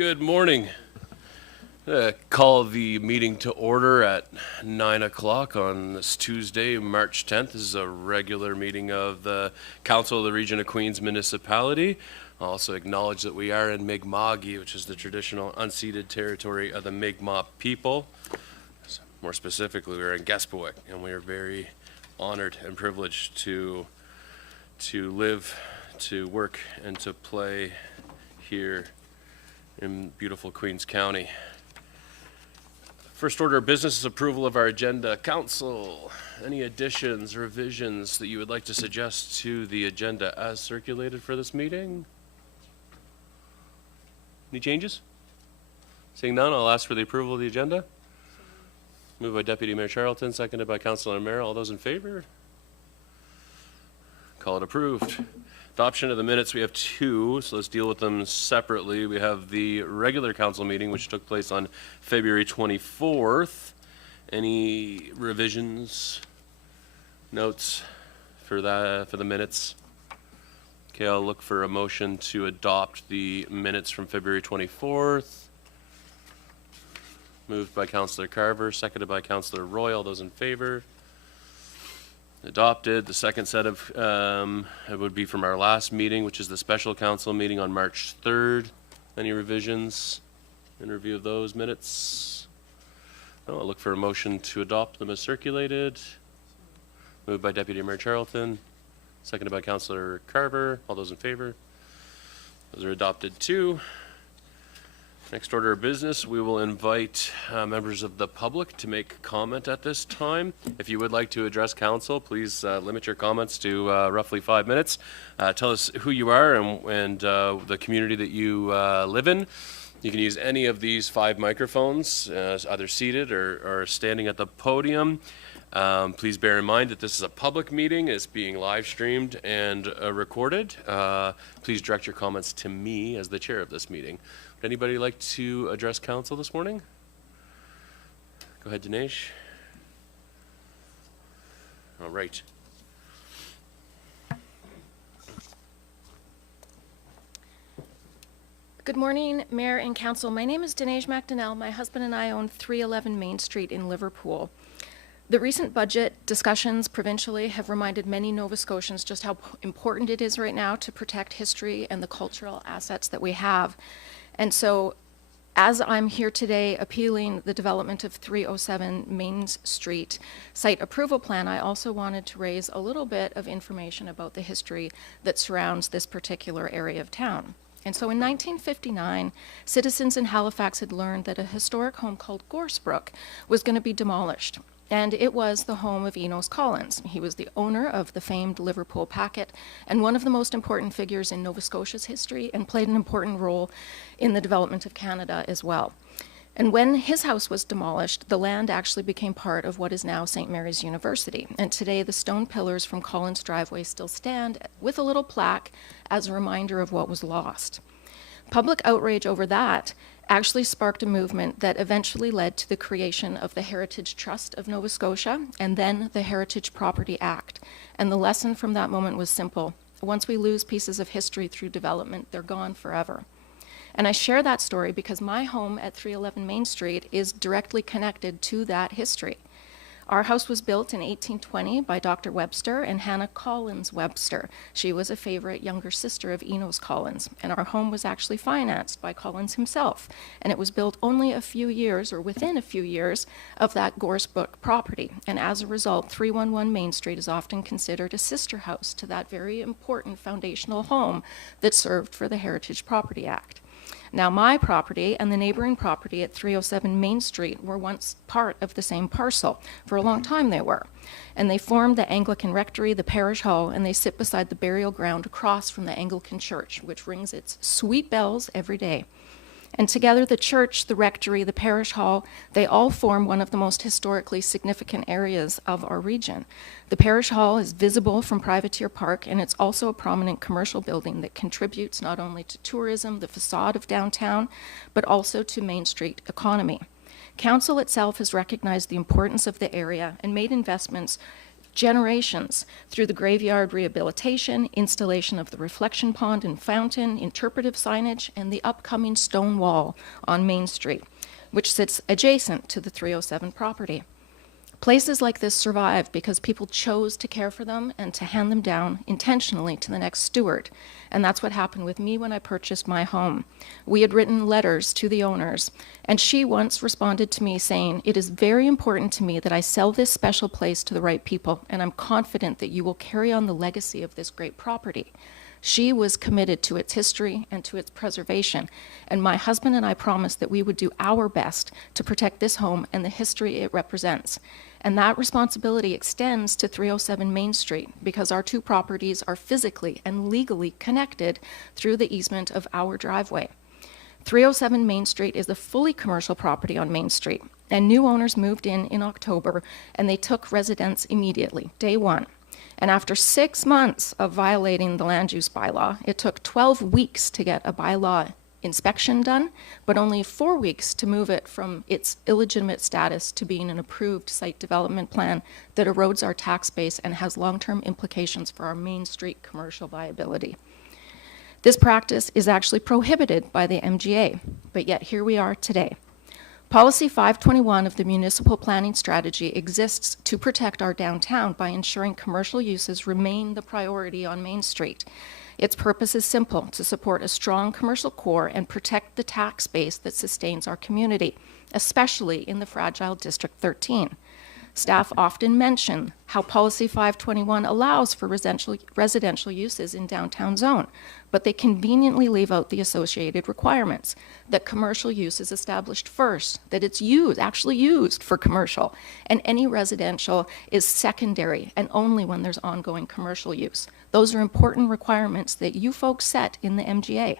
Good morning. Call the meeting to order at 9 o'clock on this Tuesday, March 10th. This is a regular meeting of the Council of the Region of Queens Municipality. I'll also acknowledge that we are in Mi'kma'ki, which is the traditional unceded territory of the Mi'kmaq people. More specifically, we're in Gaspawick, and we are very honored and privileged to live, to work, and to play here in beautiful Queens County. First order of business is approval of our agenda. Council, any additions, revisions that you would like to suggest to the agenda as circulated for this meeting? Any changes? Seeing none, I'll ask for the approval of the agenda. Moved by Deputy Mayor Charlton, seconded by Councilor Mayor. All those in favor? Call it approved. Adoption of the minutes, we have two, so let's deal with them separately. We have the regular council meeting, which took place on February 24th. Any revisions, notes for the minutes? Okay, I'll look for a motion to adopt the minutes from February 24th. Moved by Councilor Carver, seconded by Councilor Roy. All those in favor? Adopted. The second set of it would be from our last meeting, which is the special council meeting on March 3rd. Any revisions in review of those minutes? No, I'll look for a motion to adopt them as circulated. Moved by Deputy Mayor Charlton, seconded by Councilor Carver. All those in favor? Those are adopted too. Next order of business, we will invite members of the public to make comment at this time. If you would like to address council, please limit your comments to roughly 5 minutes. Tell us who you are and the community that you live in. You can use any of these 5 microphones, either seated or standing at the podium. Please bear in mind that this is a public meeting. It's being live streamed and recorded. Please direct your comments to me as the chair of this meeting. Would anybody like to address council this morning? Go ahead, Dinesh. All right. Good morning, Mayor and Council. My name is Dinesh McDonnell. My husband and I own 311 Main Street in Liverpool. The recent budget discussions provincially have reminded many Nova Scotians just how important it is right now to protect history and the cultural assets that we have. And so, as I'm here today appealing the development of 307 Main Street site approval plan, I also wanted to raise a little bit of information about the history that surrounds this particular area of town. And so in 1959, citizens in Halifax had learned that a historic home called Gorsebrook was going to be demolished. And it was the home of Enos Collins. He was the owner of the famed Liverpool Packet and one of the most important figures in Nova Scotia's history, and played an important role in the development of Canada as well. And when his house was demolished, the land actually became part of what is now St. Mary's University. And today the stone pillars from Collins' driveway still stand with a little plaque as a reminder of what was lost. Public outrage over that actually sparked a movement that eventually led to the creation of the Heritage Trust of Nova Scotia and then the Heritage Property Act. And the lesson from that moment was simple. Once we lose pieces of history through development, they're gone forever. And I share that story because my home at 311 Main Street is directly connected to that history. Our house was built in 1820 by Dr. Webster and Hannah Collins Webster. She was a favorite younger sister of Enos Collins, and our home was actually financed by Collins himself. And it was built only a few years, or within a few years, of that Gorsebrook property. And as a result, 311 Main Street is often considered a sister house to that very important foundational home that served for the Heritage Property Act. Now, my property and the neighboring property at 307 Main Street were once part of the same parcel. For a long time they were. And they formed the Anglican Rectory, the parish hall, and they sit beside the burial ground across from the Anglican Church, which rings its sweet bells every day. And together the church, the rectory, the parish hall, they all form one of the most historically significant areas of our region. The parish hall is visible from Privateer Park, and it's also a prominent commercial building that contributes not only to tourism, the facade of downtown, but also to Main Street economy. Council itself has recognized the importance of the area and made investments generations through the graveyard rehabilitation, installation of the reflection pond and fountain, interpretive signage, and the upcoming stone wall on Main Street, which sits adjacent to the 307 property. Places like this survive because people chose to care for them and to hand them down intentionally to the next steward. And that's what happened with me when I purchased my home. We had written letters to the owners, and she once responded to me saying, "It is very important to me that I sell this special place to the right people, and I'm confident that you will carry on the legacy of this great property." She was committed to its history and to its preservation, and my husband and I promised that we would do our best to protect this home and the history it represents. And that responsibility extends to 307 Main Street because our two properties are physically and legally connected through the easement of our driveway. 307 Main Street is a fully commercial property on Main Street, and new owners moved in October, and they took residence immediately, day one. And after 6 months of violating the land use bylaw, it took 12 weeks to get a bylaw inspection done, but only 4 weeks to move it from its illegitimate status to being an approved site development plan that erodes our tax base and has long-term implications for our Main Street commercial viability. This practice is actually prohibited by the MGA, but yet here we are today. Policy 521 of the Municipal Planning Strategy exists to protect our downtown by ensuring commercial uses remain the priority on Main Street. Its purpose is simple: to support a strong commercial core and protect the tax base that sustains our community, especially in the fragile District 13. Staff often mention how Policy 521 allows for residential uses in downtown zone, but they conveniently leave out the associated requirements, that commercial use is established first, that it's actually used for commercial, and any residential is secondary and only when there's ongoing commercial use. Those are important requirements that you folks set in the MGA.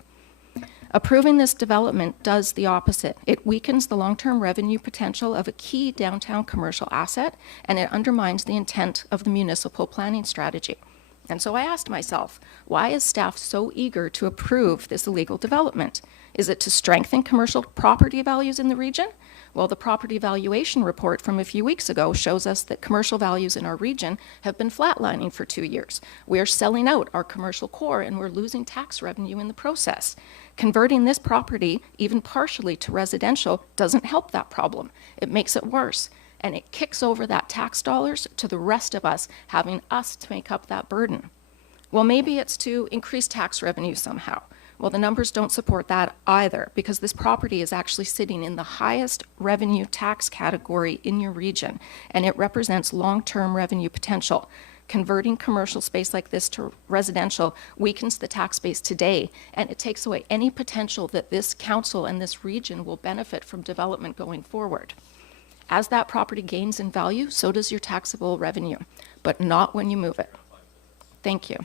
Approving this development does the opposite. It weakens the long-term revenue potential of a key downtown commercial asset, and it undermines the intent of the municipal planning strategy. And so I asked myself, why is staff so eager to approve this illegal development? Is it to strengthen commercial property values in the region? Well, the property valuation report from a few weeks ago shows us that commercial values in our region have been flatlining for 2 years. We are selling out our commercial core and we're losing tax revenue in the process. Converting this property, even partially to residential, doesn't help that problem. It makes it worse, and it kicks over that tax dollars to the rest of us, having us to make up that burden. Well, maybe it's to increase tax revenue somehow. Well, the numbers don't support that either, because this property is actually sitting in the highest revenue tax category in your region, and it represents long-term revenue potential. Converting commercial space like this to residential weakens the tax base today, and it takes away any potential that this council and this region will benefit from development going forward. As that property gains in value, so does your taxable revenue, but not when you move it. Thank you.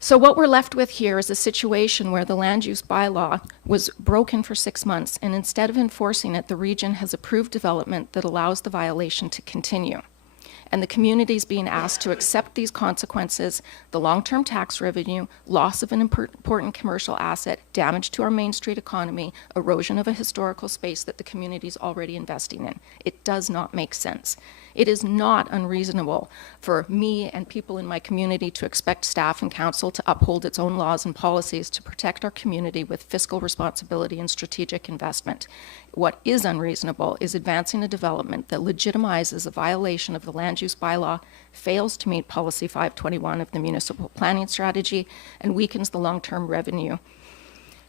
So what we're left with here is a situation where the land use bylaw was broken for 6 months, and instead of enforcing it, the region has approved development that allows the violation to continue. And the community is being asked to accept these consequences: the long-term tax revenue, loss of an important commercial asset, damage to our Main Street economy, erosion of a historical space that the community is already investing in. It does not make sense. It is not unreasonable for me and people in my community to expect staff and council to uphold its own laws and policies to protect our community with fiscal responsibility and strategic investment. What is unreasonable is advancing a development that legitimizes a violation of the land use bylaw, fails to meet Policy 521 of the Municipal Planning Strategy, and weakens the long-term revenue,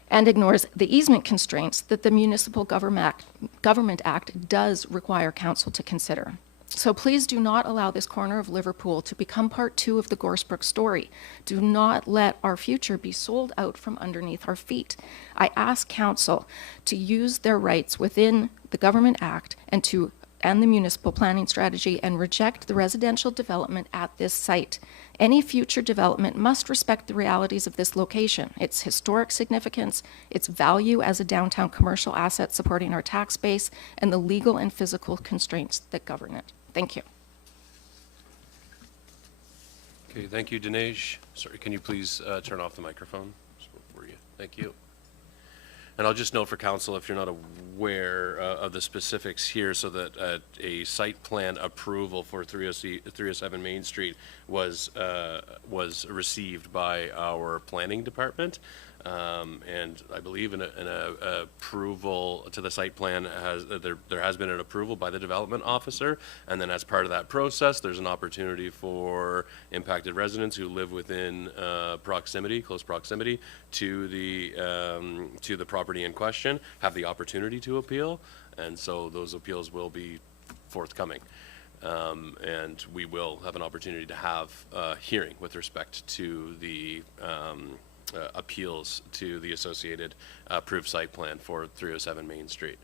and ignores the easement constraints that the Municipal Government Act does require council to consider. So please do not allow this corner of Liverpool to become part 2 of the Gorsebrook story. Do not let our future be sold out from underneath our feet. I ask council to use their rights within the Government Act and the Municipal Planning Strategy and reject the residential development at this site. Any future development must respect the realities of this location, its historic significance, its value as a downtown commercial asset supporting our tax base, and the legal and physical constraints that govern it. Thank you. Okay, thank you, Dinesh. Sorry, can you please turn off the microphone for you? Thank you. And I'll just note for council, if you're not aware of the specifics here, so that a site plan approval for 307 Main Street was received by our planning department. And I believe an approval to the site plan there has been an approval by the development officer, and then as part of that process, there's an opportunity for impacted residents who live within close proximity to the property in question, have the opportunity to appeal, and so those appeals will be forthcoming. And we will have an opportunity to have a hearing with respect to the appeals to the associated approved site plan for 307 Main Street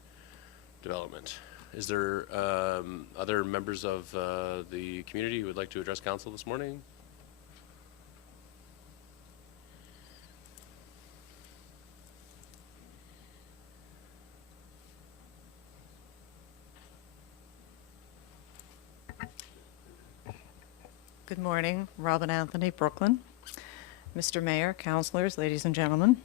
development. Is there other members of the community who would like to address council this morning? Good morning, Robin Anthony, Brooklyn. Mr. Mayor, councilors, ladies and gentlemen.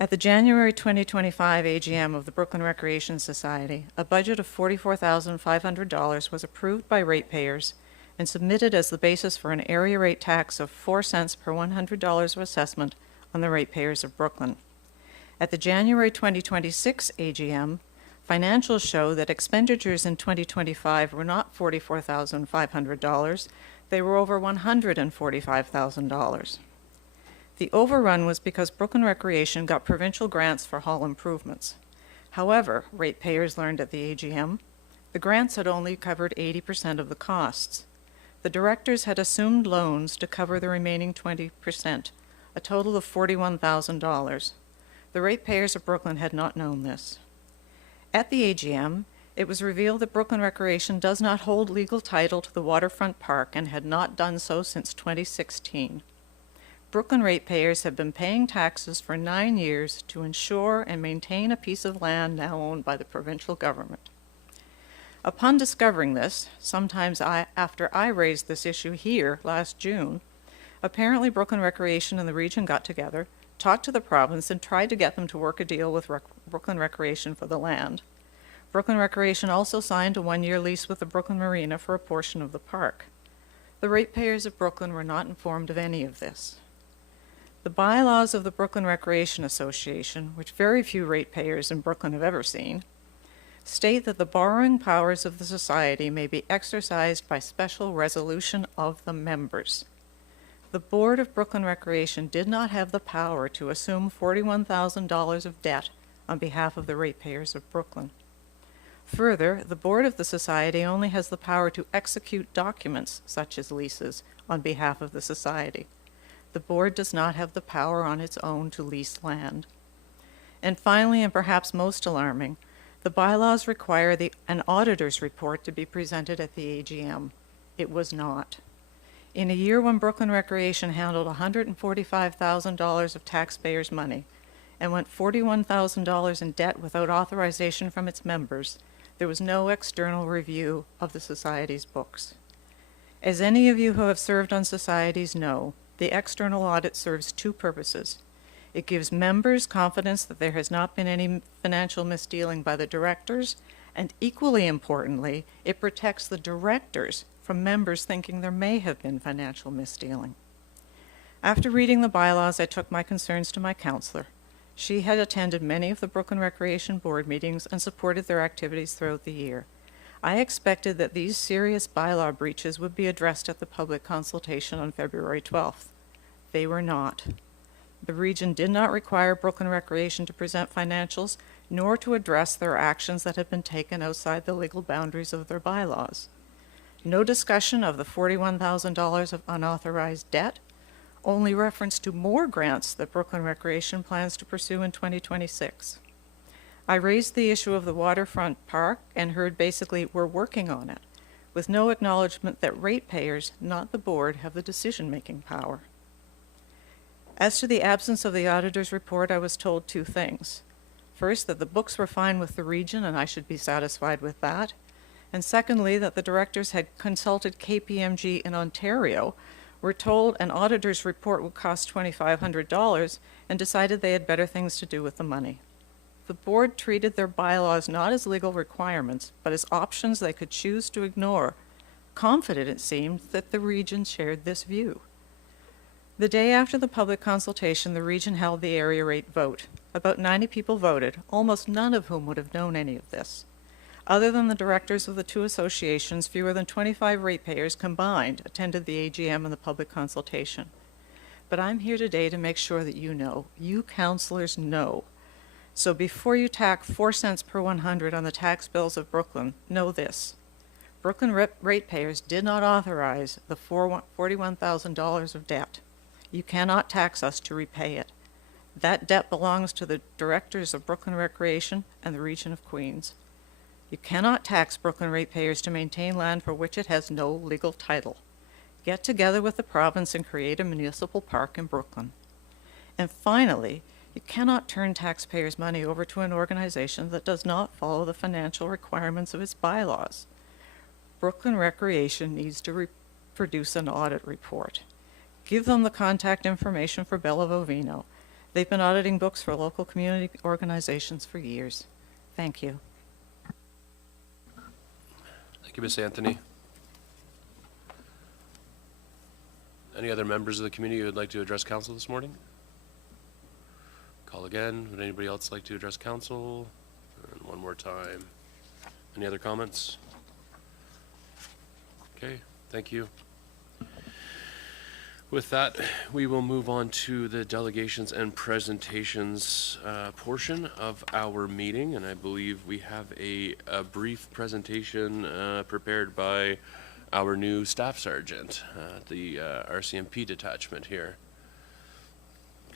At the January 2025 AGM of the Brooklyn Recreation Society, a budget of $44,500 was approved by ratepayers and submitted as the basis for an area rate tax of 4 cents per $100 of assessment on the ratepayers of Brooklyn. At the January 2026 AGM, financials show that expenditures in 2025 were not $44,500, they were over $145,000. The overrun was because Brooklyn Recreation got provincial grants for hall improvements. However, ratepayers learned at the AGM, the grants had only covered 80% of the costs. The directors had assumed loans to cover the remaining 20%, a total of $41,000. The ratepayers of Brooklyn had not known this. At the AGM, it was revealed that Brooklyn Recreation does not hold legal title to the waterfront park and had not done so since 2016. Brooklyn ratepayers have been paying taxes for 9 years to insure and maintain a piece of land now owned by the provincial government. Upon discovering this, sometimes after I raised this issue here last June, apparently Brooklyn Recreation and the region got together, talked to the province, and tried to get them to work a deal with Brooklyn Recreation for the land. Brooklyn Recreation also signed a 1-year lease with the Brooklyn Marina for a portion of the park. The ratepayers of Brooklyn were not informed of any of this. The bylaws of the Brooklyn Recreation Association, which very few ratepayers in Brooklyn have ever seen, state that the borrowing powers of the society may be exercised by special resolution of the members. The board of Brooklyn Recreation did not have the power to assume $41,000 of debt on behalf of the ratepayers of Brooklyn. Further, the board of the society only has the power to execute documents, such as leases, on behalf of the society. The board does not have the power on its own to lease land. And finally, and perhaps most alarming, the bylaws require an auditor's report to be presented at the AGM. It was not. In a year when Brooklyn Recreation handled $145,000 of taxpayers' money and went $41,000 in debt without authorization from its members, there was no external review of the society's books. As any of you who have served on societies know, the external audit serves two purposes. It gives members confidence that there has not been any financial misdealing by the directors, and equally importantly, it protects the directors from members thinking there may have been financial misdealing. After reading the bylaws, I took my concerns to my counselor. She had attended many of the Brooklyn Recreation Board meetings and supported their activities throughout the year. I expected that these serious bylaw breaches would be addressed at the public consultation on February 12th. They were not. The region did not require Brooklyn Recreation to present financials, nor to address their actions that had been taken outside the legal boundaries of their bylaws. No discussion of the $41,000 of unauthorized debt, only reference to more grants that Brooklyn Recreation plans to pursue in 2026. I raised the issue of the waterfront park and heard basically, we're working on it, with no acknowledgement that ratepayers, not the board, have the decision-making power. As to the absence of the auditor's report, I was told two things. First, that the books were fine with the region and I should be satisfied with that. And secondly, that the directors had consulted KPMG in Ontario, were told an auditor's report would cost $2,500, and decided they had better things to do with the money. The board treated their bylaws not as legal requirements, but as options they could choose to ignore, confident, it seemed, that the region shared this view. The day after the public consultation, the region held the area rate vote. About 90 people voted, almost none of whom would have known any of this. Other than the directors of the two associations, fewer than 25 ratepayers combined attended the AGM and the public consultation. But I'm here today to make sure that you know, you councillors know. So before you tack 4 cents per 100 on the tax bills of Brooklyn, know this. Brooklyn ratepayers did not authorize the $41,000 of debt. You cannot tax us to repay it. That debt belongs to the directors of Brooklyn Recreation and the region of Queens. You cannot tax Brooklyn ratepayers to maintain land for which it has no legal title. Get together with the province and create a municipal park in Brooklyn. And finally, you cannot turn taxpayers' money over to an organization that does not follow the financial requirements of its bylaws. Brooklyn Recreation needs to produce an audit report. Give them the contact information for Bella Vovino. They've been auditing books for local community organizations for years. Thank you. Thank you, Ms. Anthony. Any other members of the community who would like to address council this morning? Call again. Would anybody else like to address council? And one more time. Any other comments? Okay, thank you. With that, we will move on to the delegations and presentations portion of our meeting, and I believe we have a brief presentation prepared by our new staff sergeant, the RCMP detachment here.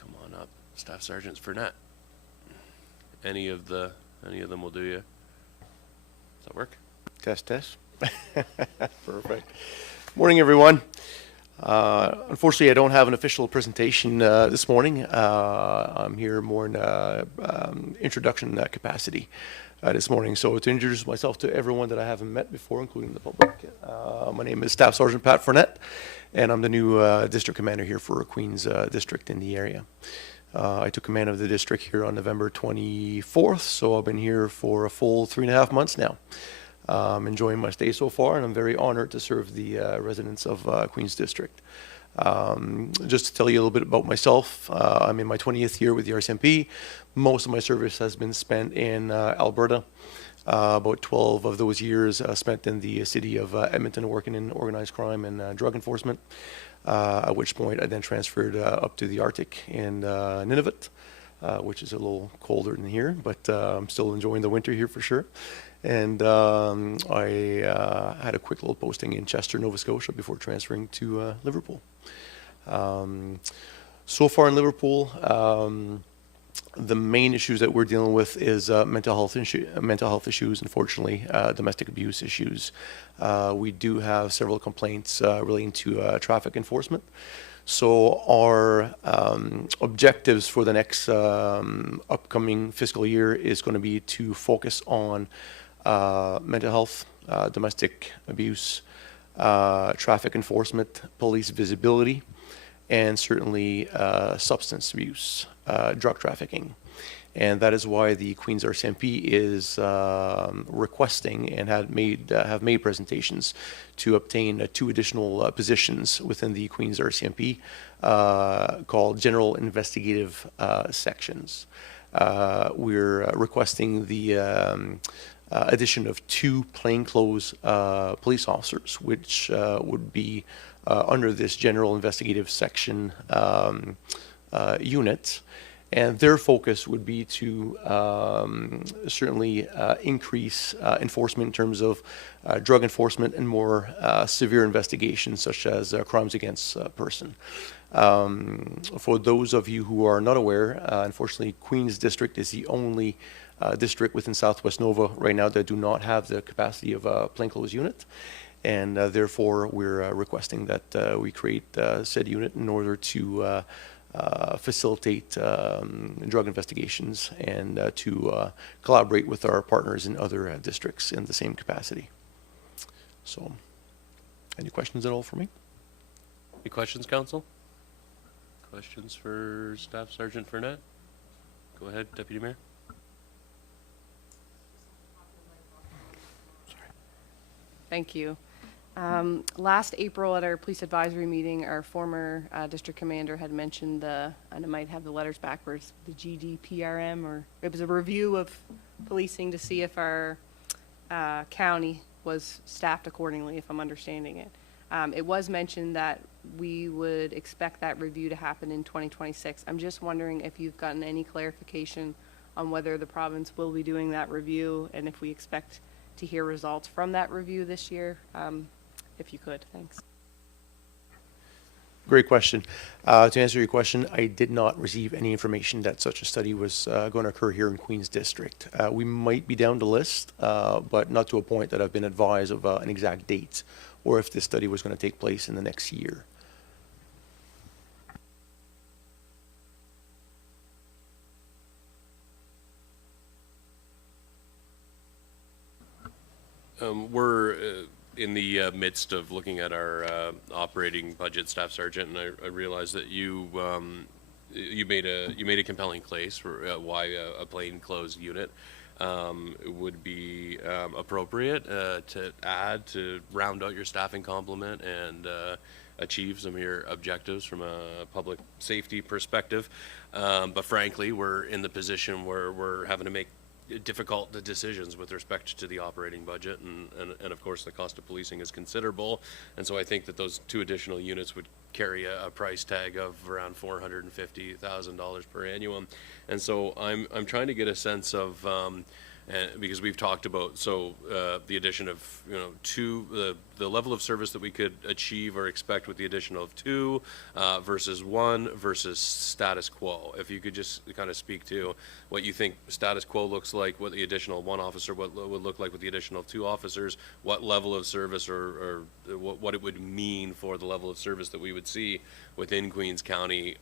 Come on up, Staff Sergeant Furnett. Any of them will do you. Does that work? Test. Perfect. Morning, everyone. Unfortunately, I don't have an official presentation this morning. I'm here more in introduction capacity this morning. So to introduce myself to everyone that I haven't met before, including the public, my name is Staff Sergeant Pat Furnett, and I'm the new district commander here for Queens District in the area. I took command of the district here on November 24th, so I've been here for a full 3.5 months now. Enjoying my stay so far, and I'm very honored to serve the residents of Queens District. Just to tell you a little bit about myself, I'm in my 20th year with the RCMP. Most of my service has been spent in Alberta. About 12 of those years spent in the city of Edmonton working in organized crime and drug enforcement, at which point I then transferred up to the Arctic in Nunavut, which is a little colder than here, but I'm still enjoying the winter here for sure. And I had a quick little posting in Chester, Nova Scotia before transferring to Liverpool. So far in Liverpool, the main issues that we're dealing with is mental health issues, unfortunately, domestic abuse issues. We do have several complaints relating to traffic enforcement. So our objectives for the next upcoming fiscal year is going to be to focus on mental health, domestic abuse, traffic enforcement, police visibility, and certainly substance abuse, drug trafficking. And that is why the Queens RCMP is requesting and have made presentations to obtain 2 additional positions within the Queens RCMP called General Investigative Sections. We're requesting the addition of 2 plainclothes police officers, which would be under this General Investigative Section unit. And their focus would be to certainly increase enforcement in terms of drug enforcement and more severe investigations such as crimes against a person. For those of you who are not aware, unfortunately, Queens District is the only district within Southwest Nova right now that do not have the capacity of a plainclothes unit. And therefore, we're requesting that we create said unit in order to facilitate drug investigations and to collaborate with our partners in other districts in the same capacity. So, any questions at all for me? Any questions, council? Questions for Staff Sergeant Furnett? Go ahead, Deputy Mayor. Thank you. Last April at our police advisory meeting, our former district commander had mentioned and I might have the letters backwards, the GDPRM, or it was a review of policing to see if our county was staffed accordingly, if I'm understanding it. It was mentioned that we would expect that review to happen in 2026. I'm just wondering if you've gotten any clarification on whether the province will be doing that review and if we expect to hear results from that review this year. If you could, thanks. Great question. To answer your question, I did not receive any information that such a study was going to occur here in Queen's District. We might be down the list, but not to a point that I've been advised of an exact date or if this study was going to take place in the next year. We're in the midst of looking at our operating budget, Staff Sergeant, and I realize that you made a compelling case for why a plainclothes unit would be appropriate to add to round out your staffing complement and achieve some of your objectives from a public safety perspective. But frankly, we're in the position where we're having to make difficult decisions with respect to the operating budget, and of course the cost of policing is considerable, and so I think that those 2 additional units would carry a price tag of around $450,000 per annum, and so I'm trying to get a sense of because we've talked about the addition of 2, the level of service that we could achieve or expect with the addition of 2 versus 1 versus status quo. If you could just kind of speak to what you think status quo looks like, what the additional 1 officer would look like with the additional 2 officers, what level of service or what it would mean for the level of service that we would see within Queens County,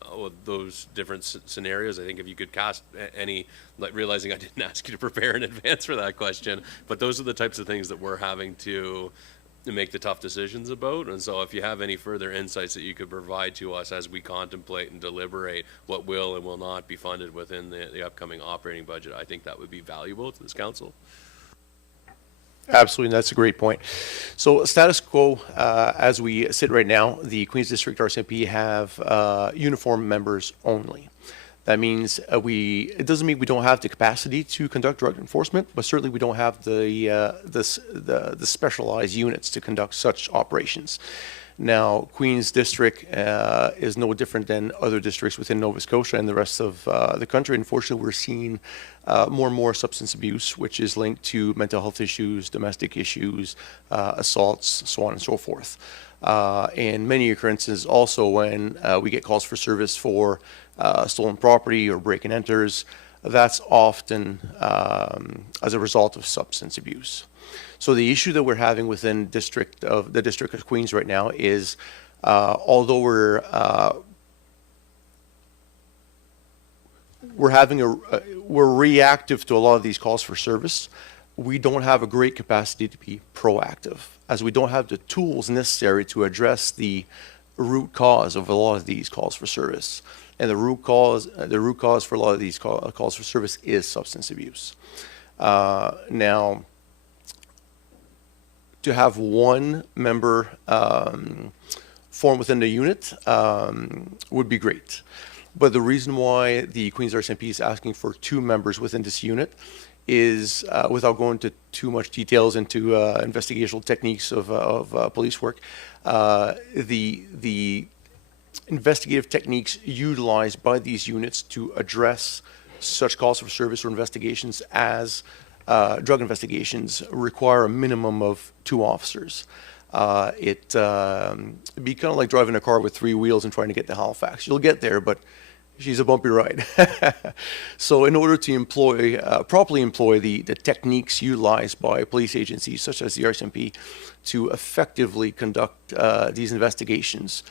those different scenarios. I think if you could cast any, like, realizing I didn't ask you to prepare in advance for that question, but those are the types of things that we're having to make the tough decisions about. And so if you have any further insights that you could provide to us as we contemplate and deliberate what will and will not be funded within the upcoming operating budget, I think that would be valuable to this council. Absolutely, that's a great point. So status quo, as we sit right now, the Queen's District RCMP have uniform members only. That means it doesn't mean we don't have the capacity to conduct drug enforcement, but certainly we don't have the specialized units to conduct such operations. Now, Queen's District is no different than other districts within Nova Scotia and the rest of the country. Unfortunately, we're seeing more and more substance abuse, which is linked to mental health issues, domestic issues, assaults, so on and so forth. And many occurrences also when we get calls for service for stolen property or break and enters, that's often as a result of substance abuse. So the issue that we're having within the District of Queens right now is, although we're reactive to a lot of these calls for service, we don't have a great capacity to be proactive, as we don't have the tools necessary to address the root cause of a lot of these calls for service. And the root cause for a lot of these calls for service is substance abuse. Now, to have 1 member form within the unit would be great. But the reason why the Queen's RCMP is asking for 2 members within this unit is, without going into too much details into investigational techniques of police work, the investigative techniques utilized by these units to address such calls for service or investigations as drug investigations require a minimum of 2 officers. It'd be kind of like driving a car with 3 wheels and trying to get to Halifax. You'll get there, but she's a bumpy ride. So in order to properly employ the techniques utilized by police agencies such as the RCMP to effectively conduct these investigations,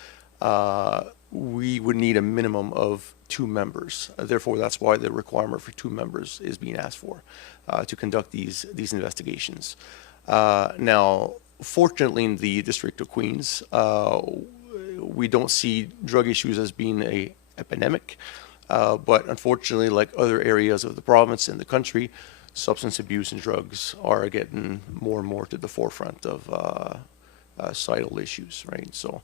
we would need a minimum of 2 members. Therefore, that's why the requirement for 2 members is being asked for to conduct these investigations. Now, fortunately, in the District of Queens, we don't see drug issues as being an epidemic, but unfortunately, like other areas of the province and the country, substance abuse and drugs are getting more and more to the forefront of societal issues, right? So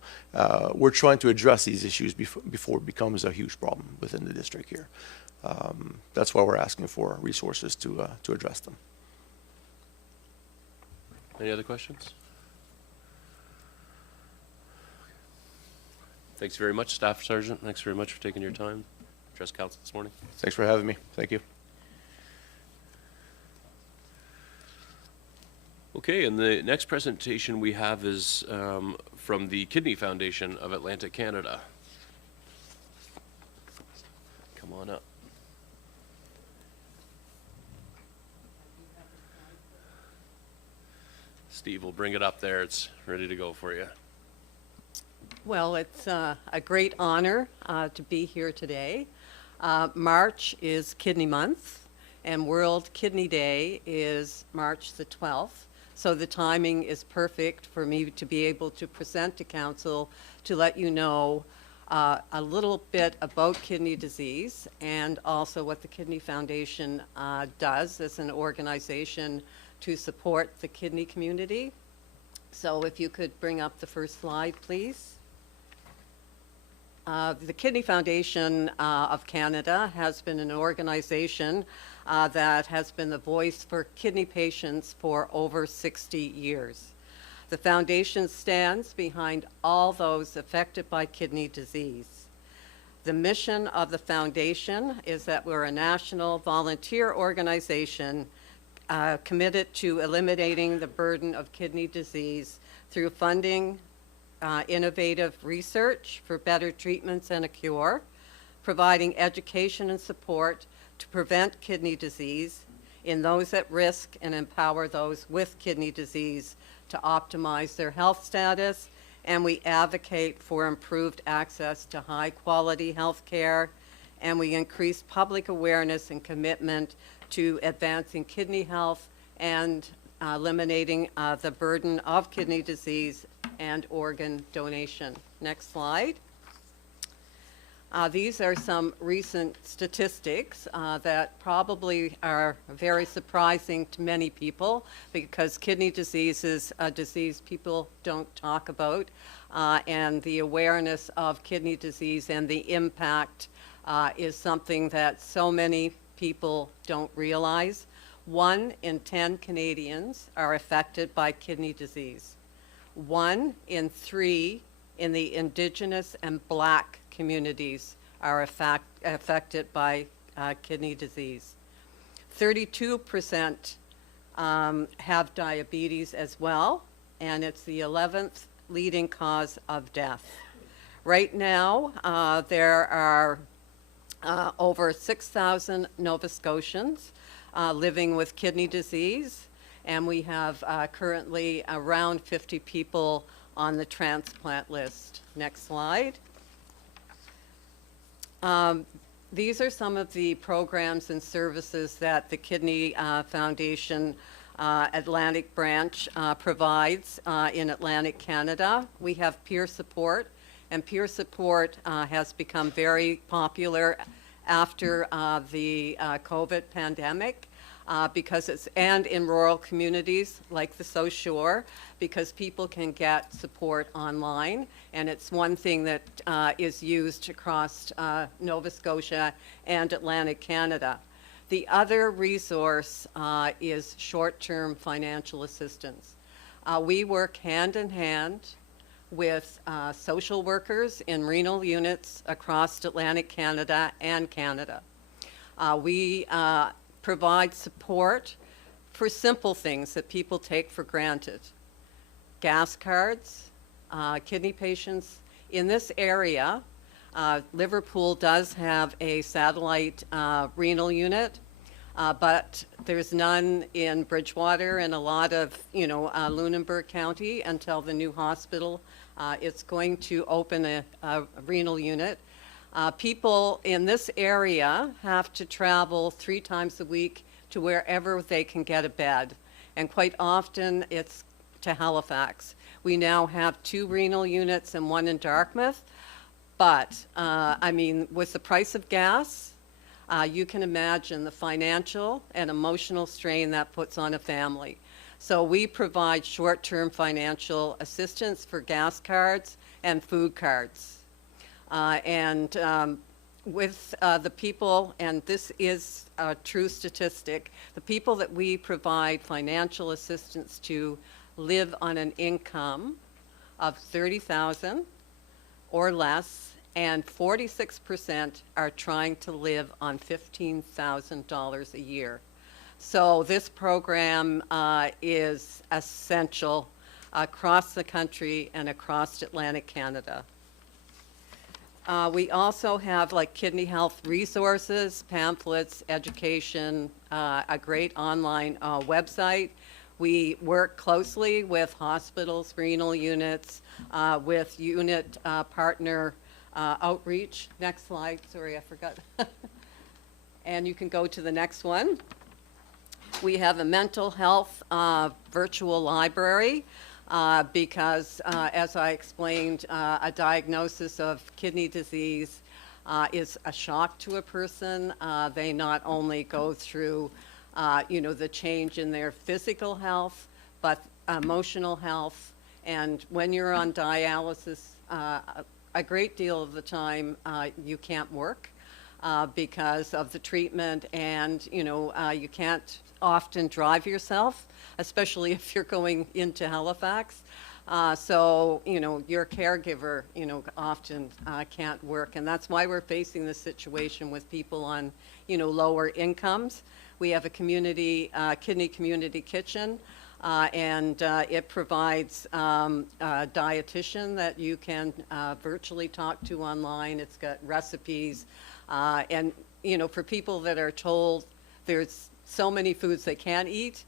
we're trying to address these issues before it becomes a huge problem within the district here. That's why we're asking for resources to address them. Any other questions? Thanks very much, Staff Sergeant. Thanks very much for taking your time to address council this morning. Thanks for having me. Thank you. Okay, and the next presentation we have is from the Kidney Foundation of Atlantic Canada. Come on up. Steve will bring it up there. It's ready to go for you. Well, it's a great honor to be here today. March is Kidney Month, and World Kidney Day is March the 12th. So the timing is perfect for me to be able to present to council to let you know a little bit about kidney disease and also what the Kidney Foundation does as an organization to support the kidney community. So if you could bring up the first slide, please. The Kidney Foundation of Canada has been an organization that has been the voice for kidney patients for over 60 years. The foundation stands behind all those affected by kidney disease. The mission of the foundation is that we're a national volunteer organization committed to eliminating the burden of kidney disease through funding innovative research for better treatments and a cure, providing education and support to prevent kidney disease in those at risk and empower those with kidney disease to optimize their health status, and we advocate for improved access to high-quality health care, and we increase public awareness and commitment to advancing kidney health and eliminating the burden of kidney disease and organ donation. Next slide. These are some recent statistics that probably are very surprising to many people because kidney disease is a disease people don't talk about, and the awareness of kidney disease and the impact is something that so many people don't realize. 1 in 10 Canadians are affected by kidney disease. 1 in 3 in the Indigenous and Black communities are affected by kidney disease. 32% have diabetes as well, and it's the 11th leading cause of death. Right now, there are over 6,000 Nova Scotians living with kidney disease, and we have currently around 50 people on the transplant list. Next slide. These are some of the programs and services that the Kidney Foundation Atlantic branch provides in Atlantic Canada. We have peer support, and peer support has become very popular after the COVID pandemic. Because it's, and in rural communities like the South Shore, because people can get support online, and it's one thing that is used across Nova Scotia and Atlantic Canada. The other resource is short-term financial assistance. We work hand in hand with social workers in renal units across Atlantic Canada and Canada. We provide support for simple things that people take for granted. Gas cards, kidney patients. In this area, Liverpool does have a satellite renal unit, but there's none in Bridgewater and a lot of, Lunenburg County until the new hospital is going to open a renal unit. People in this area have to travel 3 times a week to wherever they can get a bed, and quite often it's to Halifax. We now have 2 renal units and 1 in Dartmouth, but with the price of gas, you can imagine the financial and emotional strain that puts on a family. So we provide short-term financial assistance for gas cards and food cards. With the people, and this is a true statistic, the people that we provide financial assistance to live on an income of $30,000 or less, and 46% are trying to live on $15,000 a year. So this program is essential across the country and across Atlantic Canada. We also have like kidney health resources, pamphlets, education, a great online website. We work closely with hospitals, renal units, with unit partner outreach. Next slide, sorry, I forgot. And you can go to the next one. We have a mental health virtual library. Because, as I explained, a diagnosis of kidney disease is a shock to a person. They not only go through, the change in their physical health, but emotional health. And when you're on dialysis, a great deal of the time you can't work because of the treatment, and, you can't often drive yourself, especially if you're going into Halifax. So, your caregiver, often can't work. And that's why we're facing this situation with people on, lower incomes. We have a community, kidney community kitchen, and it provides a dietitian that you can virtually talk to online. It's got recipes. And, for people that are told there's so many foods they can't eat,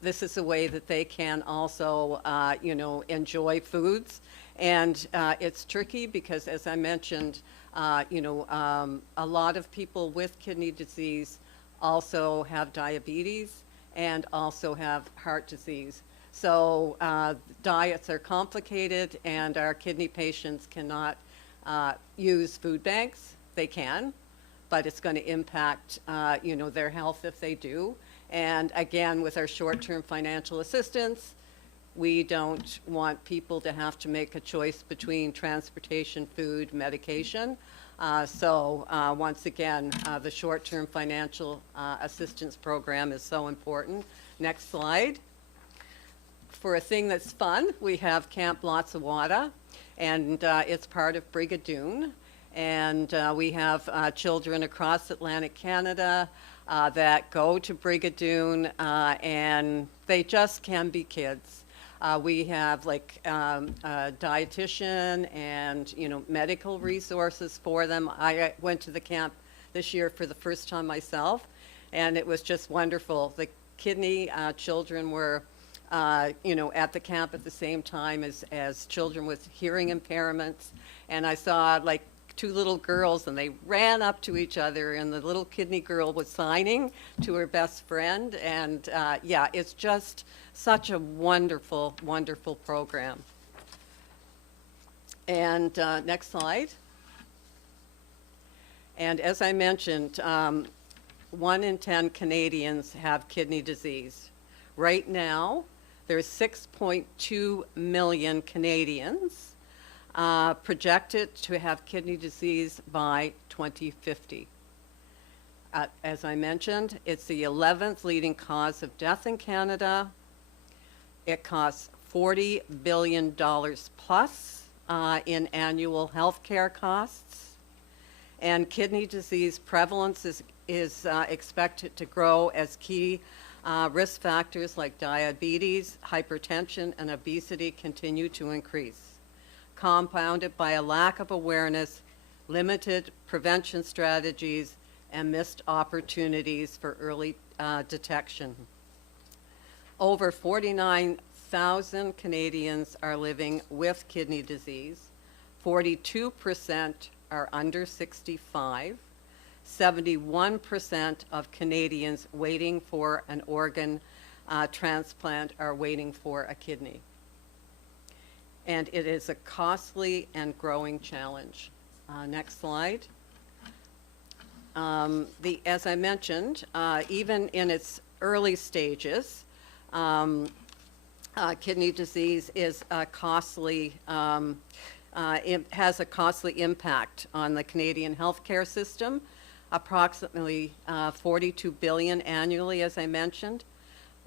this is a way that they can also, enjoy foods. And it's tricky because, as I mentioned, a lot of people with kidney disease also have diabetes and also have heart disease. So diets are complicated, and our kidney patients cannot use food banks. They can, but it's going to impact, their health if they do. And again, with our short-term financial assistance, we don't want people to have to make a choice between transportation, food, medication. So once again, the short-term financial assistance program is so important. Next slide. For a thing that's fun, we have Camp Lots of Water, and it's part of Brigadoon. And we have children across Atlantic Canada that go to Brigadoon, and they just can be kids. We have like a dietitian and, medical resources for them. I went to the camp this year for the first time myself, and it was just wonderful. The kidney children were, at the camp at the same time as children with hearing impairments. And I saw like two little girls, and they ran up to each other, and the little kidney girl was signing to her best friend. And it's just such a wonderful, wonderful program. And next slide. And as I mentioned, 1 in 10 Canadians have kidney disease. Right now, there's 6.2 million Canadians projected to have kidney disease by 2050. As I mentioned, it's the 11th leading cause of death in Canada. It costs $40 billion plus in annual health care costs. And kidney disease prevalence is expected to grow as key risk factors like diabetes, hypertension, and obesity continue to increase, compounded by a lack of awareness, limited prevention strategies, and missed opportunities for early detection. Over 49,000 Canadians are living with kidney disease. 42% are under 65. 71% of Canadians waiting for an organ transplant are waiting for a kidney. And it is a costly and growing challenge. Next slide. As I mentioned, even in its early stages, kidney disease is costly, has a costly impact on the Canadian healthcare system, approximately $42 billion annually, as I mentioned.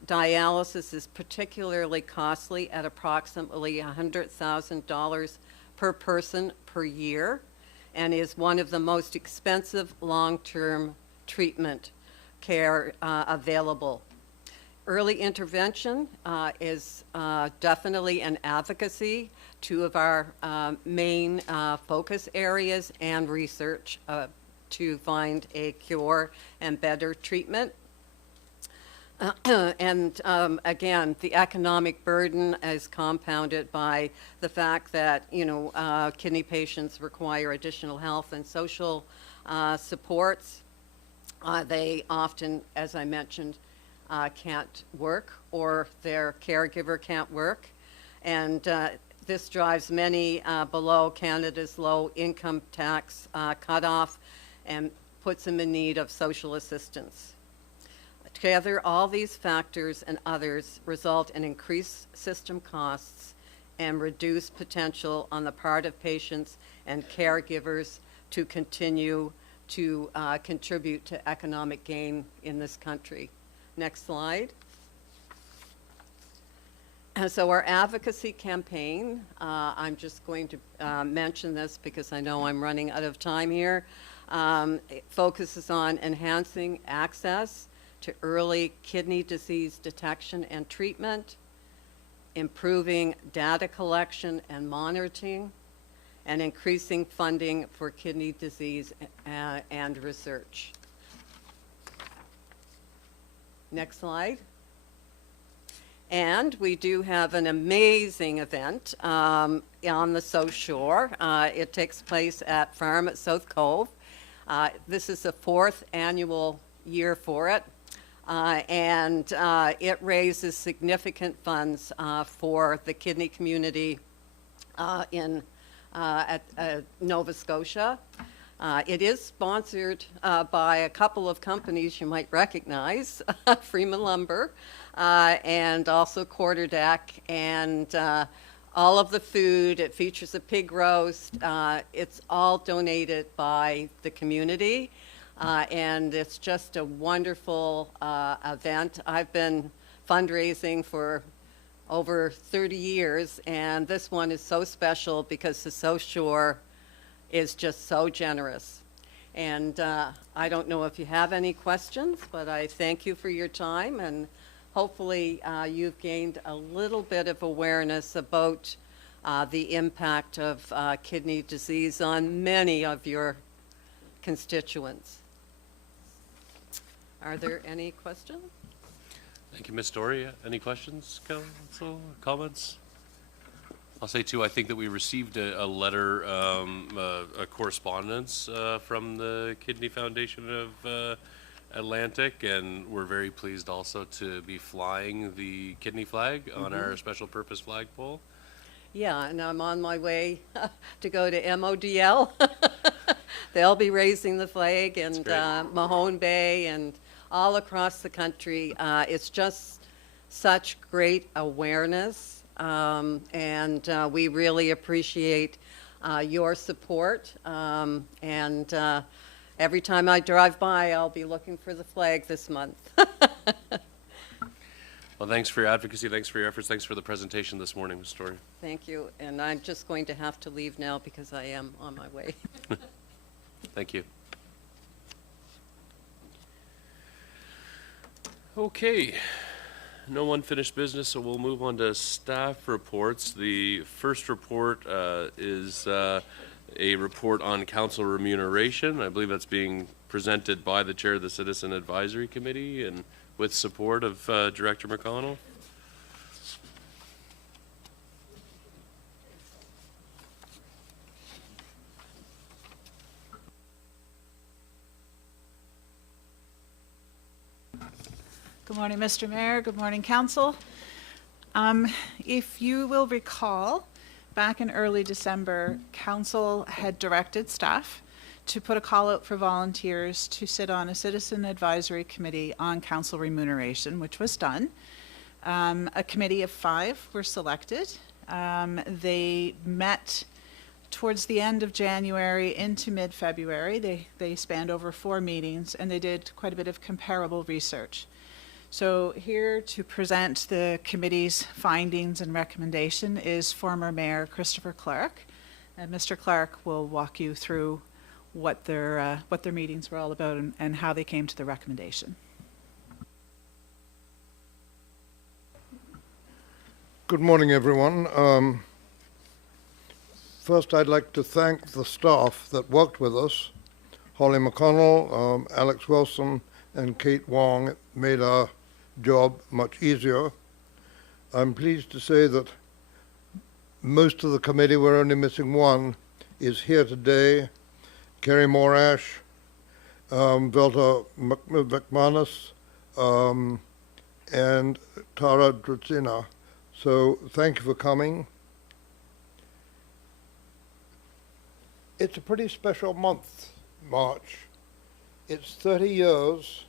Dialysis is particularly costly at approximately $100,000 per person per year, and is one of the most expensive long-term treatment care available. Early intervention is definitely an advocacy, two of our main focus areas, and research to find a cure and better treatment. And again, the economic burden is compounded by the fact that, kidney patients require additional health and social supports. They often, as I mentioned, can't work, or their caregiver can't work. And this drives many below Canada's low income tax cutoff and puts them in need of social assistance. Together, all these factors and others result in increased system costs and reduced potential on the part of patients and caregivers to continue to contribute to economic gain in this country. Next slide. And so our advocacy campaign, I'm just going to mention this because I know I'm running out of time here. It focuses on enhancing access to early kidney disease detection and treatment, improving data collection and monitoring, and increasing funding for kidney disease and research. Next slide. And we do have an amazing event on the South Shore. It takes place at Farm at South Cove. This is the 4th annual year for it. And it raises significant funds for the kidney community at Nova Scotia. It is sponsored by a couple of companies you might recognize, Freeman Lumber, and also Quarterdeck, and all of the food. It features a pig roast. It's all donated by the community. And it's just a wonderful event. I've been fundraising for over 30 years, and this one is so special because the South Shore is just so generous. And I don't know if you have any questions, but I thank you for your time, and hopefully you've gained a little bit of awareness about the impact of kidney disease on many of your constituents. Are there any questions? Thank you, Ms. Dory. Any questions, council, comments? I'll say too, I think that we received a letter, a correspondence from the Kidney Foundation of Atlantic, and we're very pleased also to be flying the kidney flag on our special purpose flagpole. Yeah, and I'm on my way to go to MODL. They'll be raising the flag, and Mahone Bay and all across the country. It's just such great awareness, and we really appreciate your support. And every time I drive by, I'll be looking for the flag this month. Well, thanks for your advocacy, thanks for your efforts, thanks for the presentation this morning, Ms. Story. Thank you, and I'm just going to have to leave now because I am on my way. Thank you. Okay, no unfinished business, so we'll move on to staff reports. The first report is a report on council remuneration. I believe that's being presented by the chair of the Citizen Advisory Committee and with support of Director McConnell. Good morning, Mr. Mayor. Good morning, Council. If you will recall, back in early December, Council had directed staff to put a call out for volunteers to sit on a citizen advisory committee on council remuneration, which was done. A committee of 5 were selected. They met towards the end of January into mid-February. They spanned over 4 meetings, and they did quite a bit of comparable research. So here to present the committee's findings and recommendation is former Mayor Christopher Clark. And Mr. Clark will walk you through what their meetings were all about and how they came to the recommendation. Good morning, everyone. First, I'd like to thank the staff that worked with us. Holly McConnell, Alex Wilson, and Kate Wong made our job much easier. I'm pleased to say that most of the committee, we're only missing one, is here today. Kerry Morash, Velta McManus, and Tara Drutzina. So thank you for coming. It's a pretty special month, March. It's 30 years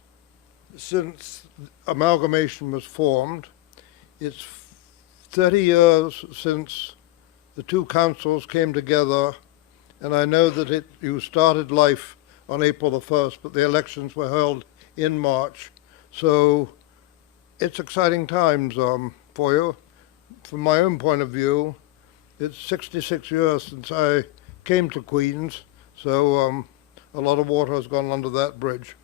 since amalgamation was formed. It's 30 years since the two councils came together, and I know that you started life on April the 1st, but the elections were held in March. So it's exciting times for you. From my own point of view, it's 66 years since I came to Queens, so a lot of water has gone under that bridge.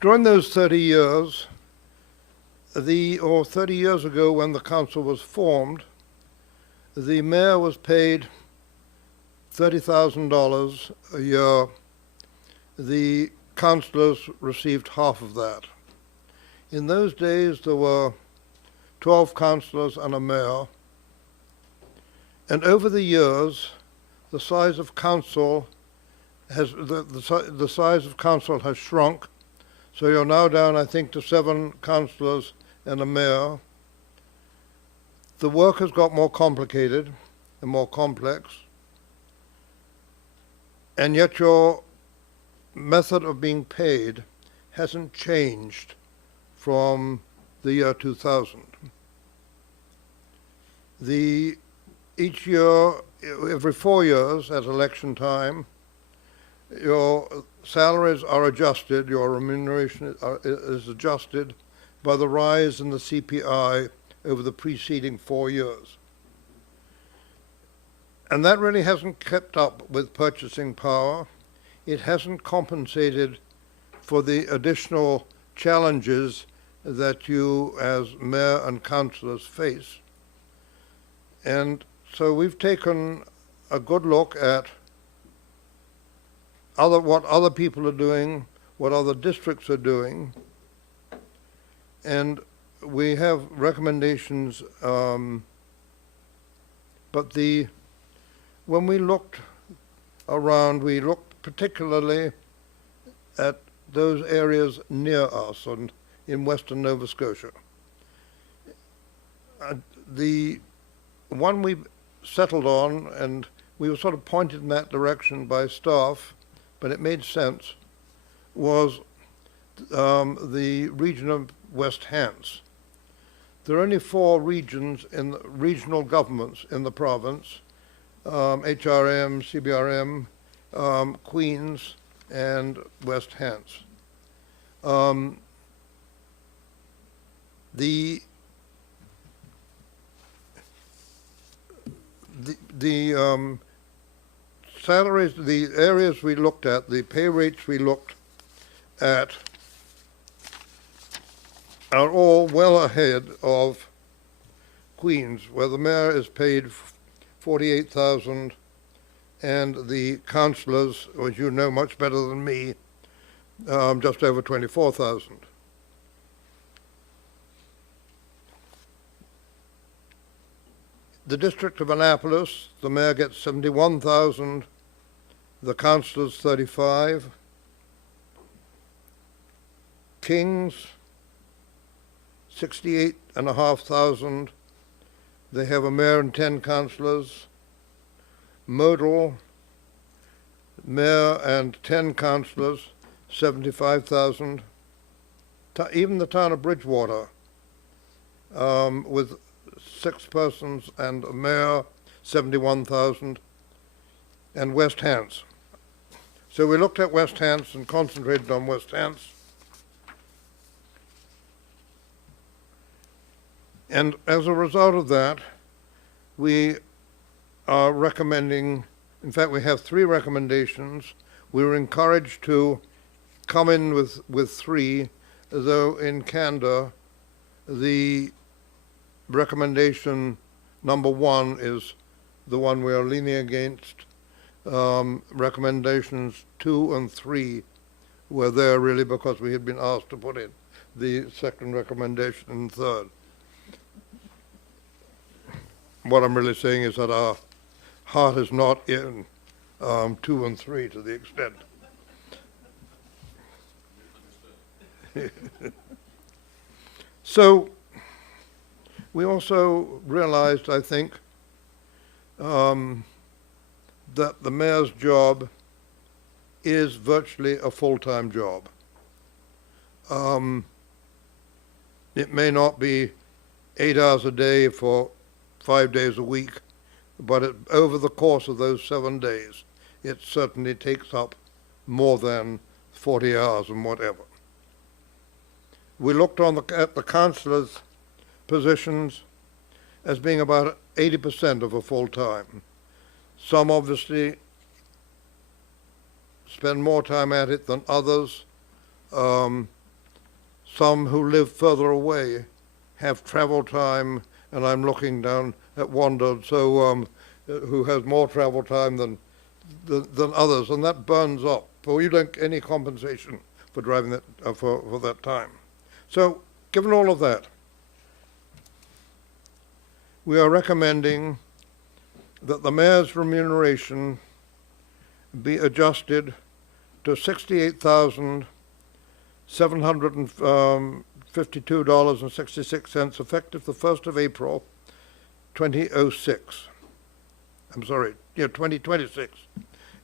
During those 30 years, 30 years ago when the council was formed, the mayor was paid $30,000 a year. The councillors received half of that. In those days, there were 12 councillors and a mayor. And over the years, the size of council has the size of council has shrunk. So you're now down, I think, to 7 councillors and a mayor. The work has got more complicated and more complex. And yet your method of being paid hasn't changed from the year 2000. Each year, every 4 years at election time, your salaries are adjusted, your remuneration is adjusted by the rise in the CPI over the preceding 4 years. And that really hasn't kept up with purchasing power. It hasn't compensated for the additional challenges that you as mayor and councillors face. And so we've taken a good look at what other people are doing, what other districts are doing, and we have recommendations, but when we looked around, we looked particularly at those areas near us and in western Nova Scotia. The one we settled on, and we were sort of pointed in that direction by staff, but it made sense, was the region of West Hants. There are only 4 regions in regional governments in the province, HRM, CBRM, Queens, and West Hants. The salaries, the areas we looked at, the pay rates we looked at are all well ahead of Queens, where the mayor is paid $48,000 and the councillors, as you know much better than me, just over $24,000. The District of Annapolis, the mayor gets $71,000, the councillors $35,000. Kings, $68,500. They have a mayor and 10 councillors. Modal, mayor and 10 councillors, 75,000. Even the town of Bridgewater, with 6 persons and a mayor, 71,000, and West Hants. So we looked at West Hants and concentrated on West Hants. And as a result of that, we are recommending, in fact, we have 3 recommendations. We were encouraged to come in with 3, though in candor, the recommendation number 1 is the one we are leaning against. Recommendations 2 and 3 were there really because we had been asked to put in the second recommendation and third. What I'm really saying is that our heart is not in 2 and 3 to the extent. So we also realized, I think, that the mayor's job is virtually a full-time job. It may not be 8 hours a day for 5 days a week, but over the course of those 7 days, it certainly takes up more than 40 hours and whatever. We looked at the councillors' positions as being about 80% of a full-time. Some obviously spend more time at it than others. Some who live further away have travel time, and I'm looking down at Wanda, so who has more travel time than others, and that burns up. But you don't get any compensation for driving that for that time. So, given all of that, we are recommending that the mayor's remuneration be adjusted to $68,752.66 effective the 1st of April, 2006. I'm sorry, 2026,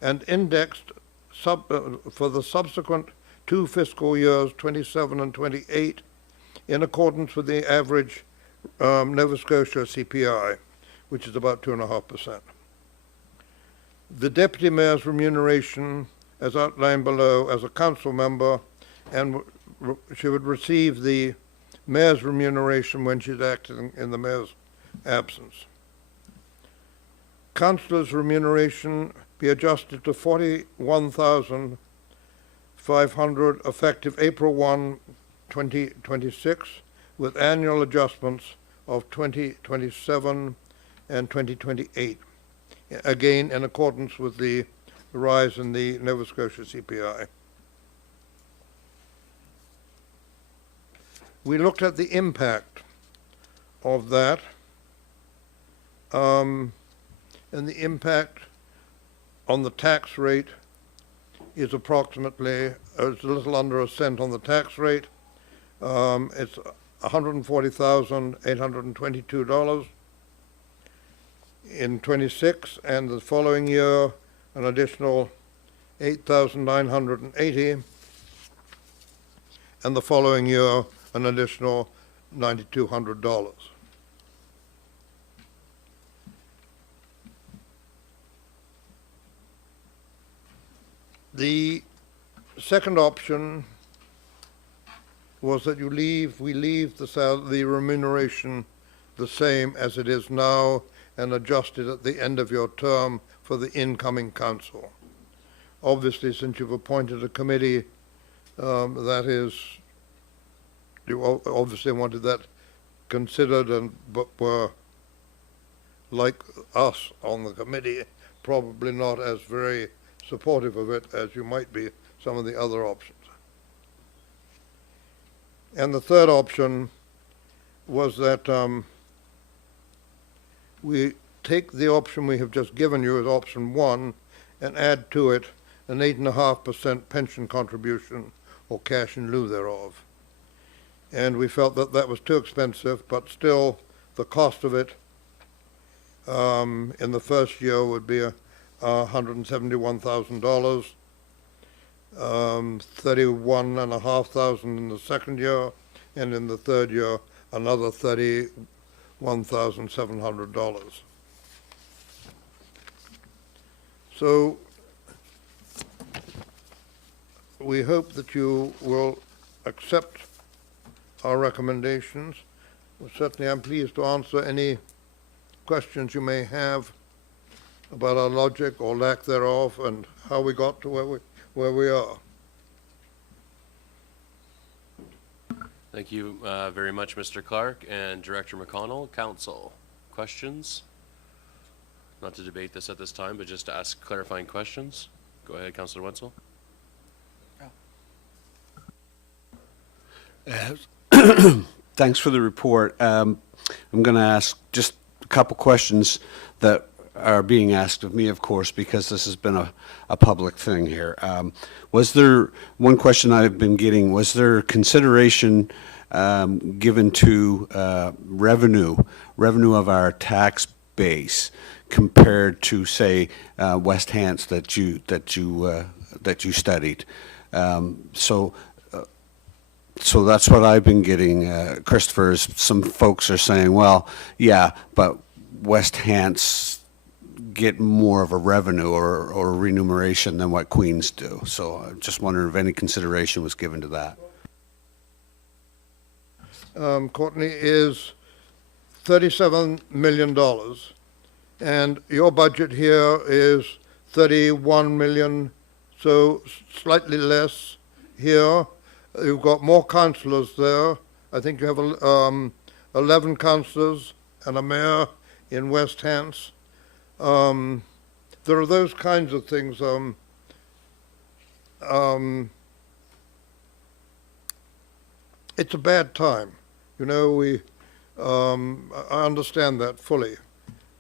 and indexed for the subsequent 2 fiscal years, 27 and 28, in accordance with the average Nova Scotia CPI, which is about 2.5%. The deputy mayor's remuneration, as outlined below, as a council member, and she would receive the mayor's remuneration when she's acting in the mayor's absence. Councillors' remuneration be adjusted to $41,500 effective April 1, 2026, with annual adjustments of 2027 and 2028, again in accordance with the rise in the Nova Scotia CPI. We looked at the impact of that, and the impact on the tax rate is approximately, it's a little under a cent on the tax rate. It's $140,822 in 26, and the following year an additional $8,980, and the following year an additional $9,200. The second option was that we leave the remuneration the same as it is now and adjust it at the end of your term for the incoming council. Obviously, since you've appointed a committee, that is, you obviously wanted that considered, but were, like us on the committee, probably not as very supportive of it as you might be some of the other options. And the third option was that we take the option we have just given you as option 1 and add to it an 8.5% pension contribution or cash in lieu thereof. And we felt that that was too expensive, but still the cost of it in the first year would be $171,000, 31,500 in the second year, and in the third year, another $31,700. So we hope that you will accept our recommendations. Well, certainly, I'm pleased to answer any questions you may have about our logic or lack thereof and how we got to where we are. Thank you very much, Mr. Clark and Director McConnell. Council, questions? Not to debate this at this time, but just to ask clarifying questions. Go ahead, Councillor Wenzel. Thanks for the report. I'm going to ask just a couple questions that are being asked of me, of course, because this has been a public thing here. Was there, one question I've been getting, was there consideration given to revenue of our tax base compared to, say, West Hants that you studied? So that's what I've been getting, Christopher, is some folks are saying, well, yeah, but West Hants get more of a revenue or remuneration than what Queens do. So I'm just wondering if any consideration was given to that. Courtney, is $37 million, and your budget here is 31 million, so slightly less here. You've got more councillors there. I think you have 11 councillors and a mayor in West Hants. There are those kinds of things. It's a bad time. You know, I understand that fully.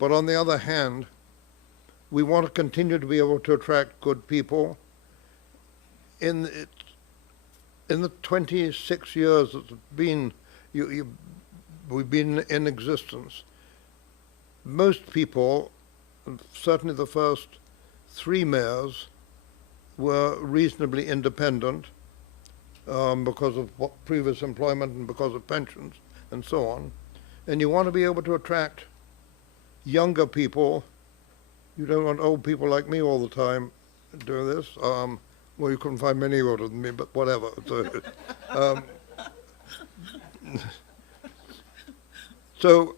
But on the other hand, we want to continue to be able to attract good people. In the 26 years that it's been, we've been in existence, most people, certainly the first 3 mayors, were reasonably independent because of previous employment and because of pensions and so on. And you want to be able to attract younger people. You don't want old people like me all the time doing this. Well, you couldn't find many older than me, but whatever. So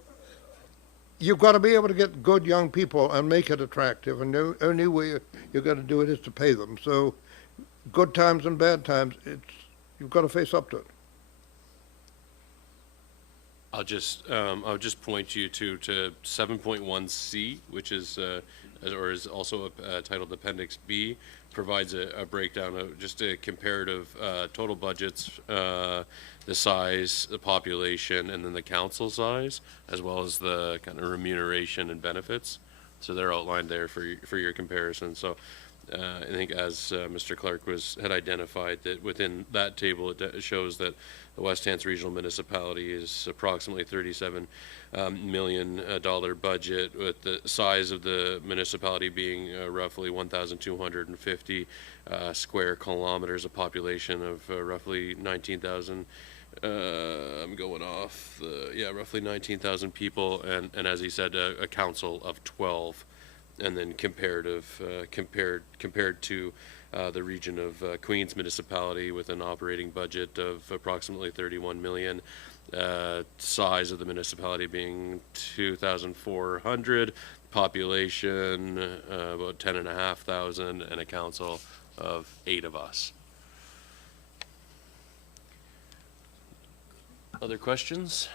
you've got to be able to get good young people and make it attractive, and the only way you're going to do it is to pay them. So good times and bad times, you've got to face up to it. I'll just point you to 7.1C, which is or is also titled Appendix B, provides a breakdown of just a comparative total budgets, the size, the population, and then the council size, as well as the kind of remuneration and benefits. So they're outlined there for your comparison. So I think as Mr. Clark had identified, that within that table it shows that the West Hants Regional Municipality is approximately $37 million budget, with the size of the municipality being roughly 1,250 square kilometers, a population of roughly 19,000. I'm going off, roughly 19,000 people, and as he said, a council of 12. And then compared to the region of Queens Municipality with an operating budget of approximately 31 million, size of the municipality being 2,400, population about 10,500, and a council of 8 of us. Other questions?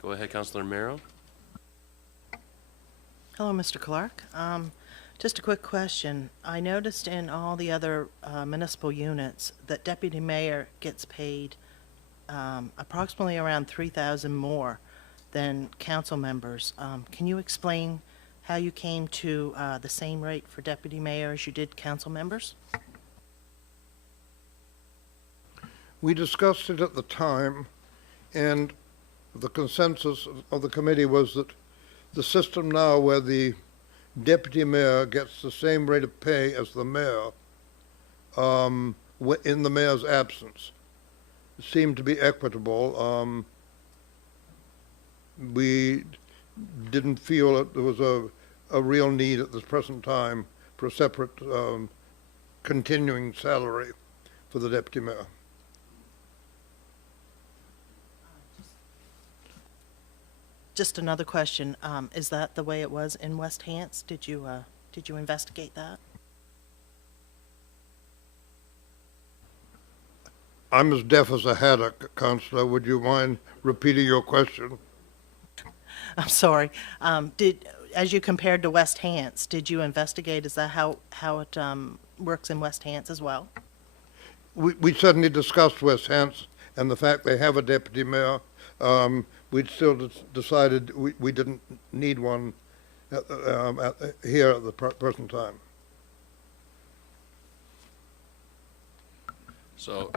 Go ahead, Councillor Merrow. Hello, Mr. Clark. Just a quick question. I noticed in all the other municipal units that deputy mayor gets paid approximately around $3,000 more than council members. Can you explain how you came to the same rate for deputy mayor as you did council members? We discussed it at the time, and the consensus of the committee was that the system now where the deputy mayor gets the same rate of pay as the mayor in the mayor's absence. It seemed to be equitable. We didn't feel that there was a real need at this present time for a separate continuing salary for the deputy mayor. Just another question. Is that the way it was in West Hants? Did you investigate that? I'm as deaf as a haddock, Councillor. Would you mind repeating your question? I'm sorry. As you compared to West Hants, did you investigate? Is that how it works in West Hants as well? We certainly discussed West Hants and the fact they have a deputy mayor. We'd still decided we didn't need one here at the present time. So,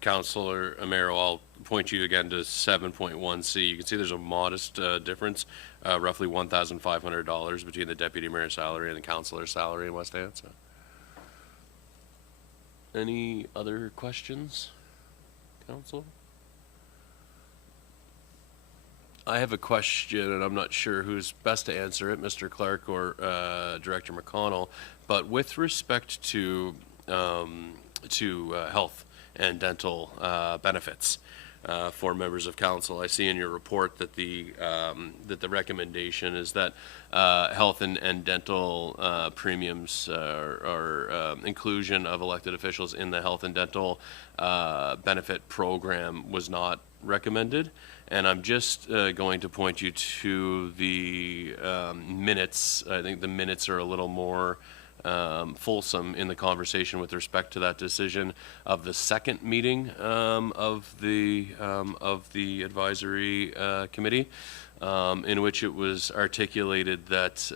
Councillor Amaro, I'll point you again to 7.1C. You can see there's a modest difference, roughly $1,500 between the deputy mayor's salary and the councillor's salary in West Hants. Any other questions, Council? I have a question, and I'm not sure who's best to answer it, Mr. Clark or Director McConnell, but with respect to health and dental benefits for members of council, I see in your report that the recommendation is that health and dental premiums or inclusion of elected officials in the health and dental benefit program was not recommended. And I'm just going to point you to the minutes. I think the minutes are a little more fulsome in the conversation with respect to that decision of the second meeting of the advisory committee, in which it was articulated that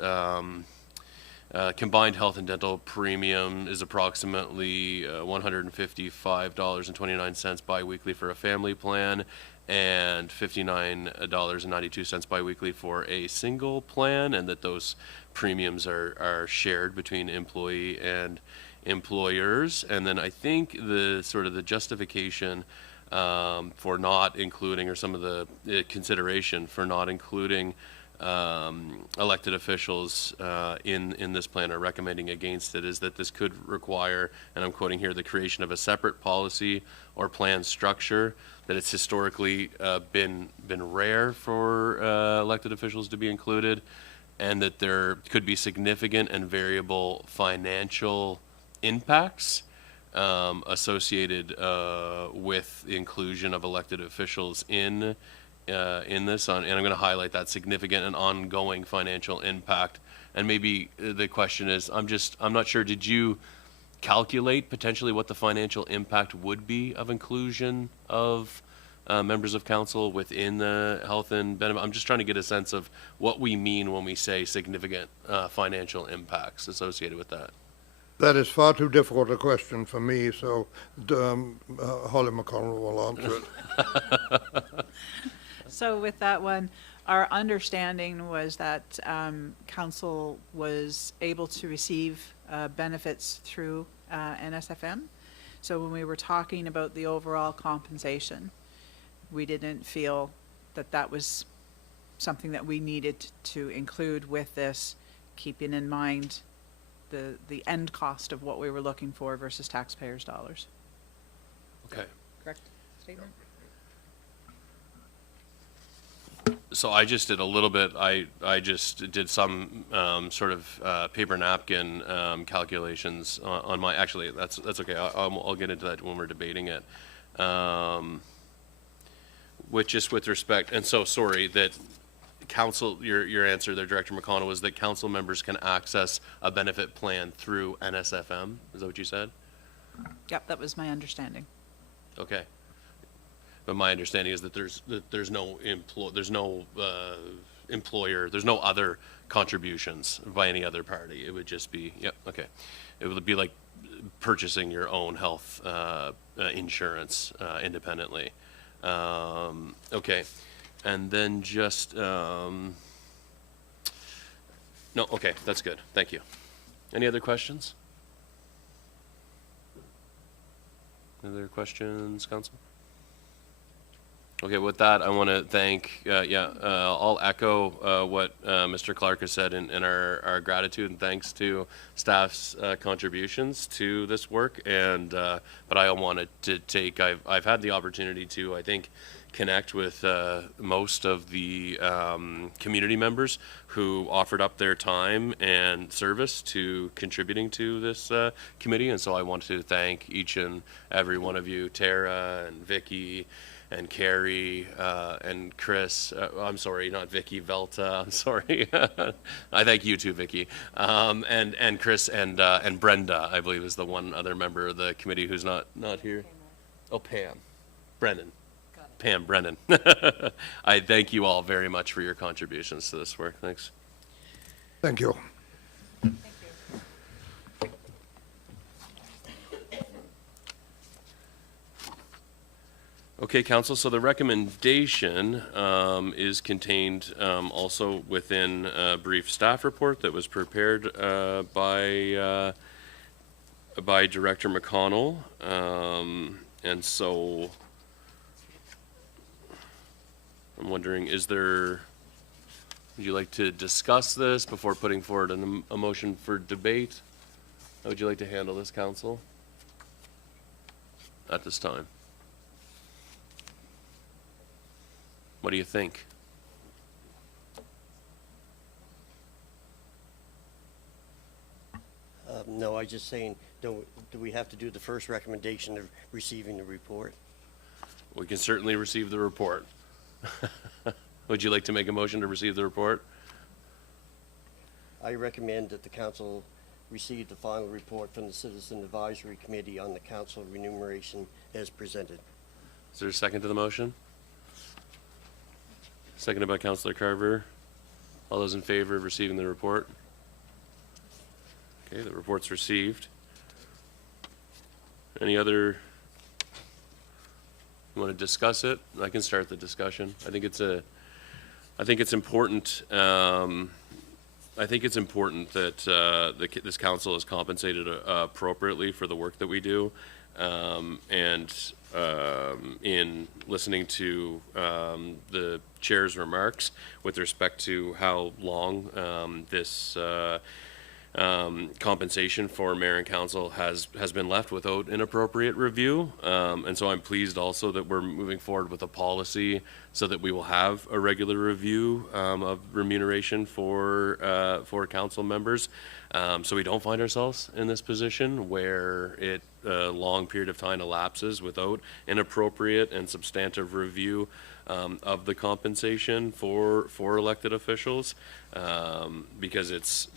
combined health and dental premium is approximately $155.29 biweekly for a family plan, and $59.92 biweekly for a single plan, and that those premiums are shared between employee and employers. And then I think the justification for not including, or some of the consideration for not including elected officials in this plan, or recommending against it, is that this could require, and I'm quoting here, the creation of a separate policy or plan structure, that it's historically been rare for elected officials to be included, and that there could be significant and variable financial impacts associated with the inclusion of elected officials in this, and I'm going to highlight that significant and ongoing financial impact. And maybe the question is, I'm not sure, did you calculate potentially what the financial impact would be of inclusion of members of council within the health and benefit? I'm just trying to get a sense of what we mean when we say significant financial impacts associated with that. That is far too difficult a question for me, so Holly McConnell will answer it. So with that one, our understanding was that council was able to receive benefits through NSFM. So when we were talking about the overall compensation, we didn't feel that that was something that we needed to include with this, keeping in mind the end cost of what we were looking for versus taxpayers' dollars. Okay. Correct statement? So I just did a little bit, I just did some sort of paper napkin calculations on my, actually, that's okay, I'll get into that when we're debating it. With respect, and so, sorry, that council, your answer there, Director McConnell, was that council members can access a benefit plan through NSFM, is that what you said? Yep, that was my understanding. Okay. But my understanding is that there's no employer, there's no other contributions by any other party. It would just be, yep, okay. It would be like purchasing your own health insurance independently. Okay, and then just No, okay, that's good. Thank you. Any other questions? Other questions, Council? Okay, with that, I want to thank, I'll echo what Mr. Clark has said in our gratitude and thanks to staff's contributions to this work. And but I wanted to take, I've had the opportunity to, I think, connect with most of the community members who offered up their time and service to contributing to this committee. And so I want to thank each and every one of you, Tara and Vicky and Carrie and Chris. I'm sorry, not Vicky, Velta. I'm sorry. I thank you too, Vicky. And Chris and Brenda, I believe, is the one other member of the committee who's not here. Oh, Pam. Brendan. Pam, Brendan. I thank you all very much for your contributions to this work. Thanks. Thank you. Okay, Council, so the recommendation is contained also within a brief staff report that was prepared by Director McConnell. And so I'm wondering, would you like to discuss this before putting forward a motion for debate? How would you like to handle this, Council, at this time? What do you think? No, I was just saying, do we have to do the first recommendation of receiving the report? We can certainly receive the report. Would you like to make a motion to receive the report? I recommend that the council receive the final report from the Citizen Advisory Committee on the council remuneration as presented. Is there a second to the motion? Seconded by Councillor Carver. All those in favor of receiving the report? Okay, the report's received. Any other? You want to discuss it? I can start the discussion. I think it's important. I think it's important that this council is compensated appropriately for the work that we do, and in listening to the chair's remarks with respect to how long this compensation for mayor and council has been left without an appropriate review. And so I'm pleased also that we're moving forward with a policy so that we will have a regular review of remuneration for council members. So we don't find ourselves in this position where a long period of time elapses without an appropriate and substantive review of the compensation for elected officials, because it's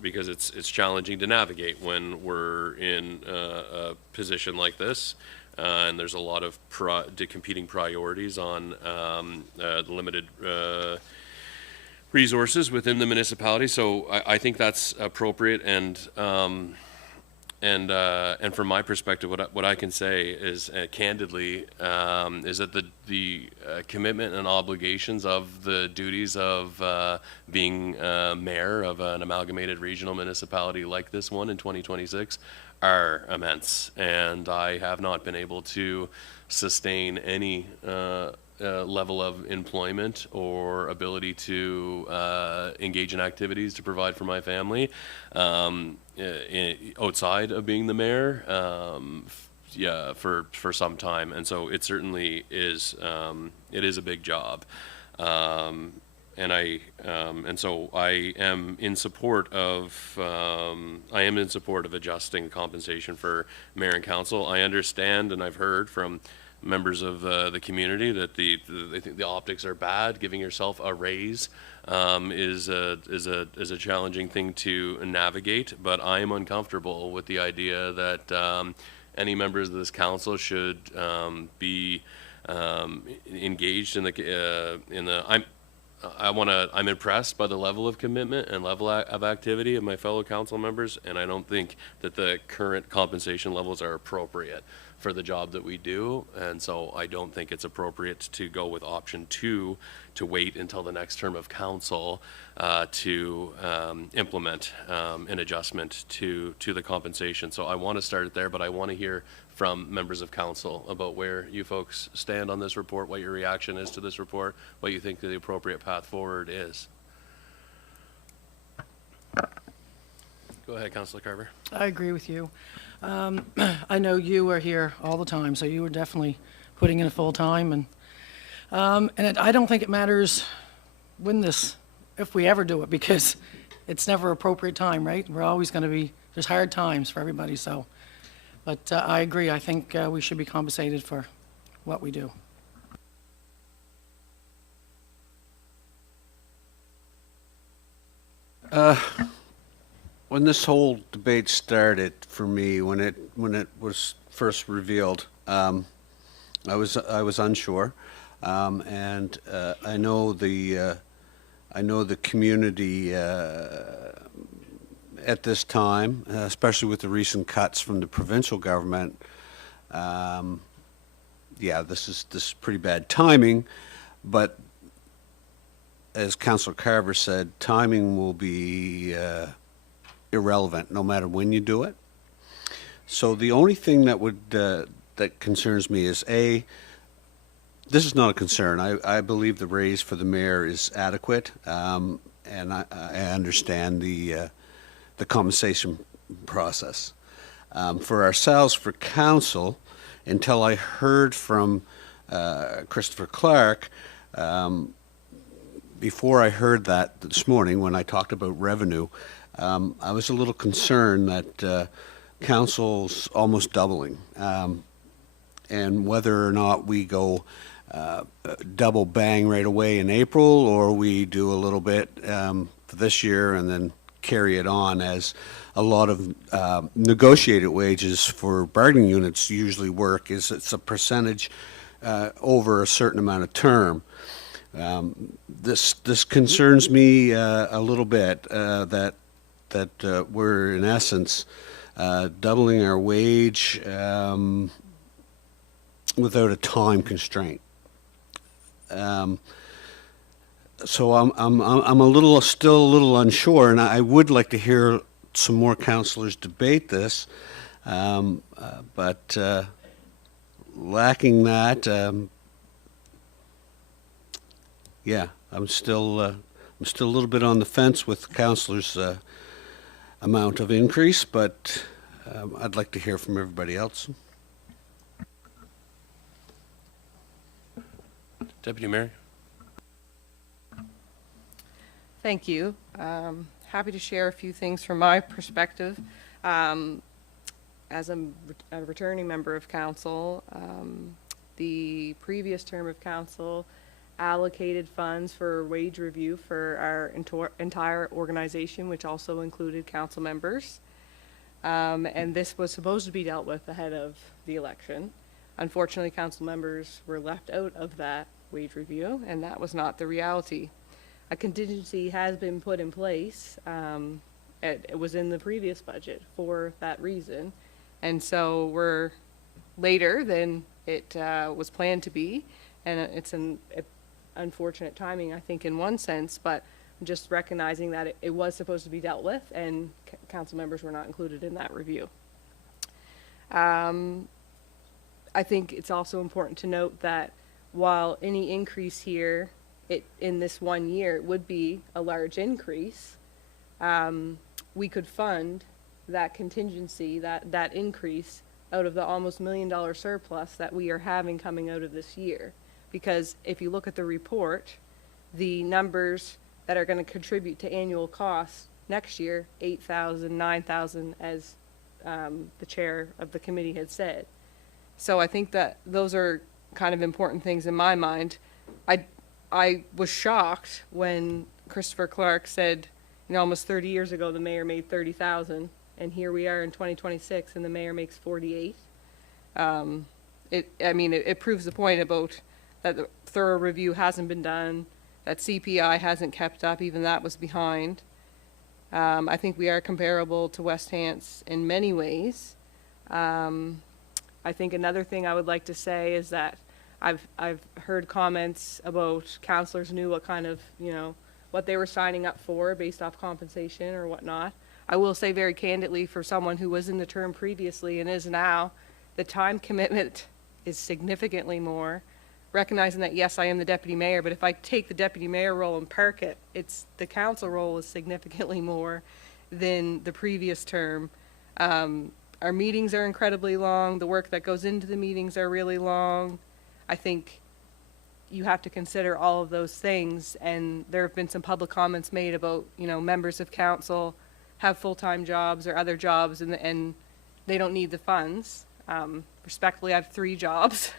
challenging to navigate when we're in a position like this, and there's a lot of competing priorities on the limited resources within the municipality. So I think that's appropriate, and from my perspective, what I can say is candidly is that the commitment and obligations of the duties of being mayor of an amalgamated regional municipality like this one in 2026 are immense, and I have not been able to sustain any level of employment or ability to engage in activities to provide for my family outside of being the mayor for some time. And so it certainly is it is a big job, and so I am in support of adjusting compensation for mayor and council. I understand, and I've heard from members of the community that they think the optics are bad. Giving yourself a raise is a challenging thing to navigate, but I am uncomfortable with the idea that any members of this council should be engaged in the. I'm impressed by the level of commitment and level of activity of my fellow council members, and I don't think that the current compensation levels are appropriate. for the job that we do. And so I don't think it's appropriate to go with option 2, to wait until the next term of council to implement an adjustment to the compensation. So I want to start it there, but I want to hear from members of council about where you folks stand on this report, what your reaction is to this report, what you think the appropriate path forward is. Go ahead, Councillor Carver. I agree with you. I know you are here all the time, so you were definitely putting in full time, and I don't think it matters if we ever do it, because it's never appropriate time, right? We're always going to be, there's hard times for everybody, so. But I agree, I think we should be compensated for what we do. When this whole debate started for me, when it was first revealed, I was unsure, and I know the community at this time, especially with the recent cuts from the provincial government. Yeah, this is pretty bad timing, but as Councillor Carver said, timing will be irrelevant no matter when you do it. So the only thing that would that concerns me is this is not a concern. I believe the raise for the mayor is adequate, and I understand the compensation process. For ourselves, for council, until I heard from Christopher Clark, before I heard that this morning when I talked about revenue, I was a little concerned that council's almost doubling, and whether or not we go double bang right away in April, or we do a little bit for this year and then carry it on, as a lot of negotiated wages for bargaining units usually work, is it's a percentage over a certain amount of term. This concerns me a little bit, that we're in essence doubling our wage without a time constraint. So I'm still a little unsure, and I would like to hear some more councillors debate this, but lacking that, yeah, I'm still a little bit on the fence with councillors' amount of increase, but I'd like to hear from everybody else. Deputy Mayor. Thank you. Happy to share a few things from my perspective. As a returning member of council, the previous term of council allocated funds for wage review for our entire organization, which also included council members. And this was supposed to be dealt with ahead of the election. Unfortunately, council members were left out of that wage review, and that was not the reality. A contingency has been put in place. It was in the previous budget for that reason. And so we're later than it was planned to be. And it's an unfortunate timing, I think, in one sense, but just recognizing that it was supposed to be dealt with, and council members were not included in that review. I think it's also important to note that while any increase here in this 1 year would be a large increase, we could fund that contingency, that increase, out of the almost $1 million surplus that we are having coming out of this year. Because if you look at the report, the numbers that are going to contribute to annual costs next year, 8,000, 9,000, as the chair of the committee had said. So I think that those are kind of important things in my mind. I was shocked when Christopher Clark said, almost 30 years ago the mayor made 30,000, and here we are in 2026 and the mayor makes 48. It proves the point about that the thorough review hasn't been done, that CPI hasn't kept up, even that was behind. I think we are comparable to West Hants in many ways. I think another thing I would like to say is that I've heard comments about counselors knew what kind of, what they were signing up for based off compensation or whatnot. I will say very candidly, for someone who was in the term previously and is now, the time commitment is significantly more. Recognizing that, yes, I am the deputy mayor, but if I take the deputy mayor role and park it, the council role is significantly more than the previous term. Our meetings are incredibly long. The work that goes into the meetings are really long. I think you have to consider all of those things, and there have been some public comments made about, members of council have full-time jobs or other jobs, and they don't need the funds. Respectfully, I have 3 jobs.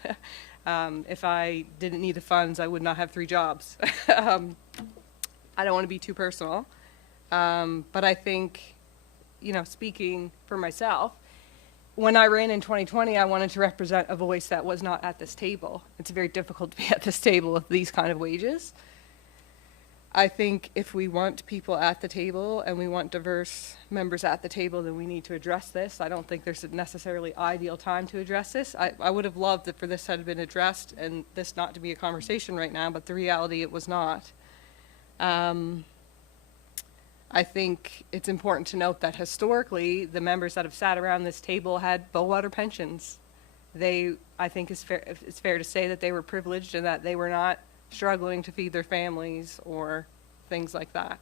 If I didn't need the funds, I would not have 3 jobs. I don't want to be too personal, but I think, speaking for myself, when I ran in 2020, I wanted to represent a voice that was not at this table. It's very difficult to be at this table with these kind of wages. I think if we want people at the table and we want diverse members at the table, then we need to address this. I don't think there's a necessarily ideal time to address this. I would have loved that for this had been addressed and this not to be a conversation right now, but the reality, it was not. I think it's important to note that historically, the members that have sat around this table had Bowater pensions. I think it's fair to say that they were privileged and that they were not struggling to feed their families or things like that.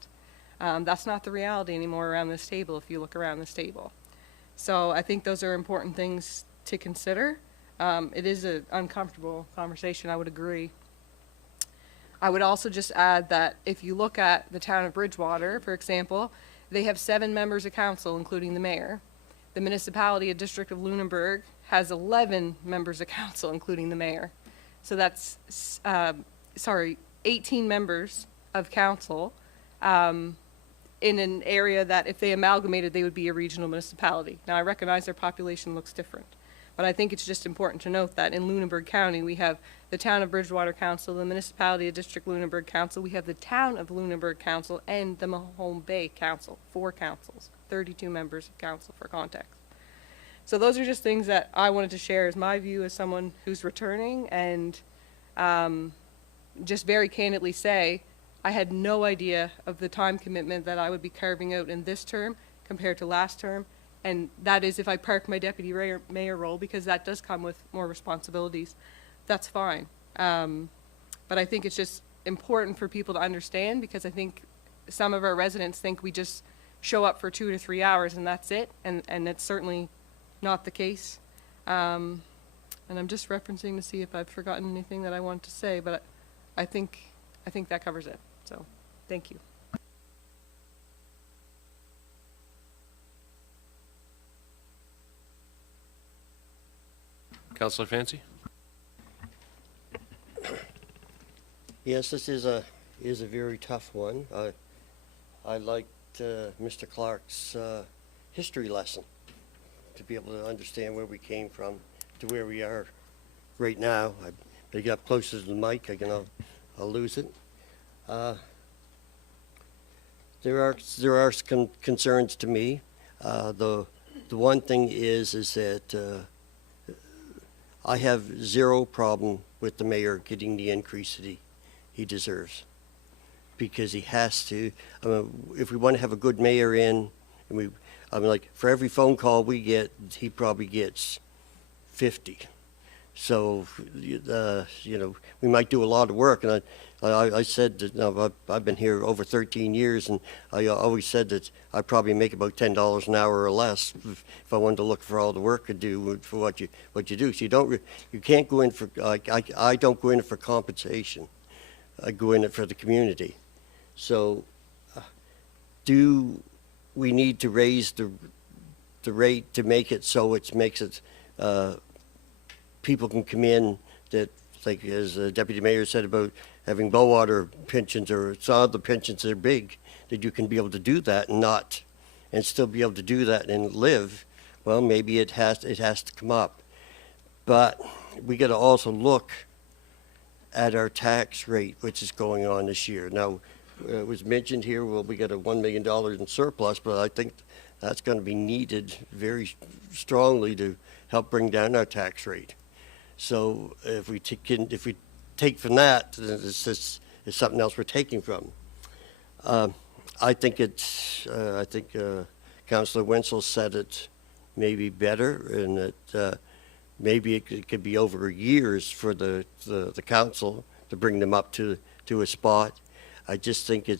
That's not the reality anymore around this table if you look around this table. So I think those are important things to consider. It is an uncomfortable conversation, I would agree. I would also just add that if you look at the town of Bridgewater, for example, they have 7 members of council, including the mayor. The municipality, a district of Lunenburg, has 11 members of council, including the mayor. So that's, 18 members of council in an area that if they amalgamated, they would be a regional municipality. Now, I recognize their population looks different, but I think it's just important to note that in Lunenburg County, we have the town of Bridgewater Council, the municipality of District Lunenburg Council, we have the town of Lunenburg Council, and the Mahone Bay Council, 4 councils, 32 members of council for context. So those are just things that I wanted to share as my view as someone who's returning, and just very candidly say, I had no idea of the time commitment that I would be carving out in this term compared to last term. And that is if I park my deputy mayor role, because that does come with more responsibilities. That's fine. But I think it's just important for people to understand, because I think some of our residents think we just show up for 2 to 3 hours and that's it. And it's certainly not the case. And I'm just referencing to see if I've forgotten anything that I want to say, but I think that covers it. So, thank you. Councillor Fancy? Yes, this is a very tough one. I liked Mr. Clark's history lesson to be able to understand where we came from to where we are right now. I better get up closer to the mic. I'll lose it. There are some concerns to me. The one thing is that I have zero problem with the mayor getting the increase that he deserves, because he has to. If we want to have a good mayor in, and like for every phone call we get, he probably gets 50. So, we might do a lot of work, and I said that I've been here over 13 years, and I always said that I probably make about $10 an hour or less if I wanted to look for all the work to do for what you do. So you can't go in for I don't go in for compensation. I go in it for the community. So, do we need to raise the rate to make it so it makes it people can come in that, like as the deputy mayor said about having Bowater pensions or some other pensions that are big, that you can be able to do that and still be able to do that and live. Well, maybe it has to come up, but we got to also look at our tax rate, which is going on this year. Now, it was mentioned here, well, we got a $1 million in surplus, but I think That's going to be needed very strongly to help bring down our tax rate. So if we take from that, then it's something else we're taking from. I think Councillor Wenzel said it maybe better, and that maybe it could be over years for the council to bring them up to a spot. I just think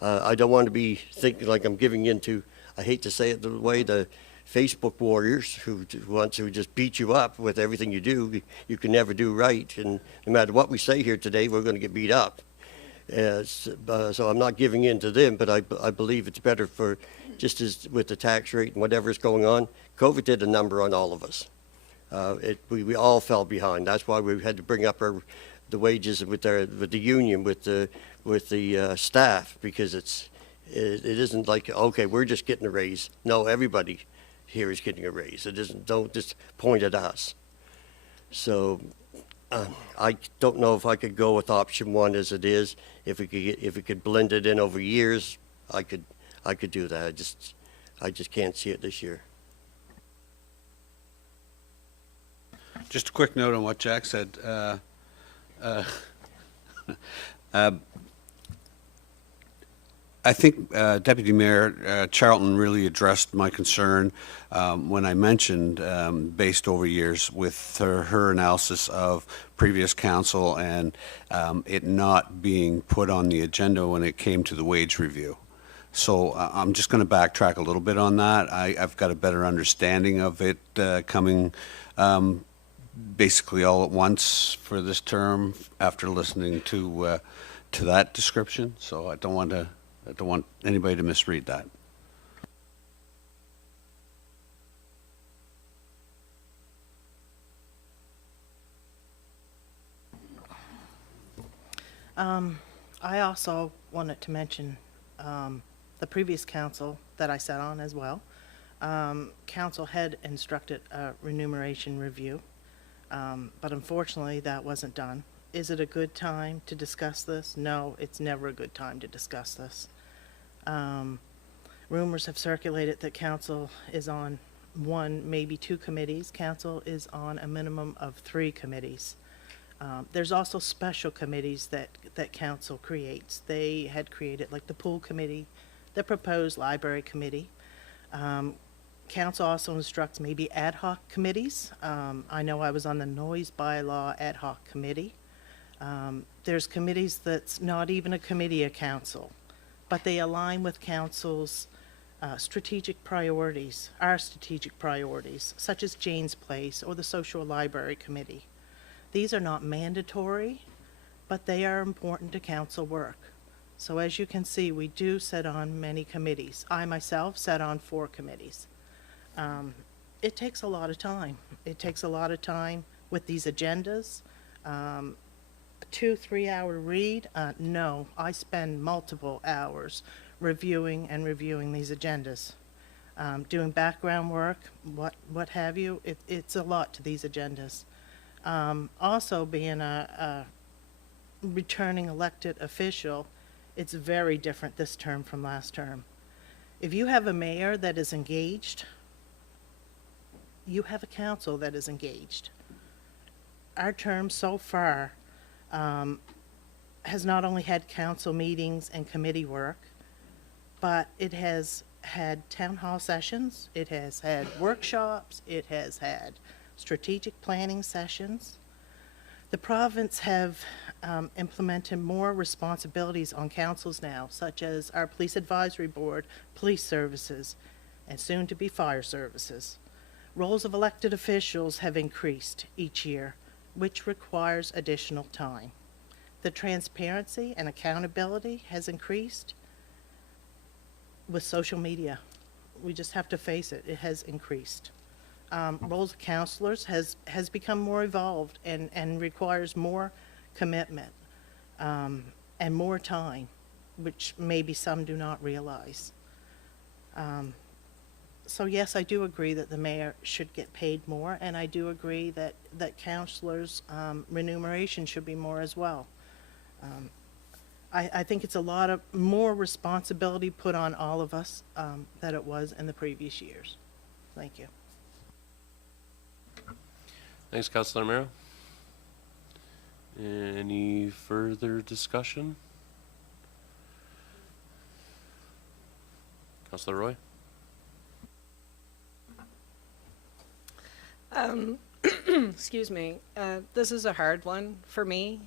I don't want to be thinking like I'm giving in to, I hate to say it the way, the Facebook warriors who want to just beat you up with everything you do. You can never do right, and no matter what we say here today, we're going to get beat up. So I'm not giving in to them, but I believe it's better for, just as with the tax rate and whatever's going on, COVID did a number on all of us. We all fell behind. That's why we had to bring up the wages with the union, with the staff, because it isn't like, okay, we're just getting a raise. No, everybody here is getting a raise. It isn't, don't just point at us. So I don't know if I could go with option one as it is. If we could blend it in over years, I could do that. I just can't see it this year. Just a quick note on what Jack said. I think Deputy Mayor Charlton really addressed my concern when I mentioned, based over years, with her analysis of previous council and it not being put on the agenda when it came to the wage review. So I'm just going to backtrack a little bit on that. I've got a better understanding of it coming basically all at once for this term after listening to that description. So I don't want anybody to misread that. I also wanted to mention the previous council that I sat on as well. Council had instructed a remuneration review, but unfortunately that wasn't done. Is it a good time to discuss this? No, it's never a good time to discuss this. Rumors have circulated that council is on one, maybe two committees. Council is on a minimum of 3 committees. There's also special committees that council creates. They had created like the pool committee, the proposed library committee. Council also instructs maybe ad hoc committees. I know I was on the noise bylaw ad hoc committee. There's committees that's not even a committee of council, but they align with council's strategic priorities, our strategic priorities, such as Jane's Place or the Social Library Committee. These are not mandatory, but they are important to council work. So as you can see, we do sit on many committees. I myself sat on 4 committees. It takes a lot of time. It takes a lot of time with these agendas. 2-3 hour read? No, I spend multiple hours reviewing these agendas. Doing background work, what have you, it's a lot to these agendas. Also being a returning elected official, it's very different this term from last term. If you have a mayor that is engaged, you have a council that is engaged. Our term so far has not only had council meetings and committee work, but it has had town hall sessions, it has had workshops, it has had strategic planning sessions. The province have implemented more responsibilities on councils now, such as our police advisory board, police services, and soon to be fire services. Roles of elected officials have increased each year, which requires additional time. The transparency and accountability has increased with social media. We just have to face it, it has increased. Roles of counselors has become more evolved and requires more commitment and more time, which maybe some do not realize. So yes, I do agree that the mayor should get paid more, and I do agree that counselors' remuneration should be more as well. I think it's a lot of more responsibility put on all of us than it was in the previous years. Thank you. Thanks, Councilor Romero. Any further discussion? Councilor Roy? Excuse me. This is a hard one for me.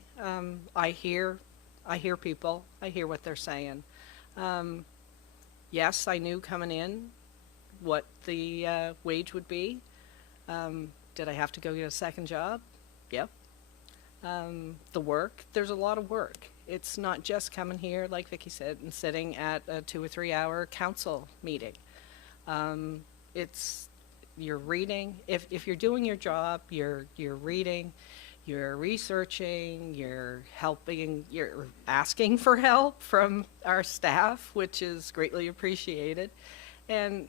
I hear people. I hear what they're saying. Yes, I knew coming in what the wage would be. Did I have to go get a second job? Yep. The work, there's a lot of work. It's not just coming here, like Vicki said, and sitting at a 2 or 3 hour council meeting. You're reading. If you're doing your job, you're reading, you're researching, you're helping, you're asking for help from our staff, which is greatly appreciated. And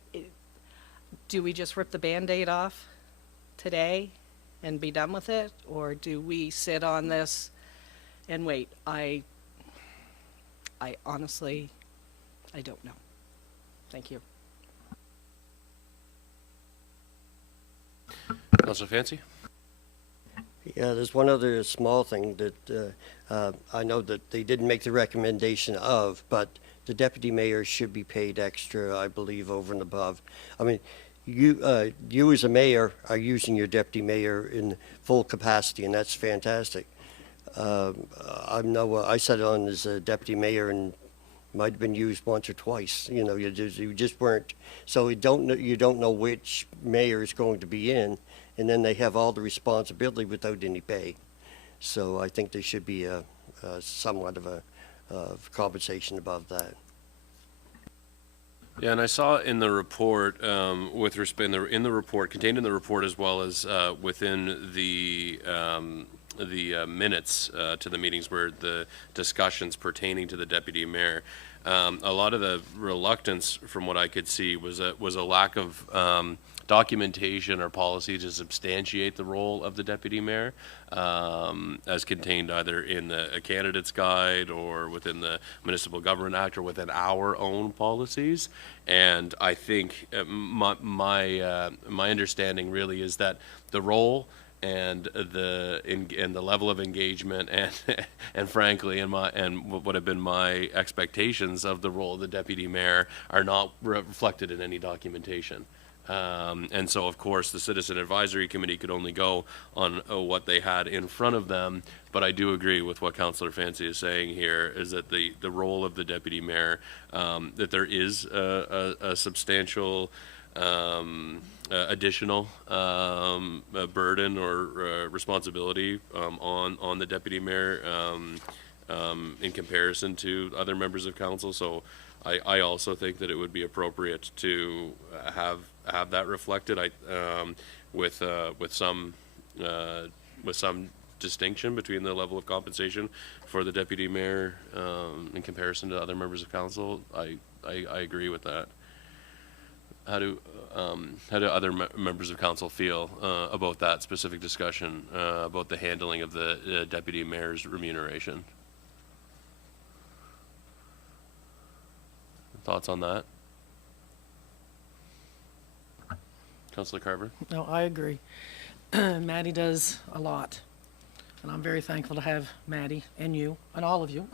do we just rip the Band-Aid off today and be done with it? Or do we sit on this and wait? I honestly, I don't know. Thank you. Councilor Fancy? Yeah, there's one other small thing that I know that they didn't make the recommendation of, but the deputy mayor should be paid extra, I believe, over and above. I mean, you as a mayor are using your deputy mayor in full capacity, and that's fantastic. I sat on as a deputy mayor and might have been used once or twice. You know, you just weren't. So you don't know which mayor is going to be in, and then they have all the responsibility without any pay. So I think there should be somewhat of a compensation above that. Yeah, and I saw in the report, with respect in the report, contained in the report, as well as within the minutes to the meetings, where the discussions pertaining to the deputy mayor, a lot of the reluctance, from what I could see, was a lack of documentation or policy to substantiate the role of the deputy mayor, as contained either in a candidate's guide or within the Municipal Government Act or within our own policies. And I think my understanding really is that the role and the level of engagement and frankly and what have been my expectations of the role of the deputy mayor are not reflected in any documentation. And so, of course, the Citizen Advisory Committee could only go on what they had in front of them. But I do agree with what Councillor Fancy is saying here, is that the role of the deputy mayor, that there is a substantial additional burden or responsibility on the deputy mayor in comparison to other members of council. So I also think that it would be appropriate to have that reflected. With some distinction between the level of compensation for the deputy mayor in comparison to other members of council. I agree with that. How do other members of council feel about that specific discussion about the handling of the deputy mayor's remuneration? Thoughts on that? Councillor Carver? No, I agree. Maddie does a lot, and I'm very thankful to have Maddie and you and all of you.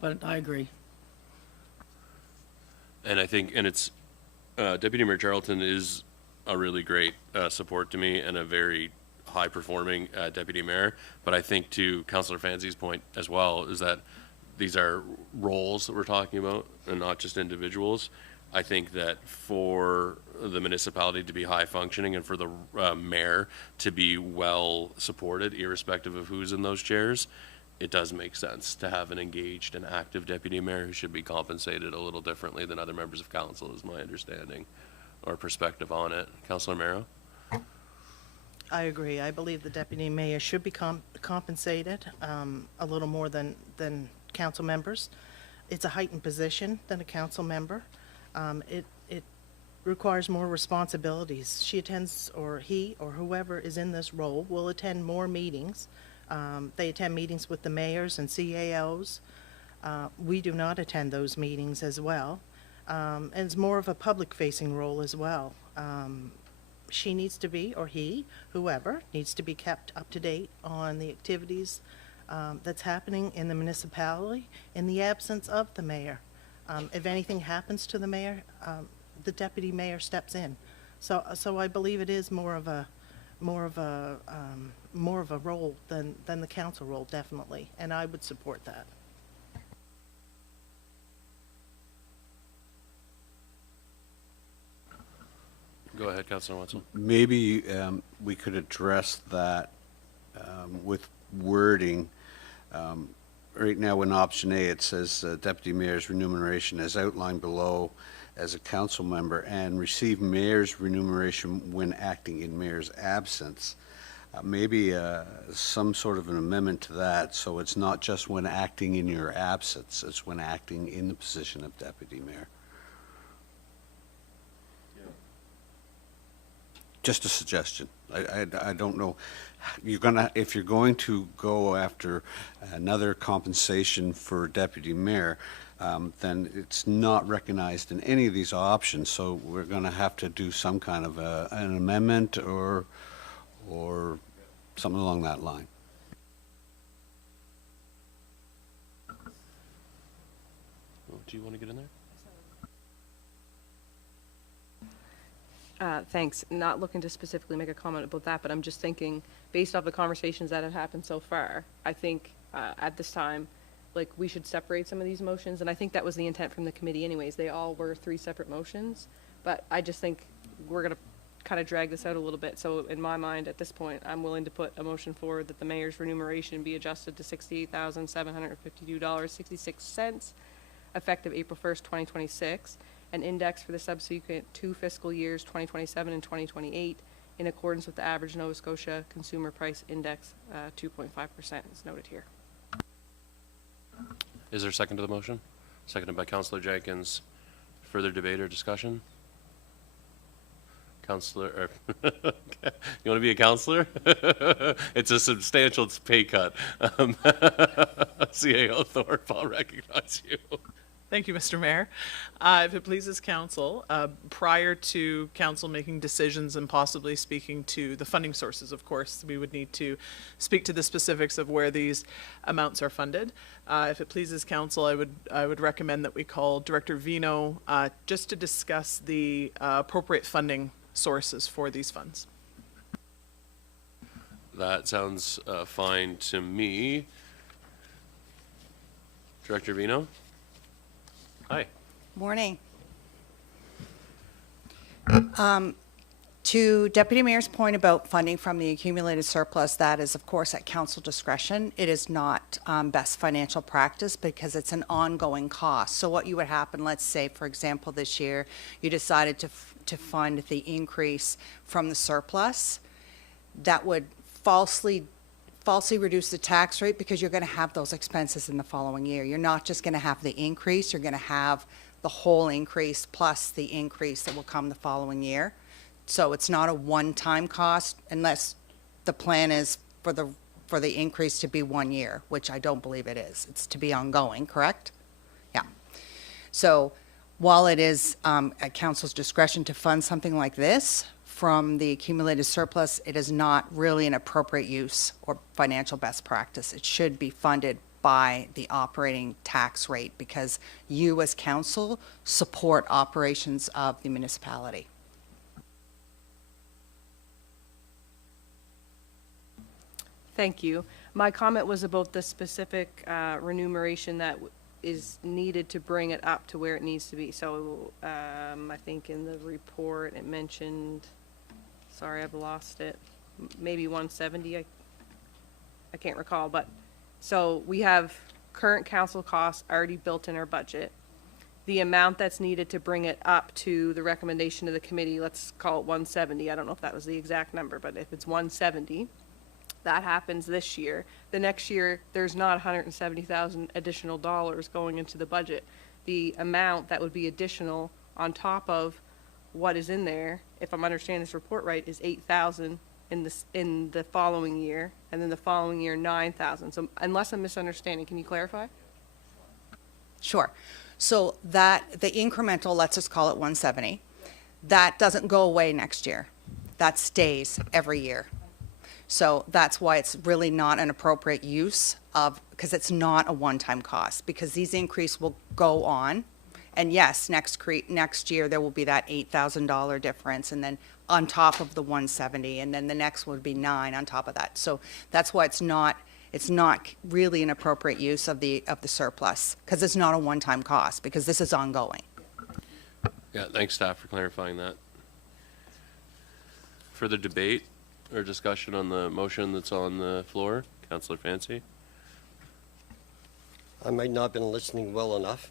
But I agree. And I think, and it's Deputy Mayor Charlton is a really great support to me and a very high-performing deputy mayor. But I think, to Councillor Fancy's point as well, is that these are roles that we're talking about and not just individuals. I think that for the municipality to be high functioning and for the mayor to be well supported, irrespective of who's in those chairs, it does make sense to have an engaged and active deputy mayor who should be compensated a little differently than other members of council, is my understanding or perspective on it. Councillor Mero? I agree. I believe the deputy mayor should be compensated a little more than council members. It's a heightened position than a council member. It requires more responsibilities. She attends, or he or whoever is in this role will attend more meetings. They attend meetings with the mayors and CAOs. We do not attend those meetings as well. And it's more of a public-facing role as well. She needs to be, or he, whoever, needs to be kept up to date on the activities that's happening in the municipality in the absence of the mayor. If anything happens to the mayor, the deputy mayor steps in. So I believe it is more of a role than the council role, definitely, and I would support that. Go ahead, Councilor Wenzel. Maybe we could address that with wording. Right now in option A, it says deputy mayor's remuneration as outlined below as a council member and receive mayor's remuneration when acting in mayor's absence. Maybe some sort of an amendment to that, so it's not just when acting in your absence, it's when acting in the position of deputy mayor. Just a suggestion. I don't know. If you're going to go after another compensation for deputy mayor, then it's not recognized in any of these options. So we're going to have to do some kind of an amendment or something along that line. Do you want to get in there? Thanks. Not looking to specifically make a comment about that, but I'm just thinking, based off the conversations that have happened so far, I think at this time, like, we should separate some of these motions, and I think that was the intent from the committee anyways. They all were 3 separate motions, but I just think we're going to kind of drag this out a little bit. So in my mind, at this point, I'm willing to put a motion forward that the mayor's remuneration be adjusted to $68,752.66, effective April 1st, 2026. An index for the subsequent 2 fiscal years, 2027 and 2028, in accordance with the average Nova Scotia Consumer Price Index, 2.5% is noted here. Is there a second to the motion? Seconded by Councillor Jenkins. Further debate or discussion? Councillor, you want to be a councillor? It's a substantial pay cut. CAO Thorpe, I'll recognize you. Thank you, Mr. Mayor. If it pleases council, prior to council making decisions and possibly speaking to the funding sources, of course, we would need to speak to the specifics of where these amounts are funded. If it pleases council, I would recommend that we call Director Vino just to discuss the appropriate funding sources for these funds. That sounds fine to me. Director Vino? Hi. Morning. To Deputy Mayor's point about funding from the accumulated surplus, that is, of course, at council discretion. It is not best financial practice because it's an ongoing cost. So what you would happen, let's say, for example, this year, you decided to fund the increase from the surplus, that would falsely reduce the tax rate because you're going to have those expenses in the following year. You're not just going to have the increase, you're going to have the whole increase plus the increase that will come the following year. So it's not a one-time cost unless the plan is for the increase to be 1 year, which I don't believe it is. It's to be ongoing, correct? Yeah. So while it is at council's discretion to fund something like this from the accumulated surplus, it is not really an appropriate use or financial best practice. It should be funded by the operating tax rate because you as council support operations of the municipality. Thank you. My comment was about the specific remuneration that is needed to bring it up to where it needs to be. So I think in the report it mentioned, sorry, I've lost it, maybe 170, I can't recall, but so we have current council costs already built in our budget. The amount that's needed to bring it up to the recommendation of the committee, let's call it 170. I don't know if that was the exact number, but if it's 170, that happens this year. The next year, there's not 170,000 additional dollars going into the budget. The amount that would be additional on top of what is in there, if I'm understanding this report right, is 8,000 in the following year, and then the following year 9,000. So unless I'm misunderstanding, can you clarify? Sure. So that, the incremental, let's just call it 170, that doesn't go away next year. That stays every year. So that's why it's really not an appropriate use of, because it's not a one-time cost, because these increase will go on. And yes, next year, there will be that $8,000 difference, and then on top of the 170, and then the next would be 9 on top of that. So that's why it's not really an appropriate use of the surplus, because it's not a one-time cost, because this is ongoing. Yeah, thanks, staff, for clarifying that. Further debate or discussion on the motion that's on the floor? Councillor Fancy? I might not have been listening well enough.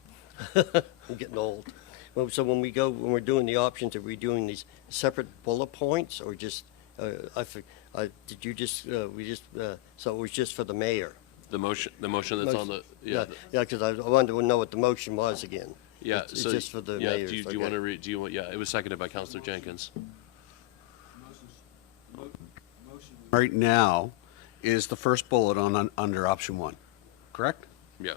I'm getting old. Well, so when we're doing the options, are we doing these separate bullet points, or just, did you just, so it was just for the mayor? The motion that's on the, Yeah, because I wanted to know what the motion was again. Yeah, It's so. just for the yeah, mayors. Do you want to read, yeah, it was seconded by Councillor Jenkins. Right now is the first bullet under option 1, correct? Yeah.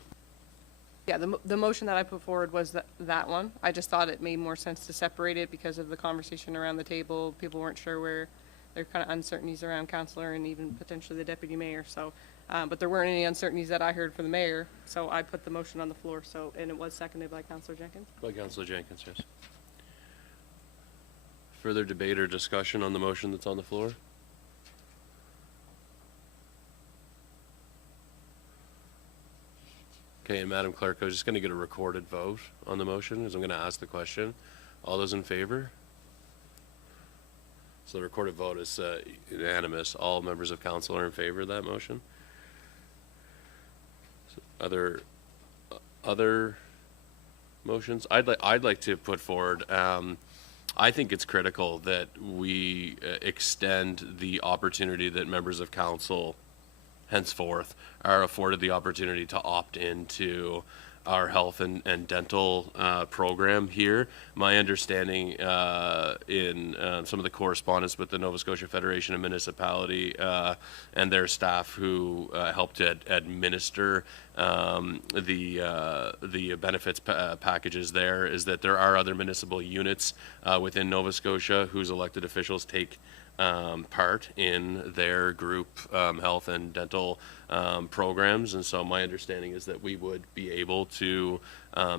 Yeah, the motion that I put forward was that one. I just thought it made more sense to separate it because of the conversation around the table. People weren't sure where, there were kind of uncertainties around councillor and even potentially the deputy mayor, so, but there weren't any uncertainties that I heard from the mayor, so I put the motion on the floor, so, and it was seconded by Councillor Jenkins. By Councillor Jenkins, yes. Further debate or discussion on the motion that's on the floor? Okay, and Madam Clerk, I was just going to get a recorded vote on the motion, as I'm going to ask the question. All those in favor? So the recorded vote is unanimous. All members of council are in favor of that motion. So other motions? I'd like to put forward, I think it's critical that we extend the opportunity that members of council henceforth are afforded the opportunity to opt into our health and dental program here. My understanding in some of the correspondence with the Nova Scotia Federation of Municipality and their staff who helped to administer the benefits packages there is that there are other municipal units within Nova Scotia whose elected officials take part in their group health and dental programs, and so my understanding is that we would be able to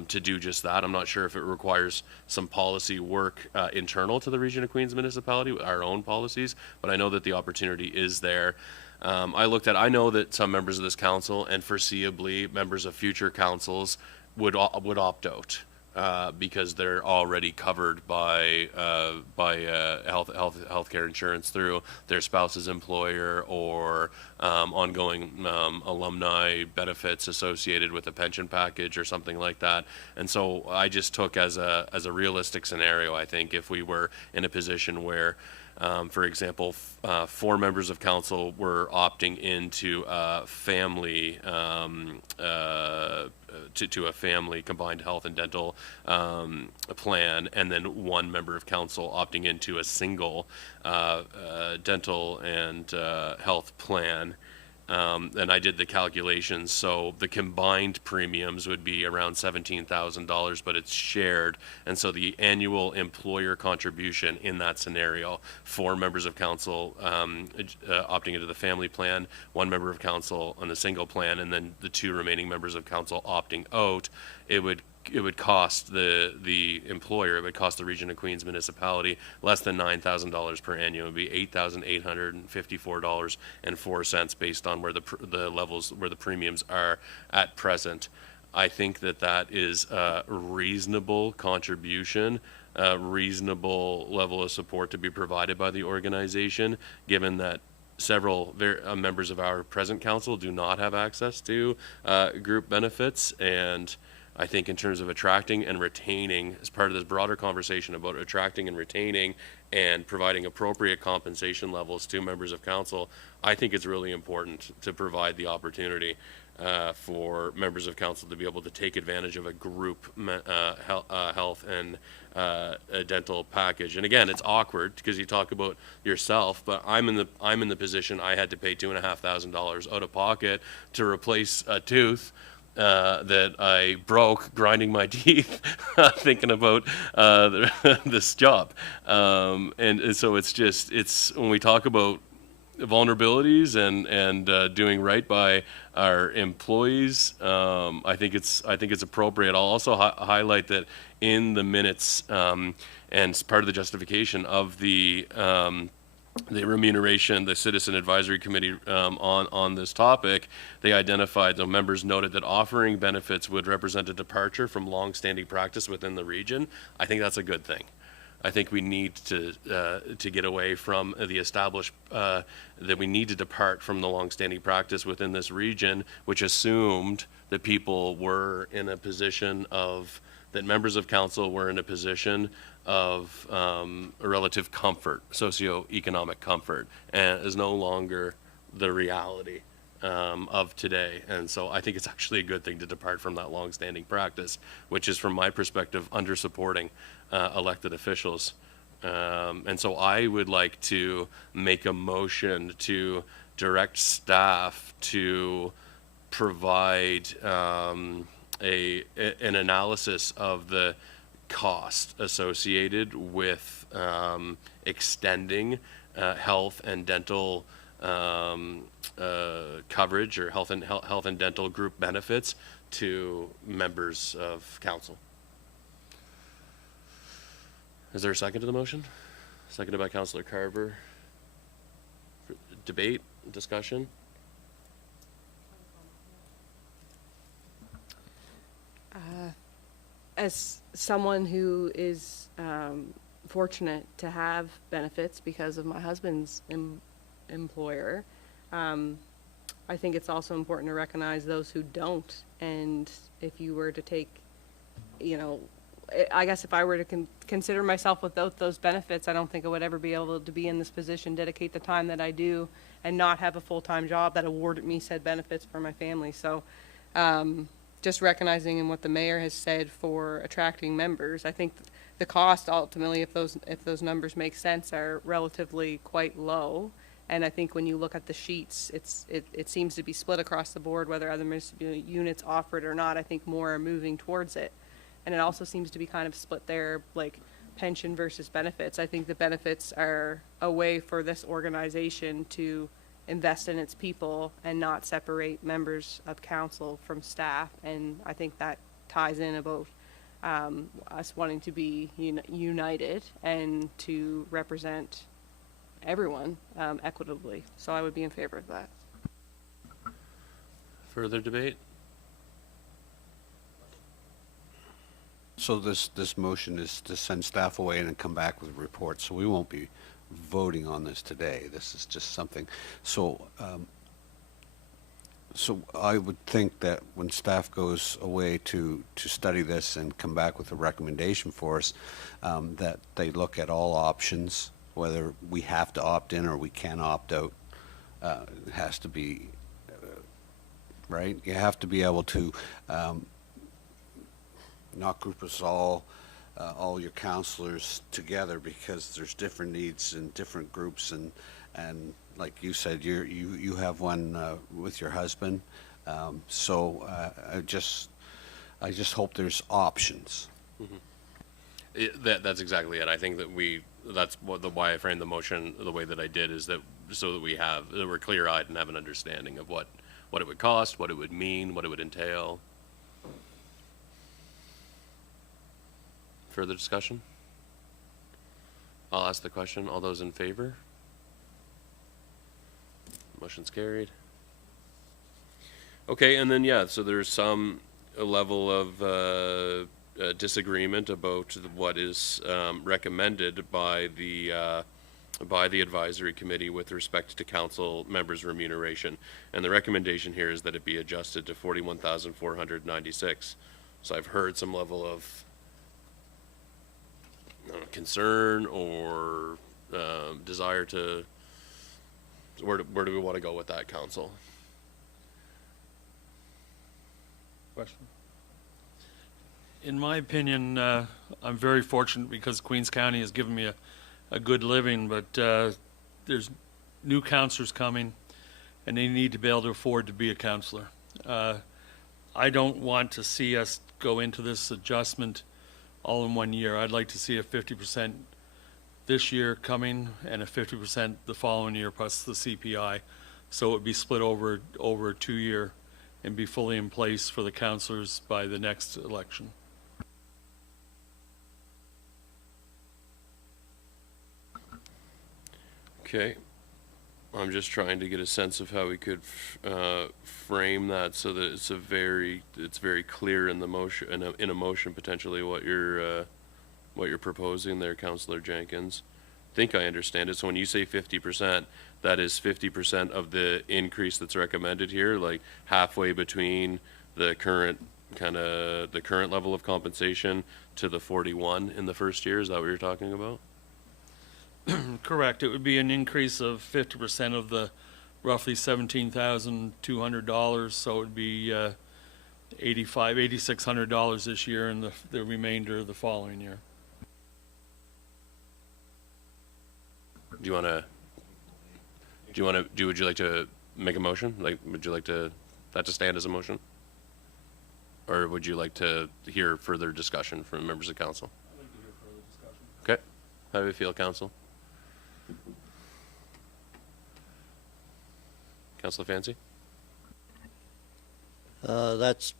do just that. I'm not sure if it requires some policy work internal to the Region of Queens Municipality, our own policies, but I know that the opportunity is there. I know that some members of this council and foreseeably members of future councils would opt out. Because they're already covered by healthcare insurance through their spouse's employer or ongoing alumni benefits associated with a pension package or something like that. And so I just took as a realistic scenario, I think, if we were in a position where for example, 4 members of council were opting into a family to a family combined health and dental plan, and then 1 member of council opting into a single dental and health plan. And I did the calculations, so the combined premiums would be around $17,000, but it's shared, and so the annual employer contribution in that scenario, 4 members of council opting into the family plan, 1 member of council on the single plan, and then the 2 remaining members of council opting out, it would cost the employer, it would cost the Region of Queens Municipality less than $9,000 per annum. It would be $8,854.04 based on where the levels, where the premiums are at present. I think that is a reasonable contribution, a reasonable level of support to be provided by the organization, given that several members of our present council do not have access to group benefits. And I think in terms of attracting and retaining, as part of this broader conversation about attracting and retaining and providing appropriate compensation levels to members of council, I think it's really important to provide the opportunity for members of council to be able to take advantage of a group health and a dental package. And again, it's awkward because you talk about yourself, but I'm in the position I had to pay $2,500 out of pocket to replace a tooth. that I broke grinding my teeth thinking about this job. And so it's when we talk about vulnerabilities and doing right by our employees, I think it's appropriate. I'll also highlight that in the minutes, and part of the justification of the remuneration, the Citizen Advisory Committee on this topic, they identified, the members noted that offering benefits would represent a departure from long-standing practice within the region. I think that's a good thing. I think we need to get away from the established, that we need to depart from the long-standing practice within this region, which assumed that people were in a position of, that members of council were in a position of a relative comfort, socioeconomic comfort, and is no longer the reality of today. And so I think it's actually a good thing to depart from that long-standing practice, which is, from my perspective, under-supporting elected officials. And so I would like to make a motion to direct staff to provide an analysis of the cost associated with extending health and dental coverage, or health and dental group benefits to members of council. Is there a second to the motion? Seconded by Councillor Carver. Debate, discussion? As someone who is fortunate to have benefits because of my husband's employer, I think it's also important to recognize those who don't. And if you were to take, I guess if I were to consider myself without those benefits, I don't think I would ever be able to be in this position, dedicate the time that I do, and not have a full-time job that awarded me said benefits for my family. So just recognizing in what the mayor has said for attracting members, I think the cost ultimately, if those numbers make sense, are relatively quite low. And I think when you look at the sheets, it seems to be split across the board, whether other municipal units offer it or not. I think more are moving towards it. And it also seems to be kind of split there, like pension versus benefits. I think the benefits are a way for this organization to invest in its people and not separate members of council from staff. And I think that ties in about us wanting to be united and to represent everyone equitably. So I would be in favor of that. Further debate? So this motion is to send staff away and then come back with a report, so we won't be voting on this today. This is just something, so I would think that when staff goes away to study this and come back with a recommendation for us, that they look at all options, whether we have to opt in or we can opt out. It has to be, right? You have to be able to not group us all your counselors together, because there's different needs in different groups, and like you said, you have one with your husband, so I just hope there's options. Mm-hmm. That's exactly it. I think that that's why I framed the motion the way that I did, is that so that we're clear-eyed and have an understanding of what it would cost, what it would mean, what it would entail. Further discussion? I'll ask the question. All those in favor? Motion's carried. Okay, and then, so there's some level of disagreement about what is recommended by the advisory committee with respect to council members' remuneration. And the recommendation here is that it be adjusted to $41,496. So I've heard some level of concern or desire to, where do we want to go with that, council? Question. In my opinion, I'm very fortunate because Queens County has given me a good living, but there's new counselors coming and they need to be able to afford to be a counselor. I don't want to see us go into this adjustment all in 1 year. I'd like to see a 50% this year coming and a 50% the following year plus the CPI. So it would be split over a 2-year and be fully in place for the councillors by the next election. Okay. I'm just trying to get a sense of how we could frame that so that it's very clear in the motion, in a motion potentially what you're proposing there, Councillor Jenkins. I think I understand it. So when you say 50%, that is 50% of the increase that's recommended here, like halfway between the current level of compensation to the 41 in the first year. Is that what you're talking about? Correct. It would be an increase of 50% of the roughly $17,200. So it would be $8,600 this year and the remainder the following year. Would you like to make a motion? Like, would you like that to stand as a motion? Or would you like to hear further discussion from members of council? I'd like to hear further discussion. Okay. How do you feel, council? Councilor Fancy? That's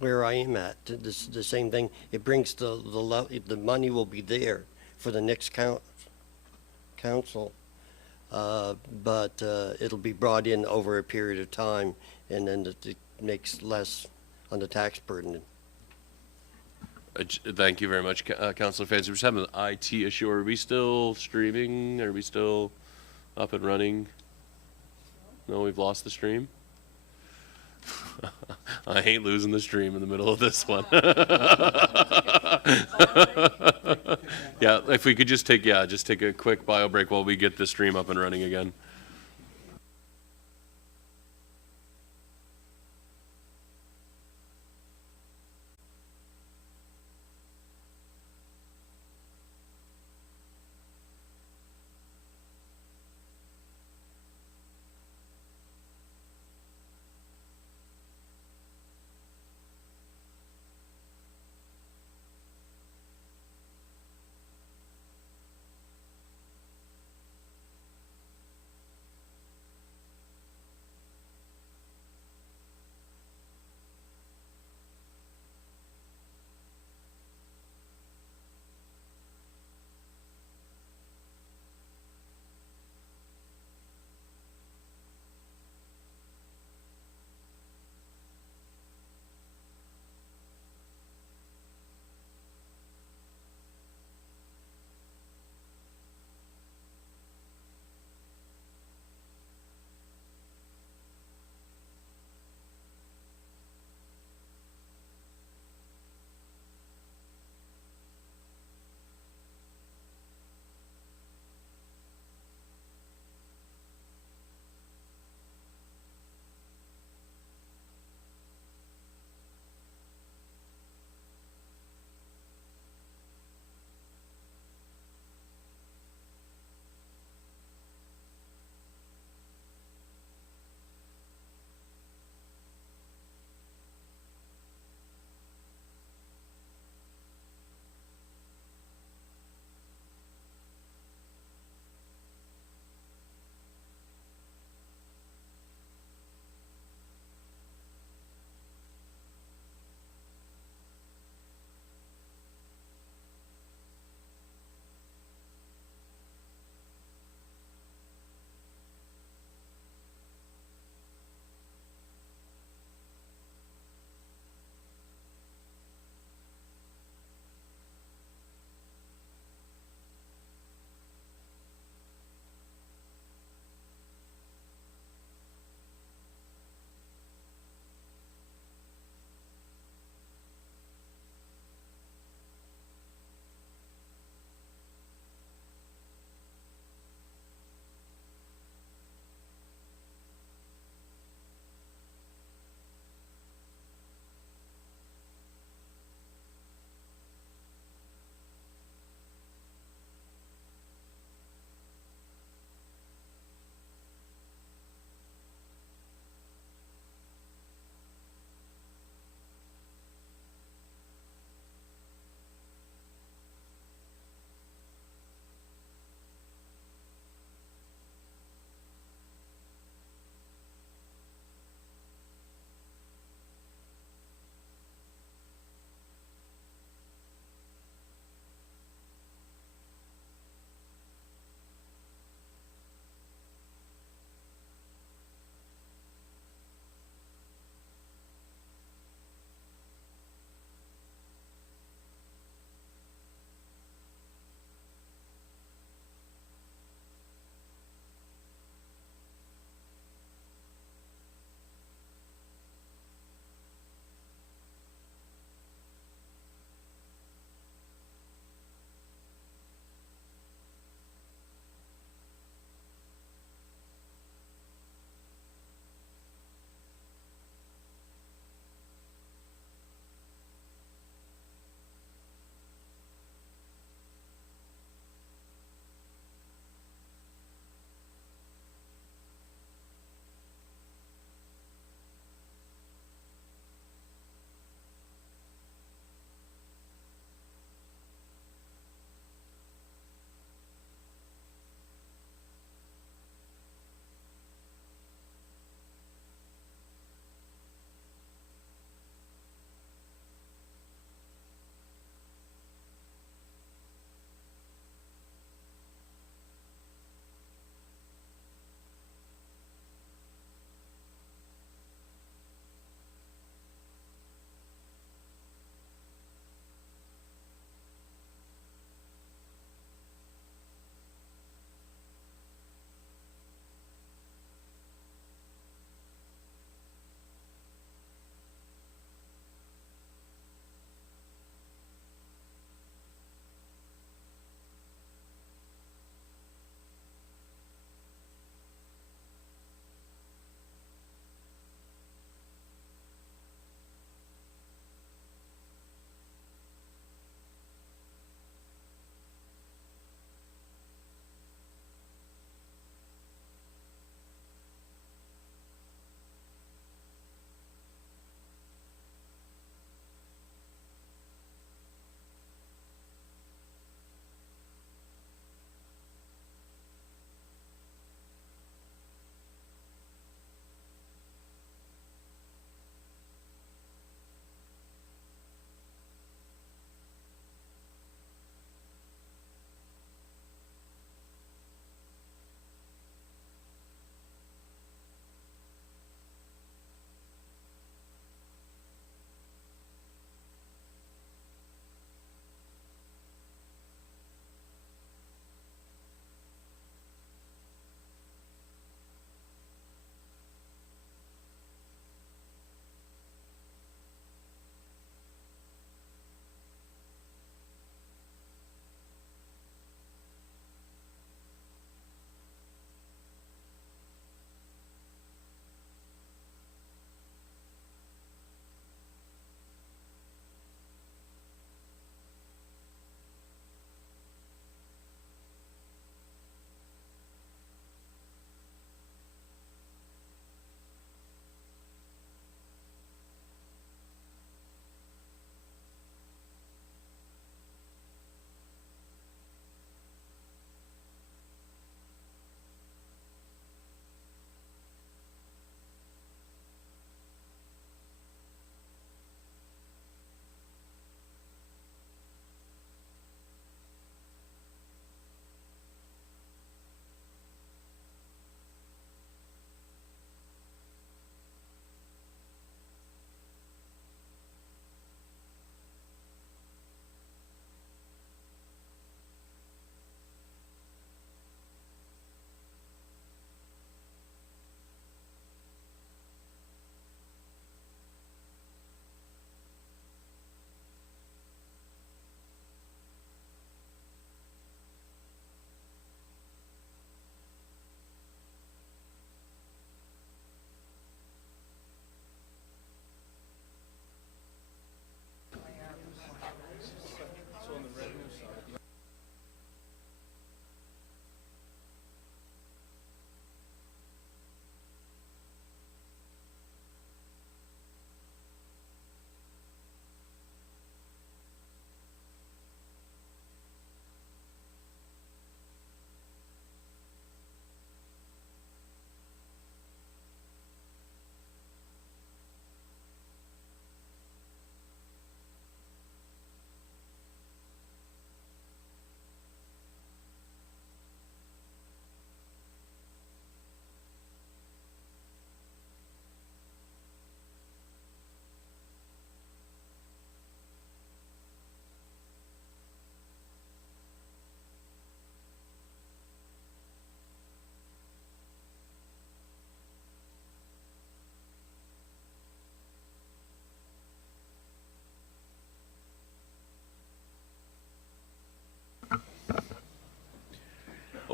where I am at. The same thing. It brings the money will be there for the next council, but it'll be brought in over a period of time, and then it makes less on the tax burden. Thank you very much, Councilor Fancy. We're just having an IT issue. Are we still streaming? Are we still up and running? No, we've lost the stream. I hate losing the stream in the middle of this one. Yeah, if we could just take a quick bio break while we get the stream up and running again.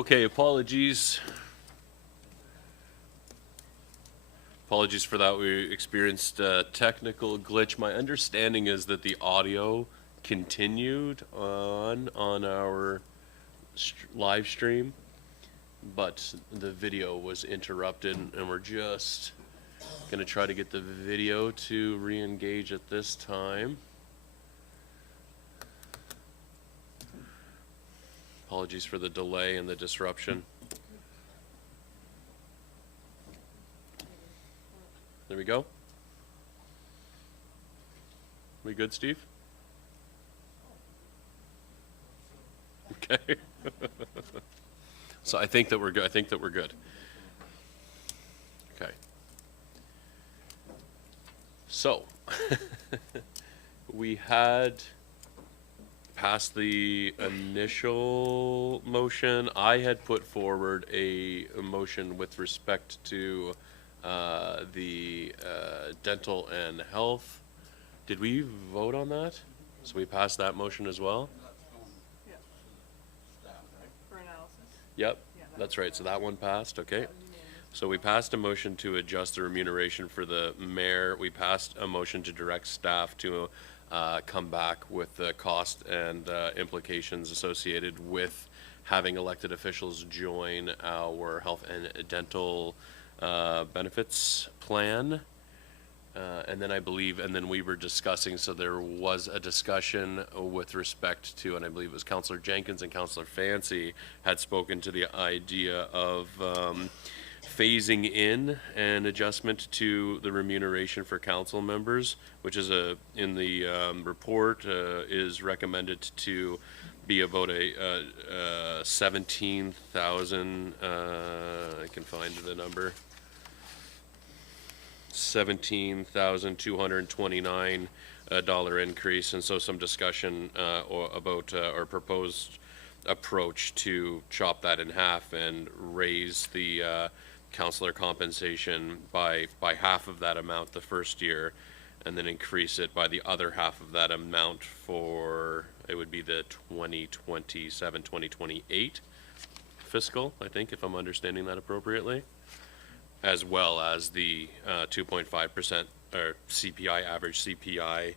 Okay, apologies. Apologies for that. We experienced a technical glitch. My understanding is that the audio continued on our live stream, but the video was interrupted, and we're just gonna try to get the video to re-engage at this time. Apologies for the delay and the disruption. There we go. We good, Steve? Okay. So I think that we're good. I think that we're good. Okay. So we had passed the initial motion. I had put forward a motion with respect to the dental and health. Did we vote on that? So we passed that motion as well? For analysis? Yep, that's right. So that one passed, okay. So we passed a motion to adjust the remuneration for the mayor. We passed a motion to direct staff to come back with the cost and implications associated with having elected officials join our health and dental benefits plan. And then I believe, and then we were discussing, so there was a discussion with respect to, and I believe it was Councillor Jenkins and Councillor Fancy had spoken to the idea of phasing in an adjustment to the remuneration for council members, which is in the report is recommended to be about a 17,000, I can find the number, $17,229 increase, and so some discussion about our proposed approach to chop that in half and raise the councillor compensation by half of that amount the first year, and then increase it by the other half of that amount for, it would be the 2027-2028 fiscal, I think, if I'm understanding that appropriately, as well as the 2.5% or CPI, average CPI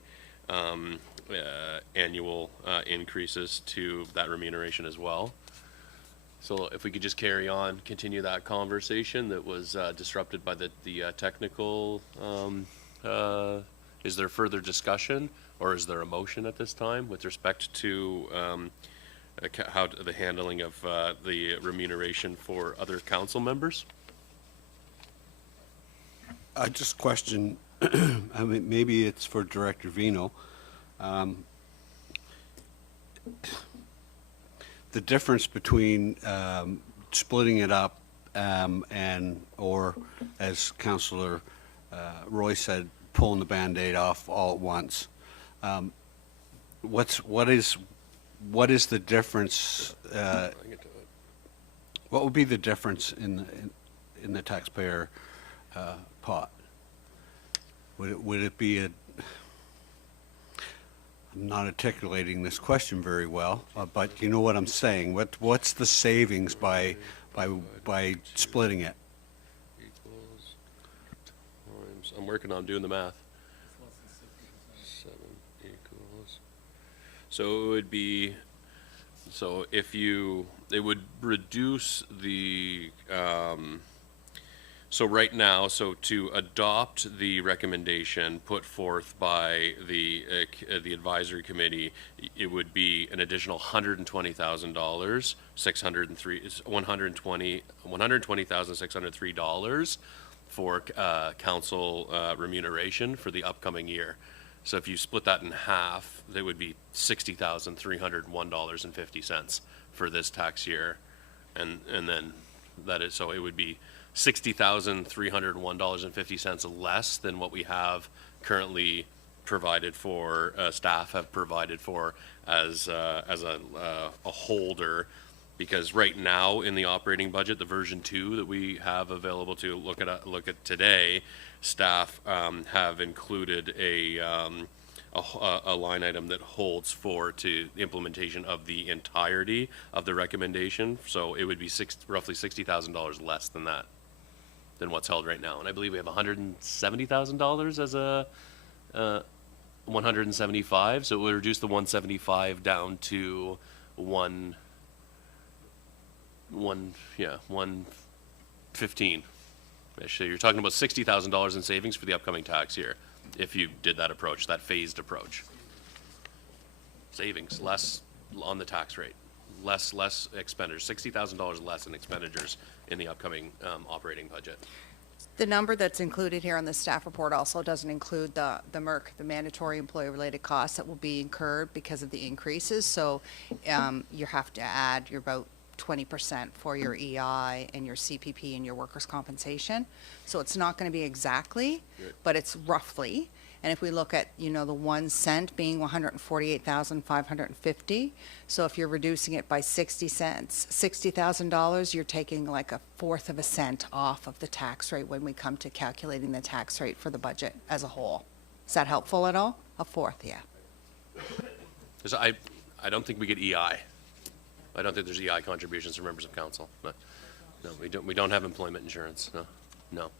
annual increases to that remuneration as well. So if we could just carry on, continue that conversation that was disrupted by the technical, is there further discussion, or is there a motion at this time with respect to how the handling of the remuneration for other council members? I just question, I mean, maybe it's for Director Vino. The difference between splitting it up or, as Councillor Roy said, pulling the Band-Aid off all at once. What is the difference? What would be the difference in the taxpayer pot? Would it be a? I'm not articulating this question very well, but you know what I'm saying. What's the savings by splitting it? Equals times. I'm working on doing the math. 7 equals. So it would be. So if you, it would reduce the. So right now, so to adopt the recommendation put forth by the advisory committee, it would be an additional $120,000, $120,603 for council remuneration for the upcoming year. So if you split that in half, that would be $60,301.50 for this tax year, and then that is, so it would be $60,301.50 less than what we have currently provided for, staff have provided for as a holder, because right now in the operating budget, the version 2 that we have available to look at today, staff have included a a line item that holds for to the implementation of the entirety of the recommendation. So it would be roughly $60,000 less than that, than what's held right now. And I believe we have $170,000 as a 175. So it would reduce the 175 down to 115. Actually, you're talking about $60,000 in savings for the upcoming tax year if you did that approach, that phased approach. Savings, less on the tax rate, less expenditures, $60,000 less in expenditures in the upcoming operating budget. The number that's included here on the staff report also doesn't include the MERC, the mandatory employee-related costs that will be incurred because of the increases. So you have to add your about 20% for your EI and your CPP and your workers' compensation. So it's not going to be exactly, but it's roughly. And if we look at, the 1 cent being 148,550, so if you're reducing it by 60 cents, $60,000, you're taking like a fourth of a cent off of the tax rate when we come to calculating the tax rate for the budget as a whole. Is that helpful at all? A fourth, yeah. Because I don't think we get EI. I don't think there's EI contributions from members of council. No, we don't have employment insurance. No.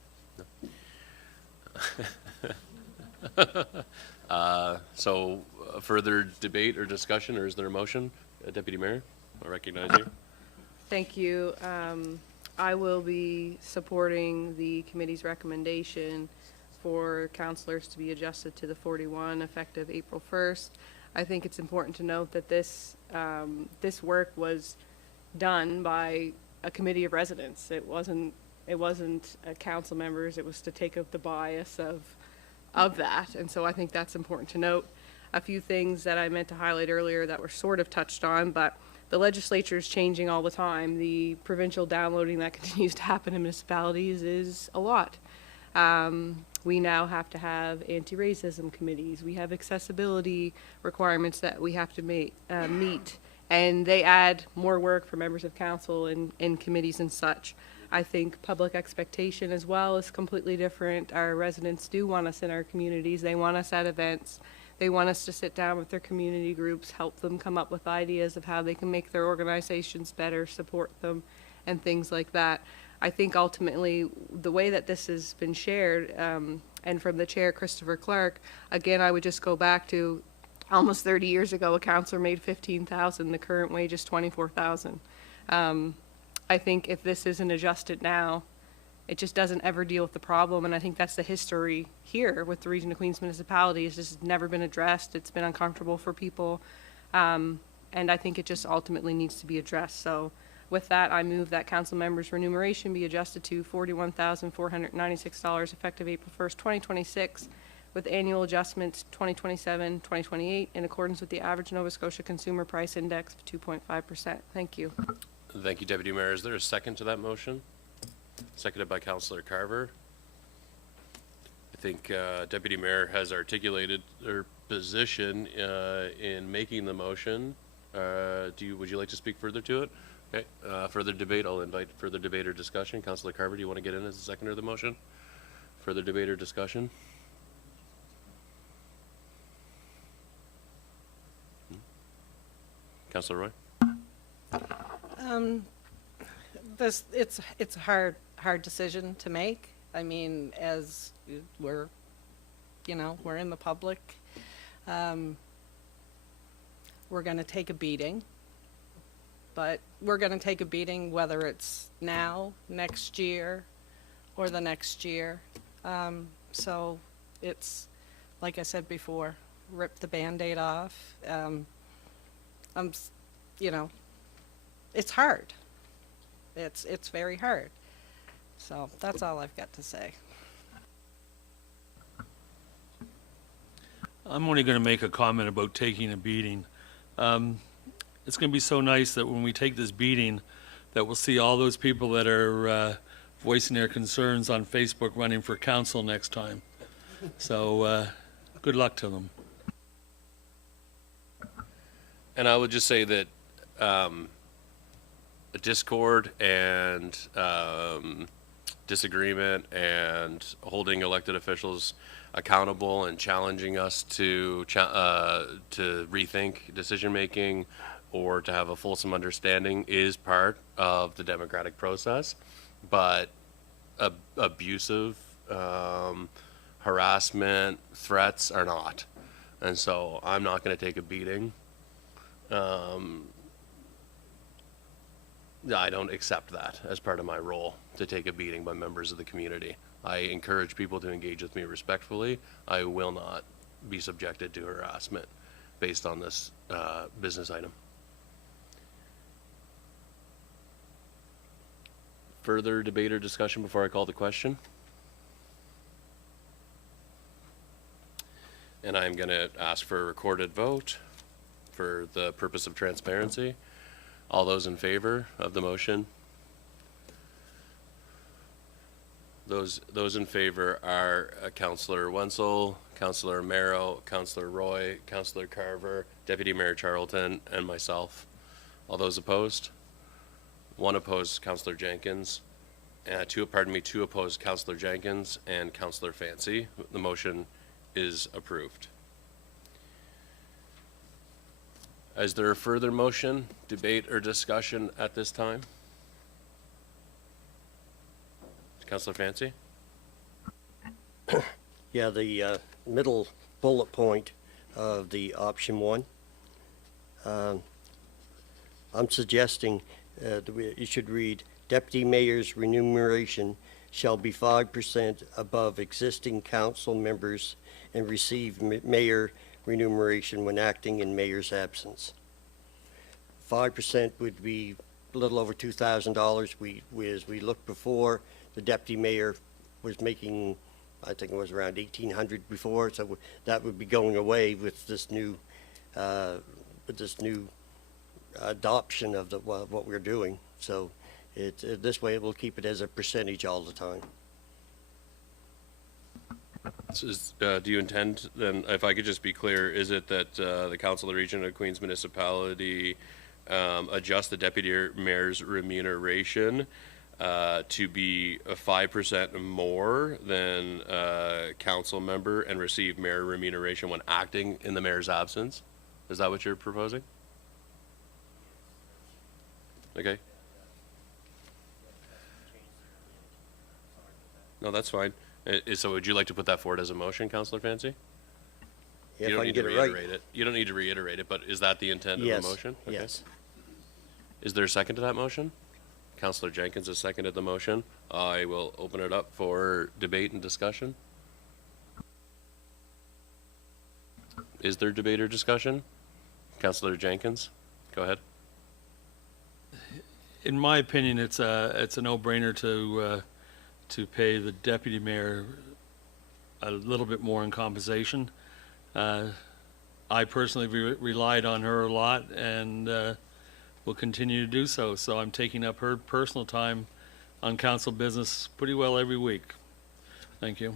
So further debate or discussion, or is there a motion? Deputy Mayor, I recognize you. Thank you. I will be supporting the committee's recommendation for counselors to be adjusted to the 41 effective April 1st. I think it's important to note that this work was done by a committee of residents. It wasn't council members. It was to take out the bias of that, and so I think that's important to note. A few things that I meant to highlight earlier that were sort of touched on, but the legislature is changing all the time. The provincial downloading that continues to happen in municipalities is a lot. We now have to have anti-racism committees. We have accessibility requirements that we have to meet, and they add more work for members of council and committees and such. I think public expectation as well is completely different. Our residents do want us in our communities. They want us at events. They want us to sit down with their community groups, help them come up with ideas of how they can make their organizations better, support them, and things like that. I think ultimately the way that this has been shared, and from the chair, Christopher Clark, again, I would just go back to almost 30 years ago, a counselor made $15,000. The current wage is $24,000. I think if this isn't adjusted now, it just doesn't ever deal with the problem. And I think that's the history here with the Region of Queens municipalities. This has never been addressed. It's been uncomfortable for people. And I think it just ultimately needs to be addressed. So with that, I move that council members' remuneration be adjusted to $41,496 effective April 1st, 2026, with annual adjustments 2027, 2028, in accordance with the average Nova Scotia Consumer Price Index of 2.5%. Thank you. Thank you, Deputy Mayor. Is there a second to that motion? Seconded by Councillor Carver. I think Deputy Mayor has articulated her position in making the motion. Would you like to speak further to it? Okay. Further debate. I'll invite further debate or discussion. Councillor Carver, do you want to get in as a seconder of the motion? Further debate or discussion? Councillor Roy? It's a hard decision to make. I mean, as we're in the public, we're going to take a beating, but we're going to take a beating whether it's now, next year, or the next year. So it's, like I said before, rip the Band-Aid off. It's hard. It's very hard. So that's all I've got to say. I'm only going to make a comment about taking a beating. It's going to be so nice that when we take this beating, that we'll see all those people that are voicing their concerns on Facebook running for council next time. So good luck to them. And I would just say that discord and disagreement and holding elected officials accountable and challenging us to rethink decision-making or to have a fulsome understanding is part of the democratic process. But abusive, harassment, threats are not. And so I'm not going to take a beating. I don't accept that as part of my role, to take a beating by members of the community. I encourage people to engage with me respectfully. I will not be subjected to harassment based on this business item. Further debate or discussion before I call the question? And I'm going to ask for a recorded vote for the purpose of transparency. All those in favor of the motion? Those in favor are Councillor Wenzel, Councillor Merrow, Councillor Roy, Councillor Carver, Deputy Mayor Charlton, and myself. All those opposed? One opposed, Councillor Jenkins. Two opposed, Councillor Jenkins and Councillor Fancy. The motion is approved. Is there a further motion, debate, or discussion at this time? Councillor Fancy? Yeah, the middle bullet point of the option 1. I'm suggesting that it should read, Deputy Mayor's remuneration shall be 5% above existing council members and receive mayor remuneration when acting in mayor's absence. 5% would be a little over $2,000. As we looked before, the deputy mayor was making, I think it was around $1,800 before, so that would be going away with this new adoption of what we're doing. So this way we'll keep it as a percentage all the time. So do you intend, then, if I could just be clear, is it that the Council of the Region of Queens Municipality adjust the deputy mayor's remuneration to be 5% more than a council member and receive mayor remuneration when acting in the mayor's absence? Is that what you're proposing? Okay. No, that's fine. So would you like to put that forward as a motion, Councillor Fancy? Yeah, You don't if I need can to get it right. reiterate it. You don't need to reiterate it, but is that the intent Yes, of the motion? Okay. yes. Is there a second to that motion? Councillor Jenkins has seconded the motion. I will open it up for debate and discussion. Is there debate or discussion? Councillor Jenkins, go ahead. In my opinion, it's a no-brainer to pay the deputy mayor a little bit more in compensation. I personally relied on her a lot and will continue to do so. So I'm taking up her personal time on council business pretty well every week. Thank you.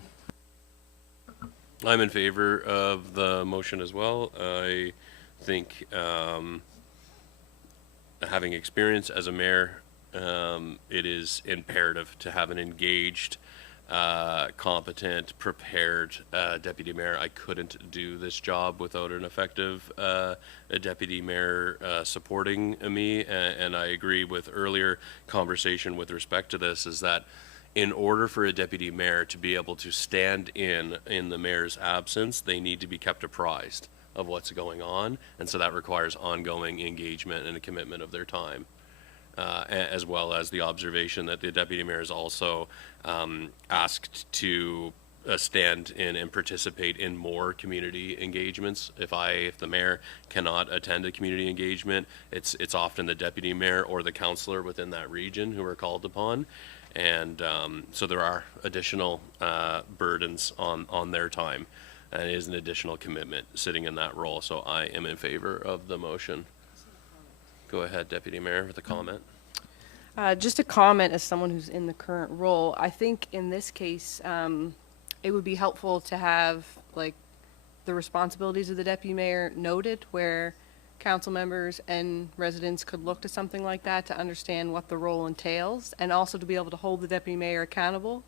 I'm in favor of the motion as well. I think having experience as a mayor, it is imperative to have an engaged, competent, prepared deputy mayor. I couldn't do this job without an effective a deputy mayor supporting me, and I agree with earlier conversation with respect to this, is that in order for a deputy mayor to be able to stand in the mayor's absence, they need to be kept apprised of what's going on, and so that requires ongoing engagement and a commitment of their time. As well as the observation that the deputy mayor is also asked to stand in and participate in more community engagements. If the mayor cannot attend a community engagement, it's often the deputy mayor or the councillor within that region who are called upon, and so there are additional burdens on their time, and it is an additional commitment sitting in that role. So I am in favor of the motion. Go ahead, Deputy Mayor, with a comment. Just a comment as someone who's in the current role. I think in this case, it would be helpful to have like the responsibilities of the deputy mayor noted, where council members and residents could look to something like that to understand what the role entails, and also to be able to hold the deputy mayor accountable.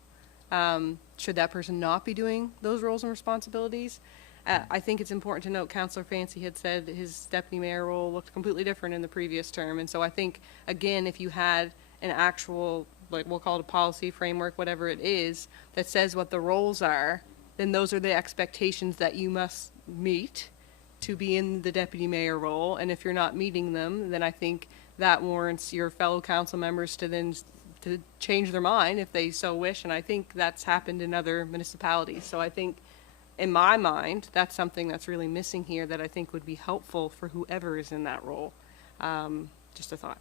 should that person not be doing those roles and responsibilities. I think it's important to note Councillor Fancy had said his deputy mayor role looked completely different in the previous term. And so I think, again, if you had an actual, like we'll call it a policy framework, whatever it is, that says what the roles are, then those are the expectations that you must meet to be in the deputy mayor role. And if you're not meeting them, then I think that warrants your fellow council members to then to change their mind if they so wish. And I think that's happened in other municipalities. So I think, in my mind, that's something that's really missing here that I think would be helpful for whoever is in that role. Just a thought.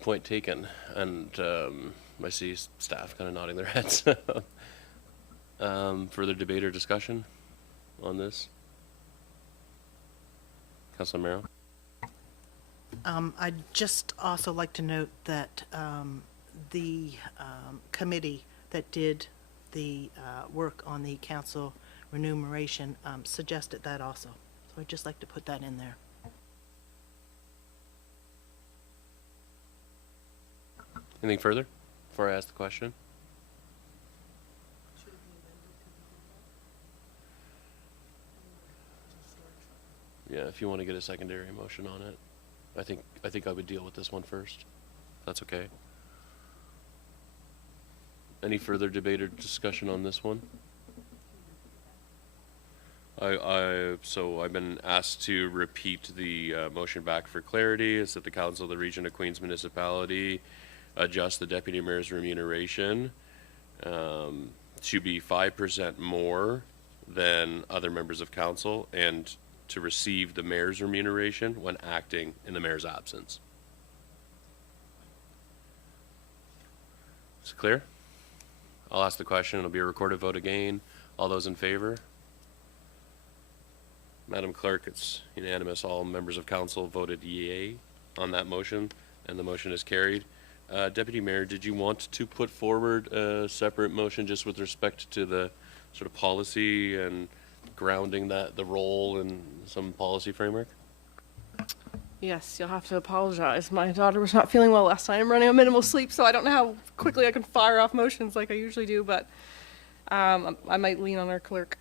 Point taken, and I see staff kind of nodding their heads. Further debate or discussion on this? Councilor Merrill? I'd just also like to note that the committee that did the work on the council remuneration suggested that also. So I'd just like to put that in there. Anything further before I ask the question? Yeah, if you want to get a secondary motion on it, I think I would deal with this one first. If that's okay. Any further debate or discussion on this one? So I've been asked to repeat the motion back for clarity. Is that the Council of the Region of Queens Municipality adjust the deputy mayor's remuneration to be 5% more than other members of council and to receive the mayor's remuneration when acting in the mayor's absence. Is it clear? I'll ask the question. It'll be a recorded vote again. All those in favor? Madam Clerk, it's unanimous. All members of council voted yea on that motion, and the motion is carried. Deputy Mayor, did you want to put forward a separate motion just with respect to the sort of policy and grounding that the role in some policy framework? Yes, you'll have to apologize. My daughter was not feeling well last night. I'm running on minimal sleep, so I don't know how quickly I can fire off motions like I usually do, but I might lean on our clerk.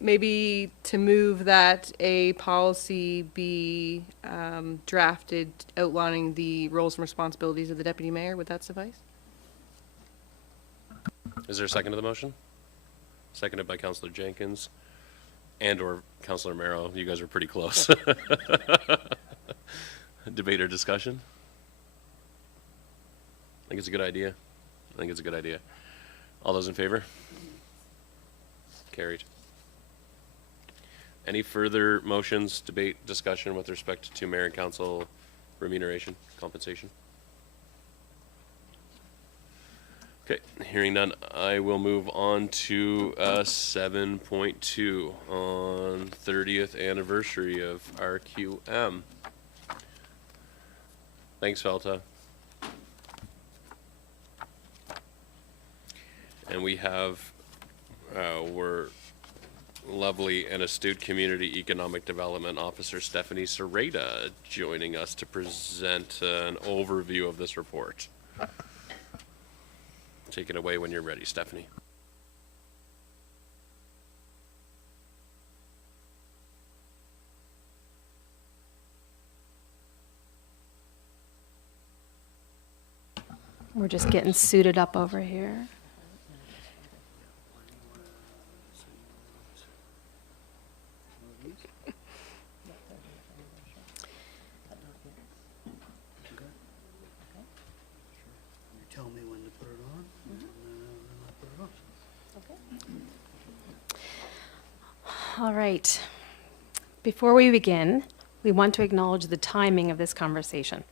Maybe to move that a policy be drafted outlining the roles and responsibilities of the deputy mayor. Would that suffice? Is there a second to the motion? Seconded by Councillor Jenkins and or Councillor Merrill. You guys are pretty close. Debate or discussion? I think it's a good idea. I think it's a good idea. All those in favor? Carried. Any further motions, debate, discussion with respect to mayor and council remuneration, compensation? Okay, hearing none, I will move on to 7.2 on 30th anniversary of RQM. Thanks, Felta. And we have, we're lovely and astute Community Economic Development Officer Stephanie Serrata joining us to present an overview of this report. Take it away when you're ready, Stephanie. We're just getting suited up over here. Tell me when to put it on, and then I'll put it on. All right. Before we begin, we want to acknowledge the timing of this conversation.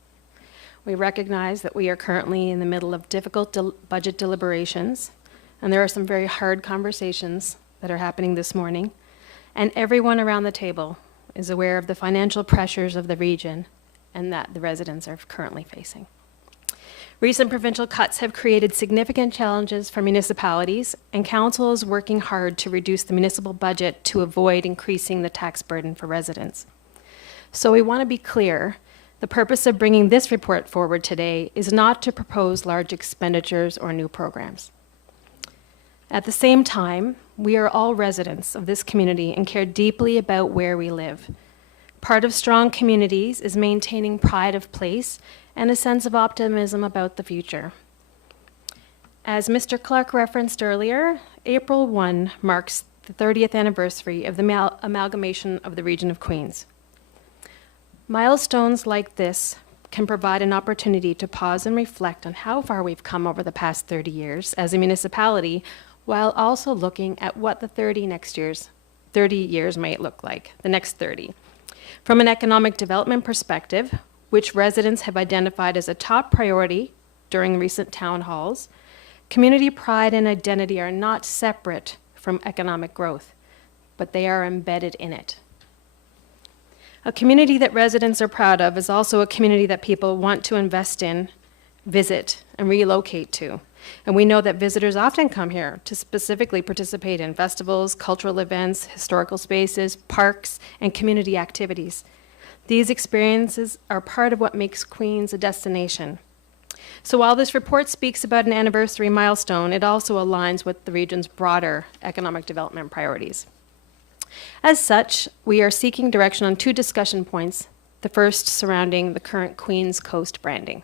We recognize that we are currently in the middle of difficult budget deliberations, and there are some very hard conversations that are happening this morning, and everyone around the table is aware of the financial pressures of the region and that the residents are currently facing. Recent provincial cuts have created significant challenges for municipalities, and council is working hard to reduce the municipal budget to avoid increasing the tax burden for residents. So we want to be clear The purpose of bringing this report forward today is not to propose large expenditures or new programs. At the same time, we are all residents of this community and care deeply about where we live. Part of strong communities is maintaining pride of place and a sense of optimism about the future. As Mr. Clark referenced earlier, April 1 marks the 30th anniversary of the amalgamation of the region of Queens. Milestones like this can provide an opportunity to pause and reflect on how far we've come over the past 30 years as a municipality, while also looking at what the 30 years might look like, the next 30. From an economic development perspective, which residents have identified as a top priority during recent town halls, community pride and identity are not separate from economic growth, but they are embedded in it. A community that residents are proud of is also a community that people want to invest in, visit, and relocate to. And we know that visitors often come here to specifically participate in festivals, cultural events, historical spaces, parks, and community activities. These experiences are part of what makes Queens a destination. So while this report speaks about an anniversary milestone, it also aligns with the region's broader economic development priorities. As such, we are seeking direction on 2 discussion points, the first surrounding the current Queens Coast branding.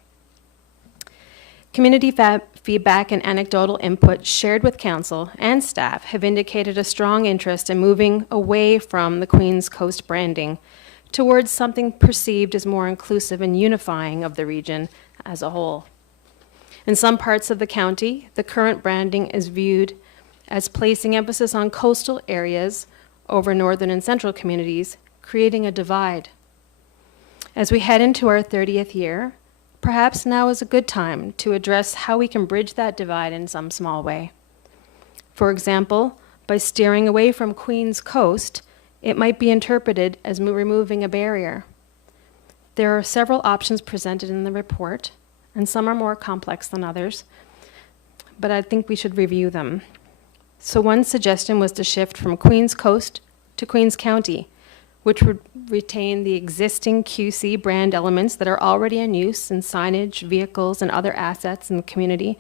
Community feedback and anecdotal input shared with council and staff have indicated a strong interest in moving away from the Queens Coast branding towards something perceived as more inclusive and unifying of the region as a whole. In some parts of the county, the current branding is viewed as placing emphasis on coastal areas over northern and central communities, creating a divide. As we head into our 30th year, perhaps now is a good time to address how we can bridge that divide in some small way. For example, by steering away from Queens Coast, it might be interpreted as removing a barrier. There are several options presented in the report, and some are more complex than others, but I think we should review them. So one suggestion was to shift from Queens Coast to Queens County, which would retain the existing QC brand elements that are already in use in signage, vehicles, and other assets in the community.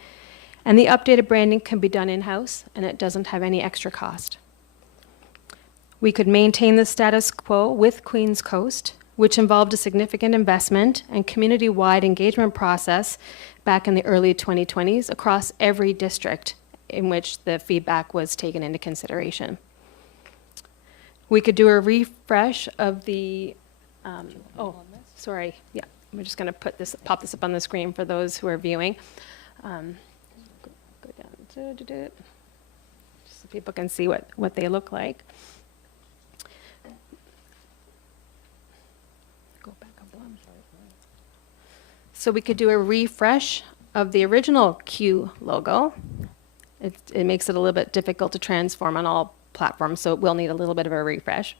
And the updated branding can be done in-house, and it doesn't have any extra cost. We could maintain the status quo with Queens Coast, which involved a significant investment and community-wide engagement process back in the early 2020s across every district in which the feedback was taken into consideration. We could do a refresh of the, yeah, we're just gonna pop this up on the screen for those who are viewing. Go down, just so people can see what they look like. Go back up one. So we could do a refresh of the original Q logo. It makes it a little bit difficult to transform on all platforms, so it will need a little bit of a refresh.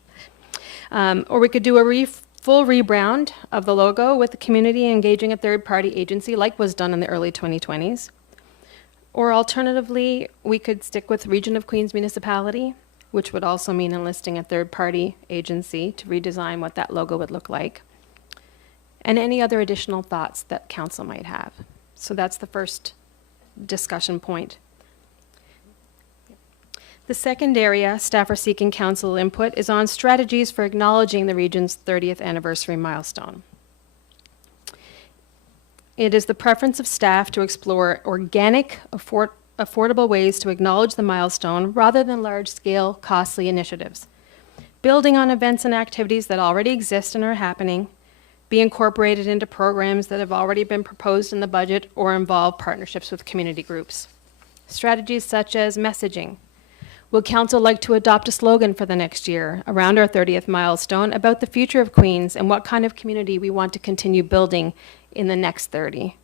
Or we could do a full rebrand of the logo with the community engaging a third-party agency like was done in the early 2020s. Or alternatively, we could stick with Region of Queens Municipality, which would also mean enlisting a third-party agency to redesign what that logo would look like. And any other additional thoughts that council might have. So that's the first discussion point. The second area staff are seeking council input is on strategies for acknowledging the region's 30th anniversary milestone. It is the preference of staff to explore organic, affordable ways to acknowledge the milestone rather than large-scale, costly initiatives. Building on events and activities that already exist and are happening, be incorporated into programs that have already been proposed in the budget or involve partnerships with community groups. Strategies such as messaging. Will council like to adopt a slogan for the next year around our 30th milestone about the future of Queens and what kind of community we want to continue building in the next 30?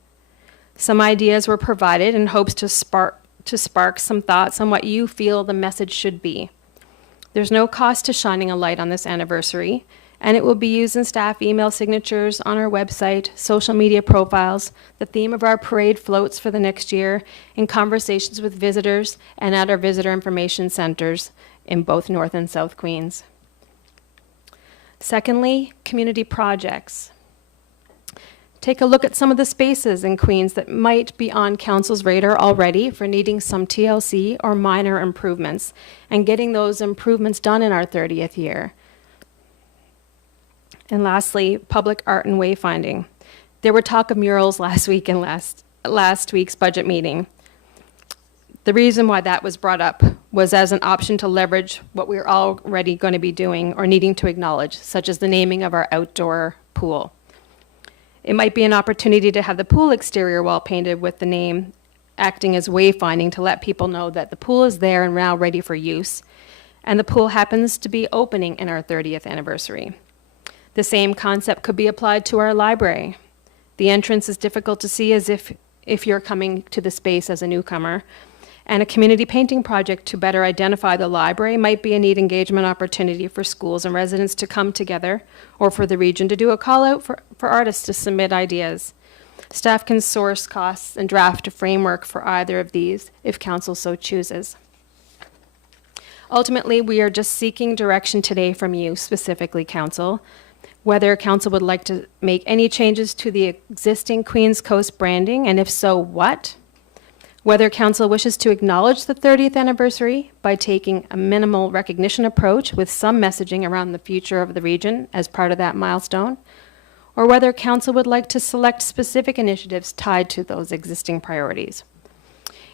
Some ideas were provided in hopes to spark some thoughts on what you feel the message should be. There's no cost to shining a light on this anniversary, and it will be used in staff email signatures, on our website, social media profiles, the theme of our parade floats for the next year, in conversations with visitors, and at our visitor information centers in both North and South Queens. Secondly, community projects. Take a look at some of the spaces in Queens that might be on council's radar already for needing some TLC or minor improvements, and getting those improvements done in our 30th year. And lastly, public art and wayfinding. There were talk of murals last week in last week's budget meeting. The reason why that was brought up was as an option to leverage what we're already going to be doing or needing to acknowledge, such as the naming of our outdoor pool. It might be an opportunity to have the pool exterior wall painted with the name, acting as wayfinding to let people know that the pool is there and now ready for use, and the pool happens to be opening in our 30th anniversary. The same concept could be applied to our library. The entrance is difficult to see as if you're coming to the space as a newcomer, and a community painting project to better identify the library might be a neat engagement opportunity for schools and residents to come together, or for the region to do a call out for artists to submit ideas. Staff can source costs and draft a framework for either of these if council so chooses. Ultimately, we are just seeking direction today from you, specifically council, whether council would like to make any changes to the existing Queens Coast branding, and if so, what? Whether council wishes to acknowledge the 30th anniversary by taking a minimal recognition approach with some messaging around the future of the region as part of that milestone, or whether council would like to select specific initiatives tied to those existing priorities.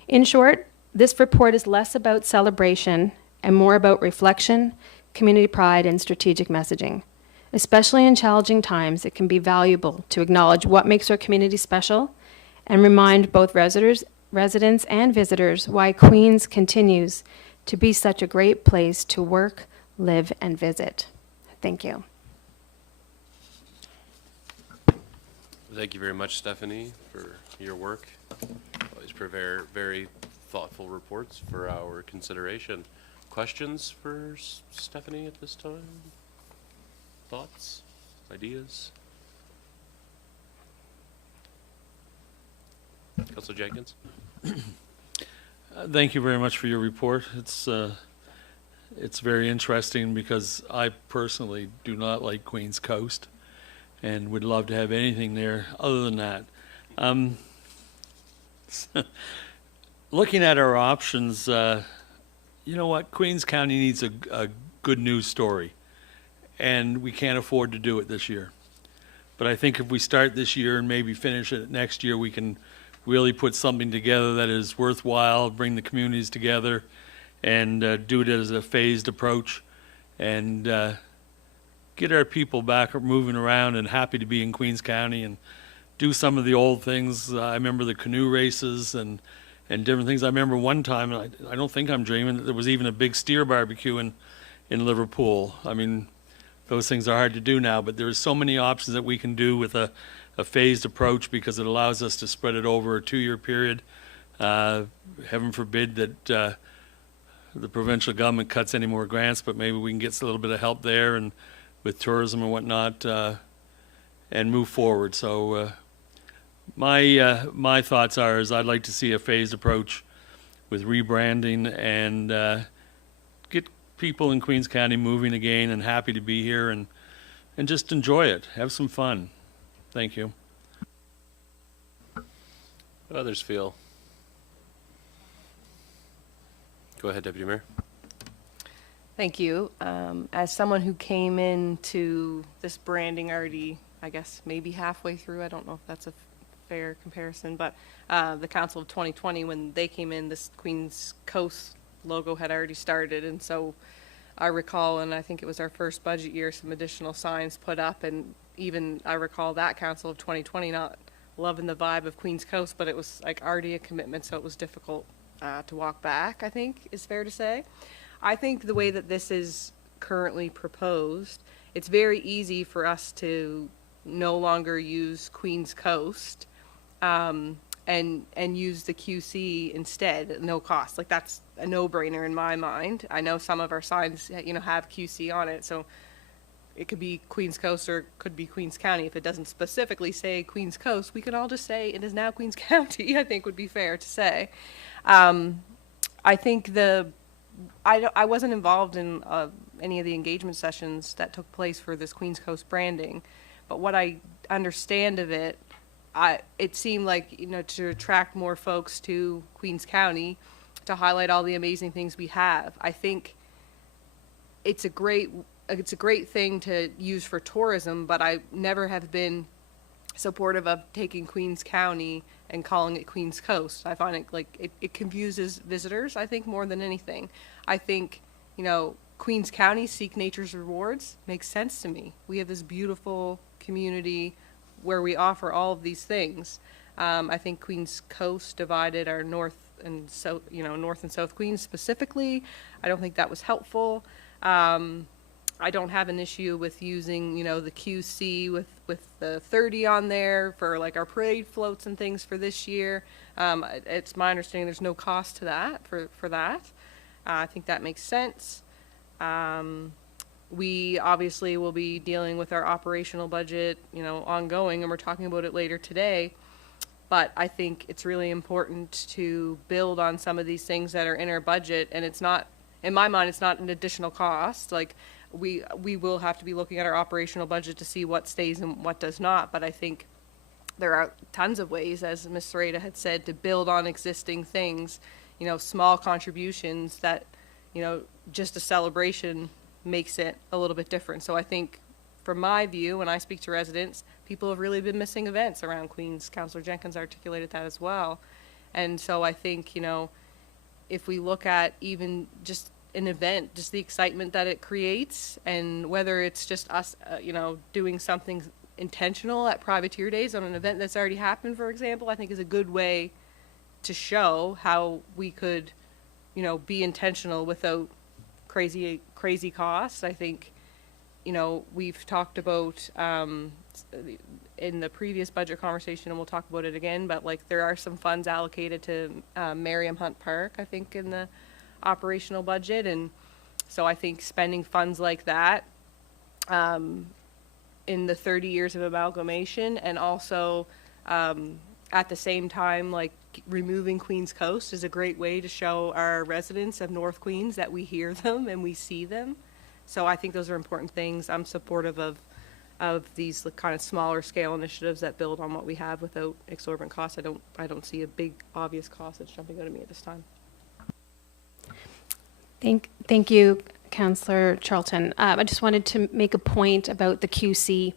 In short, this report is less about celebration and more about reflection, community pride, and strategic messaging. Especially in challenging times, it can be valuable to acknowledge what makes our community special and remind both residents and visitors why Queens continues to be such a great place to work, live, and visit. Thank you. Thank you very much, Stephanie, for your work. Always prepare very thoughtful reports for our consideration. Questions for Stephanie at this time? Thoughts? Ideas? Councilor Jenkins? Thank you very much for your report. It's very interesting because I personally do not like Queens Coast and would love to have anything there other than that. Looking at our options, you know what? Queens County needs a good news story, and we can't afford to do it this year. But I think if we start this year and maybe finish it next year, we can really put something together that is worthwhile, bring the communities together, and do it as a phased approach, and get our people back moving around and happy to be in Queens County, and do some of the old things. I remember the canoe races and different things. I remember one time, and I don't think I'm dreaming, that there was even a big steer barbecue in Liverpool. I mean, those things are hard to do now, but there's so many options that we can do with a phased approach, because it allows us to spread it over a 2-year period. Heaven forbid that the provincial government cuts any more grants, but maybe we can get a little bit of help there and with tourism and whatnot, and move forward. So my thoughts is I'd like to see a phased approach with rebranding and get people in Queens County moving again and happy to be here, and just enjoy it, have some fun. Thank you. What others feel? Go ahead, Deputy Mayor. Thank you. As someone who came into this branding already, I guess, maybe halfway through, I don't know if that's a fair comparison, but the Council of 2020, when they came in, this Queens Coast logo had already started, and so I recall, and I think it was our first budget year, some additional signs put up, and even I recall that Council of 2020 not loving the vibe of Queens Coast, but it was like already a commitment, so it was difficult to walk back, I think is fair to say. I think the way that this is currently proposed, it's very easy for us to no longer use Queens Coast and use the QC instead at no cost. Like, that's a no-brainer in my mind. I know some of our signs, you know, have QC on it, so it could be Queens Coast or it could be Queens County. If it doesn't specifically say Queens Coast, we can all just say it is now Queens County, I think would be fair to say. I think I wasn't involved in any of the engagement sessions that took place for this Queens Coast branding, but what I understand of it it seemed like, to attract more folks to Queens County, to highlight all the amazing things we have. I think it's a great thing to use for tourism, but I never have been supportive of taking Queens County and calling it Queens Coast. I find it confuses visitors, I think, more than anything. I think, Queens County, seek nature's rewards, makes sense to me. We have this beautiful community where we offer all of these things. I think Queens Coast divided our north and south Queens specifically. I don't think that was helpful. I don't have an issue with using, the QC with the 30 on there for like our parade floats and things for this year. It's my understanding there's no cost to that for that. I think that makes sense. We obviously will be dealing with our operational budget, ongoing, and we're talking about it later today. But I think it's really important to build on some of these things that are in our budget, and it's not, in my mind, it's not an additional cost. Like, we will have to be looking at our operational budget to see what stays and what does not, but I think there are tons of ways, as Ms. Sereda had said, to build on existing things, small contributions that, just a celebration makes it a little bit different. So I think, from my view, when I speak to residents, people have really been missing events around Queens. Councillor Jenkins articulated that as well. And so I think, if we look at even just an event, just the excitement that it creates, and whether it's just us, doing something intentional at Privateer Days on an event that's already happened, for example, I think is a good way to show how we could, be intentional without crazy costs. I think, we've talked about in the previous budget conversation, and we'll talk about it again, but there are some funds allocated to Merriam Hunt Park, I think, in the operational budget. And so I think spending funds like that in the 30 years of amalgamation, and also at the same time, removing Queens Coast is a great way to show our residents of North Queens that we hear them and we see them. So I think those are important things. I'm supportive of these kind of smaller scale initiatives that build on what we have without exorbitant costs. I don't see a big obvious cost that's jumping out at me at this time. Thank you, Councillor Charlton. I just wanted to make a point about the QC.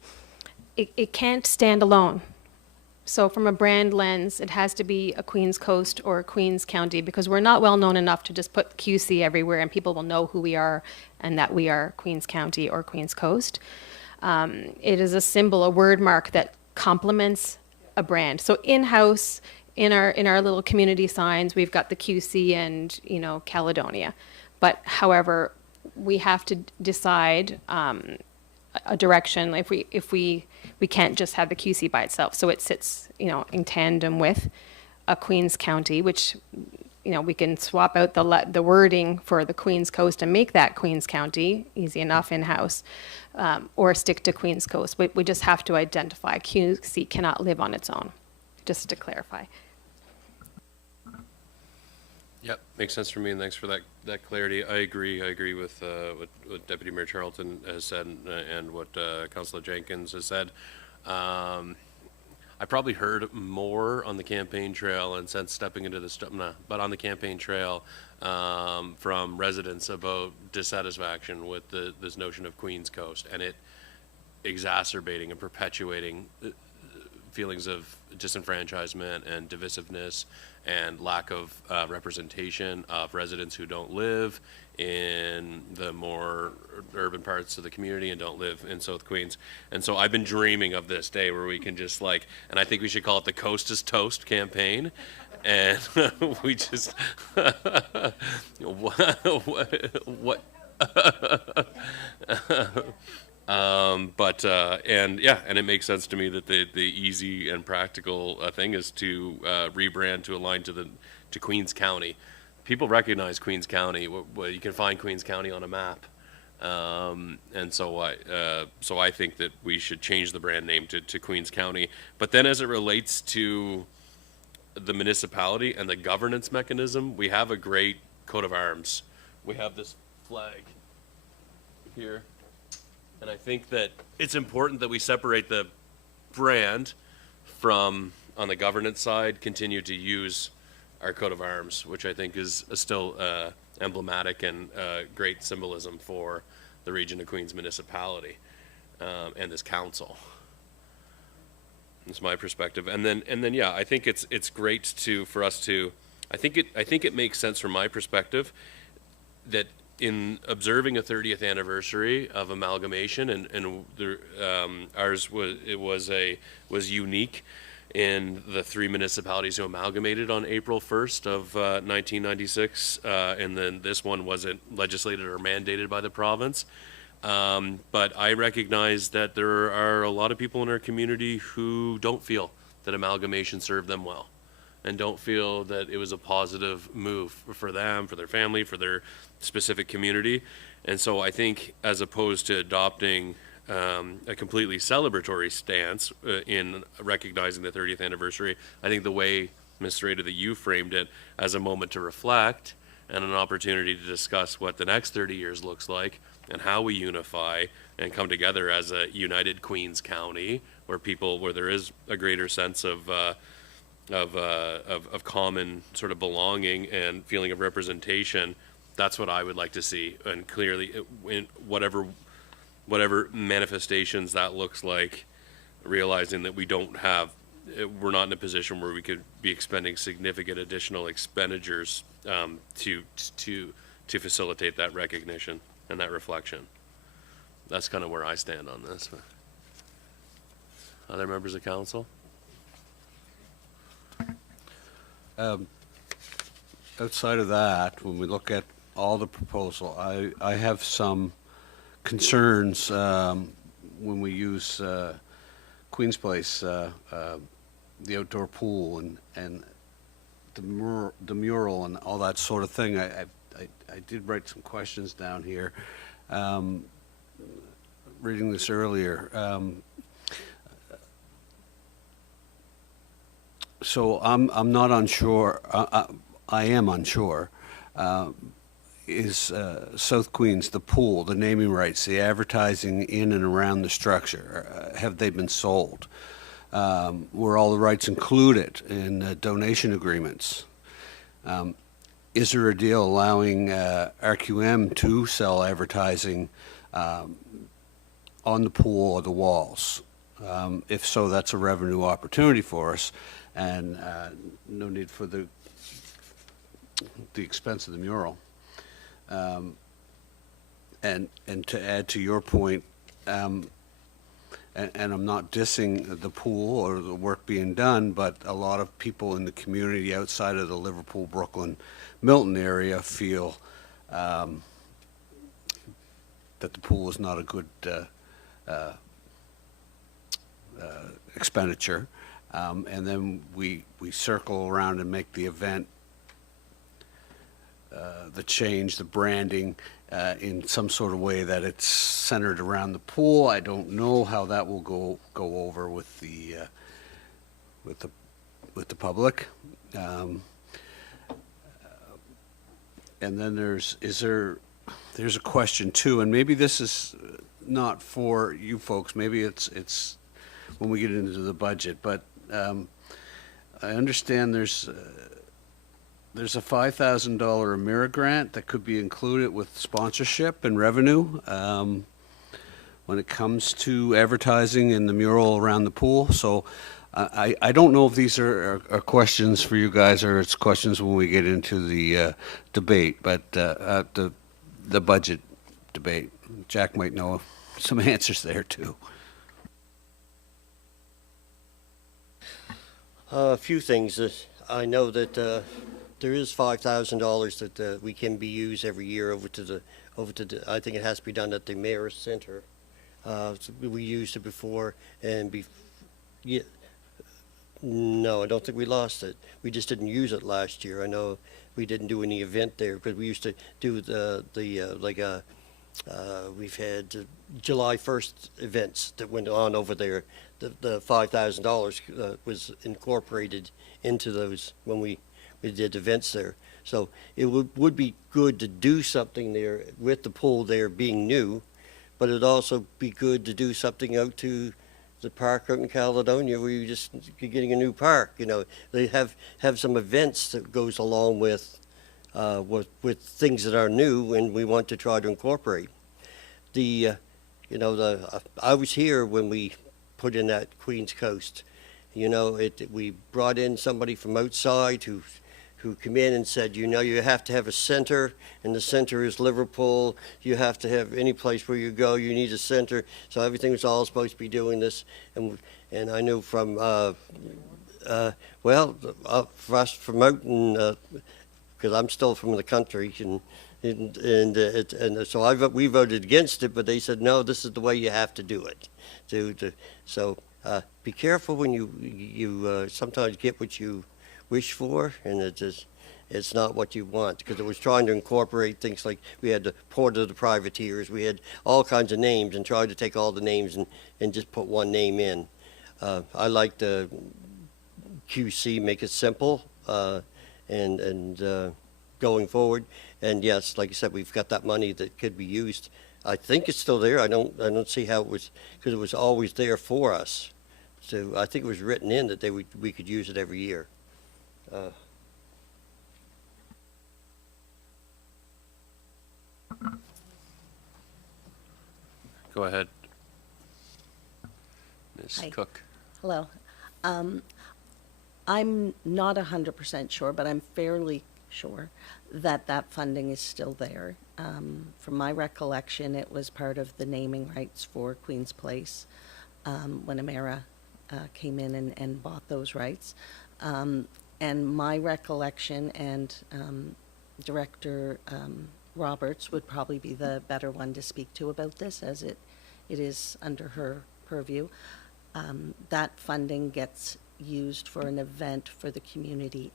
It can't stand alone. So from a brand lens, it has to be a Queens Coast or a Queens County, because we're not well known enough to just put QC everywhere and people will know who we are and that we are Queens County or Queens Coast. It is a symbol, a word mark that complements a brand. So in-house, in our little community signs, we've got the QC and, Caledonia. But however, we have to decide a direction if we can't just have the QC by itself. So it sits, in tandem with a Queens County, which, we can swap out the wording for the Queens Coast and make that Queens County, easy enough in-house, or stick to Queens Coast. We just have to identify QC cannot live on its own, just to clarify. Yep, makes sense for me, and thanks for that clarity. I agree with what Deputy Mayor Charlton has said and what Councillor Jenkins has said. I probably heard more on the campaign trail and since stepping into this, but on the campaign trail from residents about dissatisfaction with this notion of Queens Coast, and it exacerbating and perpetuating feelings of disenfranchisement and divisiveness and lack of representation of residents who don't live in the more urban parts of the community and don't live in South Queens. And so I've been dreaming of this day where we can just and I think we should call it the Coast is Toast campaign. And we just, what and it makes sense to me that the easy and practical thing is to rebrand to align to Queens County. People recognize Queens County. You can find Queens County on a map, and so I think that we should change the brand name to Queens County. But then, as it relates to the municipality and the governance mechanism, we have a great coat of arms. We have this flag here. And I think that it's important that we separate the brand from, on the governance side, continue to use our coat of arms, which I think is still emblematic and great symbolism for the Region of Queens Municipality and this council. That's my perspective. And then yeah, I think it's great for us to, I think it makes sense from my perspective that in observing a 30th anniversary of amalgamation, and ours was unique in the 3 municipalities who amalgamated on April 1st of 1996, and then this one wasn't legislated or mandated by the province. But I recognize that there are a lot of people in our community who don't feel that amalgamation served them well, and don't feel that it was a positive move for them, for their family, for their specific community. And so I think, as opposed to adopting a completely celebratory stance in recognizing the 30th anniversary, I think the way, Mr. Rader, that you framed it as a moment to reflect and an opportunity to discuss what the next 30 years looks like and how we unify and come together as a united Queens County, where there is a greater sense of common sort of belonging and feeling of representation. That's what I would like to see, and clearly, in whatever manifestations that looks like, realizing that we're not in a position where we could be expending significant additional expenditures to facilitate that recognition and that reflection. That's kind of where I stand on this. Other members of council? Outside of that, when we look at all the proposal, I have some concerns when we use Queen's Place, the outdoor pool and the mural and all that sort of thing. I did write some questions down here. Reading this earlier. So I'm not unsure. I am unsure. Is South Queens, the pool, the naming rights, the advertising in and around the structure, have they been sold? Were all the rights included in donation agreements? Is there a deal allowing RQM to sell advertising on the pool or the walls? If so, that's a revenue opportunity for us, and no need for the expense of the mural. And to add to your point, and I'm not dissing the pool or the work being done, but a lot of people in the community outside of the Liverpool, Brooklyn, Milton area feel that the pool is not a good expenditure. And then we circle around and make the event, the change, the branding, in some sort of way that it's centered around the pool. I don't know how that will go over with the public. And then there's a question too, and maybe this is not for you folks. Maybe it's when we get into the budget, but I understand there's a $5,000 Amira grant that could be included with sponsorship and revenue when it comes to advertising and the mural around the pool. So I don't know if these are questions for you guys or it's questions when we get into the debate, but the budget debate. Jack might know some answers there too. A few things. I know that there is $5,000 that we can be used every year over to the. I think it has to be done at the Mayor's Center. So we used it before, and yeah. No, I don't think we lost it. We just didn't use it last year. I know we didn't do any event there because we used to do we've had July 1st events that went on over there. The $5,000 was incorporated into those when we did events there. So it would be good to do something there with the pool there being new, but it'd also be good to do something out to the park out in Caledonia where you just, you're getting a new park, you know. They have some events that goes along with things that are new and we want to try to incorporate. I was here when we put in that Queens Coast. You know, we brought in somebody from outside who came in and said, you know, you have to have a center, and the center is Liverpool. You have to have any place where you go, you need a center. So everything was all supposed to be doing this. And I knew from, for us from out in, because I'm still from the country, so we voted against it, but they said, no, this is the way you have to do it. So be careful when you sometimes get what you wish for, and it's not what you want, because it was trying to incorporate things like we had the Port of the Privateers, we had all kinds of names, and tried to take all the names and just put one name in. I like the QC, make it simple, and going forward. And yes, like I said, we've got that money that could be used. I think it's still there. I don't see how it was, because it was always there for us. So I think it was written in that we could use it every year. Go ahead. Ms. Hi. Cook. Hello. I'm not 100% sure, but I'm fairly sure that that funding is still there. From my recollection, it was part of the naming rights for Queen's Place when Amera came in and bought those rights. And my recollection, and Director Roberts would probably be the better one to speak to about this, as it is under her purview. That funding gets used for an event for the community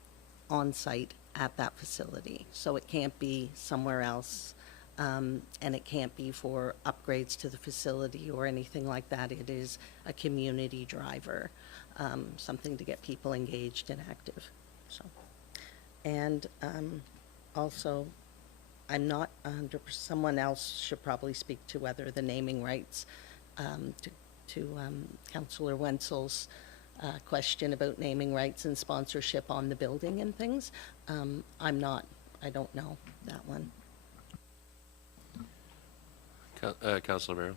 on site at that facility. So it can't be somewhere else, and it can't be for upgrades to the facility or anything like that. It is a community driver, something to get people engaged and active. So, and also, I'm not 100%, someone else should probably speak to whether the naming rights, to Councillor Wenzel's question about naming rights and sponsorship on the building and things. I don't know that one. Councillor Merrill.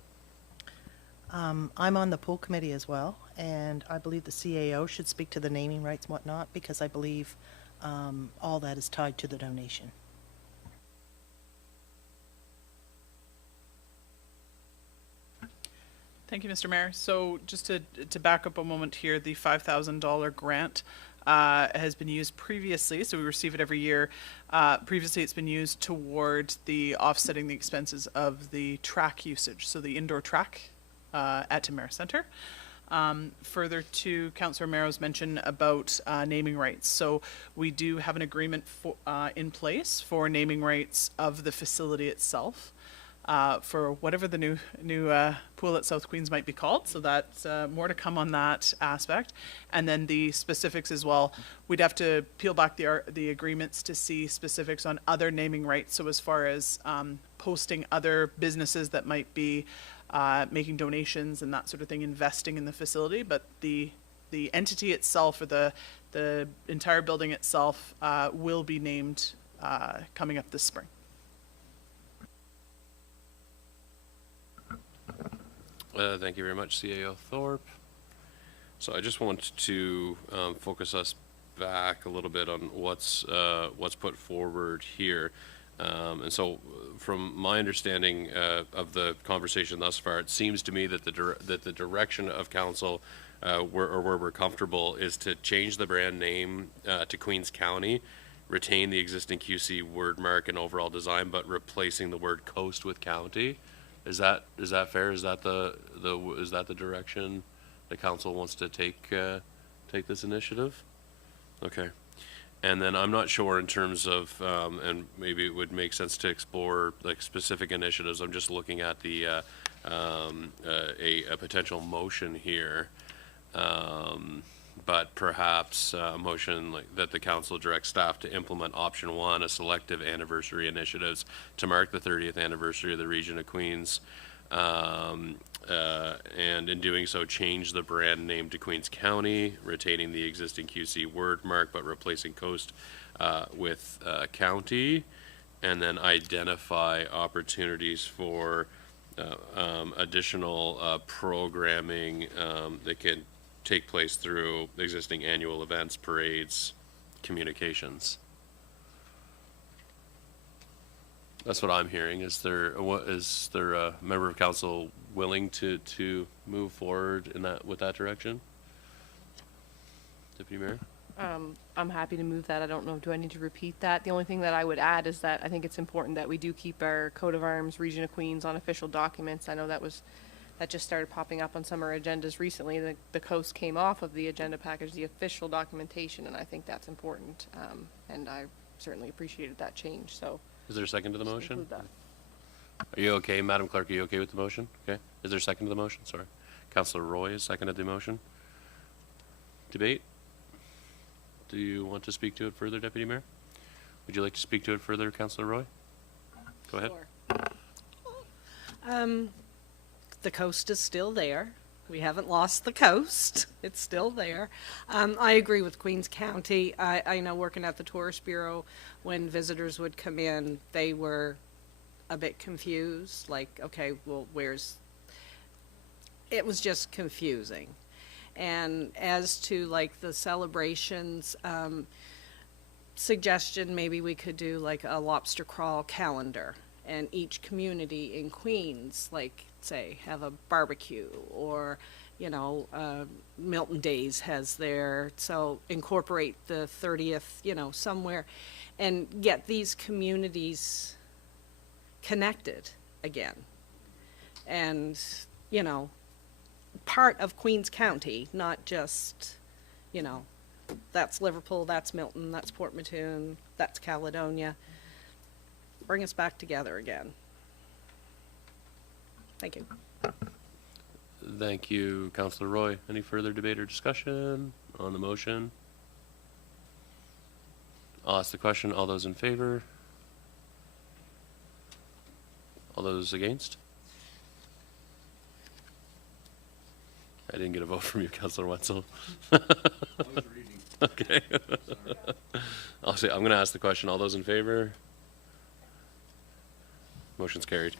I'm on the pool committee as well, and I believe the CAO should speak to the naming rights and whatnot, because I believe all that is tied to the donation. Thank you, Mr. Mayor. So just to back up a moment here, the $5,000 grant has been used previously, so we receive it every year. Previously, it's been used toward the offsetting the expenses of the track usage, so the indoor track at Tamara Center. Further to Councillor Merrow's mention about naming rights. So we do have an agreement in place for naming rights of the facility itself. For whatever the new pool at South Queens might be called. So that's more to come on that aspect. And then the specifics as well. We'd have to peel back the agreements to see specifics on other naming rights. So as far as posting other businesses that might be making donations and that sort of thing, investing in the facility. But the entity itself, or the entire building itself, will be named coming up this spring. Thank you very much, CAO Thorpe. So I just want to focus us back a little bit on what's put forward here. And so from my understanding of the conversation thus far, it seems to me that the direction of council where we're comfortable is to change the brand name to Queens County, retain the existing QC word mark and overall design, but replacing the word coast with county. Is that fair? Is that the direction the council wants to take this initiative? Okay. And then I'm not sure in terms of, and maybe it would make sense to explore like specific initiatives. I'm just looking at the a potential motion here, but perhaps a motion like that the council directs staff to implement option 1, a selective anniversary initiatives to mark the 30th anniversary of the Region of Queens and in doing so, change the brand name to Queens County, retaining the existing QC word mark, but replacing coast with county, and then identify opportunities for additional programming that can take place through existing annual events, parades, communications. That's what I'm hearing. Is there a member of council willing to move forward in that with that direction? Deputy Mayor? I'm happy to move that. I don't know, do I need to repeat that? The only thing that I would add is that I think it's important that we do keep our coat of arms, Region of Queens, on official documents. I know that just started popping up on some of our agendas recently. The coast came off of the agenda package, the official documentation, and I think that's important. And I certainly appreciated that change, so. Is there a second to the motion? Include that. Are you okay, Madam Clerk? Are you okay with the motion? Okay. Is there a second to the motion? Sorry. Councillor Roy has seconded the motion. Debate? Do you want to speak to it further, Deputy Mayor? Would you like to speak to it further, Councillor Roy? Go ahead. The coast is still there. We haven't lost the coast. It's still there. I agree with Queens County. I know working at the Tourist Bureau, when visitors would come in, they were a bit confused. Like, okay, well, it was just confusing. And as to like the celebrations, suggestion, maybe we could do like a lobster crawl calendar, and each community in Queens, like, say, have a barbecue, or, you know, Milton Days has their, so incorporate the 30th, you know, somewhere, and get these communities connected again. And, you know, part of Queens County, not just, you know, that's Liverpool, that's Milton, that's Port Mattoon, that's Caledonia. Bring us back together again. Thank you. Thank you, Councillor Roy. Any further debate or discussion on the motion? I'll ask the question. All those in favor? All those against? I didn't get a vote from you, Councillor Wetzel. I was reading. Okay. I'm going to ask the question. All those in favor? Motion's carried.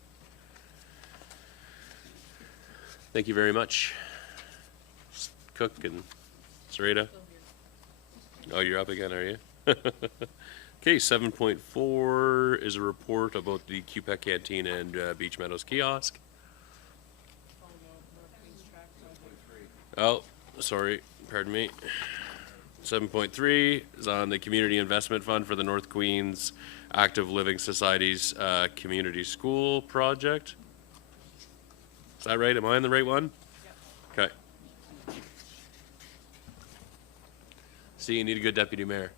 Thank you very much, Cook and Sarita. Oh, you're up again, are you? Okay, 7.4 is a report about the QPEC Canteen and Beach Meadows kiosk. Oh, sorry, pardon me. 7.3 is on the Community Investment Fund for the North Queens Active Living Society's Community School Project. Is that right? Am I on the right one? Yep. Okay. See, you need a good deputy mayor.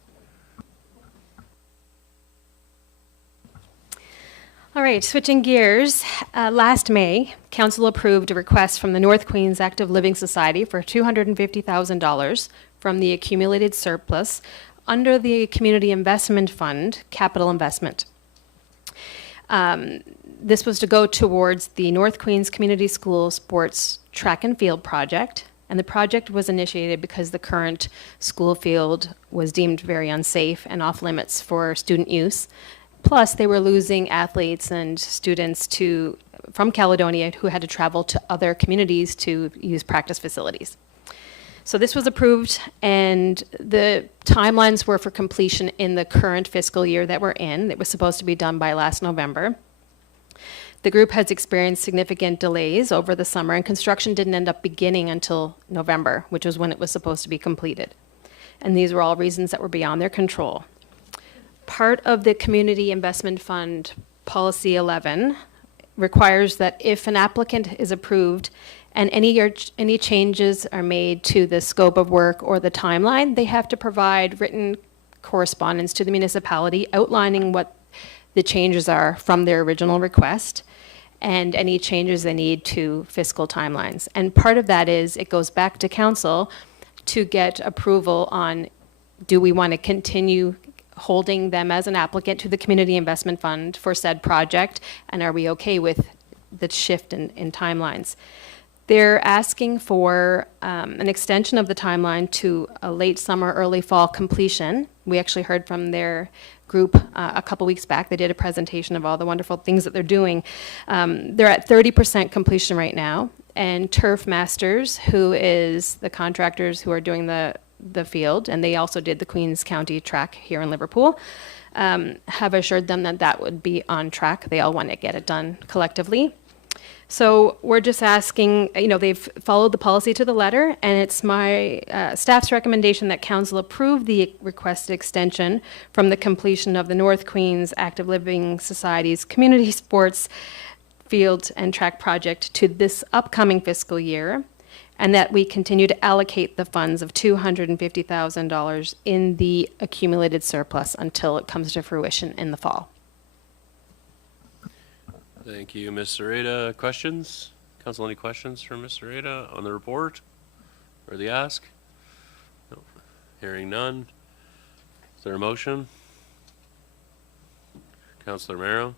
All right, switching gears. Last May, Council approved a request from the North Queens Active Living Society for $250,000 from the accumulated surplus under the Community Investment Fund capital investment. This was to go towards the North Queens Community School Sports Track and Field project, and the project was initiated because the current school field was deemed very unsafe and off limits for student use. Plus, they were losing athletes and students from Caledonia who had to travel to other communities to use practice facilities. So this was approved, and the timelines were for completion in the current fiscal year that we're in. It was supposed to be done by last November. The group has experienced significant delays over the summer, and construction didn't end up beginning until November, which was when it was supposed to be completed. And these were all reasons that were beyond their control. Part of the Community Investment Fund Policy 11 requires that if an applicant is approved and any changes are made to the scope of work or the timeline, they have to provide written correspondence to the municipality outlining what the changes are from their original request and any changes they need to fiscal timelines. And part of that is it goes back to council to get approval on, do we want to continue holding them as an applicant to the Community Investment Fund for said project, and are we okay with the shift in timelines. They're asking for an extension of the timeline to a late summer, early fall completion. We actually heard from their group a couple weeks back. They did a presentation of all the wonderful things that they're doing. They're at 30% completion right now, and Turf Masters, who is the contractors who are doing the field, and they also did the Queens County track here in Liverpool, have assured them that that would be on track. They all want to get it done collectively. So we're just asking, they've followed the policy to the letter, and it's my staff's recommendation that council approve the requested extension from the completion of the North Queens Active Living Society's community sports field and track project to this upcoming fiscal year, and that we continue to allocate the funds of $250,000 in the accumulated surplus until it comes to fruition in the fall. Thank you, Ms. Serrata. Questions? Council, any questions for Ms. Serrata on the report or the ask? No. Hearing none. Is there a motion? Councillor Merrow?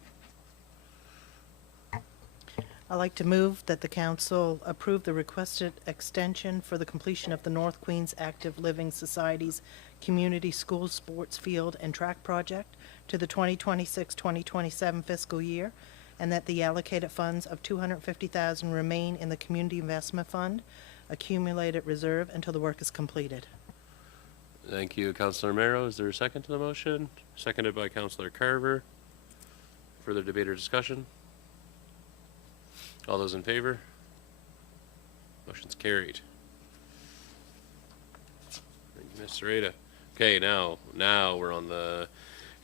I'd like to move that the council approve the requested extension for the completion of the North Queens Active Living Society's Community School Sports Field and Track Project to the 2026-2027 fiscal year, and that the allocated funds of $250,000 remain in the Community Investment Fund, accumulated reserve until the work is completed. Thank you, Councillor Merrow. Is there a second to the motion? Seconded by Councillor Carver. Further debate or discussion? All those in favor? Motion's carried. Thank you, Ms. Serrata. Okay, now we're on the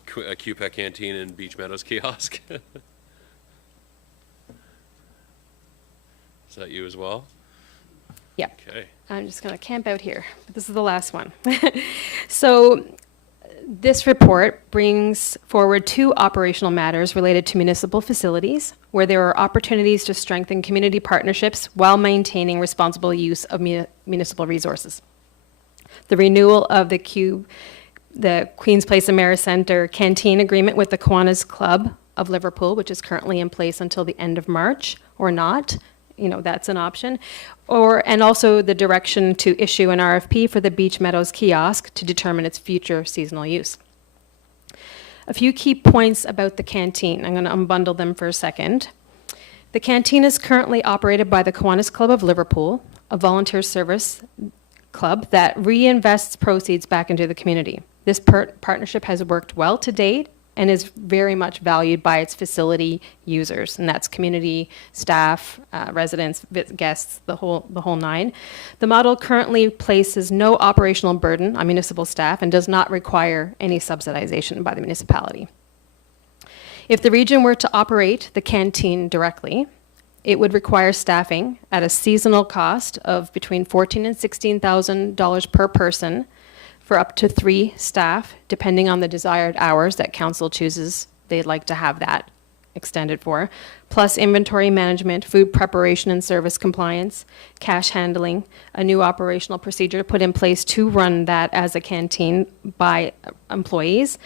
QPEC Canteen and Beach Meadows kiosk. Is that you as well? Yeah. Okay. I'm just going to camp out here, but this is the last one. So this report brings forward two operational matters related to municipal facilities, where there are opportunities to strengthen community partnerships while maintaining responsible use of municipal resources. The renewal of the Queen's Place Americenter canteen agreement with the Kiwanis Club of Liverpool, which is currently in place until the end of March, or not. That's an option. And also the direction to issue an RFP for the Beach Meadows kiosk to determine its future seasonal use. A few key points about the canteen. I'm going to unbundle them for a second. The canteen is currently operated by the Kiwanis Club of Liverpool, a volunteer service club that reinvests proceeds back into the community. This partnership has worked well to date and is very much valued by its facility users, and that's community, staff, residents, guests, the whole nine. The model currently places no operational burden on municipal staff and does not require any subsidization by the municipality. If the region were to operate the canteen directly, it would require staffing at a seasonal cost of between $14,000 and $16,000 per person, for up to 3 staff, depending on the desired hours that council chooses they'd like to have that extended for, plus inventory management, food preparation and service compliance, cash handling, a new operational procedure put in place to run that as a canteen by employees,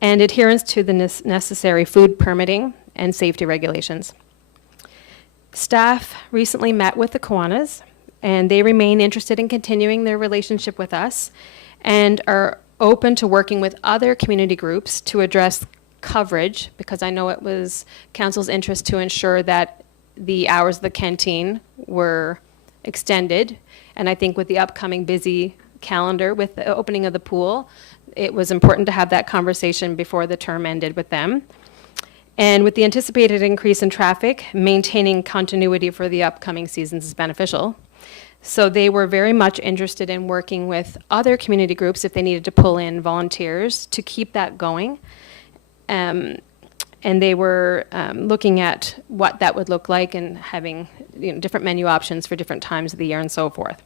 and adherence to the necessary food permitting and safety regulations. Staff recently met with the Kiwanis, and they remain interested in continuing their relationship with us, and are open to working with other community groups to address coverage, because I know it was council's interest to ensure that the hours of the canteen were extended. And I think with the upcoming busy calendar with the opening of the pool, it was important to have that conversation before the term ended with them. And with the anticipated increase in traffic, maintaining continuity for the upcoming seasons is beneficial. So they were very much interested in working with other community groups if they needed to pull in volunteers to keep that going. And they were looking at what that would look like and having different menu options for different times of the year and so forth.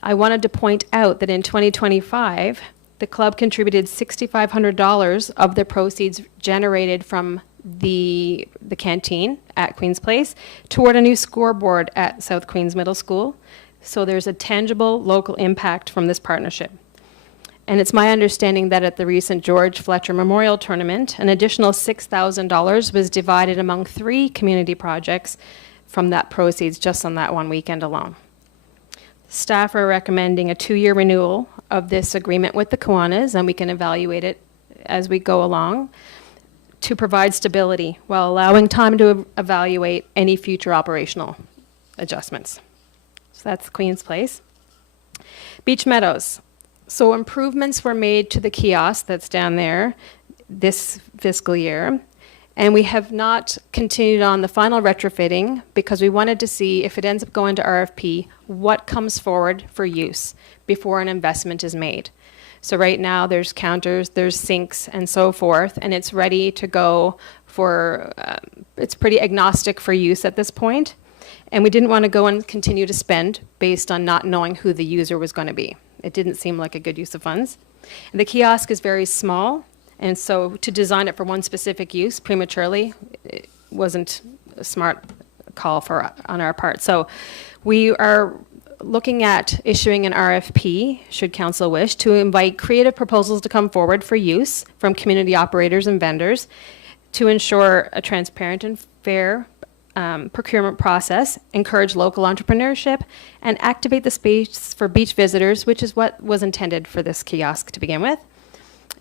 I wanted to point out that in 2025, the club contributed $6,500 of the proceeds generated from the canteen at Queen's Place toward a new scoreboard at South Queens Middle School. So there's a tangible local impact from this partnership. And it's my understanding that at the recent George Fletcher Memorial Tournament, an additional $6,000 was divided among 3 community projects from that proceeds just on that one weekend alone. Staff are recommending a 2-year renewal of this agreement with the Kiwanis, and we can evaluate it as we go along, to provide stability while allowing time to evaluate any future operational adjustments. So that's Queen's Place. Beach Meadows. So improvements were made to the kiosk that's down there this fiscal year, and we have not continued on the final retrofitting because we wanted to see, if it ends up going to RFP, what comes forward for use before an investment is made. So right now there's counters, there's sinks and so forth, and it's ready to go for, it's pretty agnostic for use at this point. And we didn't want to go and continue to spend based on not knowing who the user was going to be. It didn't seem like a good use of funds. And the kiosk is very small, and so to design it for one specific use prematurely, it wasn't a smart call on our part. So we are looking at issuing an RFP, should council wish, to invite creative proposals to come forward for use from community operators and vendors to ensure a transparent and fair procurement process, encourage local entrepreneurship, and activate the space for beach visitors, which is what was intended for this kiosk to begin with,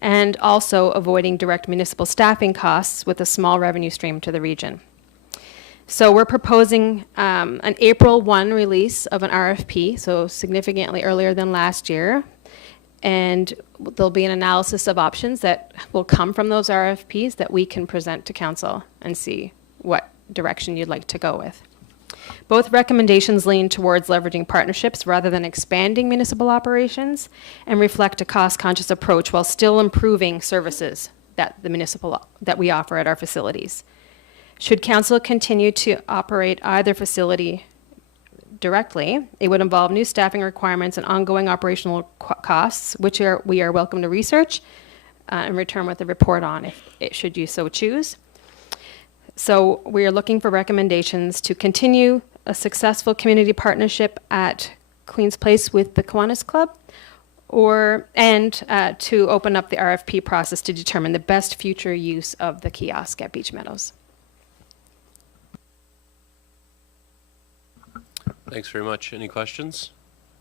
and also avoiding direct municipal staffing costs with a small revenue stream to the region. So we're proposing an April 1 release of an RFP, so significantly earlier than last year. And there'll be an analysis of options that will come from those RFPs that we can present to council and see what direction you'd like to go with. Both recommendations lean towards leveraging partnerships rather than expanding municipal operations and reflect a cost-conscious approach while still improving services that we offer at our facilities. Should council continue to operate either facility directly, it would involve new staffing requirements and ongoing operational costs, which we are welcome to research and return with a report on if it should you so choose. So we are looking for recommendations to continue a successful community partnership at Queen's Place with the Kiwanis Club, and to open up the RFP process to determine the best future use of the kiosk at Beach Meadows. Thanks very much. Any questions?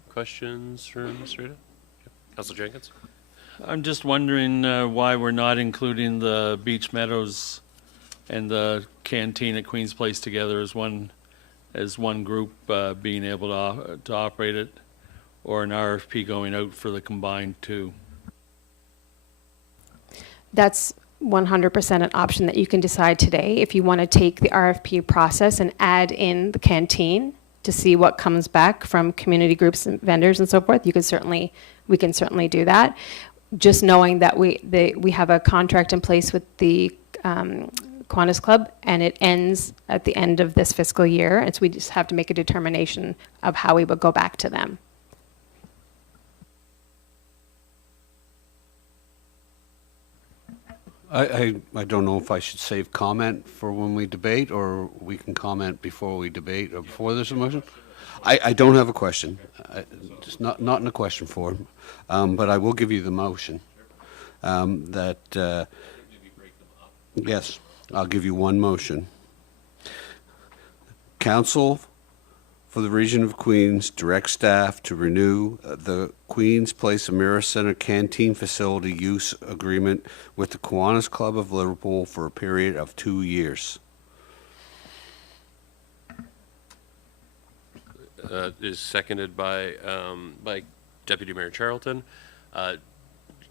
Questions for Mr. Rita? Councilor Jenkins? I'm just wondering why we're not including the Beach Meadows and the canteen at Queen's Place together as one group being able to operate it, or an RFP going out for the combined two. That's 100% an option that you can decide today. If you want to take the RFP process and add in the canteen to see what comes back from community groups and vendors and so forth, we can certainly do that. Just knowing that we have a contract in place with the Kiwanis Club, and it ends at the end of this fiscal year, and so we just have to make a determination of how we would go back to them. I don't know if I should save comment for when we debate, or we can comment before we debate, or before there's a motion. I don't have a question. It's not in a question form, but I will give you the motion. Yes, I'll give you one motion. Council for the Region of Queens direct staff to renew the Queen's Place Amira Center Canteen Facility Use Agreement with the Kiwanis Club of Liverpool for a period of 2 years. Is seconded by Deputy Mayor Charlton.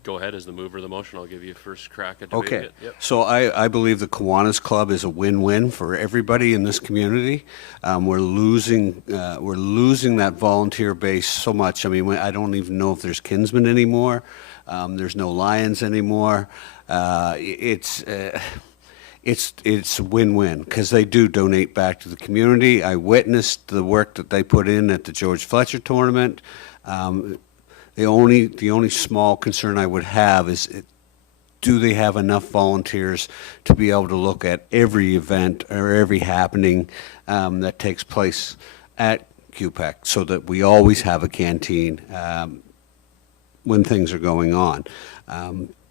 Go ahead as the mover of the motion. I'll give you first crack at debating it. Yep. So I believe the Kiwanis Club is a win-win for everybody in this community. We're losing that volunteer base so much. I mean, I don't even know if there's Kinsmen anymore. There's no Lions anymore. It's a win-win because they do donate back to the community. I witnessed the work that they put in at the George Fletcher tournament. The only small concern I would have is, do they have enough volunteers to be able to look at every event or every happening that takes place at QPEC, so that we always have a canteen. when things are going on.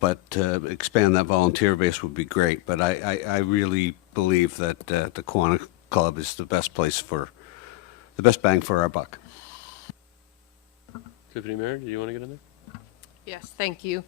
But expand that volunteer base would be great. But I really believe that the Kiwanis Club is the best place for, the best bang for our buck. Deputy Mayor, do you want to get in there? Yes, thank you.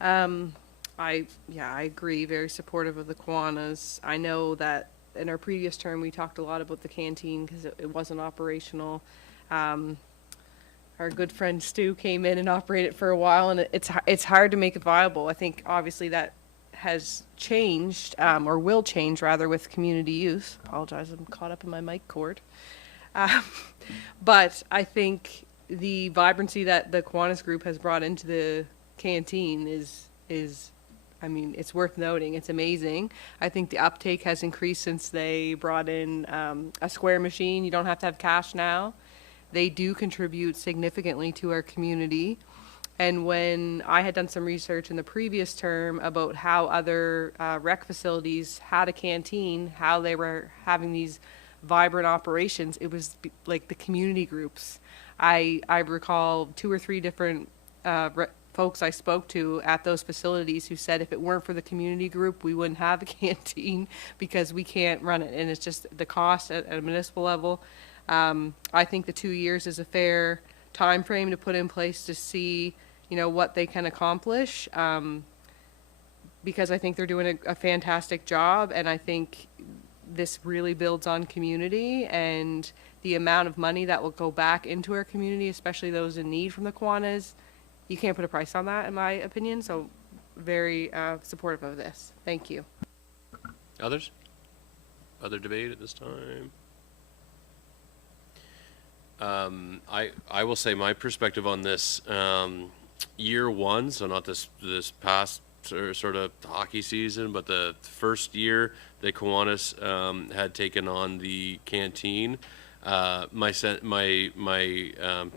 I agree, very supportive of the Kiwanis. I know that in our previous term, we talked a lot about the canteen because it wasn't operational. Our good friend Stu came in and operated for a while, and it's hard to make it viable. I think obviously that has changed, or will change rather, with community use. Apologize, I'm caught up in my mic cord. But I think the vibrancy that the Kiwanis group has brought into the canteen is I mean, it's worth noting. It's amazing. I think the uptake has increased since they brought in a square machine. You don't have to have cash now. They do contribute significantly to our community. And when I had done some research in the previous term about how other rec facilities had a canteen, how they were having these vibrant operations, it was like the community groups. I recall 2 or 3 different folks I spoke to at those facilities who said if it weren't for the community group, we wouldn't have a canteen because we can't run it. And it's just the cost at a municipal level. I think the 2 years is a fair time frame to put in place to see, you know, what they can accomplish. Because I think they're doing a fantastic job, and I think this really builds on community and the amount of money that will go back into our community, especially those in need from the Kiwanis. You can't put a price on that, in my opinion, so very supportive of this. Thank you. Others? Other debate at this time? I will say my perspective on this, year one, so not this past sort of hockey season, but the first year that Kiwanis had taken on the canteen. My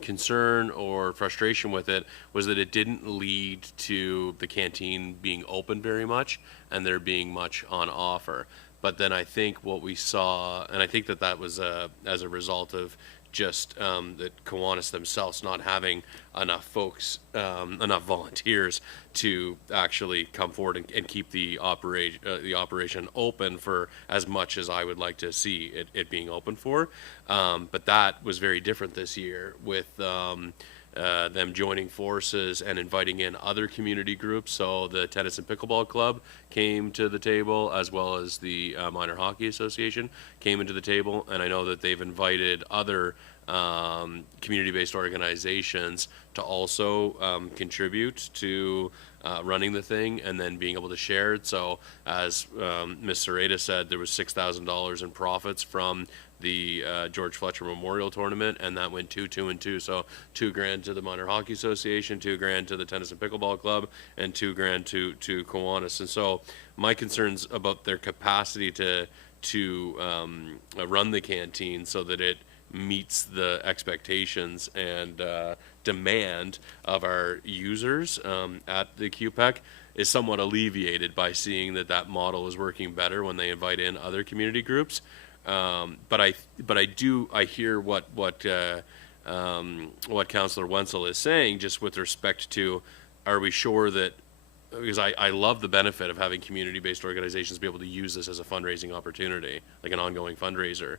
concern or frustration with it was that it didn't lead to the canteen being open very much and there being much on offer. But then I think what we saw, and I think that was as a result of just that Kiwanis themselves not having enough folks, enough volunteers to actually come forward and keep the operation open for as much as I would like to see it being open for. But that was very different this year with them joining forces and inviting in other community groups. So the Tennis and Pickleball Club came to the table, as well as the Minor Hockey Association came into the table. And I know that they've invited other community-based organizations to also contribute to running the thing and then being able to share it. So as Ms. Serrata said, there was $6,000 in profits from the George Fletcher Memorial Tournament, and that went 2, and 2. So $2,000 to the Minor Hockey Association, $2,000 to the Tennis and Pickleball Club, and $2,000 to Kiwanis. And so my concerns about their capacity to run the canteen so that it meets the expectations and demand of our users at the QPEC is somewhat alleviated by seeing that model is working better when they invite in other community groups. But I hear what Councillor Wenzel is saying, just with respect to, are we sure that, because I love the benefit of having community-based organizations be able to use this as a fundraising opportunity, like an ongoing fundraiser.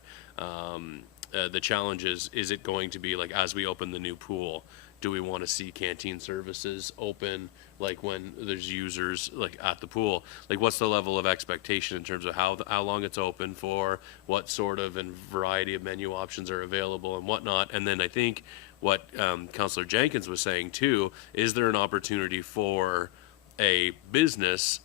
The challenge is it going to be like, as we open the new pool, do we want to see canteen services open, like when there's users like at the pool? Like, what's the level of expectation in terms of how long it's open for, what sort of and variety of menu options are available and whatnot? And then I think what Councillor Jenkins was saying too, is there an opportunity for a business,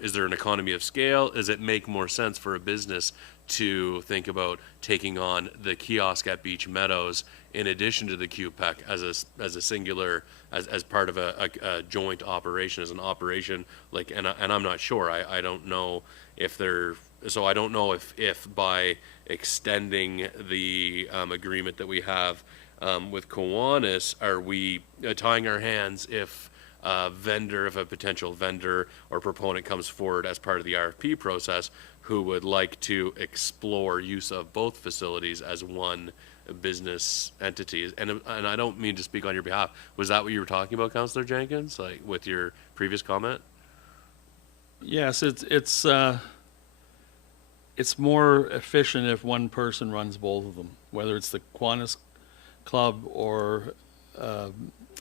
is there an economy of scale? Does it make more sense for a business to think about taking on the kiosk at Beach Meadows in addition to the QPEC as a singular, as part of a joint operation, as an operation, like, and I'm not sure, I don't know if I don't know if by extending the agreement that we have with Kiwanis, are we tying our hands if vendor, if a potential vendor or proponent comes forward as part of the RFP process, who would like to explore use of both facilities as one business entity. And I don't mean to speak on your behalf. Was that what you were talking about, Councillor Jenkins, like with your previous comment? Yes, it's more efficient if one person runs both of them, whether it's the Kiwanis Club or a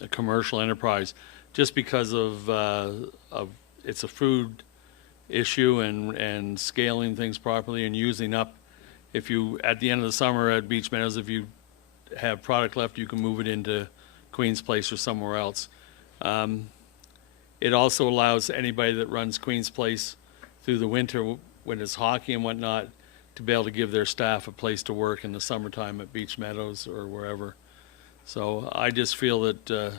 commercial enterprise, just because of it's a food issue and scaling things properly and using up. If you, at the end of the summer at Beach Meadows, if you have product left, you can move it into Queen's Place or somewhere else. It also allows anybody that runs Queen's Place through the winter when it's hockey and whatnot to be able to give their staff a place to work in the summertime at Beach Meadows or wherever. So I just feel that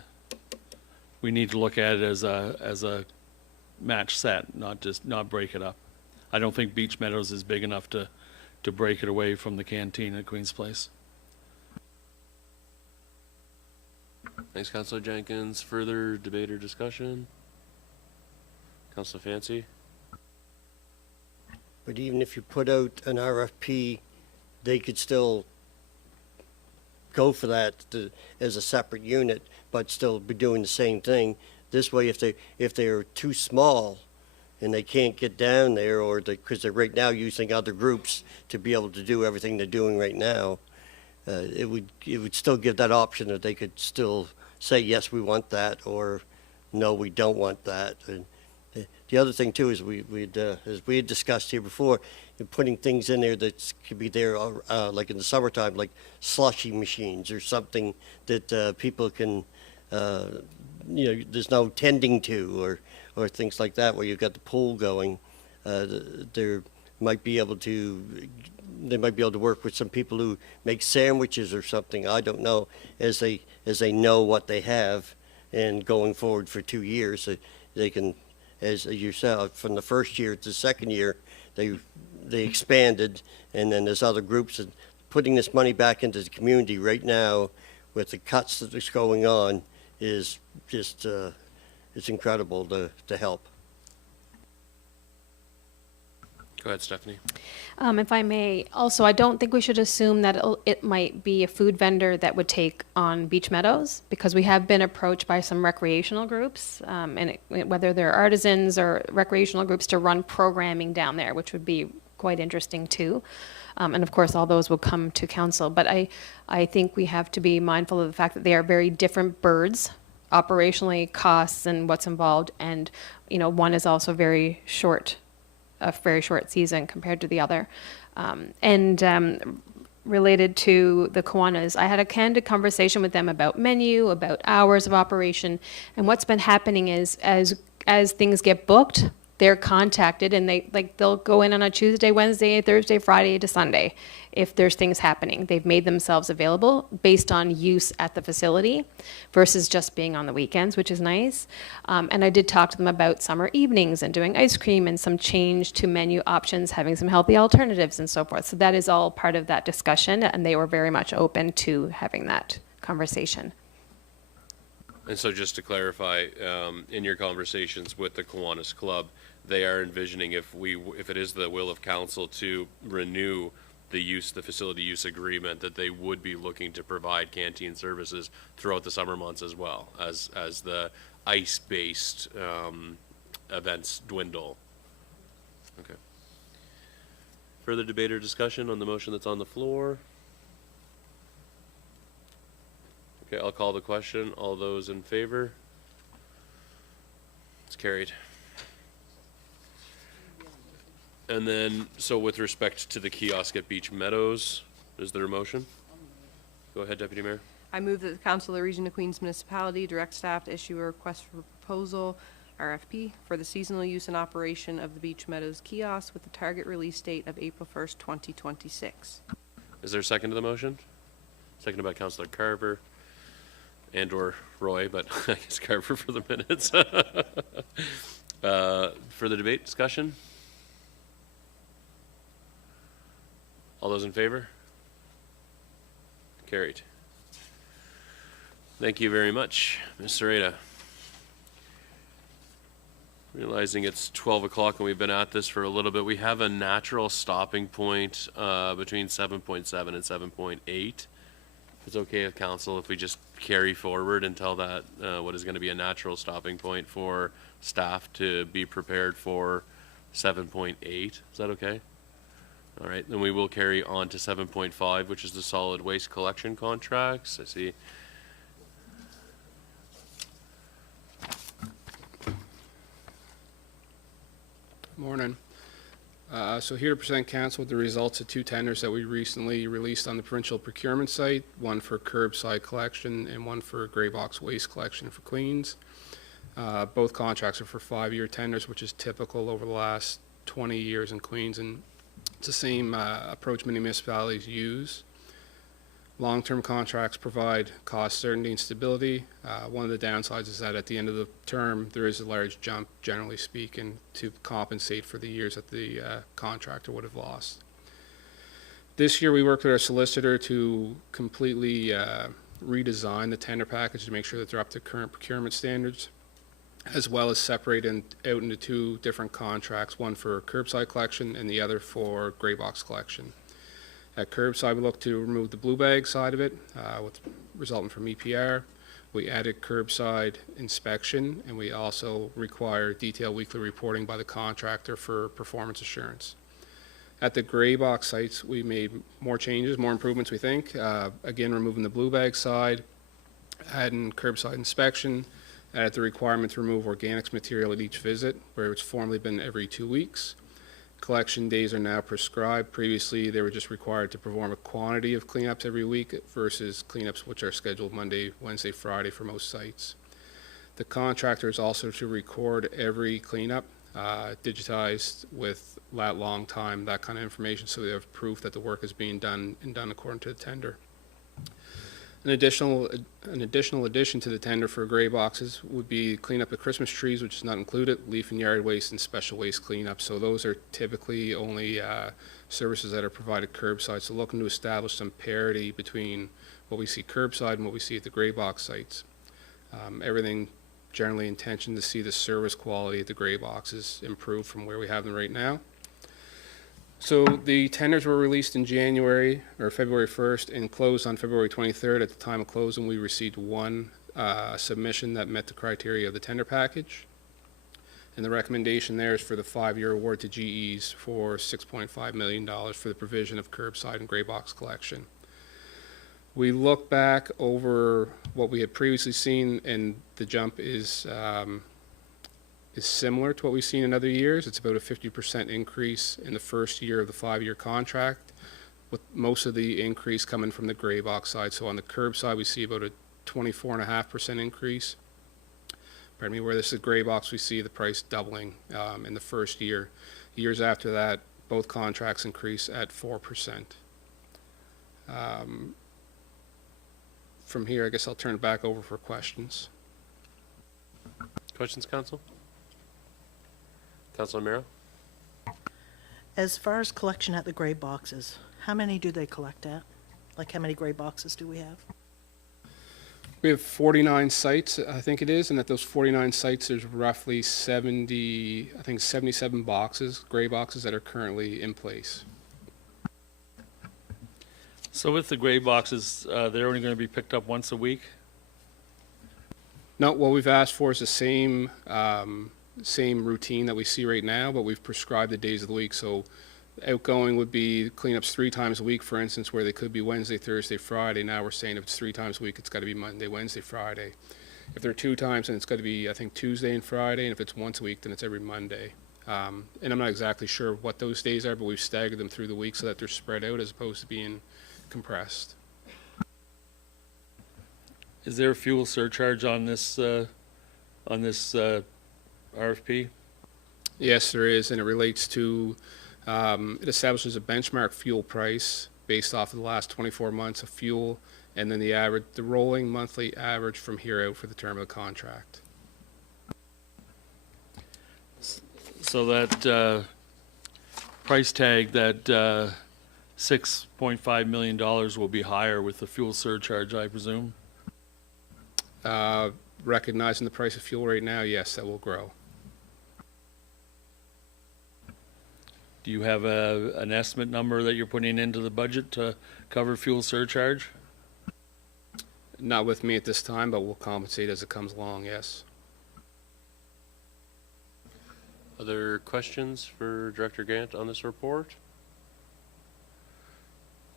we need to look at it as a match set, not break it up. I don't think Beach Meadows is big enough to break it away from the canteen at Queen's Place. Thanks, Councillor Jenkins. Further debate or discussion? Councillor Fancy? But even if you put out an RFP, they could still go for that as a separate unit, but still be doing the same thing. This way, if they're too small and they can't get down there, or because they're right now using other groups to be able to do everything they're doing right now, it would still give that option that they could still say, yes, we want that, or no, we don't want that. And the other thing too is as we had discussed here before, putting things in there that could be there like in the summertime, like slushy machines or something that people can, there's no tending to, or things like that, where you've got the pool going. They might be able to work with some people who make sandwiches or something. I don't know, as they know what they have, and going forward for 2 years, they can, as you said, from the first year to the second year, they expanded, and then there's other groups. And putting this money back into the community right now, with the cuts that is going on, is just it's incredible to help. Go ahead, Stephanie. If I may, also, I don't think we should assume that it might be a food vendor that would take on Beach Meadows, because we have been approached by some recreational groups, whether they're artisans or recreational groups, to run programming down there, which would be quite interesting too. And of course, all those will come to council. But I think we have to be mindful of the fact that they are very different birds, operationally, costs and what's involved. And, one is also a very short season compared to the other. Related to the Kiwanis, I had a candid conversation with them about menu, about hours of operation, and what's been happening is as things get booked, they're contacted, and they'll go in on a Tuesday, Wednesday, Thursday, Friday to Sunday if there's things happening. They've made themselves available based on use at the facility versus just being on the weekends, which is nice. And I did talk to them about summer evenings and doing ice cream and some change to menu options, having some healthy alternatives and so forth. So that is all part of that discussion, and they were very much open to having that conversation. And so just to clarify, in your conversations with the Kiwanis Club, they are envisioning if it is the will of council to renew the facility use agreement, that they would be looking to provide canteen services throughout the summer months as well, as the ice-based events dwindle. Okay. Further debate or discussion on the motion that's on the floor? Okay, I'll call the question. All those in favor? It's carried. And then, so with respect to the kiosk at Beach Meadows, is there a motion? Go ahead, Deputy Mayor. I move that the Council of the Region of Queens Municipality direct staff to issue a request for proposal, RFP, for the seasonal use and operation of the Beach Meadows kiosk with the target release date of April 1st, 2026. Is there a second to the motion? Seconded by Councillor Carver and/or Roy, but I guess Carver for the minutes. Further debate, discussion? All those in favor? Carried. Thank you very much, Ms. Sereda. Realizing it's 12 o'clock and we've been at this for a little bit, we have a natural stopping point between 7.7 and 7.8. It's okay with council if we just carry forward until that, what is going to be a natural stopping point for staff to be prepared for 7.8. Is that okay? All right, then we will carry on to 7.5, which is the solid waste collection contracts. I see. Morning. So here to present council with the results of two tenders that we recently released on the provincial procurement site, one for curbside collection and one for gray box waste collection for Queens. Both contracts are for 5-year tenders, which is typical over the last 20 years in Queens, and it's the same approach many municipalities use. Long-term contracts provide cost certainty and stability. One of the downsides is that at the end of the term, there is a large jump, generally speaking, to compensate for the years that the contractor would have lost. This year, we worked with our solicitor to completely redesign the tender package to make sure that they're up to current procurement standards, as well as separate out into two different contracts, one for curbside collection and the other for gray box collection. At curbside, we look to remove the blue bag side of it, resulting from EPR. We added curbside inspection, and we also require detailed weekly reporting by the contractor for performance assurance. At the gray box sites, we made more changes, more improvements, we think. Again, removing the blue bag side, adding curbside inspection, added the requirement to remove organics material at each visit, where it's formerly been every 2 weeks. Collection days are now prescribed. Previously, they were just required to perform a quantity of cleanups every week versus cleanups which are scheduled Monday, Wednesday, Friday for most sites. The contractor is also to record every cleanup, digitized with lat long time, that kind of information, so they have proof that the work is being done and done according to the tender. An additional addition to the tender for gray boxes would be cleanup of Christmas trees, which is not included, leaf and yard waste, and special waste cleanup. So those are typically only services that are provided curbside. So looking to establish some parity between what we see curbside and what we see at the gray box sites. Everything generally intentioned to see the service quality of the gray boxes improve from where we have them right now. So the tenders were released in January or February 1st and closed on February 23rd. At the time of closing, we received one submission that met the criteria of the tender package. And the recommendation there is for the 5-year award to GEs for $6.5 million for the provision of curbside and gray box collection. We look back over what we had previously seen, and the jump is similar to what we've seen in other years. It's about a 50% increase in the first year of the 5-year contract, with most of the increase coming from the gray box side. So on the curb side, we see about a 24.5% increase. Pardon me, where this is gray box, we see the price doubling in the first year. Years after that, both contracts increase at 4%. From here, I guess I'll turn it back over for questions. Questions, council? Councilor Miro? As far as collection at the gray boxes, how many do they collect at? Like, how many gray boxes do we have? We have 49 sites, I think it is, and at those 49 sites, there's roughly 77 boxes, gray boxes, that are currently in place. So with the gray boxes, they're only going to be picked up once a week? No, what we've asked for is the same routine that we see right now, but we've prescribed the days of the week. So outgoing would be cleanups 3 times a week, for instance, where they could be Wednesday, Thursday, Friday. Now we're saying if it's 3 times a week, it's got to be Monday, Wednesday, Friday. If they're 2 times, then it's got to be, I think, Tuesday and Friday. And if it's once a week, then it's every Monday. And I'm not exactly sure what those days are, but we've staggered them through the week so that they're spread out as opposed to being compressed. Is there a fuel surcharge on this RFP? Yes, there is, and it relates to, it establishes a benchmark fuel price based off of the last 24 months of fuel, and then the rolling monthly average from here out for the term of the contract. So that price tag, that $6.5 million will be higher with the fuel surcharge, I presume? Recognizing the price of fuel right now, yes, that will grow. Do you have an estimate number that you're putting into the budget to cover fuel surcharge? Not with me at this time, but we'll compensate as it comes along, yes. Other questions for Director Gant on this report?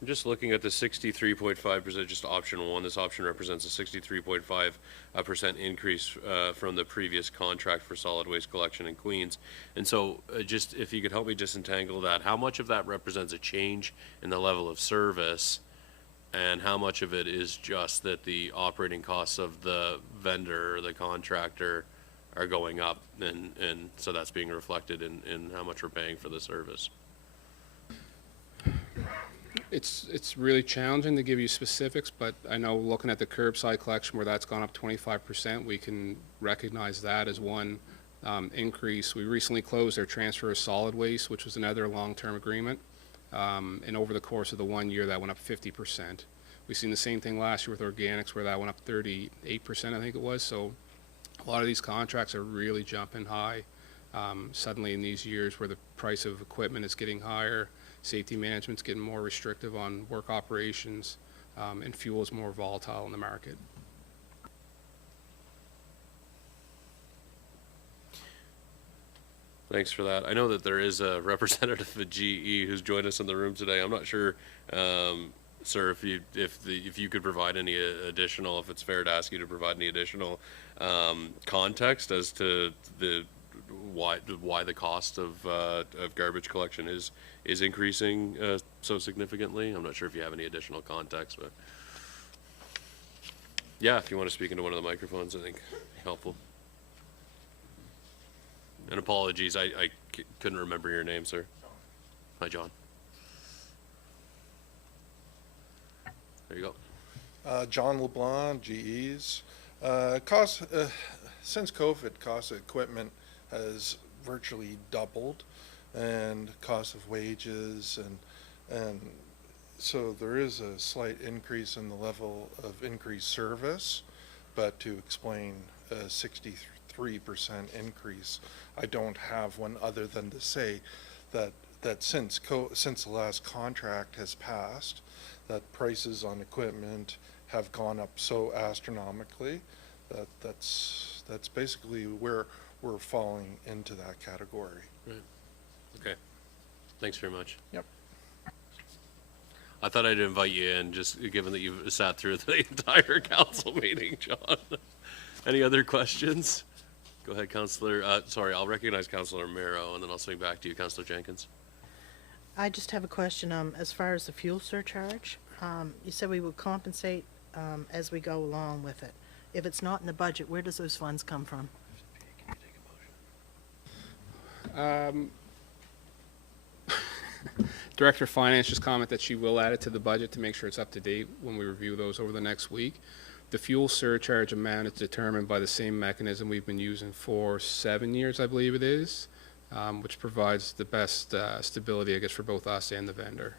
I'm just looking at the 63.5%, just option one. This option represents a 63.5% increase from the previous contract for solid waste collection in Queens. And so just if you could help me disentangle that, how much of that represents a change in the level of service, and how much of it is just that the operating costs of the vendor or the contractor are going up, and so that's being reflected in how much we're paying for the service? It's really challenging to give you specifics, but I know looking at the curbside collection where that's gone up 25%, we can recognize that as one increase. We recently closed our transfer of solid waste, which was another long-term agreement, and over the course of the 1 year, that went up 50%. We've seen the same thing last year with organics, where that went up 38%, I think it was. So a lot of these contracts are really jumping high suddenly in these years where the price of equipment is getting higher. Safety management's getting more restrictive on work operations, and fuel is more volatile in the market. Thanks for that. I know that there is a representative of GE who's joined us in the room today. I'm not sure, sir, if you could provide any additional, if it's fair to ask you to provide any additional context as to why the cost of garbage collection is increasing so significantly. I'm not sure if you have any additional context, but yeah, if you want to speak into one of the microphones, I think it'd be helpful. And apologies, I couldn't remember your name, sir. Hi, John. There you go. John LeBlanc, GEs. Since COVID, cost of equipment has virtually doubled, and cost of wages, and so there is a slight increase in the level of increased service, but to explain a 63% increase, I don't have one other than to say that since the last contract has passed, that prices on equipment have gone up so astronomically that's basically where we're falling into that category. Right. Okay. Thanks very much. Yep. I thought I'd invite you in, just given that you've sat through the entire council meeting, John. Any other questions? Go ahead, Councillor. Sorry, I'll recognize Councillor Mero, and then I'll swing back to you, Councillor Jenkins. I just have a question, as far as the fuel surcharge, you said we would compensate, as we go along with it. If it's not in the budget, where does those funds come from? Director of Finance just commented that she will add it to the budget to make sure it's up to date when we review those over the next week. The fuel surcharge amount is determined by the same mechanism we've been using for 7 years, I believe it is, which provides the best stability, I guess, for both us and the vendor.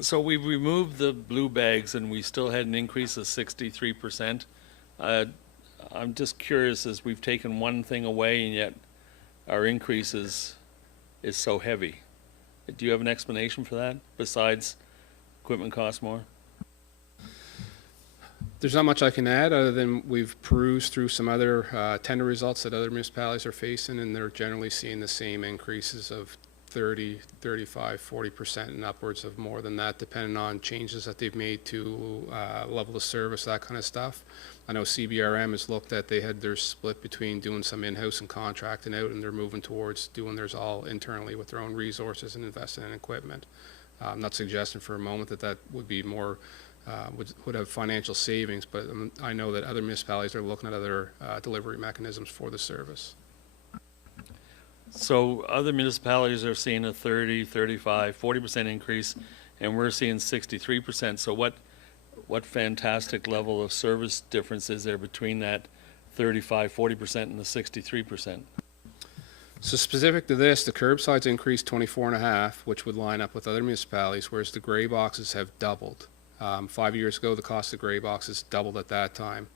So we removed the blue bags and we still had an increase of 63%. I'm just curious, as we've taken one thing away and yet our increase is so heavy. Do you have an explanation for that, besides equipment costs more? There's not much I can add other than we've perused through some other tender results that other municipalities are facing, and they're generally seeing the same increases of 30, 35, 40% and upwards of more than that, depending on changes that they've made to level of service, that kind of stuff. I know CBRM has looked at, they had their split between doing some in-house and contracting out, and they're moving towards doing theirs all internally with their own resources and investing in equipment. I'm not suggesting for a moment that that would be more, would have financial savings, but I know that other municipalities are looking at other delivery mechanisms for the service. So other municipalities are seeing a 30, 35, 40% increase, and we're seeing 63%. So what fantastic level of service difference is there between that 35, 40% and the 63%? So specific to this, the curbside's increased 24.5, which would line up with other municipalities, whereas the gray boxes have doubled. 5 years ago, the cost of gray boxes doubled at that time.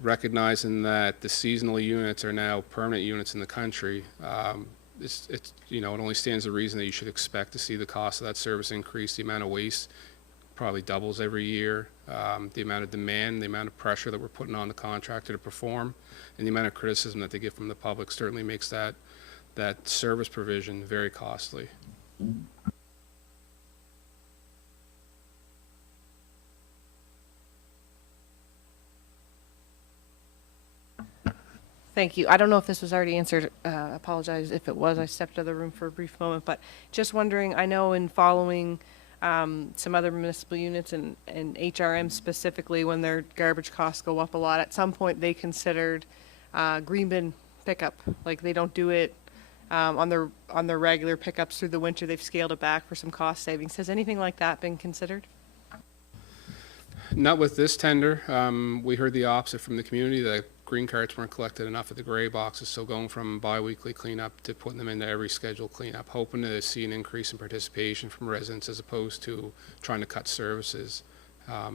recognizing that the seasonal units are now permanent units in the country, it's, you know, it only stands to reason that you should expect to see the cost of that service increase. The amount of waste probably doubles every year. The amount of demand, the amount of pressure that we're putting on the contractor to perform, and the amount of criticism that they get from the public certainly makes that service provision very costly. Thank you. I don't know if this was already answered. Apologize if it was. I stepped out of the room for a brief moment, but just wondering, I know in following some other municipal units and HRM specifically, when their garbage costs go up a lot, at some point they considered green bin pickup. Like they don't do it on their regular pickups through the winter. They've scaled it back for some cost savings. Has anything like that been considered? Not with this tender. We heard the opposite from the community, that green carts weren't collected enough at the gray boxes, so going from bi-weekly cleanup to putting them into every scheduled cleanup, hoping to see an increase in participation from residents as opposed to trying to cut services.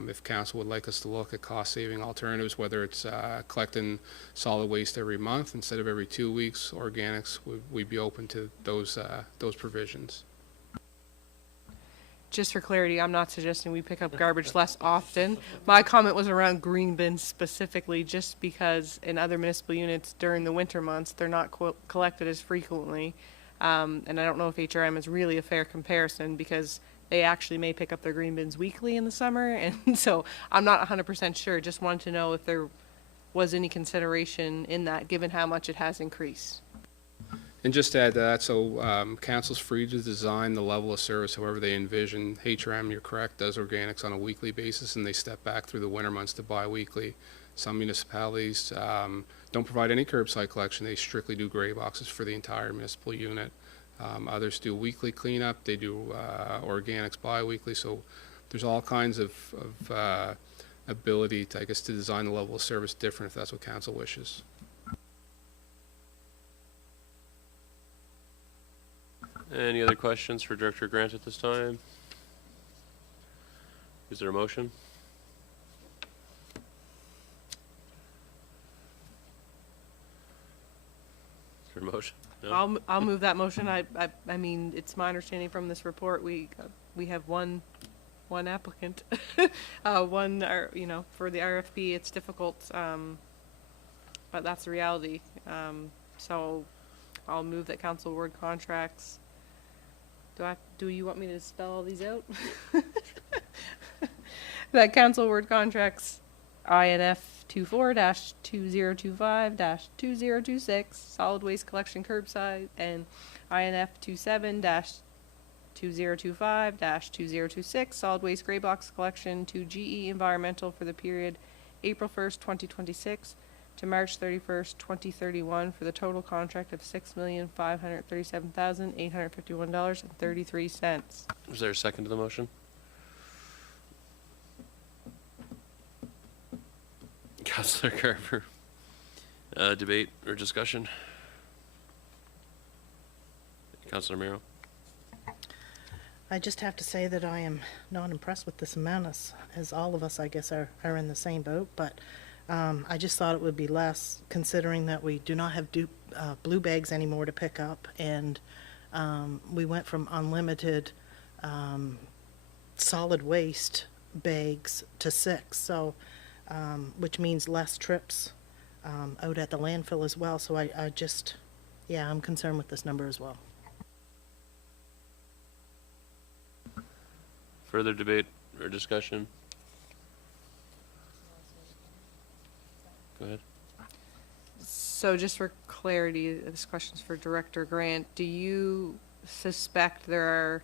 If council would like us to look at cost-saving alternatives, whether it's collecting solid waste every month instead of every 2 weeks, organics, we'd be open to those provisions. Just for clarity, I'm not suggesting we pick up garbage less often. My comment was around green bins specifically, just because in other municipal units during the winter months, they're not collected as frequently. And I don't know if HRM is really a fair comparison, because they actually may pick up their green bins weekly in the summer. And so I'm not 100% sure. Just wanted to know if there was any consideration in that, given how much it has increased. And just to add to that, so council's free to design the level of service however they envision. HRM, you're correct, does organics on a weekly basis, and they step back through the winter months to bi-weekly. Some municipalities don't provide any curbside collection. They strictly do gray boxes for the entire municipal unit. Others do weekly cleanup. They do organics bi-weekly. So there's all kinds of ability to, I guess, to design the level of service different if that's what council wishes. Any other questions for Director Grant at this time? Is there a motion? Is there a motion? No? I'll move that motion. I mean, it's my understanding from this report, we have one applicant, you know, for the RFP. It's difficult, but that's the reality. So I'll move that council award contracts. Do you want me to spell all these out? That council award contracts INF 24-2025-2026 solid waste collection curbside, and INF 27-2025-2026 solid waste gray box collection to GE Environmental for the period April 1st, 2026 to March 31st, 2031 for the total contract of $6,537,851.33. Is there a second to the motion? Councillor Carver. Debate or discussion? Councillor Miro. I just have to say that I am not impressed with this amount, as all of us, I guess, are in the same boat, but I just thought it would be less, considering that we do not have blue bags anymore to pick up, and we went from unlimited solid waste bags to 6, so which means less trips out at the landfill as well. So I just, yeah, I'm concerned with this number as well. Further debate or discussion? Go ahead. So just for clarity, this question's for Director Grant. Do you suspect there are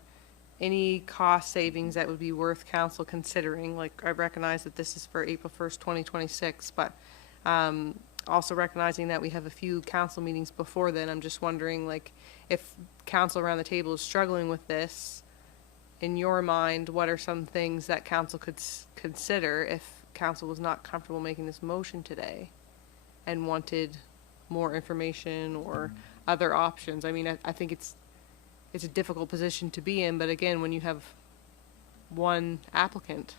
any cost savings that would be worth council considering? Like, I recognize that this is for April 1st, 2026, but also recognizing that we have a few council meetings before then. I'm just wondering, like, if council around the table is struggling with this, in your mind, what are some things that council could consider if council was not comfortable making this motion today and wanted more information or other options? I mean, I think it's a difficult position to be in, but again, when you have one applicant,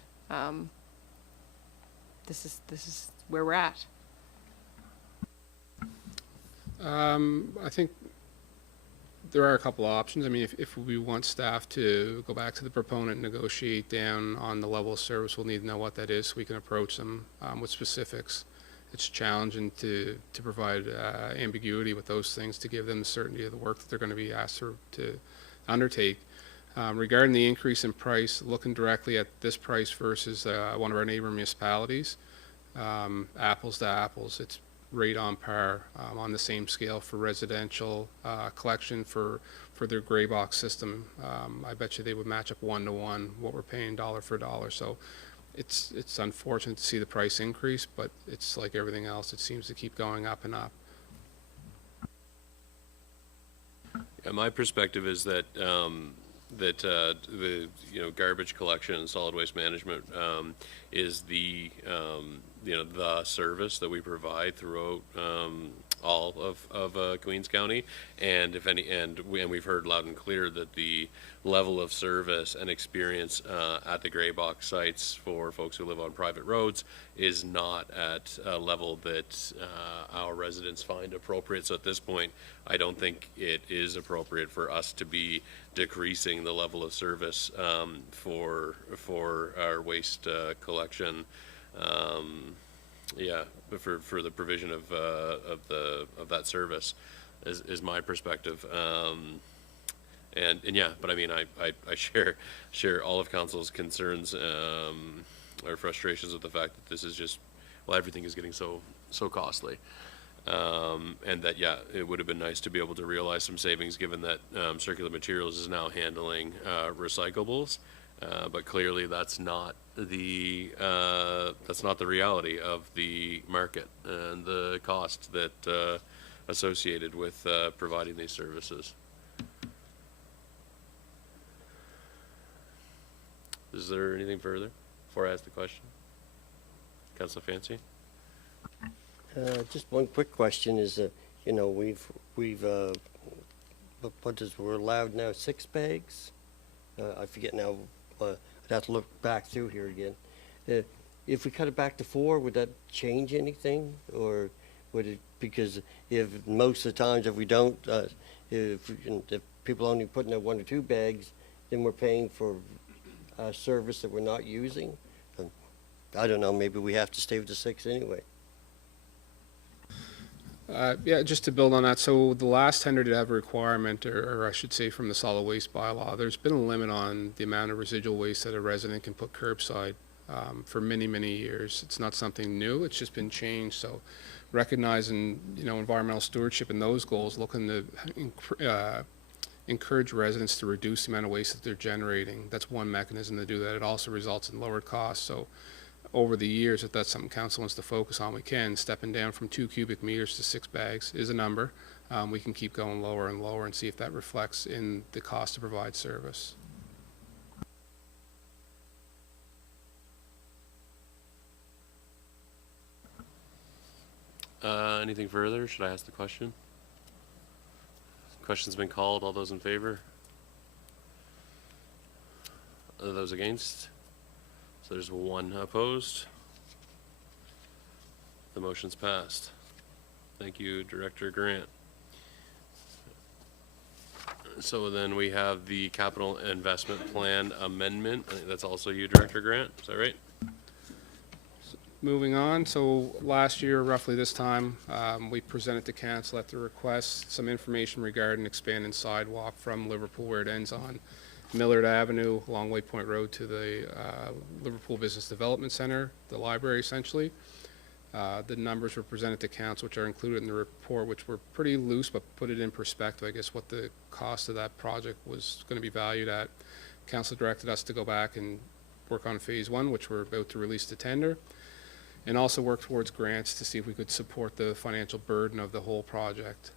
this is where we're at. I think there are a couple options. I mean, if we want staff to go back to the proponent and negotiate down on the level of service, we'll need to know what that is so we can approach them with specifics. It's challenging to provide ambiguity with those things, to give them the certainty of the work that they're going to be asked to undertake. Regarding the increase in price, looking directly at this price versus one of our neighbor municipalities, apples to apples, it's right on par, on the same scale for residential collection for their gray box system. I bet you they would match up 1-to-1 what we're paying dollar for dollar. So it's unfortunate to see the price increase, but it's like everything else, it seems to keep going up and up. Yeah, my perspective is that the garbage collection and solid waste management is the the service that we provide throughout all of Queens County, and we've heard loud and clear that the level of service and experience at the gray box sites for folks who live on private roads is not at a level that our residents find appropriate. So at this point, I don't think it is appropriate for us to be decreasing the level of service for our waste collection. For the provision of that service is my perspective. But I mean, I share all of council's concerns or frustrations with the fact that this is just, well, everything is getting so costly. And that, it would have been nice to be able to realize some savings, given that Circular Materials is now handling recyclables. But clearly that's not the reality of the market and the cost that associated with providing these services. Is there anything further before I ask the question? Councilor Fancy? Just one quick question is, we're allowed now 6 bags? I forget now. I'd have to look back through here again. If we cut it back to 4, would that change anything, or would it? Because if most of the times, if we don't, if people only put in 1 or 2 bags, then we're paying for a service that we're not using. I don't know. Maybe we have to stay with the 6 anyway. Just to build on that, so the last tender did have a requirement, or I should say from the solid waste bylaw, there's been a limit on the amount of residual waste that a resident can put curbside for many, many years. It's not something new, it's just been changed. So recognizing, environmental stewardship and those goals, looking to encourage residents to reduce the amount of waste that they're generating. That's one mechanism to do that. It also results in lowered costs. So over the years, if that's something council wants to focus on, we can. Stepping down from 2 cubic meters to 6 bags is a number. We can keep going lower and lower and see if that reflects in the cost to provide service. Anything further? Should I ask the question? Question's been called. All those in favor? Are those against? So there's 1 opposed. The motion's passed. Thank you, Director Grant. So then we have the capital investment plan amendment. I think that's also you, Director Grant. Is that right? Moving on, so last year, roughly this time, we presented to council at the request some information regarding expanding sidewalk from Liverpool, where it ends on Millard Avenue along Waypoint Road to the Liverpool Business Development Center, the library essentially. The numbers were presented to council, which are included in the report, which were pretty loose, but put it in perspective, I guess, what the cost of that project was going to be valued at. Council directed us to go back and work on phase 1, which we're about to release to tender, and also work towards grants to see if we could support the financial burden of the whole project.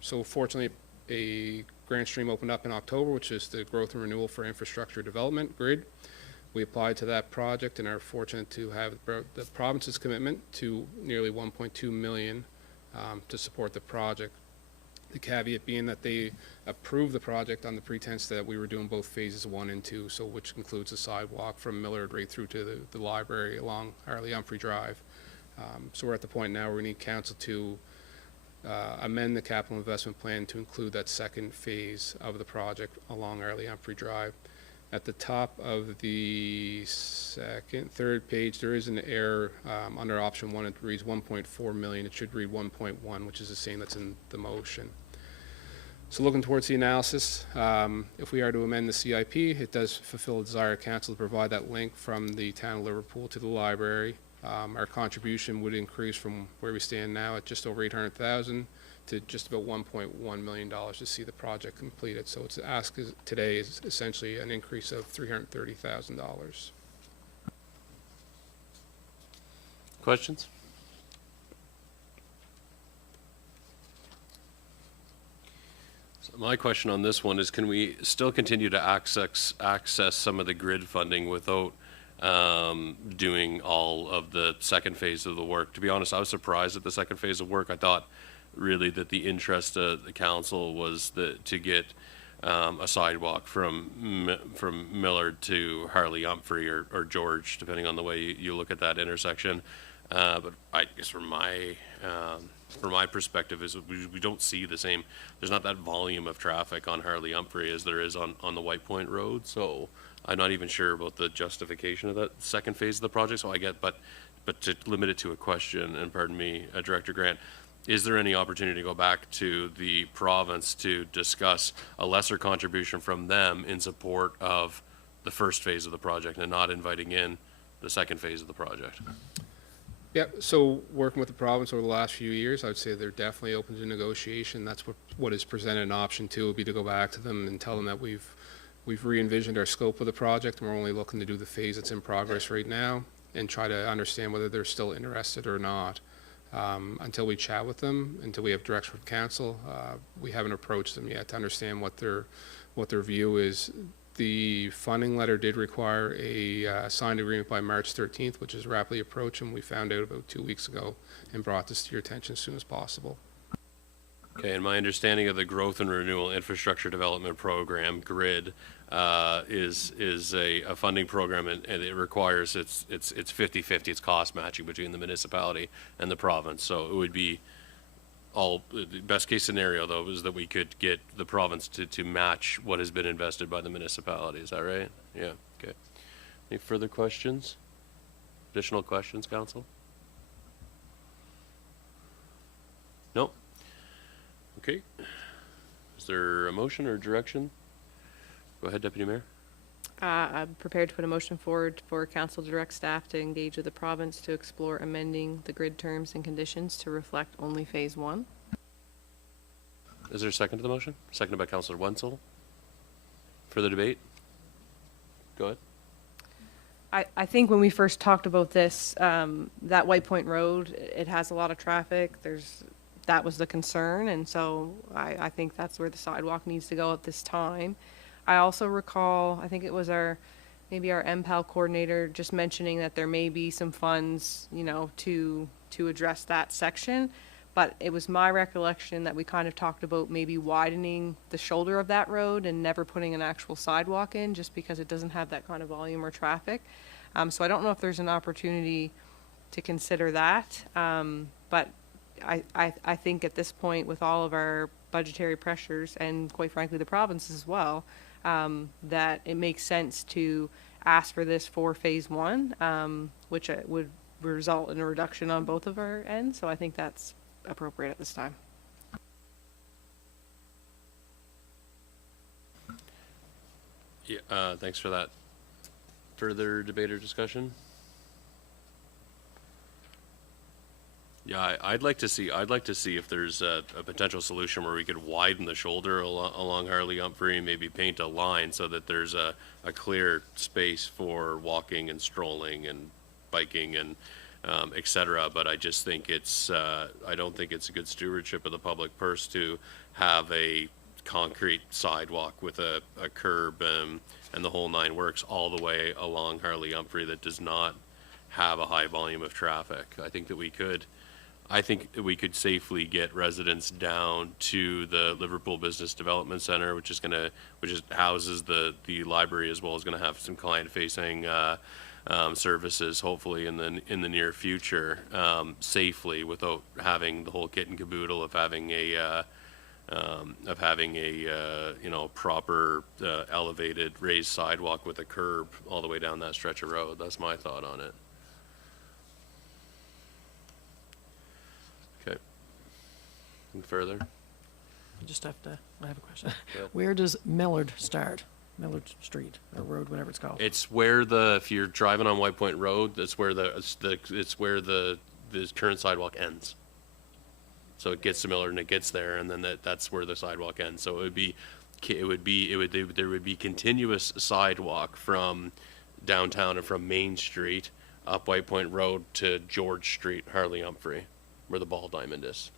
So fortunately, a grant stream opened up in October, which is the Growth and Renewal for Infrastructure Development, GRID. We applied to that project and are fortunate to have the province's commitment to nearly 1.2 million to support the project. The caveat being that they approved the project on the pretense that we were doing both phases 1 and 2, so which includes the sidewalk from Millard right through to the library along Harley Humphrey Drive. So we're at the point now where we need council to amend the capital investment plan to include that second phase of the project along Arley-Humphrey Drive. At the top of the third page, there is an error under option 1. It reads 1.4 million. It should read 1.1, which is the same that's in the motion. So looking towards the analysis, if we are to amend the CIP, it does fulfill the desire of council to provide that link from the town of Liverpool to the library. Our contribution would increase from where we stand now at just over 800,000 to just about $1.1 million to see the project completed. So its ask today is essentially an increase of $330,000. Questions? So my question on this one is, can we still continue to access some of the grid funding without doing all of the second phase of the work? To be honest, I was surprised at the second phase of work. I thought really that the interest of the council was to get a sidewalk from Millard to Harley-Humphrey or George, depending on the way you look at that intersection. But I guess from my perspective is we don't see the same. There's not that volume of traffic on Harley-Humphrey as there is on the White Point Road. So I'm not even sure about the justification of that second phase of the project. So I get, but to limit it to a question, and pardon me, Director Grant, is there any opportunity to go back to the province to discuss a lesser contribution from them in support of the first phase of the project and not inviting in the second phase of the project? Yeah, so working with the province over the last few years, I would say they're definitely open to negotiation. That's what is presented in option 2 would be to go back to them and tell them that we've re-envisioned our scope of the project and we're only looking to do the phase that's in progress right now and try to understand whether they're still interested or not. Until we chat with them, until we have direction from council, we haven't approached them yet to understand what their view is. The funding letter did require a signed agreement by March 13th, which is rapidly approaching. We found out about 2 weeks ago and brought this to your attention as soon as possible. Okay, and my understanding of the Growth and Renewal Infrastructure Development Program, GRID, is a funding program, and it requires it's 50-50. It's cost matching between the municipality and the province. So it would be the best case scenario, though, is that we could get the province to match what has been invested by the municipality. Is that right? Yeah. Okay. Any further questions? Additional questions, council? Nope. Okay. Is there a motion or direction? Go ahead, Deputy Mayor. I'm prepared to put a motion forward for council to direct staff to engage with the province to explore amending the grid terms and conditions to reflect only phase 1. Is there a second to the motion? Seconded by Councillor Wenzel. Further debate? Go ahead. I think when we first talked about this, that White Point Road, it has a lot of traffic. That was the concern, and so I think that's where the sidewalk needs to go at this time. I also recall, I think it was maybe our MPAL coordinator just mentioning that there may be some funds, to address that section. But it was my recollection that we kind of talked about maybe widening the shoulder of that road and never putting an actual sidewalk in, just because it doesn't have that kind of volume or traffic. So I don't know if there's an opportunity to consider that. But I think at this point, with all of our budgetary pressures and quite frankly the province as well, that it makes sense to ask for this for phase 1, which would result in a reduction on both of our ends. So I think that's appropriate at this time. Yeah, thanks for that. Further debate or discussion? Yeah, I'd like to see if there's a potential solution where we could widen the shoulder along Harley-Humphrey and maybe paint a line so that there's a clear space for walking and strolling and biking and et cetera. But I just think I don't think it's a good stewardship of the public purse to have a concrete sidewalk with a curb and the whole 9 works all the way along Harley-Humphrey that does not have a high volume of traffic. I think we could safely get residents down to the Liverpool Business Development Center, which houses the library, as well as going to have some client-facing services, hopefully in the near future, safely, without having the whole kit and caboodle of having a you know, proper elevated raised sidewalk with a curb all the way down that stretch of road. That's my thought on it. Okay. Anything further? I have a question. Yeah. Where does Millard start? Millard Street or road, whatever it's called. It's where if you're driving on White Point Road, that's where it's where the current sidewalk ends. So it gets to Millard and it gets there, and then that's where the sidewalk ends. So there would be continuous sidewalk from downtown and from Main Street up White Point Road to George Street, Harley Humphrey, where the ball diamond is.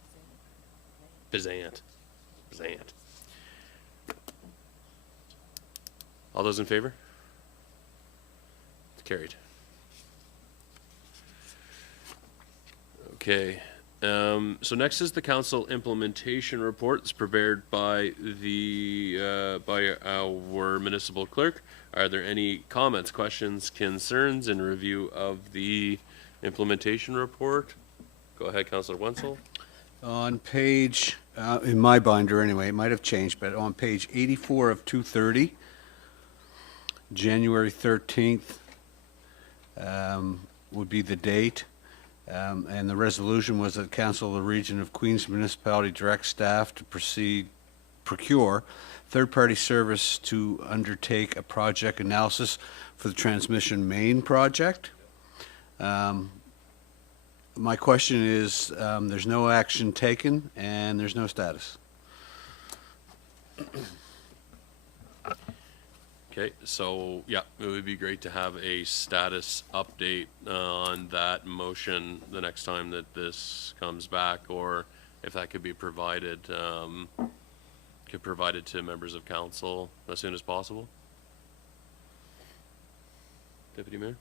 Bizant. All those in favor? It's carried. Okay. So next is the council implementation report. It's prepared by our municipal clerk. Are there any comments, questions, concerns in review of the implementation report? Go ahead, Councillor Wenzel. On page, in my binder anyway, it might have changed, but on page 84 of 230, January 13th would be the date. And the resolution was that Council of the Region of Queens Municipality direct staff to procure third-party service to undertake a project analysis for the transmission main project. My question is, there's no action taken and there's no status. Okay, so yeah, it would be great to have a status update on that motion the next time that this comes back, or if that could be provided, to members of council as soon as possible. Deputy Mayor?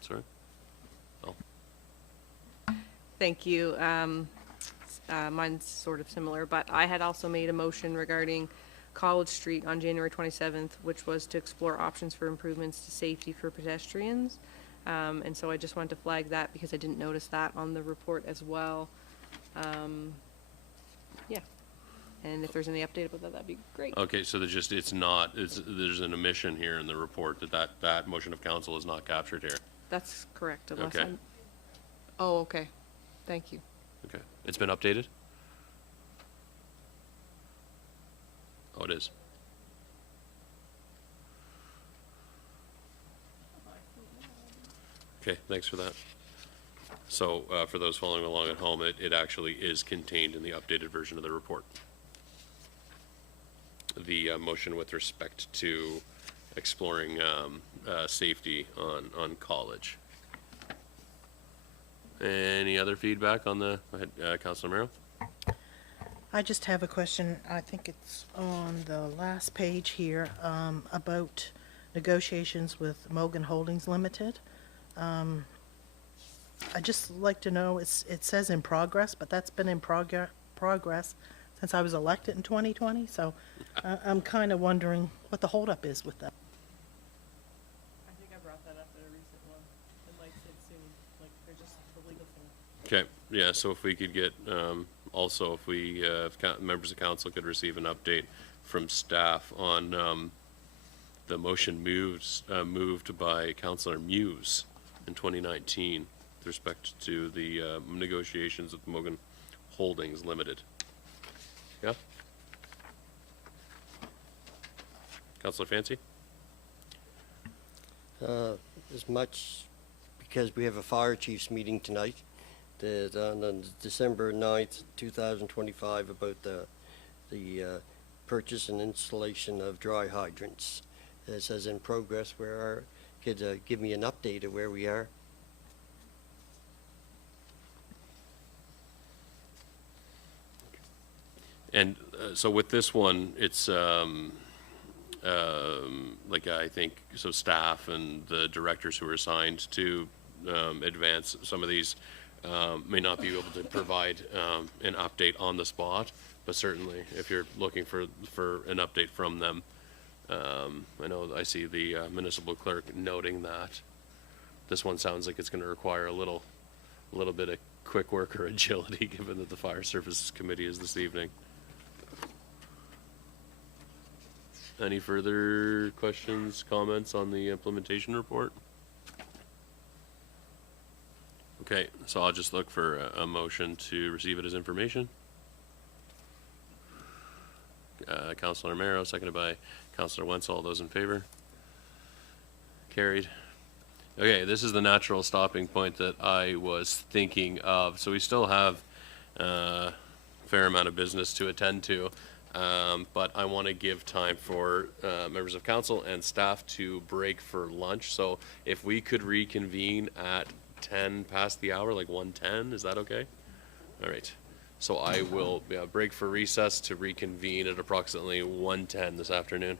Sorry? Oh. Thank you. Mine's sort of similar, but I had also made a motion regarding College Street on January 27th, which was to explore options for improvements to safety for pedestrians. And so I just wanted to flag that because I didn't notice that on the report as well. Yeah. And if there's any update about that, that'd be great. Okay, so there's an omission here in the report that motion of council is not captured here. That's correct. Unless Okay. Oh, okay. Thank you. Okay, it's been updated? Oh, it is. Okay, thanks for that. So, for those following along at home, it actually is contained in the updated version of the report. The motion with respect to exploring safety on College. Any other feedback on the, go ahead, Councilor Merrill? I just have a question. I think it's on the last page here, about negotiations with Mogan Holdings Limited. I'd just like to know, it says in progress, but that's been in progress since I was elected in 2020, so I'm kind of wondering what the holdup is with that. I think I brought that up at a recent one. It might sit soon, like they're just the legal thing. Okay, yeah, so if we could get, also if we, if members of council could receive an update from staff on the motion moved by Councilor Muse in 2019 with respect to the negotiations with Mogan Holdings Limited. Yeah? Councilor Fancy? As much, because we have a fire chiefs meeting tonight, that on December 9th, 2025, about the purchase and installation of dry hydrants. It says in progress. Could give me an update of where we are? And so with this one, it's like I think, so staff and the directors who are assigned to advance some of these may not be able to provide an update on the spot, but certainly if you're looking for an update from them, I know I see the municipal clerk noting that. This one sounds like it's going to require a little bit of quick work or agility, given that the Fire Services Committee is this evening. Any further questions, comments on the implementation report? Okay, so I'll just look for a motion to receive it as information. Councilor Romero, seconded by Councilor Wenzel. All those in favor? Carried. Okay, this is the natural stopping point that I was thinking of. So we still have a fair amount of business to attend to, but I want to give time for members of council and staff to break for lunch. So if we could reconvene at 10 past the hour, like 1:10, is that okay? All right. So I will break for recess to reconvene at approximately 1:10 this afternoon.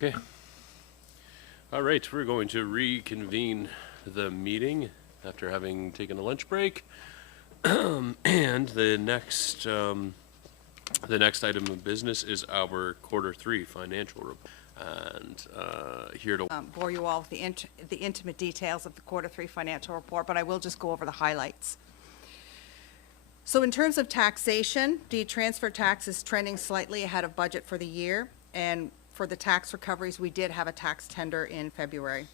Okay. All right, we're going to reconvene the meeting after having taken a lunch break. And the next item of business is our Q3 financial report. And here to Bore you all with the intimate details of the Q3 financial report, but I will just go over the highlights. So in terms of taxation, the transfer tax is trending slightly ahead of budget for the year, and for the tax recoveries, we did have a tax tender in February.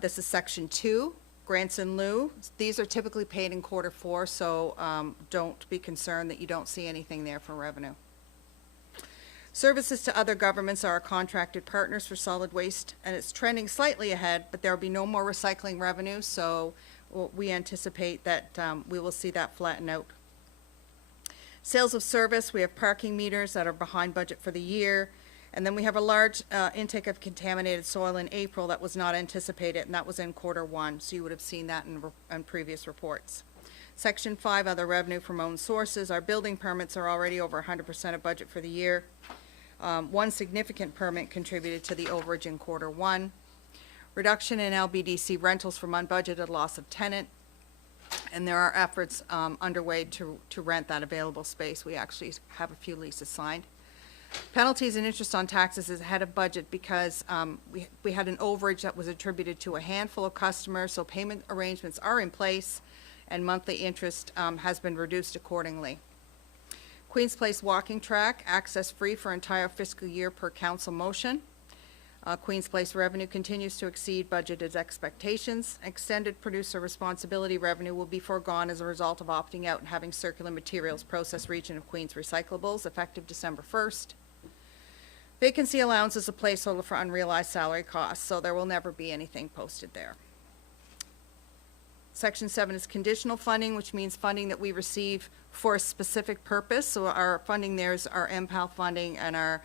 This is Section 2, grants in lieu. These are typically paid in Q4, so don't be concerned that you don't see anything there for revenue. Services to other governments are our contracted partners for solid waste, and it's trending slightly ahead, but there will be no more recycling revenue, so we anticipate that we will see that flatten out. Sales of service, we have parking meters that are behind budget for the year, and then we have a large intake of contaminated soil in April that was not anticipated, and that was in Q1, so you would have seen that in previous reports. Section 5, other revenue from own sources. Our building permits are already over 100% of budget for the year. One significant permit contributed to the overage in Q1. Reduction in LBDC rentals from unbudgeted loss of tenant, and there are efforts underway to rent that available space. We actually have a few leases signed. Penalties and interest on taxes is ahead of budget because we had an overage that was attributed to a handful of customers, so payment arrangements are in place, and monthly interest has been reduced accordingly. Queen's Place walking track, access free for entire fiscal year per council motion. Queen's Place revenue continues to exceed budgeted expectations. Extended producer responsibility revenue will be foregone as a result of opting out and having circular materials process region of Queen's recyclables effective December 1st. Vacancy allowance is a placeholder for unrealized salary costs, so there will never be anything posted there. Section 7 is conditional funding, which means funding that we receive for a specific purpose. So our funding there is our MPAL funding and our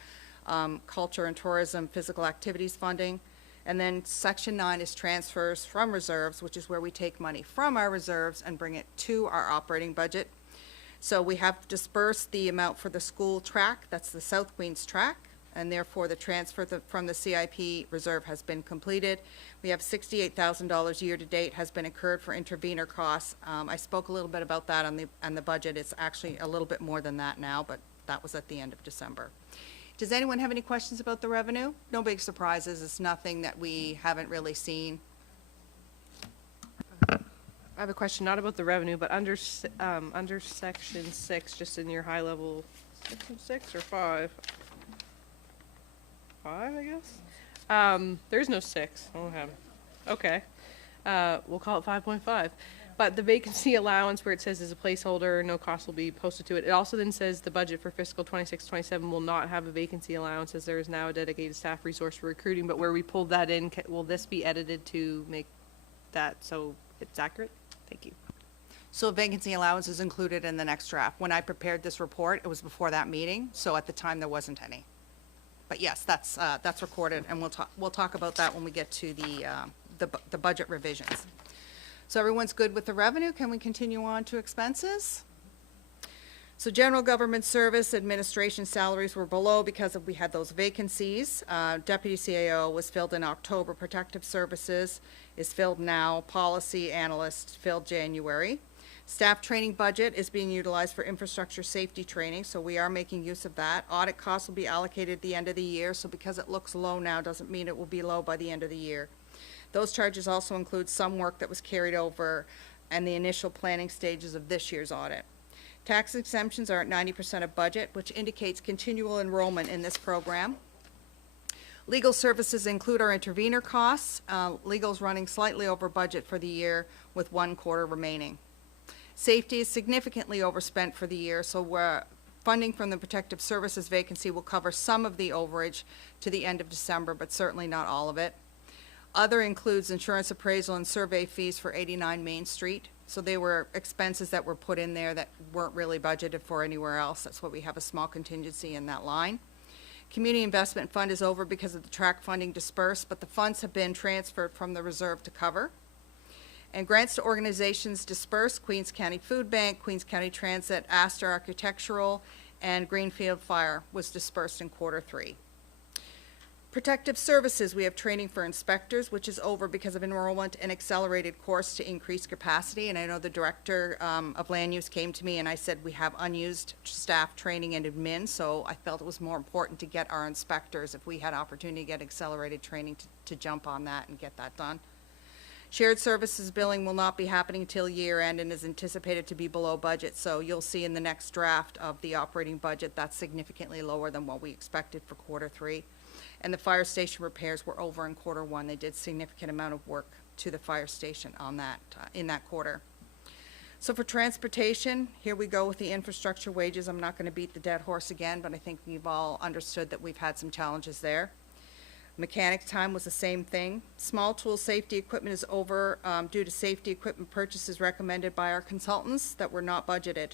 culture and tourism physical activities funding. And then Section 9 is transfers from reserves, which is where we take money from our reserves and bring it to our operating budget. So we have dispersed the amount for the school track, that's the South Queens track, and therefore the transfer from the CIP reserve has been completed. We have $68,000 year-to-date has been incurred for intervenor costs. I spoke a little bit about that on the budget. It's actually a little bit more than that now, but that was at the end of December. Does anyone have any questions about the revenue? No big surprises. It's nothing that we haven't really seen. I have a question, not about the revenue, but under Section 6, just in your high level, Section 6 or 5? 5, I guess? There's no 6. I don't have it. Okay. We'll call it 5.5. But the vacancy allowance where it says is a placeholder, no cost will be posted to it. It also then says the budget for fiscal 26-27 will not have a vacancy allowance as there is now a dedicated staff resource for recruiting. But where we pulled that in, will this be edited to make that so it's accurate? Thank you. So vacancy allowance is included in the next draft. When I prepared this report, it was before that meeting, so at the time there wasn't any. But yes, that's recorded, and we'll talk about that when we get to the budget revisions. So everyone's good with the revenue. Can we continue on to expenses? So general government service administration salaries were below because we had those vacancies. Deputy CAO was filled in October. Protective services is filled now. Policy analyst filled January. Staff training budget is being utilized for infrastructure safety training, so we are making use of that. Audit costs will be allocated at the end of the year, so because it looks low now doesn't mean it will be low by the end of the year. Those charges also include some work that was carried over and the initial planning stages of this year's audit. Tax exemptions are at 90% of budget, which indicates continual enrollment in this program. Legal services include our intervenor costs. Legal's running slightly over budget for the year with 1 quarter remaining. Safety is significantly overspent for the year, so funding from the protective services vacancy will cover some of the overage to the end of December, but certainly not all of it. Other includes insurance appraisal and survey fees for 89 Main Street. So they were expenses that were put in there that weren't really budgeted for anywhere else. That's why we have a small contingency in that line. Community Investment Fund is over because of the track funding dispersed, but the funds have been transferred from the reserve to cover. And grants to organizations dispersed: Queens County Food Bank, Queens County Transit, Astor Architectural, and Greenfield Fire was dispersed in Q3. Protective services, we have training for inspectors, which is over because of enrollment and accelerated course to increase capacity. And I know the director of land use came to me and I said, we have unused staff training and admin, so I felt it was more important to get our inspectors, if we had opportunity to get accelerated training, to jump on that and get that done. Shared services billing will not be happening until year end and is anticipated to be below budget. So you'll see in the next draft of the operating budget, that's significantly lower than what we expected for Q3. And the fire station repairs were over in Q1. They did significant amount of work to the fire station on that, in that quarter. So for transportation, here we go with the infrastructure wages. I'm not gonna beat the dead horse again, but I think we've all understood that we've had some challenges there. Mechanic time was the same thing. Small tool safety equipment is over due to safety equipment purchases recommended by our consultants that were not budgeted.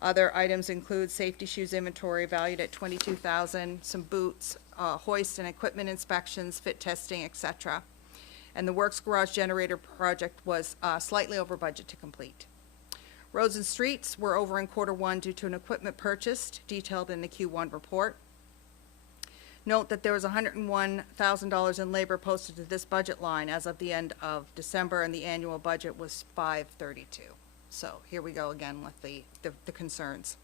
Other items include safety shoes inventory valued at $22,000, some boots, hoist and equipment inspections, fit testing, etc. And the Works Garage generator project was slightly over budget to complete. Roads and streets were over in Q1 due to an equipment purchased, detailed in the Q1 report. Note that there was $101,000 in labor posted to this budget line as of the end of December, and the annual budget was $532. So here we go again with the concerns.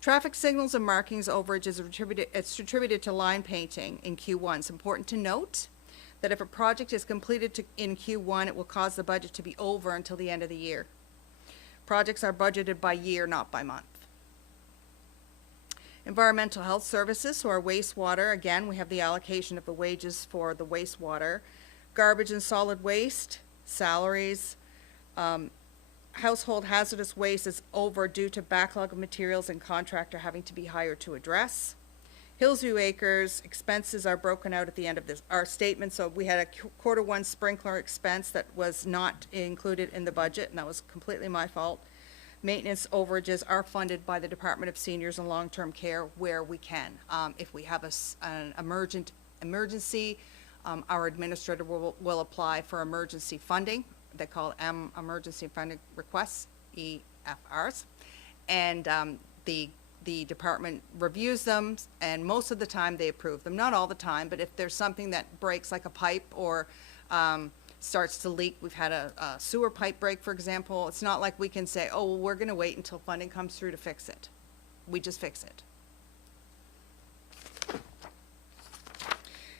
Traffic signals and markings overage is attributed to line painting in Q1. It's important to note that if a project is completed in Q1, it will cause the budget to be over until the end of the year. Projects are budgeted by year, not by month. Environmental health services, so our wastewater, again, we have the allocation of the wages for the wastewater. Garbage and solid waste, salaries, household hazardous waste is over due to backlog of materials and contractor having to be hired to address. Hillsview Acres expenses are broken out at the end of our statement. So we had a Q1 sprinkler expense that was not included in the budget, and that was completely my fault. Maintenance overages are funded by the Department of Seniors and Long-Term Care where we can. If we have an emergency, our administrator will apply for emergency funding. They call emergency funding requests, EFRs, and the department reviews them, and most of the time they approve them. Not all the time, but if there's something that breaks, like a pipe or starts to leak, we've had a sewer pipe break, for example, it's not like we can say, oh, well, we're going to wait until funding comes through to fix it. We just fix it.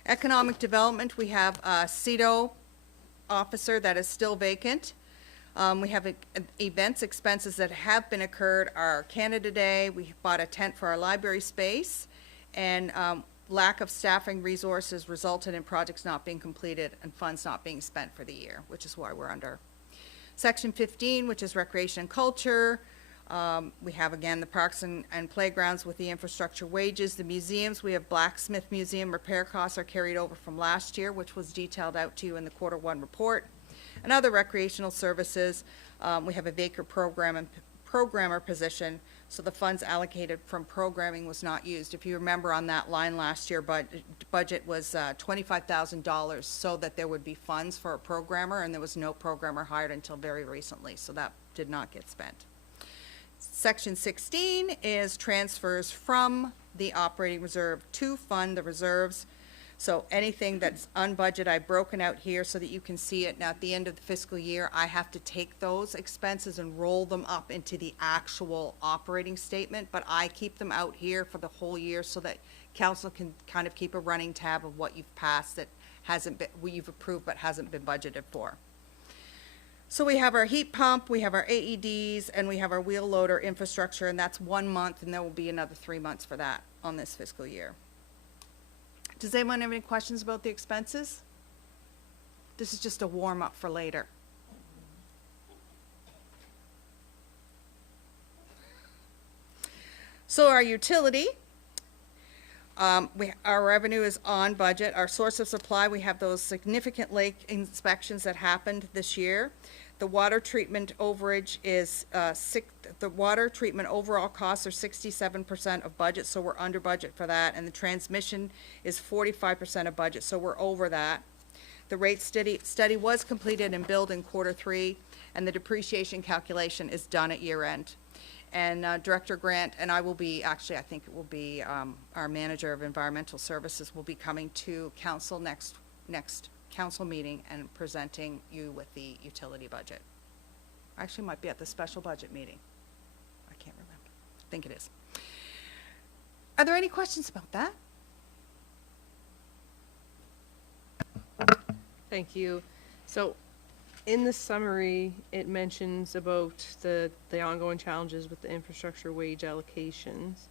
Economic development, we have a CEDO officer that is still vacant. We have events expenses that have been incurred are Canada Day. We bought a tent for our library space, and lack of staffing resources resulted in projects not being completed and funds not being spent for the year, which is why we're under. Section 15, which is recreation and culture. We have, again, the parks and playgrounds with the infrastructure wages. The museums, we have Blacksmith Museum repair costs are carried over from last year, which was detailed out to you in the Q1 report. And other recreational services, we have a vacant programmer position, so the funds allocated from programming was not used. If you remember on that line last year, budget was $25,000 so that there would be funds for a programmer, and there was no programmer hired until very recently, so that did not get spent. Section 16 is transfers from the operating reserve to fund the reserves. So anything that's unbudgeted, I've broken out here so that you can see it. Now, at the end of the fiscal year, I have to take those expenses and roll them up into the actual operating statement, but I keep them out here for the whole year so that council can kind of keep a running tab of what you've passed that hasn't been, you've approved but hasn't been budgeted for. So we have our heat pump, we have our AEDs, and we have our wheel loader infrastructure, and that's 1 month, and there will be another 3 months for that on this fiscal year. Does anyone have any questions about the expenses? This is just a warm-up for later. So our utility, our revenue is on budget. Our source of supply, we have those significant lake inspections that happened this year. The water treatment overage is, the water treatment overall costs are 67% of budget, so we're under budget for that. And the transmission is 45% of budget, so we're over that. The rate study was completed and billed in Q3, and the depreciation calculation is done at year end. And Director Grant and I will be, actually, I think it will be our Manager of Environmental Services will be coming to council next council meeting and presenting you with the utility budget. Actually, might be at the special budget meeting. I can't remember. I think it is. Are there any questions about that? Thank you. So, in the summary, it mentions about the ongoing challenges with the infrastructure wage allocations.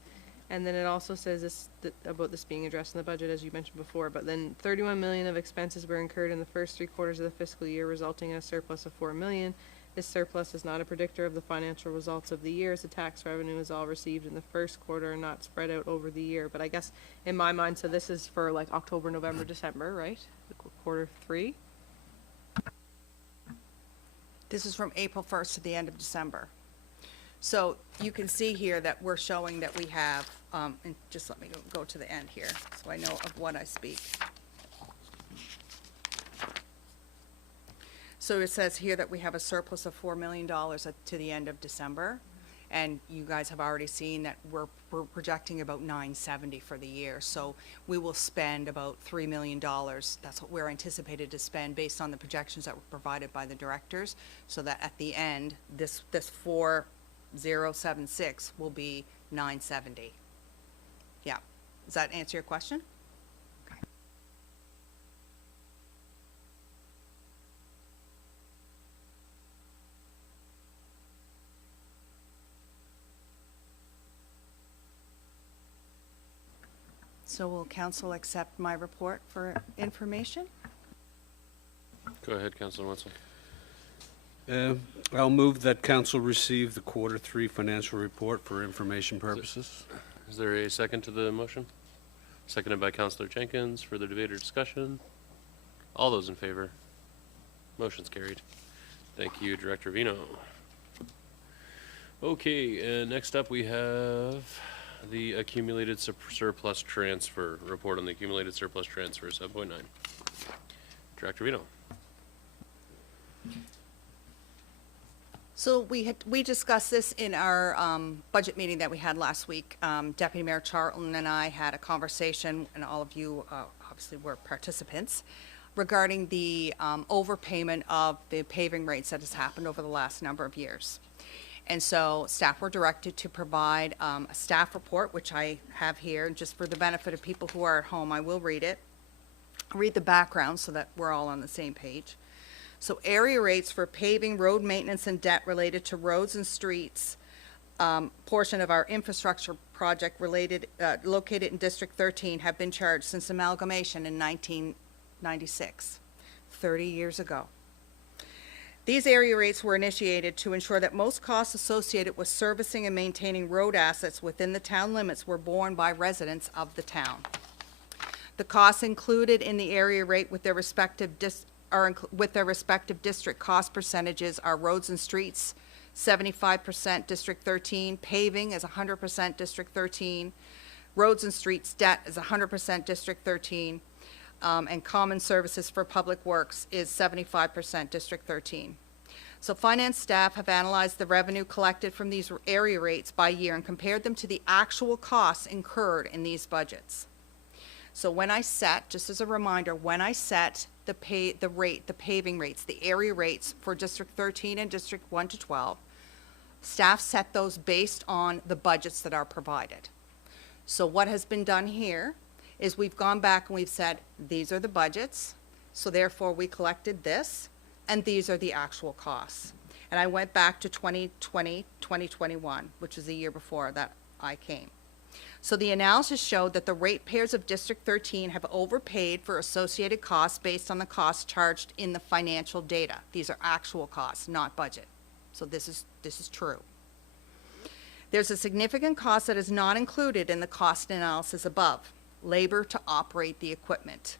And then it also says about this being addressed in the budget, as you mentioned before, but then 31 million of expenses were incurred in the first 3 quarters of the fiscal year, resulting in a surplus of 4 million. This surplus is not a predictor of the financial results of the year, as the tax revenue is all received in the first quarter and not spread out over the year. But I guess in my mind, so this is for like October, November, December, right? Quarter 3. This is from April 1st to the end of December. So you can see here that we're showing that we have, and just let me go to the end here so I know of what I speak. So it says here that we have a surplus of $4 million to the end of December. And you guys have already seen that we're projecting about $970 for the year. So we will spend about $3 million. That's what we're anticipated to spend based on the projections that were provided by the directors. So that at the end, this 4076 will be 970. Yeah. Does that answer your question? Okay. So will council accept my report for information? Go ahead, Councilor Wenzel. I'll move that council receive the quarter 3 financial report for information purposes. Is there a second to the motion? Seconded by Councilor Jenkins. Further debate or discussion? All those in favor? Motion's carried. Thank you, Director Vino. Okay, next up we have the accumulated surplus transfer. Report on the accumulated surplus transfer, 7.9. Director Vino. So we discussed this in our budget meeting that we had last week. Deputy Mayor Charlton and I had a conversation, and all of you obviously were participants, regarding the overpayment of the paving rates that has happened over the last number of years. And so staff were directed to provide a staff report, which I have here, just for the benefit of people who are at home. I will read it. Read the background so that we're all on the same page. So area rates for paving, road maintenance, and debt related to roads and streets, portion of our infrastructure project located in District 13 have been charged since amalgamation in 1996, 30 years ago. These area rates were initiated to ensure that most costs associated with servicing and maintaining road assets within the town limits were borne by residents of the town. The costs included in the area rate with their respective district cost percentages are roads and streets, 75% District 13, paving is 100% District 13, roads and streets debt is 100% District 13, and common services for public works is 75% District 13. So finance staff have analyzed the revenue collected from these area rates by year and compared them to the actual costs incurred in these budgets. So when I set, just as a reminder, when I set the paving rates, the area rates for District 13 and District 1 to 12, staff set those based on the budgets that are provided. So what has been done here is we've gone back and we've said, these are the budgets, so therefore we collected this, and these are the actual costs. And I went back to 2020, 2021, which is the year before that I came. So the analysis showed that the ratepayers of District 13 have overpaid for associated costs based on the costs charged in the financial data. These are actual costs, not budget. So this is true. There's a significant cost that is not included in the cost analysis above: labor to operate the equipment.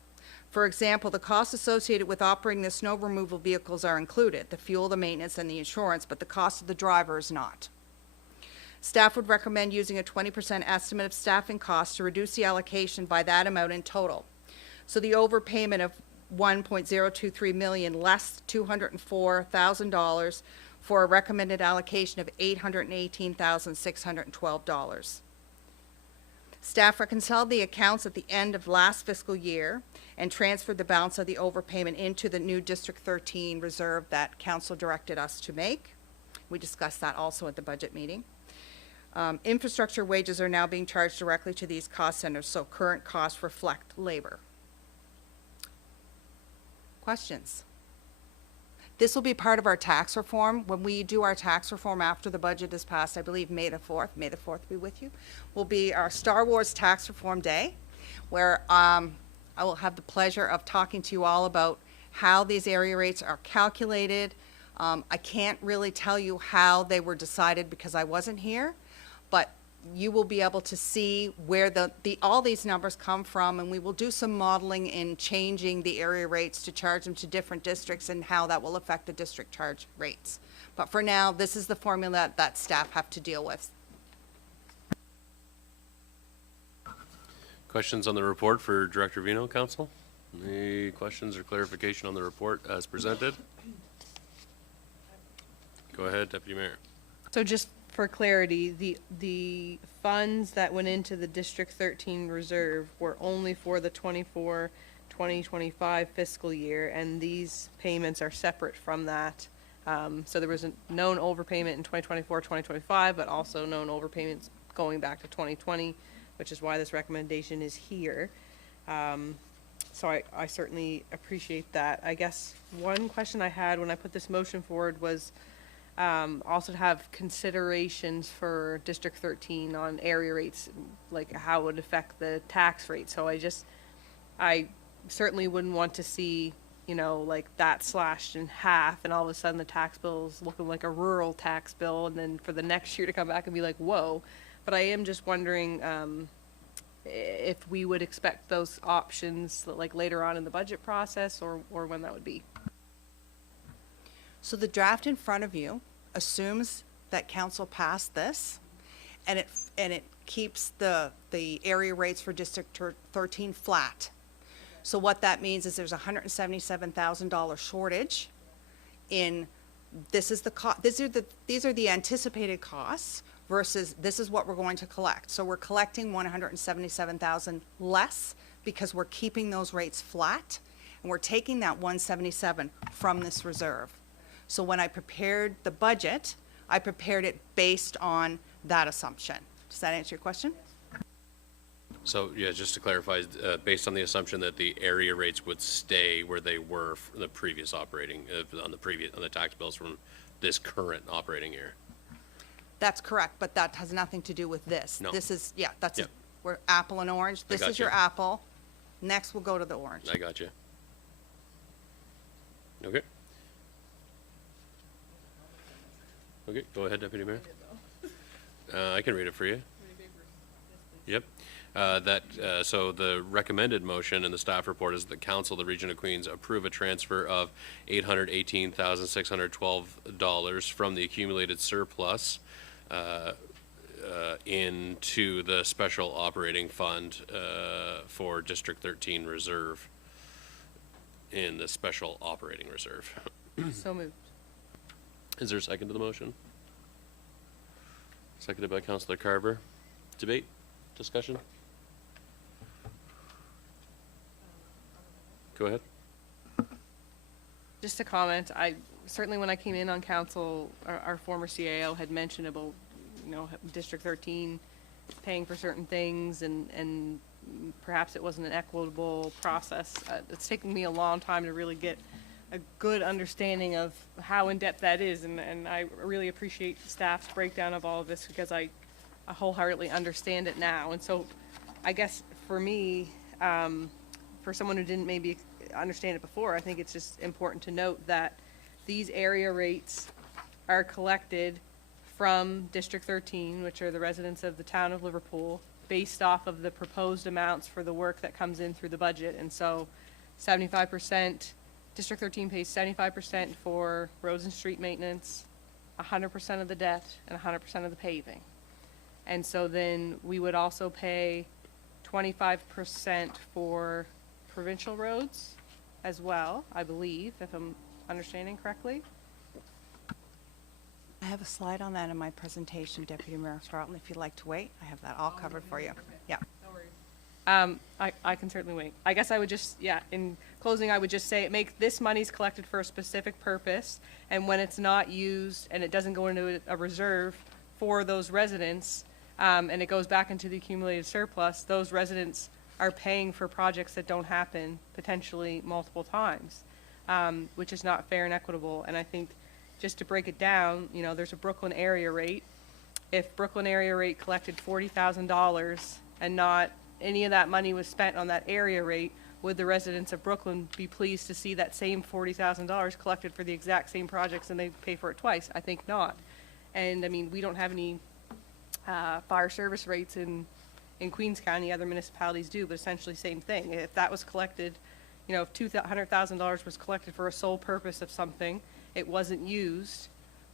For example, the costs associated with operating the snow removal vehicles are included: the fuel, the maintenance, and the insurance, but the cost of the driver is not. Staff would recommend using a 20% estimate of staffing costs to reduce the allocation by that amount in total. So the overpayment of $1.023 million less $204,000 for a recommended allocation of $818,612. Staff reconciled the accounts at the end of last fiscal year and transferred the balance of the overpayment into the new District 13 reserve that council directed us to make. We discussed that also at the budget meeting. Infrastructure wages are now being charged directly to these cost centers, so current costs reflect labor. Questions? This will be part of our tax reform. When we do our tax reform after the budget is passed, I believe May the 4th be with you, will be our Star Wars Tax Reform Day, where I will have the pleasure of talking to you all about how these area rates are calculated. I can't really tell you how they were decided because I wasn't here, but you will be able to see where all these numbers come from, and we will do some modeling in changing the area rates to charge them to different districts and how that will affect the district charge rates. But for now, this is the formula that staff have to deal with. Questions on the report for Director Vino, Council? Any questions or clarification on the report as presented? Go ahead, Deputy Mayor. So just for clarity, the funds that went into the District 13 reserve were only for the 2025 fiscal year, and these payments are separate from that. So there was a known overpayment in 2024-2025, but also known overpayments going back to 2020, which is why this recommendation is here. So I certainly appreciate that. I guess one question I had when I put this motion forward was also to have considerations for District 13 on area rates, like how it would affect the tax rate. So I certainly wouldn't want to see, like that slashed in half and all of a sudden the tax bill is looking like a rural tax bill, and then for the next year to come back and be like, whoa. But I am just wondering if we would expect those options like later on in the budget process or when that would be. So the draft in front of you assumes that council passed this, and it keeps the area rates for District 13 flat. So what that means is there's a $177,000 shortage in, these are the anticipated costs versus this is what we're going to collect. So we're collecting $177,000 less because we're keeping those rates flat, and we're taking that $177 from this reserve. So when I prepared the budget, I prepared it based on that assumption. Does that answer your question? So, yeah, just to clarify, based on the assumption that the area rates would stay where they were for the previous operating, on the tax bills from this current operating year. That's correct, but that has nothing to do with this. No. This is, we're apple and orange. This is your apple. Next, we'll go to the orange. I got you. Okay. Okay, go ahead, Deputy Mayor. I can read it for you. Yep. So the recommended motion in the staff report is that Council of the Region of Queens approve a transfer of $818,612 from the accumulated surplus into the special operating fund for District 13 reserve in the special operating reserve. So moved. Is there a second to the motion? Seconded by Councillor Carver. Debate? Discussion? Go ahead. Just a comment, certainly when I came in on council, our former CAO had mentioned about, District 13 paying for certain things and perhaps it wasn't an equitable process. It's taken me a long time to really get a good understanding of how in-depth that is, and I really appreciate staff's breakdown of all of this because I wholeheartedly understand it now. And so I guess for me, for someone who didn't maybe understand it before, I think it's just important to note that these area rates are collected from District 13, which are the residents of the town of Liverpool, based off of the proposed amounts for the work that comes in through the budget. And so 75%, District 13 pays 75% for roads and street maintenance, 100% of the debt, and 100% of the paving. And so then we would also pay 25% for provincial roads as well, I believe, if I'm understanding correctly. I have a slide on that in my presentation, Deputy Mayor Charlton, if you'd like to wait. I have that all covered for you. Yeah. I can certainly wait. I guess I would just, yeah, in closing, I would just say this money's collected for a specific purpose, and when it's not used and it doesn't go into a reserve for those residents, and it goes back into the accumulated surplus, those residents are paying for projects that don't happen potentially multiple times, which is not fair and equitable. And I think just to break it down, you know, there's a Brooklyn area rate. If Brooklyn area rate collected $40,000 and not any of that money was spent on that area rate, would the residents of Brooklyn be pleased to see that same $40,000 collected for the exact same projects and they pay for it twice? I think not. And I mean, we don't have any fire service rates in Queens County. Other municipalities do, but essentially same thing. If that was collected, you know, if $200,000 was collected for a sole purpose of something, it wasn't used,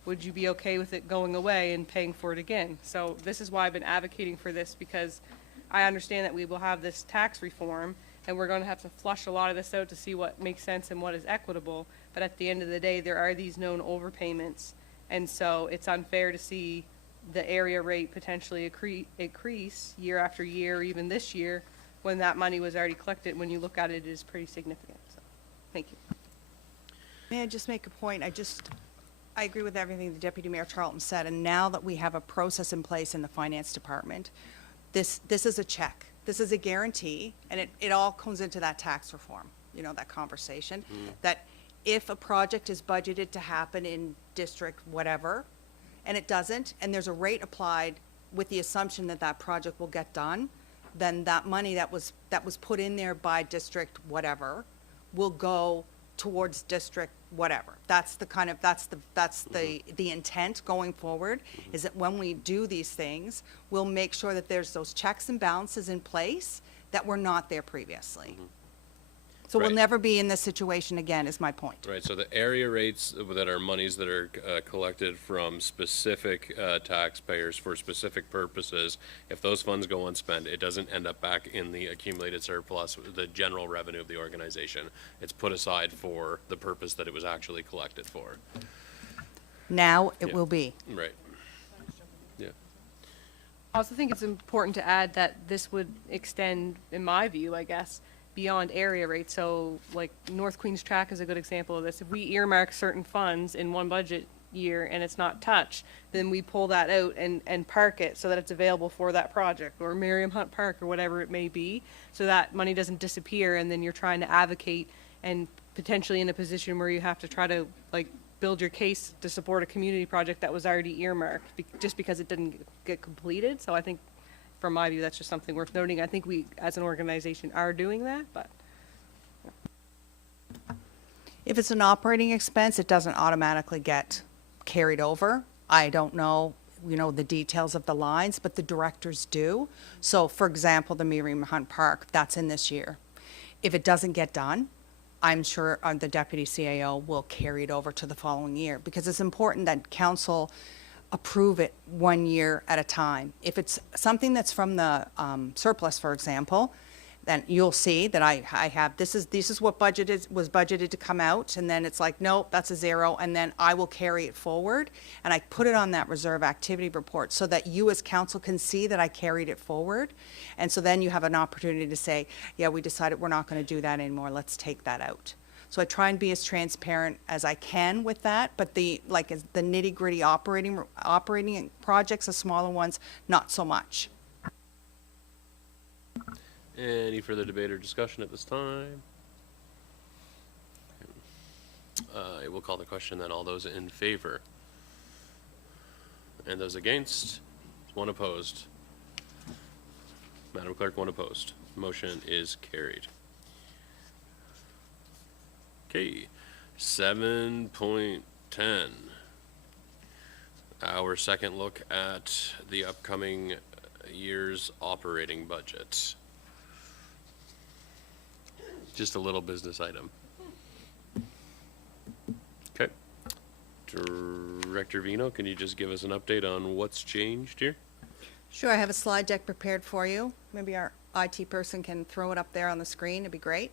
would you be okay with it going away and paying for it again? So this is why I've been advocating for this, because I understand that we will have this tax reform and we're going to have to flush a lot of this out to see what makes sense and what is equitable. But at the end of the day, there are these known overpayments. And so it's unfair to see the area rate potentially increase year after year, or even this year, when that money was already collected. When you look at it, it is pretty significant. So, thank you. May I just make a point? I agree with everything the Deputy Mayor Charlton said, and now that we have a process in place in the Finance Department, this is a check. This is a guarantee, and it all comes into that tax reform, you know, that conversation, that if a project is budgeted to happen in district whatever, and it doesn't, and there's a rate applied with the assumption that that project will get done, then that money that was put in there by district whatever will go towards district whatever. That's the intent going forward, is that when we do these things, we'll make sure that there's those checks and balances in place that were not there previously. So Right. we'll never be in this situation again, is my point. Right, so the area rates that are monies that are collected from specific taxpayers for specific purposes, if those funds go unspent, it doesn't end up back in the accumulated surplus, the general revenue of the organization. It's put aside for the purpose that it was actually collected for. Now it Yeah. will be. Right. Yeah. I also think it's important to add that this would extend, in my view, I guess, beyond area rates. So like North Queens Track is a good example of this. If we earmark certain funds in one budget year and it's not touched, then we pull that out and park it so that it's available for that project, or Miriam Hunt Park, or whatever it may be, so that money doesn't disappear and then you're trying to advocate and potentially in a position where you have to try to like build your case to support a community project that was already earmarked just because it didn't get completed. So I think, from my view, that's just something worth noting. I think we, as an organization, are doing that, but. If it's an operating expense, it doesn't automatically get carried over. I don't know, you know, the details of the lines, but the directors do. So, for example, the Miriam Hunt Park, that's in this year. If it doesn't get done, I'm sure the deputy CAO will carry it over to the following year, because it's important that council approve it 1 year at a time. If it's something that's from the surplus, for example, then you'll see that I have, this is what was budgeted to come out, and then it's like, nope, that's a zero, and then I will carry it forward, and I put it on that reserve activity report so that you as council can see that I carried it forward. And so then you have an opportunity to say, yeah, we decided we're not going to do that anymore, let's take that out. So I try and be as transparent as I can with that, but the nitty-gritty operating projects, the smaller ones, not so much. Any further debate or discussion at this time? I will call the question then. All those in favor? And those against? One opposed. Madam Clerk, one opposed. Motion is carried. Okay, 7.10. Our second look at the upcoming year's operating budget. Just a little business item. Okay. Director Vino, can you just give us an update on what's changed here? Sure, I have a slide deck prepared for you. Maybe our IT person can throw it up there on the screen, it'd be great.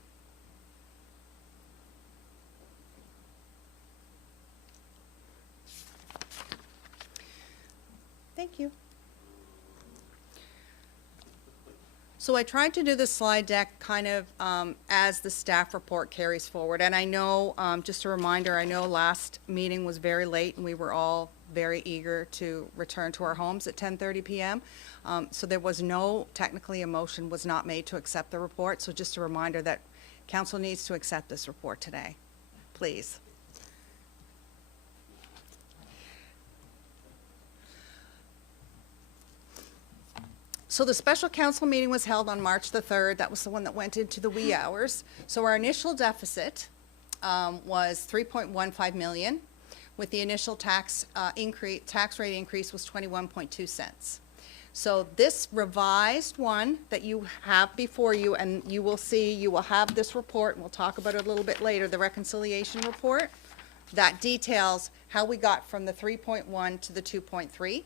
So I tried to do the slide deck kind of as the staff report carries forward. And I know, just a reminder, I know last meeting was very late and we were all very eager to return to our homes at 10:30 p.m. So there was no, technically a motion was not made to accept the report. So just a reminder that council needs to accept this report today, please. So the special council meeting was held on March the 3rd. That was the one that went into the wee hours. So our initial deficit was 3.15 million, with the initial tax rate increase was 21.2 cents. So this revised one that you have before you, and you will see, you will have this report, and we'll talk about it a little bit later, the reconciliation report, that details how we got from the 3.1 to the 2.3.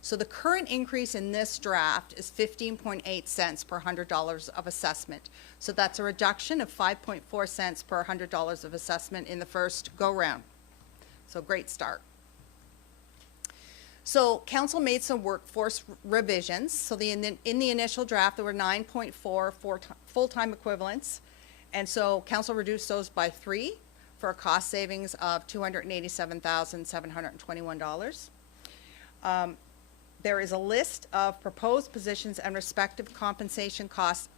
So the current increase in this draft is 15.8 cents per $100 of assessment. So that's a reduction of 5.4 cents per $100 of assessment in the first go-round. So great start. So council made some workforce revisions. So in the initial draft, there were 9.4 full-time equivalents. And so council reduced those by 3 for a cost savings of $287,721. There is a list of proposed positions and respective compensation costs,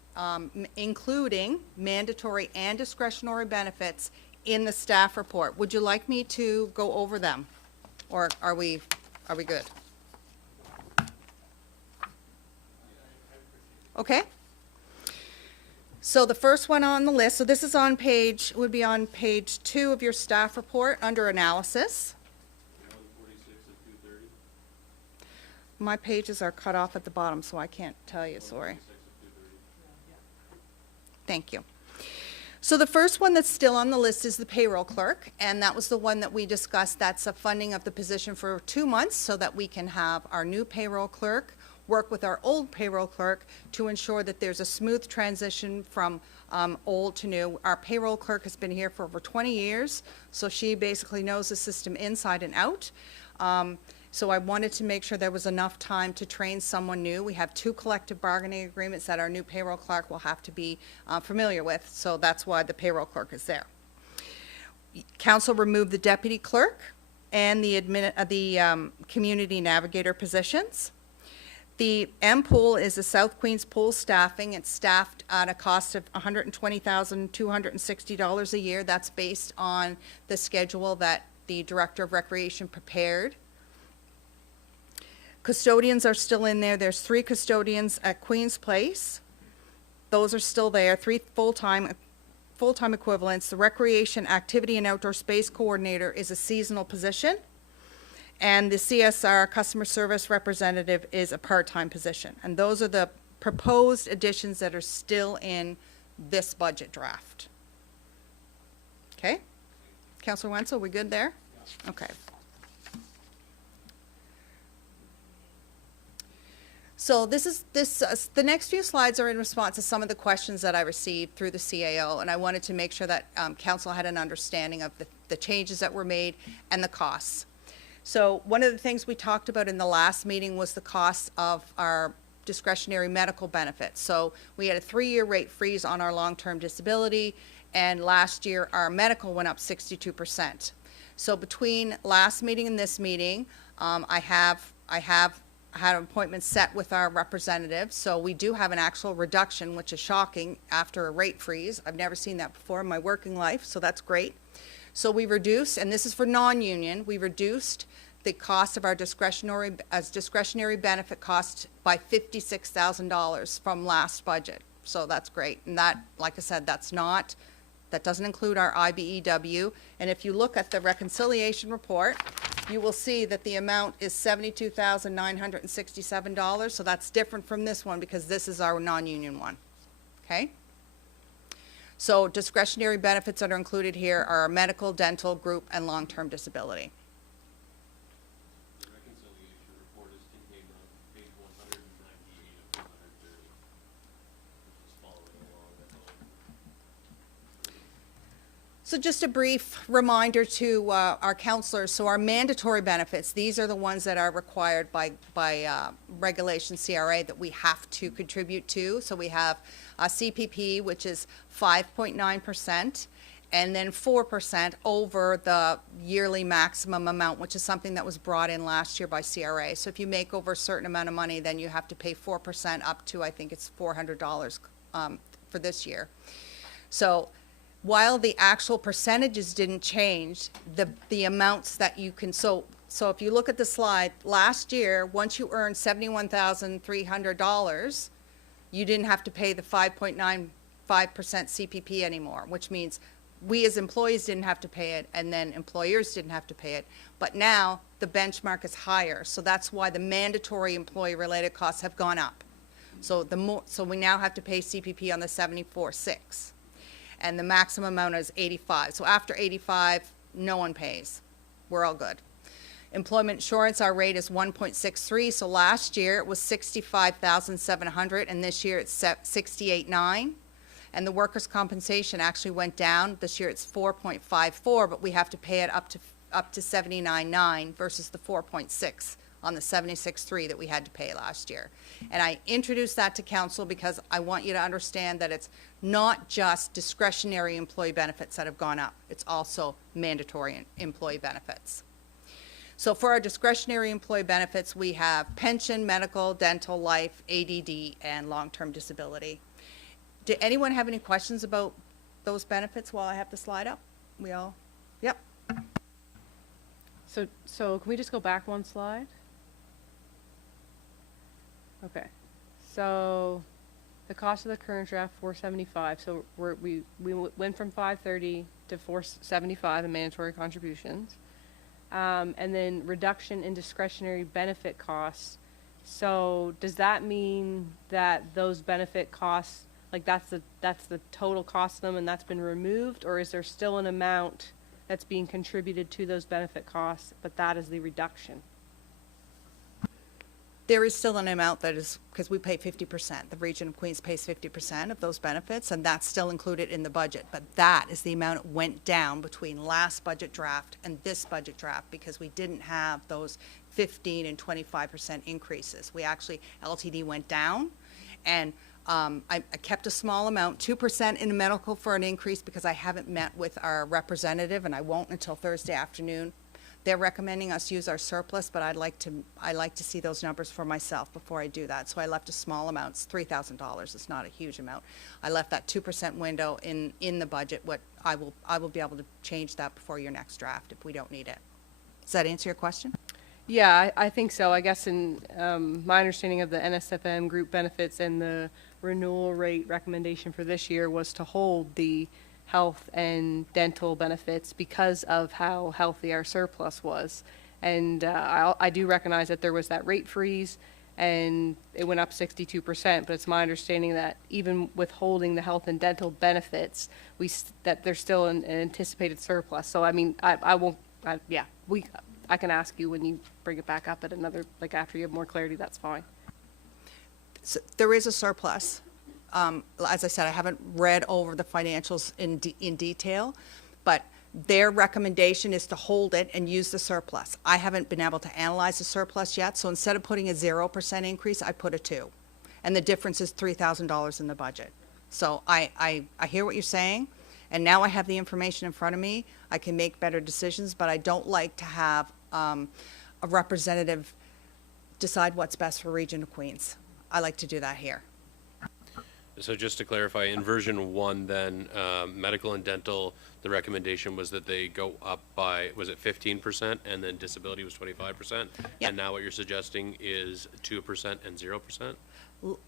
including mandatory and discretionary benefits in the staff report. Would you like me to go over them? Or are we good? Okay. So the first one on the list, so this is on page, would be on page 2 of your staff report under analysis. My pages are cut off at the bottom, so I can't tell you, sorry. Thank you. So the first one that's still on the list is the payroll clerk, and that was the one that we discussed. That's a funding of the position for 2 months so that we can have our new payroll clerk work with our old payroll clerk to ensure that there's a smooth transition from old to new. Our payroll clerk has been here for over 20 years, so she basically knows the system inside and out. So I wanted to make sure there was enough time to train someone new. We have 2 collective bargaining agreements that our new payroll clerk will have to be familiar with, so that's why the payroll clerk is there. Council removed the deputy clerk and the community navigator positions. The M-Pool is the South Queens Pool staffing. It's staffed at a cost of $120,260 a year. That's based on the schedule that the Director of Recreation prepared. Custodians are still in there. There's 3 custodians at Queen's Place. Those are still there, 3 full-time equivalents. The Recreation Activity and Outdoor Space Coordinator is a seasonal position. And the CSR, Customer Service Representative, is a part-time position. And those are the proposed additions that are still in this budget draft. Okay? Councillor Wenzel, we good there? Okay. So the next few slides are in response to some of the questions that I received through the CAO, and I wanted to make sure that council had an understanding of the changes that were made and the costs. So one of the things we talked about in the last meeting was the cost of our discretionary medical benefits. So we had a 3-year rate freeze on our long-term disability, and last year our medical went up 62%. So between last meeting and this meeting, I have had an appointment set with our representative, so we do have an actual reduction, which is shocking after a rate freeze. I've never seen that before in my working life, so that's great. So we reduced, and this is for non-union, we reduced the cost of our discretionary benefit cost by $56,000 from last budget. So that's great. And that, like I said, that doesn't include our IBEW. And if you look at the reconciliation report, you will see that the amount is $72,967. So that's different from this one because this is our non-union one. Okay? So discretionary benefits that are included here are medical, dental, group, and long-term disability. The reconciliation report is contained on page 198 of 130. Just following along, that's all. So just a brief reminder to our counselors. So our mandatory benefits, these are the ones that are required by regulation CRA that we have to contribute to. So we have CPP, which is 5.9%, and then 4% over the yearly maximum amount, which is something that was brought in last year by CRA. So if you make over a certain amount of money, then you have to pay 4% up to, I think it's $400 for this year. So while the actual percentages didn't change, the amounts that you can, so if you look at the slide, last year, once you earned $71,300, you didn't have to pay the 5.95% CPP anymore, which means we as employees didn't have to pay it, and then employers didn't have to pay it. But now the benchmark is higher, so that's why the mandatory employee-related costs have gone up. So we now have to pay CPP on the 74.6. And the maximum amount is 85. So after 85, no one pays. We're all good. Employment insurance, our rate is 1.63. So last year it was 65,700, and this year it's 68.9. And the workers' compensation actually went down. This year it's 4.54, but we have to pay it up to 79.9 versus the 4.6 on the 76.3 that we had to pay last year. And I introduced that to council because I want you to understand that it's not just discretionary employee benefits that have gone up. It's also mandatory employee benefits. So for our discretionary employee benefits, we have pension, medical, dental, life, ADD, and long-term disability. Did anyone have any questions about those benefits while I have the slide up? We all? Yep. So can we just go back one slide? Okay, so the cost of the current draft, $475. So we went from $530 to $475 in mandatory contributions, and then reduction in discretionary benefit costs. So does that mean that those benefit costs, like that's the total cost of them, and that's been removed, or is there still an amount that's being contributed to those benefit costs, but that is the reduction? There is still an amount that is, because we pay 50%. The Region of Queens pays 50% of those benefits, and that's still included in the budget. But that is the amount that went down between last budget draft and this budget draft because we didn't have those 15 and 25% increases. We actually, LTD went down, and I kept a small amount, 2% in the medical for an increase because I haven't met with our representative, and I won't until Thursday afternoon. They're recommending us use our surplus, but I like to see those numbers for myself before I do that. So I left a small amount. It's $3,000. It's not a huge amount. I left that 2% window in the budget. What I will be able to change that before your next draft if we don't need it. Does that answer your question? Yeah, I think so. I guess in my understanding of the NSFM group benefits and the renewal rate recommendation for this year was to hold the health and dental benefits because of how healthy our surplus was. And I do recognize that there was that rate freeze and it went up 62%, but it's my understanding that even withholding the health and dental benefits, that there's still an anticipated surplus. So I mean, I can ask you when you bring it back up at another, like after you have more clarity, that's fine. So there is a surplus. As I said, I haven't read over the financials in detail, but their recommendation is to hold it and use the surplus. I haven't been able to analyze the surplus yet, so instead of putting a 0% increase, I put a 2%. And the difference is $3,000 in the budget. So I hear what you're saying, and now I have the information in front of me. I can make better decisions, but I don't like to have a representative decide what's best for Region of Queens. I like to do that here. So just to clarify, in version 1 then, medical and dental, the recommendation was that they go up by, was it 15%, and then disability was 25%? Yep. And now what you're suggesting is 2% and 0%?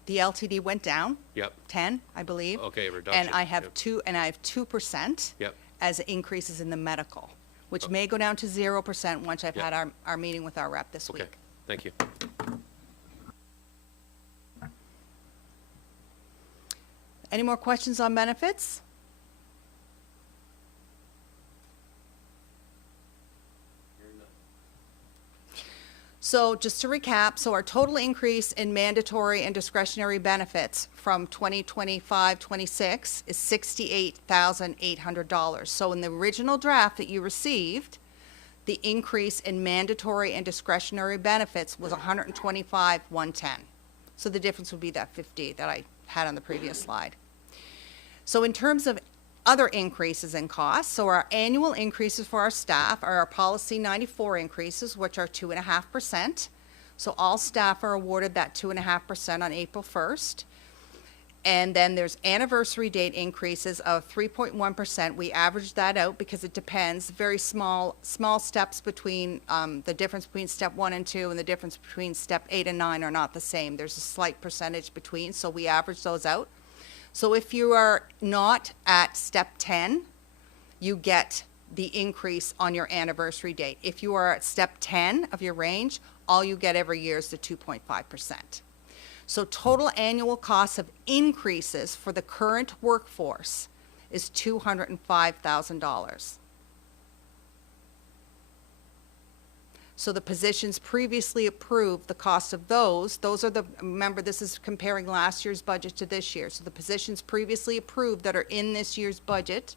The LTD went down. Yep. 10, I believe. Okay, reduction. And I have Yep. 2% Yep. as increases in the medical, which may go down to 0% once I've Yep. had our meeting with our rep this Okay, week. thank you. Any more questions on benefits? So just to recap, so our total increase in mandatory and discretionary benefits from 2025-26 is $68,800. So in the original draft that you received, the increase in mandatory and discretionary benefits was $125,110. So the difference would be that 50 that I had on the previous slide. So in terms of other increases in costs, so our annual increases for our staff are our Policy 94 increases, which are 2.5%. So all staff are awarded that 2.5% on April 1st. And then there's anniversary date increases of 3.1%. We average that out because it depends, very small steps between, the difference between step 1 and 2 and the difference between step 8 and 9 are not the same. There's a slight percentage between, so we average those out. So if you are not at step 10, you get the increase on your anniversary date. If you are at step 10 of your range, all you get every year is the 2.5%. So total annual cost of increases for the current workforce is $205,000. So the positions previously approved, the cost of those are the, remember this is comparing last year's budget to this year. So the positions previously approved that are in this year's budget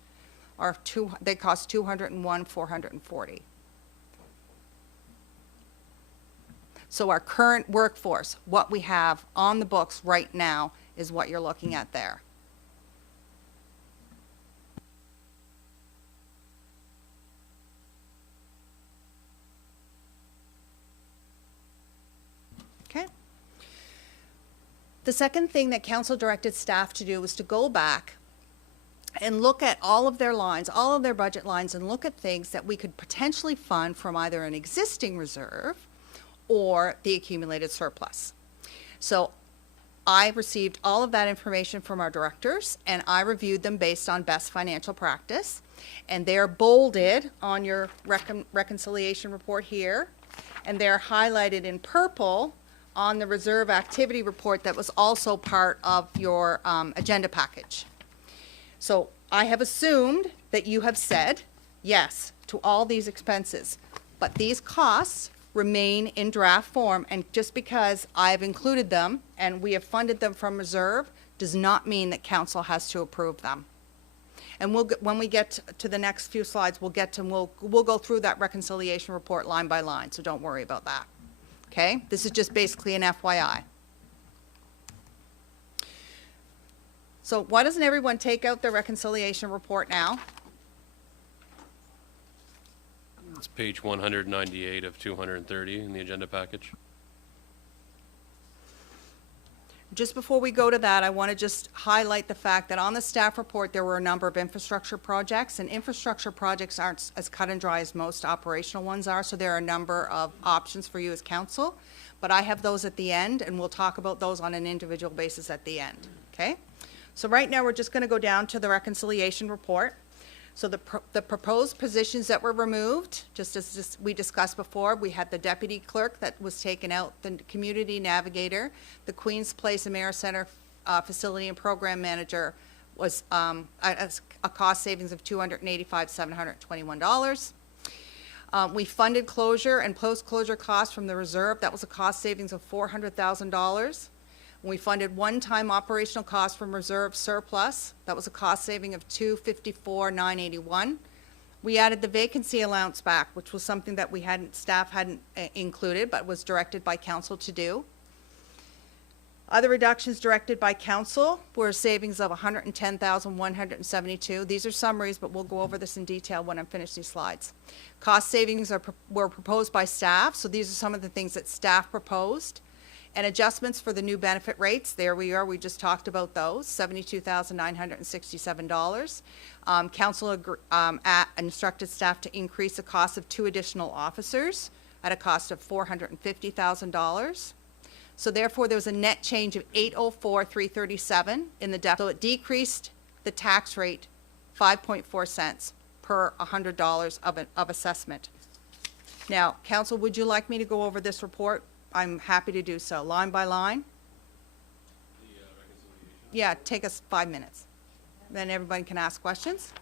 are they cost $201,440. So our current workforce, what we have on the books right now is what you're looking at there. Okay. The second thing that council directed staff to do was to go back and look at all of their lines, all of their budget lines, and look at things that we could potentially fund from either an existing reserve or the accumulated surplus. So I received all of that information from our directors, and I reviewed them based on best financial practice. And they're bolded on your reconciliation report here, and they're highlighted in purple on the reserve activity report that was also part of your agenda package. So I have assumed that you have said yes to all these expenses, but these costs remain in draft form, and just because I've included them and we have funded them from reserve does not mean that council has to approve them. And when we get to the next few slides, we'll go through that reconciliation report line by line, so don't worry about that. Okay? This is just basically an FYI. So why doesn't everyone take out their reconciliation report now? It's page 198 of 230 in the agenda package. Just before we go to that, I want to just highlight the fact that on the staff report, there were a number of infrastructure projects, and infrastructure projects aren't as cut and dry as most operational ones are, so there are a number of options for you as council. But I have those at the end, and we'll talk about those on an individual basis at the end, okay? So right now, we're just going to go down to the reconciliation report. So the proposed positions that were removed, just as we discussed before, we had the deputy clerk that was taken out, the community navigator, the Queen's Place Amera Center facility and program manager was a cost savings of $285,721. We funded closure and post-closure costs from the reserve. That was a cost savings of $400,000. We funded one-time operational costs from reserve surplus. That was a cost saving of $254,981. We added the vacancy allowance back, which was something that staff hadn't included, but was directed by council to do. Other reductions directed by council were savings of $110,172. These are summaries, but we'll go over this in detail when I'm finished these slides. Cost savings were proposed by staff, so these are some of the things that staff proposed. And adjustments for the new benefit rates, there we are, we just talked about those, $72,967. Council instructed staff to increase the cost of 2 additional officers at a cost of $450,000. So therefore, there was a net change of $804,337 in the deficit. So it decreased the tax rate 5.4 cents per $100 of assessment. Now, council, would you like me to go over this report? I'm happy to do so, line by line. Yeah, take us 5 minutes. Then everybody can ask questions.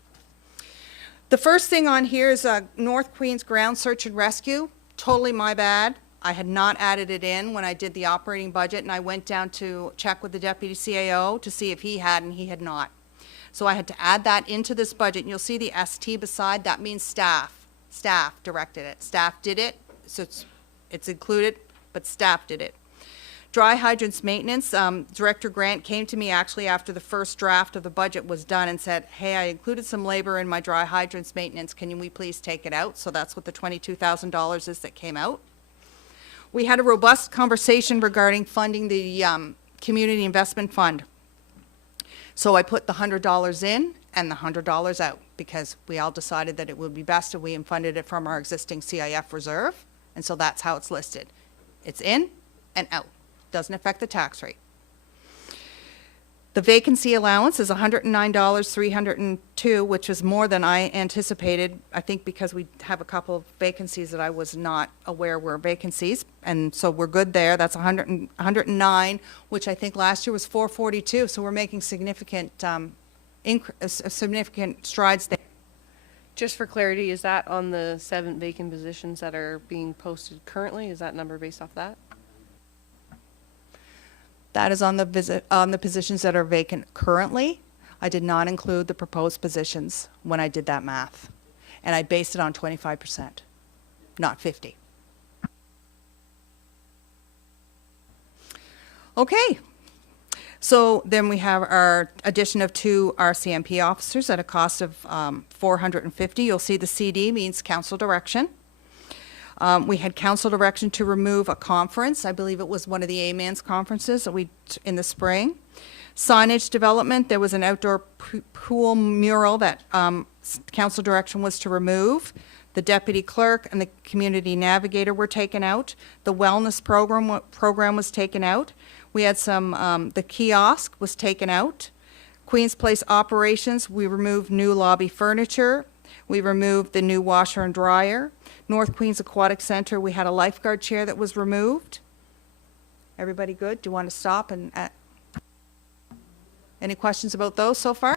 The first thing on here is North Queens Ground Search and Rescue. Totally my bad. I had not added it in when I did the operating budget, and I went down to check with the deputy CAO to see if he had, and he had not. So I had to add that into this budget, and you'll see the ST beside, that means staff. Staff directed it. Staff did it, so it's included, but staff did it. Dry hydrants maintenance, Director Grant came to me actually after the first draft of the budget was done and said, hey, I included some labor in my dry hydrants maintenance, can we please take it out? So that's what the $22,000 is that came out. We had a robust conversation regarding funding the Community Investment Fund. So I put the $100 in and the $100 out because we all decided that it would be best if we funded it from our existing CIF reserve. And so that's how it's listed. It's in and out. Doesn't affect the tax rate. The vacancy allowance is $109,302, which is more than I anticipated, I think because we have a couple of vacancies that I was not aware were vacancies, and so we're good there. That's 109, which I think last year was 442, so we're making significant, significant strides there. Just for clarity, is that on the 7 vacant positions that are being posted currently? Is that number based off that? That is on the positions that are vacant currently. I did not include the proposed positions when I did that math. And I based it on 25%, not 50. Okay. So then we have our addition of 2 RCMP officers at a cost of $450. You'll see the CD means council direction. We had council direction to remove a conference. I believe it was one of the AMAN's conferences that in the spring. Signage development, there was an outdoor pool mural that council direction was to remove. The deputy clerk and the community navigator were taken out. The wellness program was taken out. We had the kiosk was taken out. Queen's Place operations, we removed new lobby furniture. We removed the new washer and dryer. North Queens Aquatic Center, we had a lifeguard chair that was removed. Everybody good? Do you want to stop and any questions about those so far?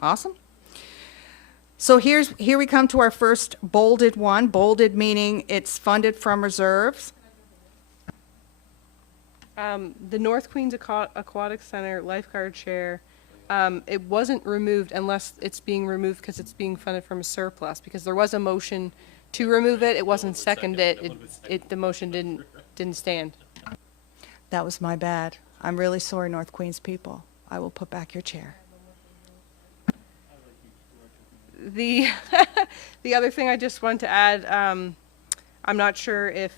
Awesome. So here we come to our first bolded one. Bolded meaning it's funded from reserves. The North Queens Aquatic Center lifeguard chair, it wasn't removed unless it's being removed because it's being funded from a surplus, because there was a motion to remove it. It wasn't seconded. The motion didn't stand. That was my bad. I'm really sorry, North Queens people. I will put back your chair. The other thing I just want to add, I'm not sure if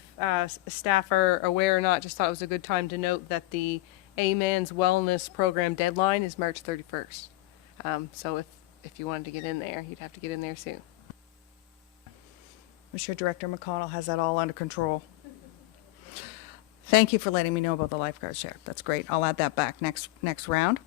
staff are aware or not, just thought it was a good time to note that the AMAN's wellness program deadline is March 31st. So if you wanted to get in there, you'd have to get in there soon. I'm sure Director McConnell has that all under control. Thank you for letting me know about the lifeguard share. That's great. I'll add that back next round.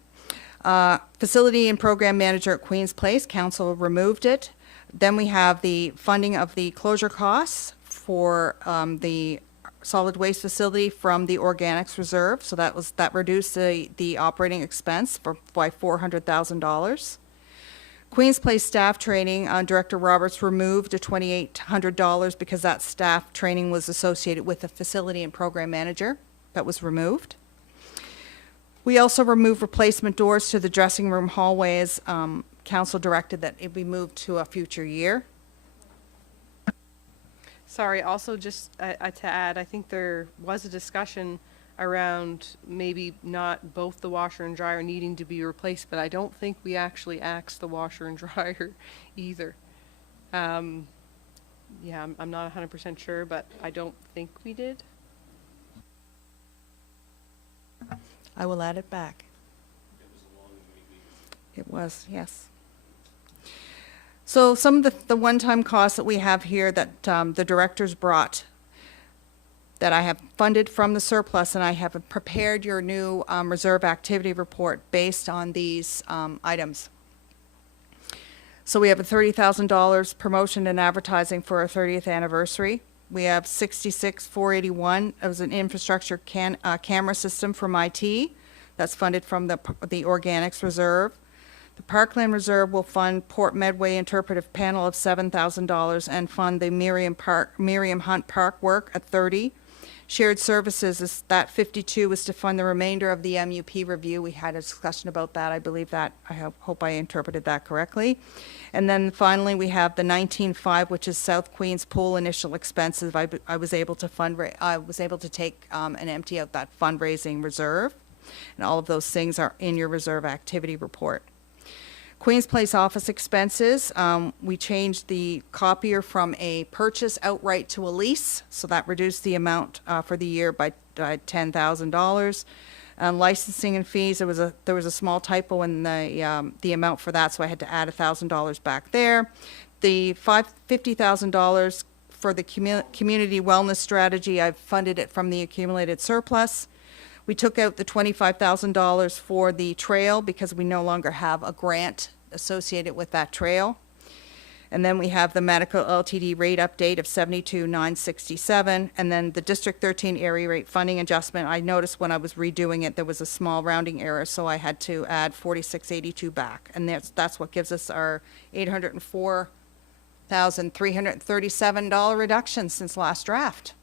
Facility and program manager at Queen's Place, council removed it. Then we have the funding of the closure costs for the solid waste facility from the organics reserve. So that reduced the operating expense by $400,000. Queen's Place staff training, Director Roberts removed a $2,800 because that staff training was associated with the facility and program manager. That was removed. We also removed replacement doors to the dressing room hallways. Council directed that it be moved to a future year. Sorry, also just to add, I think there was a discussion around maybe not both the washer and dryer needing to be replaced, but I don't think we actually axed the washer and dryer either. Yeah, I'm not 100% sure, but I don't think we did. I will add it back. It was, yes. So some of the one-time costs that we have here that the directors brought that I have funded from the surplus, and I have prepared your new reserve activity report based on these items. So we have a $30,000 promotion and advertising for our 30th anniversary. We have $66,481 as an infrastructure camera system from IT. That's funded from the organics reserve. The Parkland Reserve will fund Port Medway interpretive panel of $7,000 and fund the Miriam Hunt Park work at 30. Shared services is that 52 is to fund the remainder of the MUP review. We had a discussion about that. I believe that, hope I interpreted that correctly. And then finally, we have the 19.5, which is South Queens Pool initial expenses. I was able to take and empty out that fundraising reserve. And all of those things are in your reserve activity report. Queens Place office expenses, we changed the copier from a purchase outright to a lease, so that reduced the amount for the year by $10,000. Licensing and fees, there was a small typo in the amount for that, so I had to add $1,000 back there. The $50,000 for the community wellness strategy, I've funded it from the accumulated surplus. We took out the $25,000 for the trail because we no longer have a grant associated with that trail. And then we have the medical LTD rate update of $72,967. And then the District 13 area rate funding adjustment, I noticed when I was redoing it, there was a small rounding error, so I had to add $46.82 back. And that's what gives us our $804,337 reduction since last draft.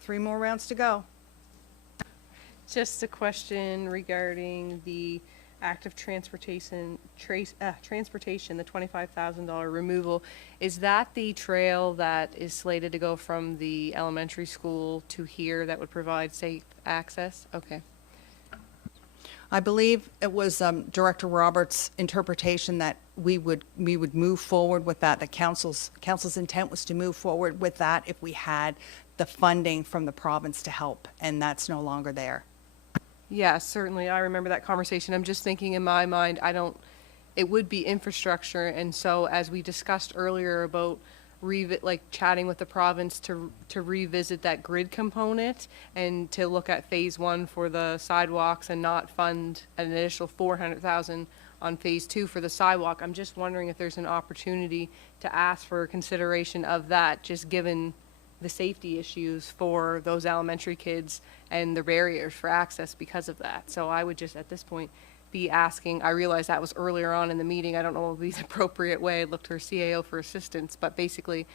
3 more rounds to go. Just a question regarding the active transportation, the $25,000 removal. Is that the trail that is slated to go from the elementary school to here that would provide safe access? Okay. I believe it was Director Roberts' interpretation that we would move forward with that. The council's intent was to move forward with that if we had the funding from the province to help, and that's no longer there. Yeah, certainly. I remember that conversation. I'm just thinking in my mind, it would be infrastructure. And so as we discussed earlier about chatting with the province to revisit that grid component and to look at phase 1 for the sidewalks and not fund an additional $400,000 on phase 2 for the sidewalk. I'm just wondering if there's an opportunity to ask for consideration of that, just given the safety issues for those elementary kids and the barriers for access because of that. So I would just at this point be asking, I realize that was earlier on in the meeting, I don't know what would be the appropriate way, I looked to our CAO for assistance, but basically,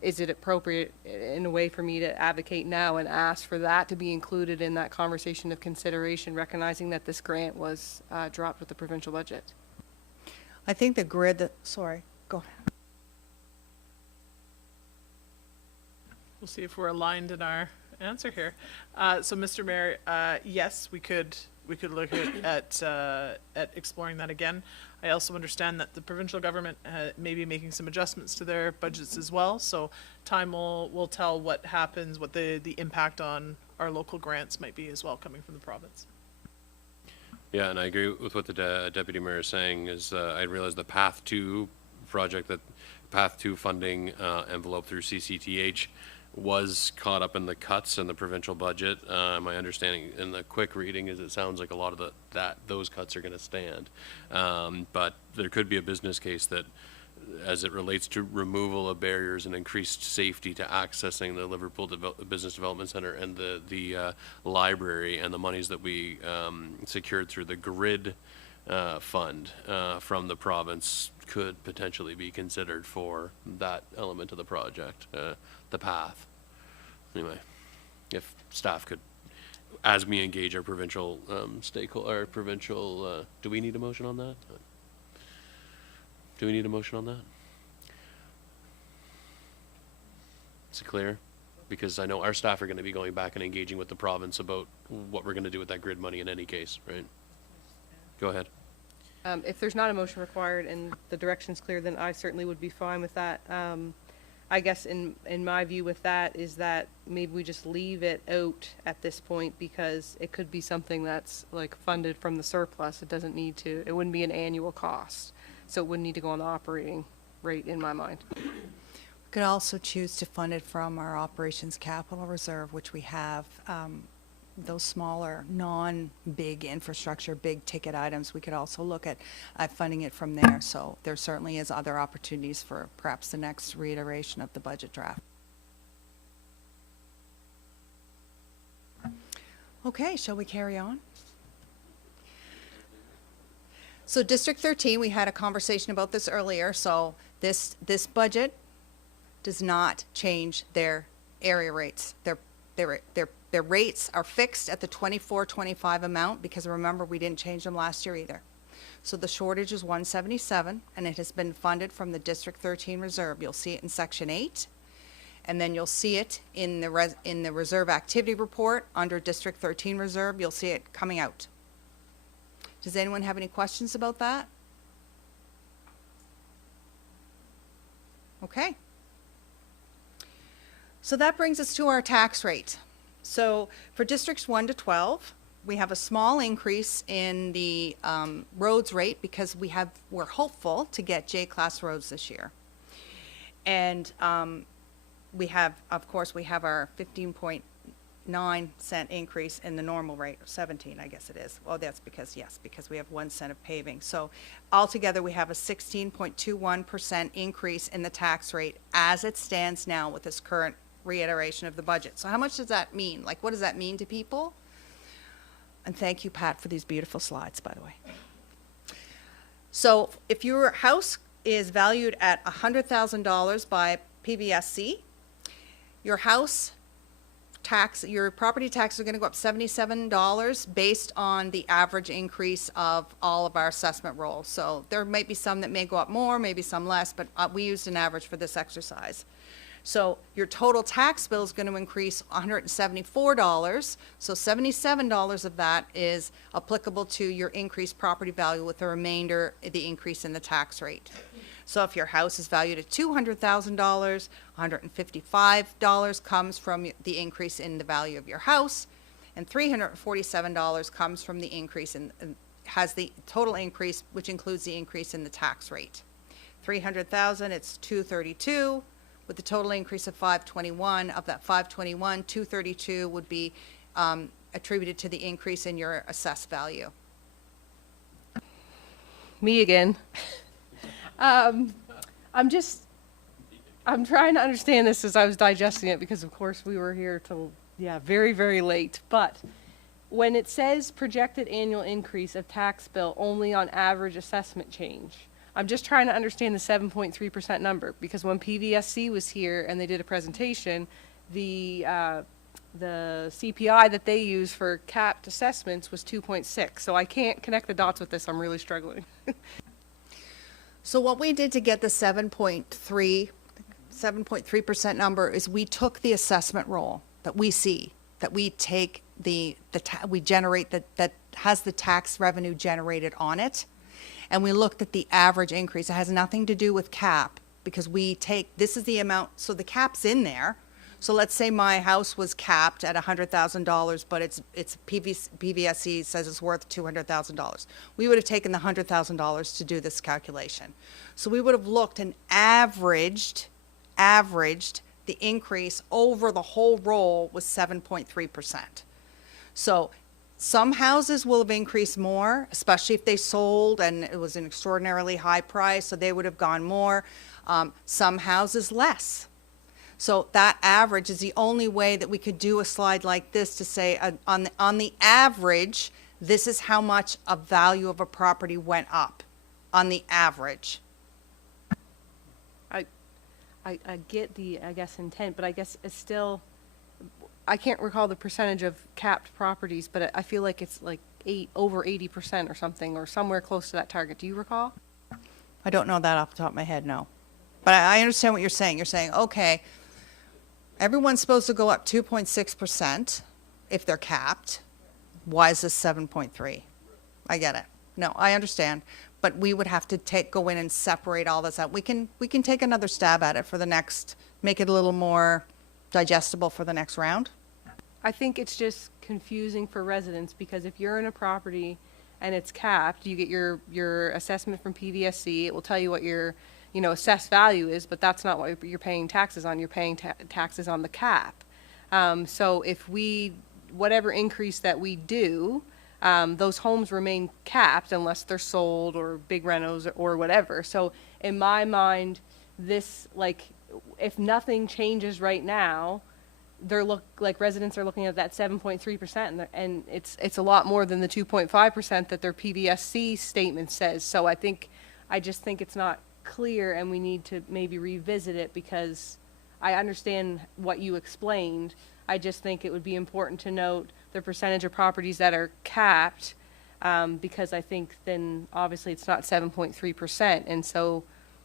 is it appropriate in a way for me to advocate now and ask for that to be included in that conversation of consideration, recognizing that this grant was dropped with the provincial budget? I think the grid, sorry, go ahead. We'll see if we're aligned in our answer here. So, Mr. Mayor, yes, we could look at exploring that again. I also understand that the provincial government may be making some adjustments to their budgets as well. So, time will tell what happens, what the impact on our local grants might be as well, coming from the province. Yeah, and I agree with what the deputy mayor is saying. Is I realize the Path 2 project, that Path 2 funding envelope through CCTH was caught up in the cuts in the provincial budget. My understanding in the quick reading is it sounds like a lot of those cuts are going to stand. But there could be a business case that, as it relates to removal of barriers and increased safety to accessing the Liverpool Business Development Center and the library, and the monies that we secured through the grid fund from the province could potentially be considered for that element of the project, the path. Anyway, if staff could, as we engage our provincial stakeholder, do we need a motion on that? Do we need a motion on that? Is it clear? Because I know our staff are going to be going back and engaging with the province about what we're going to do with that grid money in any case, right? Go ahead. If there's not a motion required and the direction's clear, then I certainly would be fine with that. I guess in my view with that is that maybe we just leave it out at this point, because it could be something that's like funded from the surplus. It doesn't need to, it wouldn't be an annual cost. So it wouldn't need to go on the operating rate in my mind. We could also choose to fund it from our operations capital reserve, which we have. Those smaller, non-big infrastructure, big ticket items, we could also look at funding it from there. So there certainly is other opportunities for perhaps the next reiteration of the budget draft. Okay, shall we carry on? So District 13, we had a conversation about this earlier, so this budget does not change their area rates. Their rates are fixed at the 24-25 amount, because remember, we didn't change them last year either. So the shortage is 177, and it has been funded from the District 13 reserve. You'll see it in Section 8, and then you'll see it in the reserve activity report under District 13 reserve. You'll see it coming out. Does anyone have any questions about that? Okay. So that brings us to our tax rate. So for districts 1 to 12, we have a small increase in the roads rate, because we're hopeful to get J-class roads this year. And we have our 15.9 cent increase in the normal rate, or 17, I guess it is. Well, that's because we have 1 cent of paving. So altogether, we have a 16.21% increase in the tax rate as it stands now with this current reiteration of the budget. So how much does that mean? Like, what does that mean to people? And thank you, Pat, for these beautiful slides, by the way. So if your house is valued at $100,000 by PVSC, your property taxes are going to go up $77 based on the average increase of all of our assessment rolls. So there might be some that may go up more, maybe some less, but we used an average for this exercise. So your total tax bill is going to increase $174. So $77 of that is applicable to your increased property value, with the remainder the increase in the tax rate. So if your house is valued at $200,000, $155 comes from the increase in the value of your house, and $347 comes from the increase has the total increase, which includes the increase in the tax rate. $300,000, it's $232. With the total increase of $521, of that $521, $232 would be attributed to the increase in your assessed value. Me again. I'm trying to understand this as I was digesting it, because of course we were here till, very, very late. But when it says projected annual increase of tax bill only on average assessment change, I'm just trying to understand the 7.3% number, because when PVSC was here and they did a presentation, the CPI that they use for capped assessments was 2.6. So I can't connect the dots with this. I'm really struggling. So what we did to get the 7.3% number is we took the assessment roll that we see, that we take we generate that has the tax revenue generated on it. And we looked at the average increase. It has nothing to do with cap, because this is the amount, so the cap's in there. So let's say my house was capped at $100,000, but it's PVSC says it's worth $200,000. We would have taken the $100,000 to do this calculation. So we would have looked and averaged the increase over the whole roll was 7.3%. So some houses will have increased more, especially if they sold and it was an extraordinarily high price, so they would have gone more. Some houses less. So that average is the only way that we could do a slide like this to say on the average, this is how much a value of a property went up on the average. I get the, intent, but I guess it's still, I can't recall the percentage of capped properties, but I feel like it's like over 80% or something, or somewhere close to that target. Do you recall? I don't know that off the top of my head, no. But I understand what you're saying. You're saying, okay, everyone's supposed to go up 2.6% if they're capped. Why is this 7.3? I get it. No, I understand. But we would have to go in and separate all this out. We can take another stab at it for the next, make it a little more digestible for the next round. I think it's just confusing for residents, because if you're in a property and it's capped, you get your assessment from PVSC. It will tell you what your assessed value is, but that's not what you're paying taxes on. You're paying taxes on the cap. So if whatever increase that we do, those homes remain capped unless they're sold or big renos or whatever. So in my mind, this, if nothing changes right now, residents are looking at that 7.3%, and it's a lot more than the 2.5% that their PVSC statement says. So I just think it's not clear, and we need to maybe revisit it, because I understand what you explained. I just think it would be important to note the percentage of properties that are capped, because I think then obviously it's not 7.3%. And so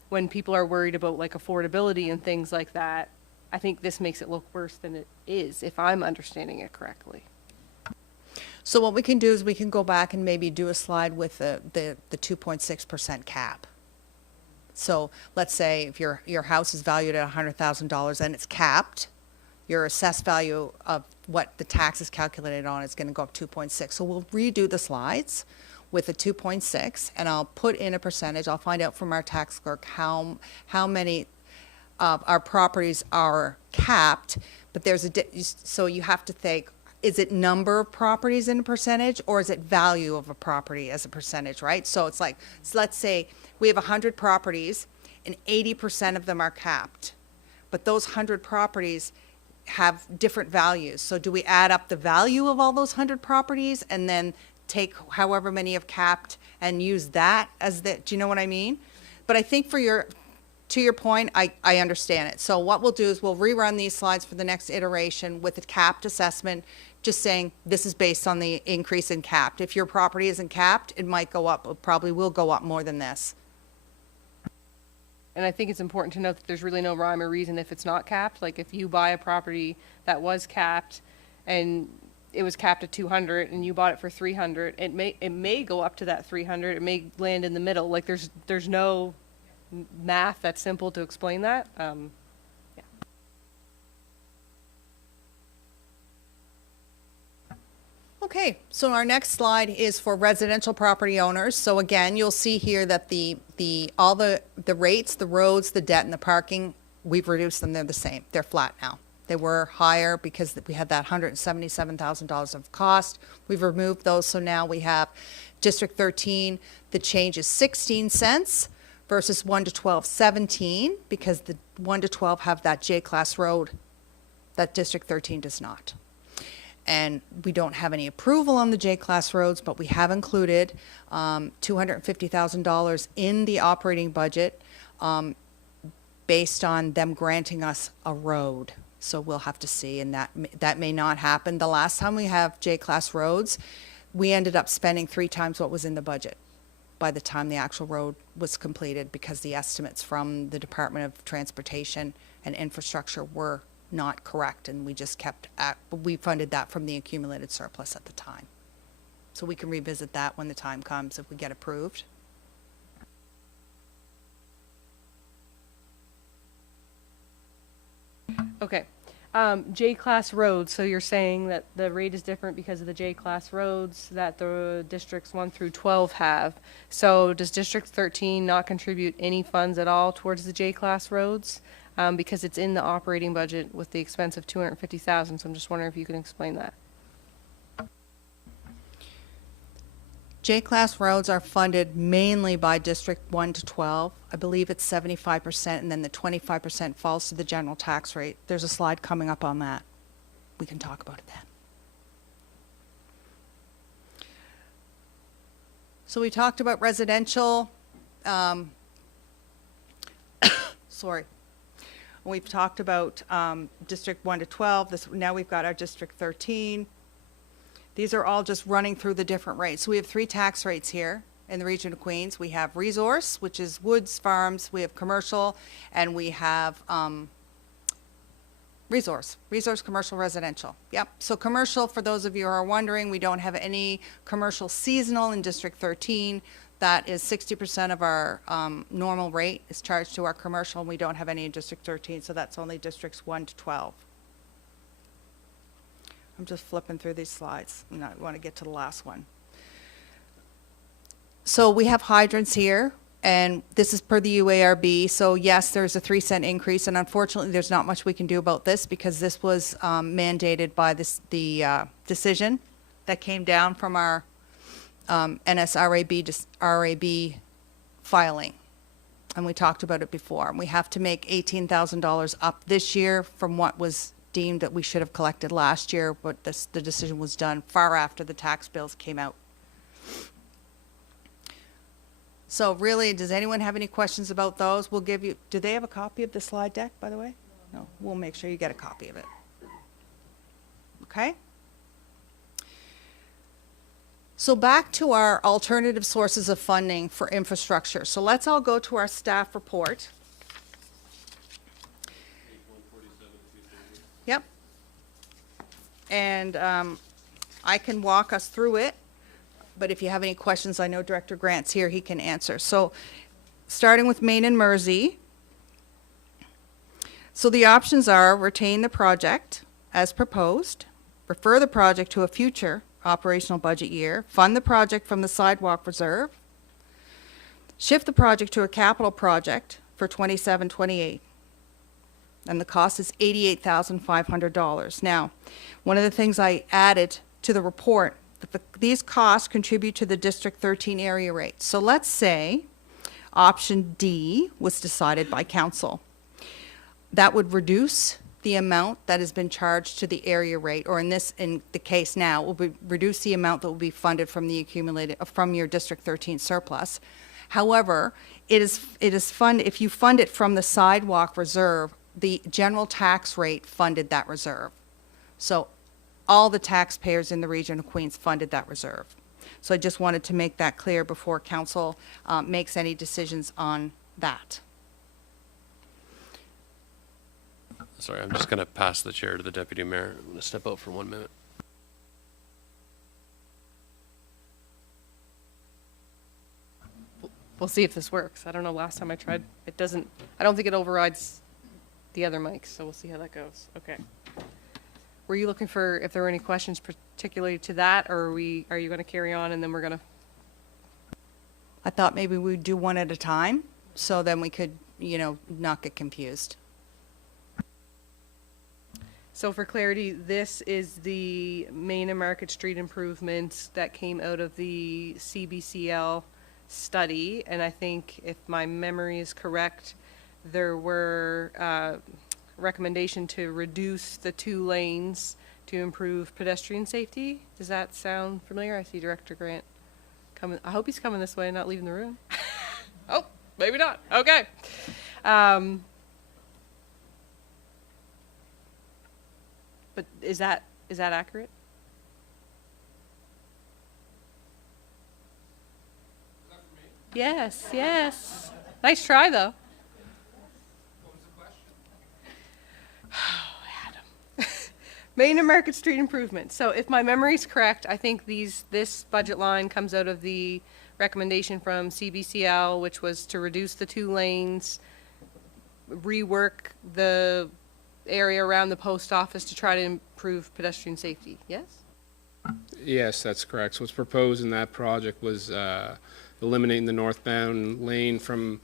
when people are worried about like affordability and things like that, I think this makes it look worse than it is, if I'm understanding it correctly. So what we can do is we can go back and maybe do a slide with the 2.6% cap. So let's say if your house is valued at $100,000 and it's capped, your assessed value of what the tax is calculated on is going to go up 2.6. So we'll redo the slides with a 2.6, and I'll put in a percentage. I'll find out from our tax clerk how many of our properties are capped. But there's so you have to think, is it number of properties in a percentage, or is it value of a property as a percentage, right? So it's like, so let's say we have 100 properties and 80% of them are capped, but those 100 properties have different values. So do we add up the value of all those 100 properties and then take however many have capped and use that as the, do you know what I mean? But I think to your point, I understand it. So what we'll do is we'll rerun these slides for the next iteration with a capped assessment, just saying this is based on the increase in capped. If your property isn't capped, it might go up, it probably will go up more than this. And I think it's important to note that there's really no rhyme or reason if it's not capped. Like if you buy a property that was capped and it was capped at 200 and you bought it for 300, it may go up to that 300. It may land in the middle. Like there's no math that's simple to explain that. Yeah. Okay, so our next slide is for residential property owners. So again, you'll see here that all the rates, the roads, the debt, and the parking, we've reduced them. They're the same. They're flat now. They were higher because we had that $177,000 of cost. We've removed those, so now we have District 13. The change is 16 cents versus 1 to 12, 17, because the 1 to 12 have that J-class road that District 13 does not. And we don't have any approval on the J-class roads, but we have included $250,000 in the operating budget based on them granting us a road. So we'll have to see, and that may not happen. The last time we have J-class roads, we ended up spending 3 times what was in the budget by the time the actual road was completed, because the estimates from the Department of Transportation and Infrastructure were not correct, and we just we funded that from the accumulated surplus at the time. So we can revisit that when the time comes if we get approved. Okay. J-class roads, so you're saying that the rate is different because of the J-class roads that the districts 1 through 12 have. So does District 13 not contribute any funds at all towards the J-class roads? Because it's in the operating budget with the expense of $250,000, so I'm just wondering if you can explain that. J-class roads are funded mainly by District 1 to 12. I believe it's 75%, and then the 25% falls to the general tax rate. There's a slide coming up on that. We can talk about it then. So we talked about residential. Sorry. We've talked about District 1 to 12. Now we've got our District 13. These are all just running through the different rates. So we have 3 tax rates here in the region of Queens. We have resource, which is woods, farms. We have commercial, and we have resource, commercial, residential. Yep. So commercial, for those of you who are wondering, we don't have any commercial seasonal in District 13. That is 60% of our normal rate is charged to our commercial, and we don't have any in District 13, so that's only Districts 1 to 12. I'm just flipping through these slides, and I want to get to the last one. So we have hydrants here, and this is per the UARB. So yes, there's a 3-cent increase, and unfortunately there's not much we can do about this because this was mandated by the decision that came down from our NSRAB filing, and we talked about it before. We have to make $18,000 up this year from what was deemed that we should have collected last year, but the decision was done far after the tax bills came out. So really, does anyone have any questions about those? We'll give you, do they have a copy of the slide deck, by the way? No, we'll make sure you get a copy of it. Okay? So back to our alternative sources of funding for infrastructure. So let's all go to our staff report. Yep. And I can walk us through it, but if you have any questions, I know Director Grant's here, he can answer. So starting with Maine and Mersey. So the options are retain the project as proposed, refer the project to a future operational budget year, fund the project from the sidewalk reserve, shift the project to a capital project for 27-28. And the cost is $88,500. Now, one of the things I added to the report, that these costs contribute to the District 13 area rate. So let's say option D was decided by council. That would reduce the amount that has been charged to the area rate, or in the case now, will be reduce the amount that will be funded from the accumulated, from your District 13 surplus. However, it is if you fund it from the sidewalk reserve, the general tax rate funded that reserve. So all the taxpayers in the region of Queens funded that reserve. So I just wanted to make that clear before council makes any decisions on that. Sorry, I'm just going to pass the chair to the deputy mayor. I'm going to step out for 1 minute. We'll see if this works. I don't know, last time I tried, it doesn't, I don't think it overrides the other mics, so we'll see how that goes. Okay. Were you looking for if there were any questions particularly to that, or are you going to carry on and then we're going to? I thought maybe we'd do one at a time, so then we could, not get confused. So for clarity, this is the Main and Market Street improvements that came out of the CBCL study, and I think if my memory is correct, there were recommendation to reduce the 2 lanes to improve pedestrian safety. Does that sound familiar? I see Director Grant coming. I hope he's coming this way and not leaving the room. Oh, maybe not. Okay. But is that accurate? Yes, yes. Nice try, though. What was the question? Oh, Adam. Main and Market Street improvements. So if my memory's correct, I think this budget line comes out of the recommendation from CBCL, which was to reduce the 2 lanes, rework the area around the post office to try to improve pedestrian safety. Yes? Yes, that's correct. So what's proposed in that project was eliminating the northbound lane from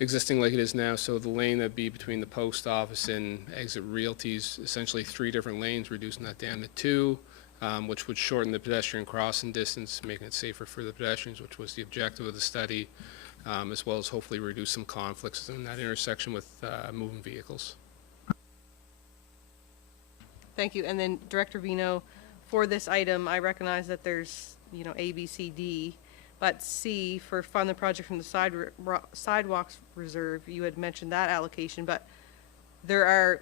existing like it is now. So the lane that'd be between the post office and Exit Realty's essentially 3 different lanes, reducing that down to 2, which would shorten the pedestrian crossing distance, making it safer for the pedestrians, which was the objective of the study, as well as hopefully reduce some conflicts in that intersection with moving vehicles. Thank you. And then Director Vino, for this item, I recognize that there's, A, B, C, D, but C, for fund the project from the sidewalks reserve, you had mentioned that allocation, but there are,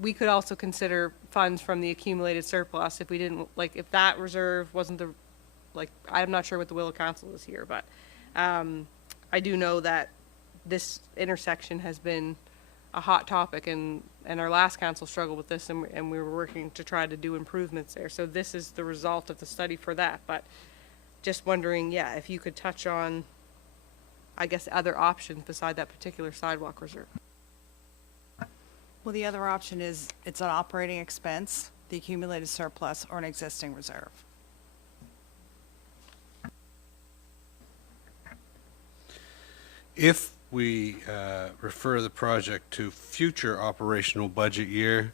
we could also consider funds from the accumulated surplus if we didn't, if that reserve wasn't I'm not sure what the will of council is here, but I do know that this intersection has been a hot topic, and our last council struggled with this, and we were working to try to do improvements there. So this is the result of the study for that. But just wondering, if you could touch on, I guess, other options beside that particular sidewalk reserve. Well, the other option is it's an operating expense, the accumulated surplus, or an existing reserve. If we refer the project to future operational budget year,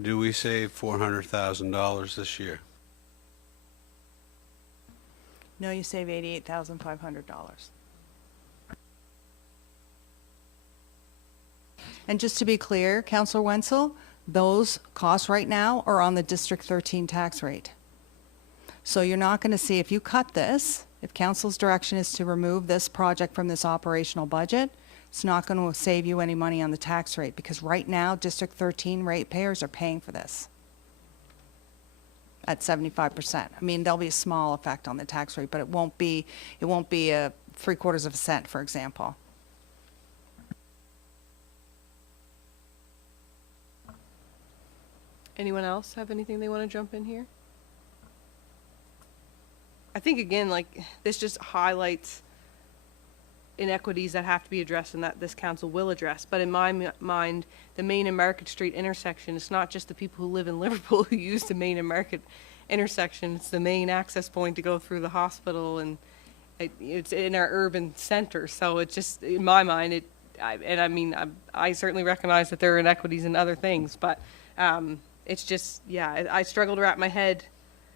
do we save $400,000 this year? No, you save $88,500. And just to be clear, Councillor Wenzel, those costs right now are on the District 13 tax rate. So you're not going to see, if you cut this, if council's direction is to remove this project from this operational budget, it's not going to save you any money on the tax rate, because right now, District 13 ratepayers are paying for this at 75%. I mean, there'll be a small effect on the tax rate, but it won't be a 3/4 of a cent, for example. Anyone else have anything they want to jump in here? I think, again, like, this just highlights inequities that have to be addressed and that this council will address. But in my mind, the Main and Market Street intersection, it's not just the people who live in Liverpool who use the Main and Market intersection. It's the main access point to go through the hospital, and it's in our urban center. So it's just, in my mind, I certainly recognize that there are inequities in other things, but it's just, yeah, I struggle to wrap my head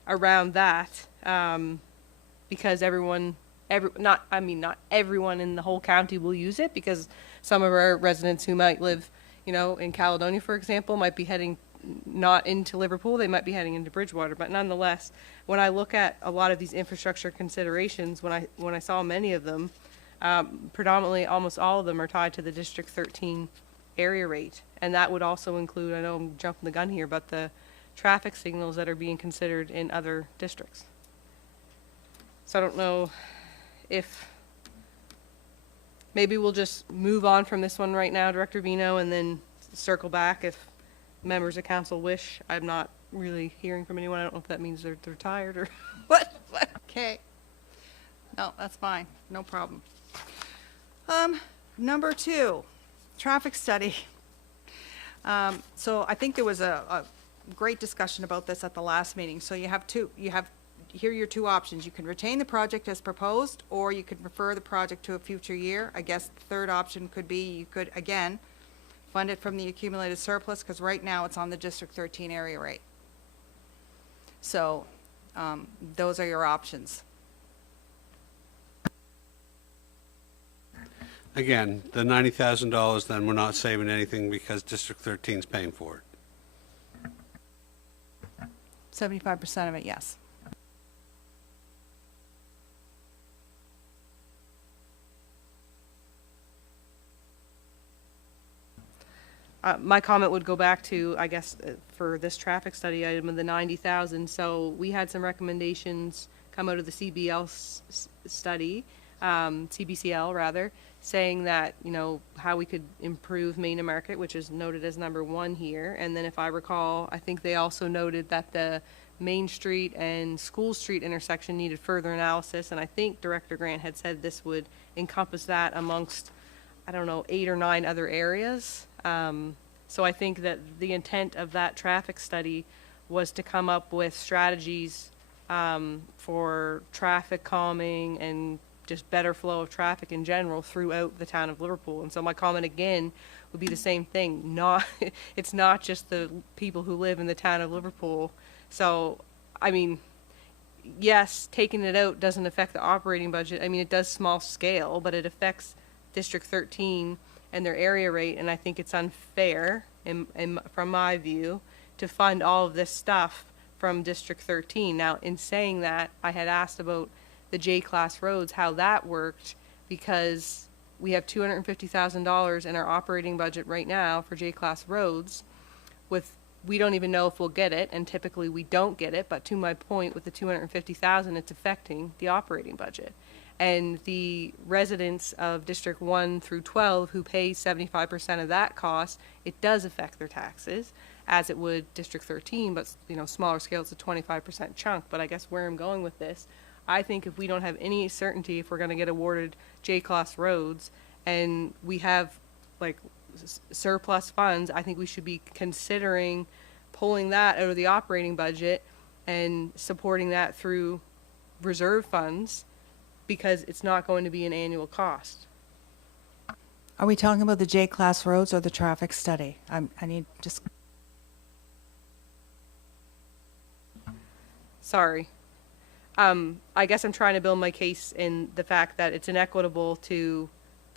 around that, because not everyone in the whole county will use it, because some of our residents who might live, in Caledonia, for example, might be heading not into Liverpool, they might be heading into Bridgewater. But nonetheless, when I look at a lot of these infrastructure considerations, when I saw many of them, predominantly almost all of them are tied to the District 13 area rate. And that would also include, I know I'm jumping the gun here, but the traffic signals that are being considered in other districts. So I don't know if maybe we'll just move on from this one right now, Director Vino, and then circle back if members of council wish. I'm not really hearing from anyone. I don't know if that means they're tired or what. Okay. No, that's fine. No problem. Number 2, traffic study. So I think there was a great discussion about this at the last meeting. So here are your 2 options. You can retain the project as proposed, or you could refer the project to a future year. I guess the third option could be you could, again, fund it from the accumulated surplus, because right now it's on the District 13 area rate. So those are your options. Again, the $90,000, then we're not saving anything because District 13 is paying for it. 75% of it, yes. My comment would go back to, I guess, for this traffic study item of the 90,000. So we had some recommendations come out of the study, CBCL rather, saying that, how we could improve Main and Market, which is noted as number 1 here. And then if I recall, I think they also noted that the Main Street and School Street intersection needed further analysis. And I think Director Grant had said this would encompass that amongst, 8 or 9 other areas. So I think that the intent of that traffic study was to come up with strategies for traffic calming and just better flow of traffic in general throughout the town of Liverpool. And so my comment again would be the same thing. It's not just the people who live in the town of Liverpool. So, yes, taking it out doesn't affect the operating budget. It does small scale, but it affects District 13 and their area rate, and I think it's unfair, from my view, to fund all of this stuff from District 13. Now, in saying that, I had asked about the J-class roads, how that worked, because we have $250,000 in our operating budget right now for J-class roads. We don't even know if we'll get it, and typically we don't get it, but to my point, with the $250,000, it's affecting the operating budget. And the residents of District 1 through 12 who pay 75% of that cost, it does affect their taxes, as it would District 13, but smaller scale, it's a 25% chunk. But I guess where I'm going with this, I think if we don't have any certainty if we're going to get awarded J-class roads, and we have surplus funds, I think we should be considering pulling that out of the operating budget and supporting that through reserve funds, because it's not going to be an annual cost. Are we talking about the J-class roads or the traffic study? I need just... Sorry. I guess I'm trying to build my case in the fact that it's inequitable to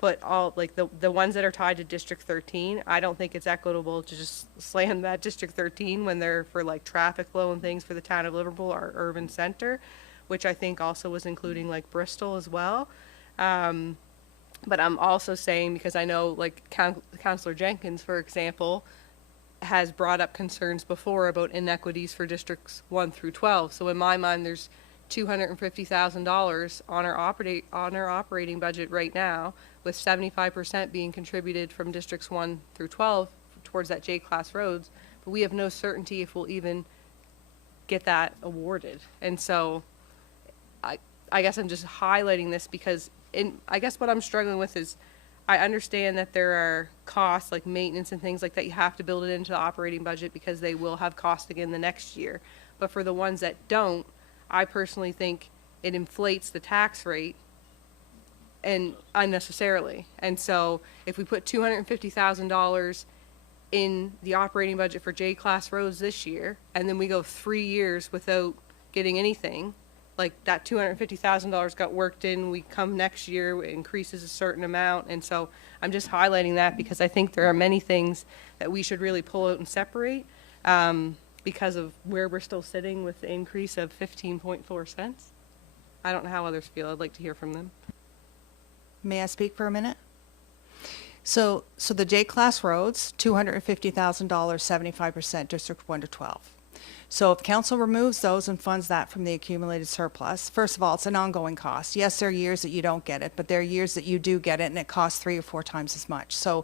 put all, like, the ones that are tied to District 13, I don't think it's equitable to just slam that District 13 when they're for, like, traffic flow and things for the town of Liverpool, our urban center, which I think also was including, like, Bristol as well. But I'm also saying, because I know, like, Councillor Jenkins, for example, has brought up concerns before about inequities for districts 1 through 12. So in my mind, there's $250,000 on our operating budget right now, with 75% being contributed from districts 1 through 12 towards that J-class roads. But we have no certainty if we'll even get that awarded. And so I guess I'm just highlighting this because I guess what I'm struggling with is I understand that there are costs like maintenance and things like that. You have to build it into the operating budget because they will have cost again the next year. But for the ones that don't, I personally think it inflates the tax rate and unnecessarily. And so if we put $250,000 in the operating budget for J-class roads this year, and then we go 3 years without getting anything, like that $250,000 got worked in, we come next year, it increases a certain amount. And so I'm just highlighting that because I think there are many things that we should really pull out and separate because of where we're still sitting with the increase of 15.4 cents. I don't know how others feel. I'd like to hear from them. May I speak for a minute? So the J-class roads, $250,000, 75% District 1 to 12. So if council removes those and funds that from the accumulated surplus, first of all, it's an ongoing cost. Yes, there are years that you don't get it, but there are years that you do get it and it costs 3 or 4 times as much. So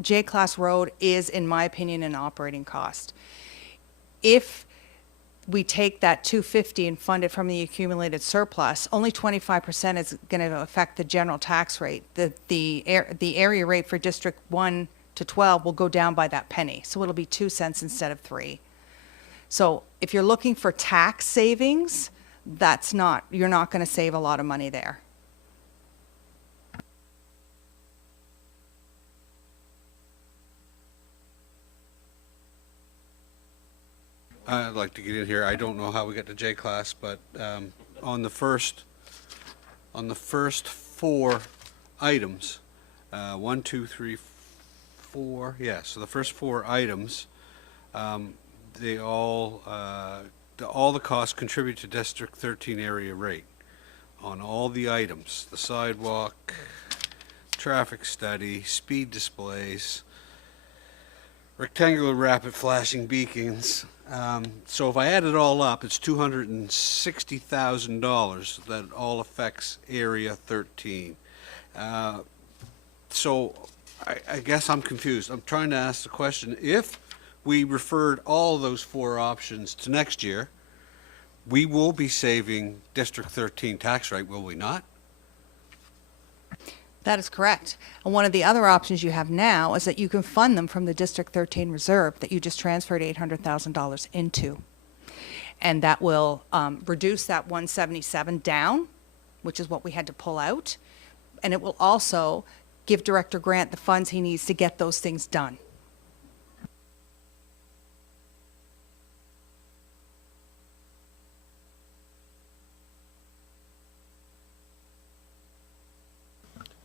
J-class road is, in my opinion, an operating cost. If we take that $250 and fund it from the accumulated surplus, only 25% is going to affect the general tax rate. The area rate for District 1 to 12 will go down by that penny. So it'll be 2 cents instead of 3. So if you're looking for tax savings, you're not going to save a lot of money there. I'd like to get in here. I don't know how we got to J-class, but on the first 4 items, 1, 2, 3, 4. Yeah, so the first 4 items, they all the costs contribute to District 13 area rate on all the items: the sidewalk, traffic study, speed displays, rectangular rapid flashing beacons. So if I add it all up, it's $260,000 that all affects Area 13. So I guess I'm confused. I'm trying to ask the question, if we referred all those 4 options to next year, we will be saving District 13 tax rate, will we not? That is correct. And one of the other options you have now is that you can fund them from the District 13 reserve that you just transferred $800,000 into. And that will reduce that 177 down, which is what we had to pull out. And it will also give Director Grant the funds he needs to get those things done.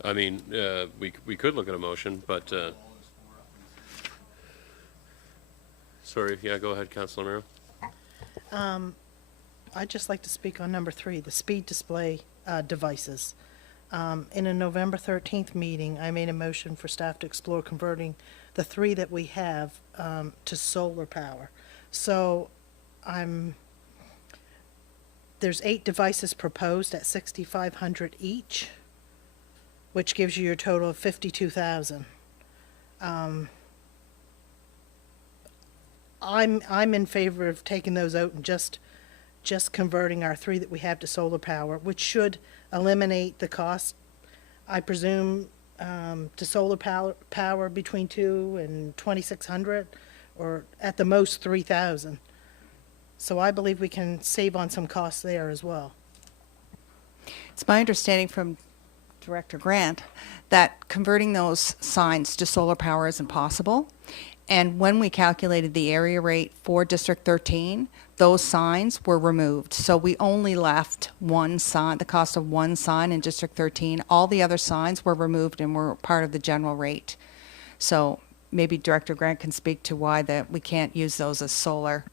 I mean, we could look at a motion, but, sorry, yeah, go ahead, Councilor Miro. I'd just like to speak on number 3, the speed display devices. In a November 13th meeting, I made a motion for staff to explore converting the 3 that we have to solar power. So there's 8 devices proposed at $6,500 each, which gives you your total of $52,000. I'm in favor of taking those out and just converting our 3 that we have to solar power, which should eliminate the cost, I presume, to solar power between $2,000 and $2,600, or at the most $3,000. So I believe we can save on some costs there as well. It's my understanding from Director Grant that converting those signs to solar power isn't possible. And when we calculated the area rate for District 13, those signs were removed. So we only left one sign, the cost of one sign in District 13. All the other signs were removed and were part of the general rate. So maybe Director Grant can speak to why that we can't use those as solar.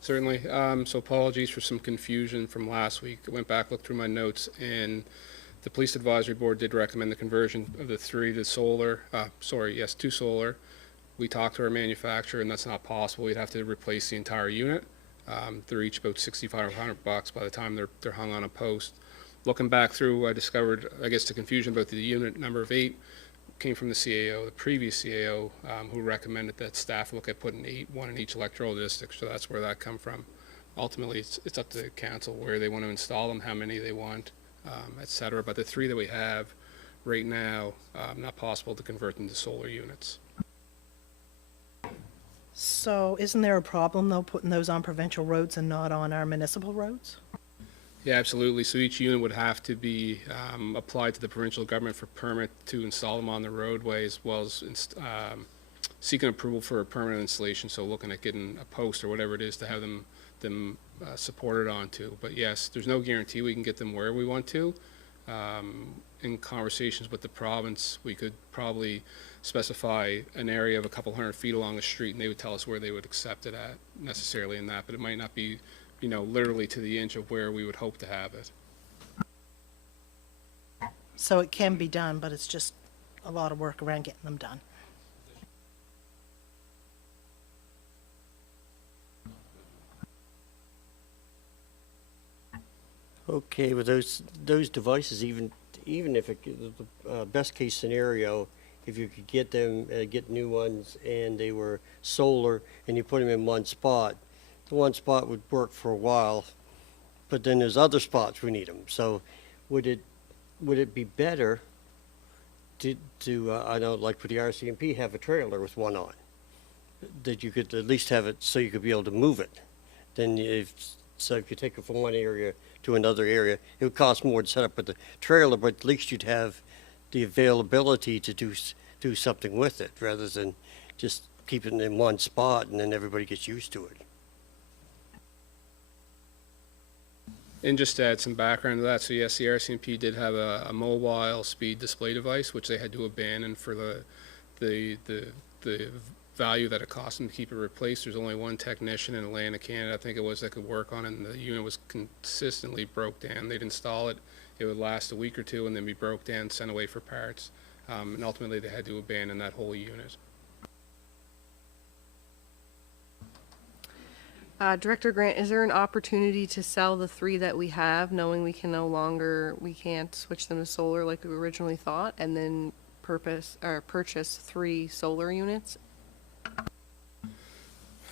Certainly. So apologies for some confusion from last week. I went back, looked through my notes, and the Police Advisory Board did recommend the conversion of the 3 to solar, to solar. We talked to our manufacturer, and that's not possible. We'd have to replace the entire unit. They're each about $6,500 by the time they're hung on a post. Looking back through, I discovered, I guess, the confusion about the unit number of 8 came from the CAO, the previous CAO, who recommended that staff look at putting 8, 1 in each electoral district. So that's where that come from. Ultimately, it's up to council where they want to install them, how many they want, et cetera. But the 3 that we have right now, not possible to convert them to solar units. So isn't there a problem, though, putting those on provincial roads and not on our municipal roads? Yeah, absolutely. So each unit would have to be applied to the provincial government for permit to install them on the roadway, as well as seeking approval for a permanent installation. So looking at getting a post or whatever it is to have them supported onto. But yes, there's no guarantee we can get them where we want to. In conversations with the province, we could probably specify an area of a couple hundred feet along the street, and they would tell us where they would accept it at necessarily in that, but it might not be, literally to the inch of where we would hope to have it. So it can be done, but it's just a lot of work around getting them done. Okay, with those devices, even if the best case scenario, if you could get them, get new ones, and they were solar, and you put them in one spot, the one spot would work for a while, but then there's other spots we need them. So, would it be better to I know, like for the RCMP, have a trailer with one on, that you could at least have it so you could be able to move it. Then if you take it from one area to another area, it would cost more to set up with the trailer, but at least you'd have the availability to do something with it, rather than just keeping it in one spot and then everybody gets used to it. And just to add some background to that, so yes, the RCMP did have a mobile speed display device, which they had to abandon for the value that it cost them to keep it replaced. There's only one technician in Atlantic, Canada, I think it was, that could work on it, and the unit was consistently broke down. They'd install it, it would last a week or two, and then be broke down, sent away for parts, and ultimately they had to abandon that whole unit. Director Grant, is there an opportunity to sell the 3 that we have, knowing we can't switch them to solar like we originally thought, and then purchase 3 solar units?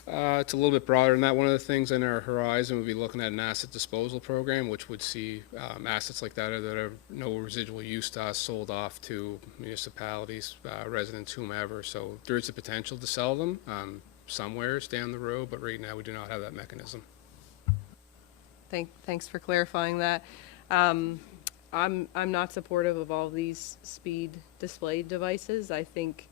It's a little bit broader than that. One of the things in our horizon would be looking at an asset disposal program, which would see assets like that have no residual use to us sold off to municipalities, residents, whomever. So there is a potential to sell them somewheres down the road, but right now we do not have that mechanism. Thanks for clarifying that. I'm not supportive of all these speed display devices. I think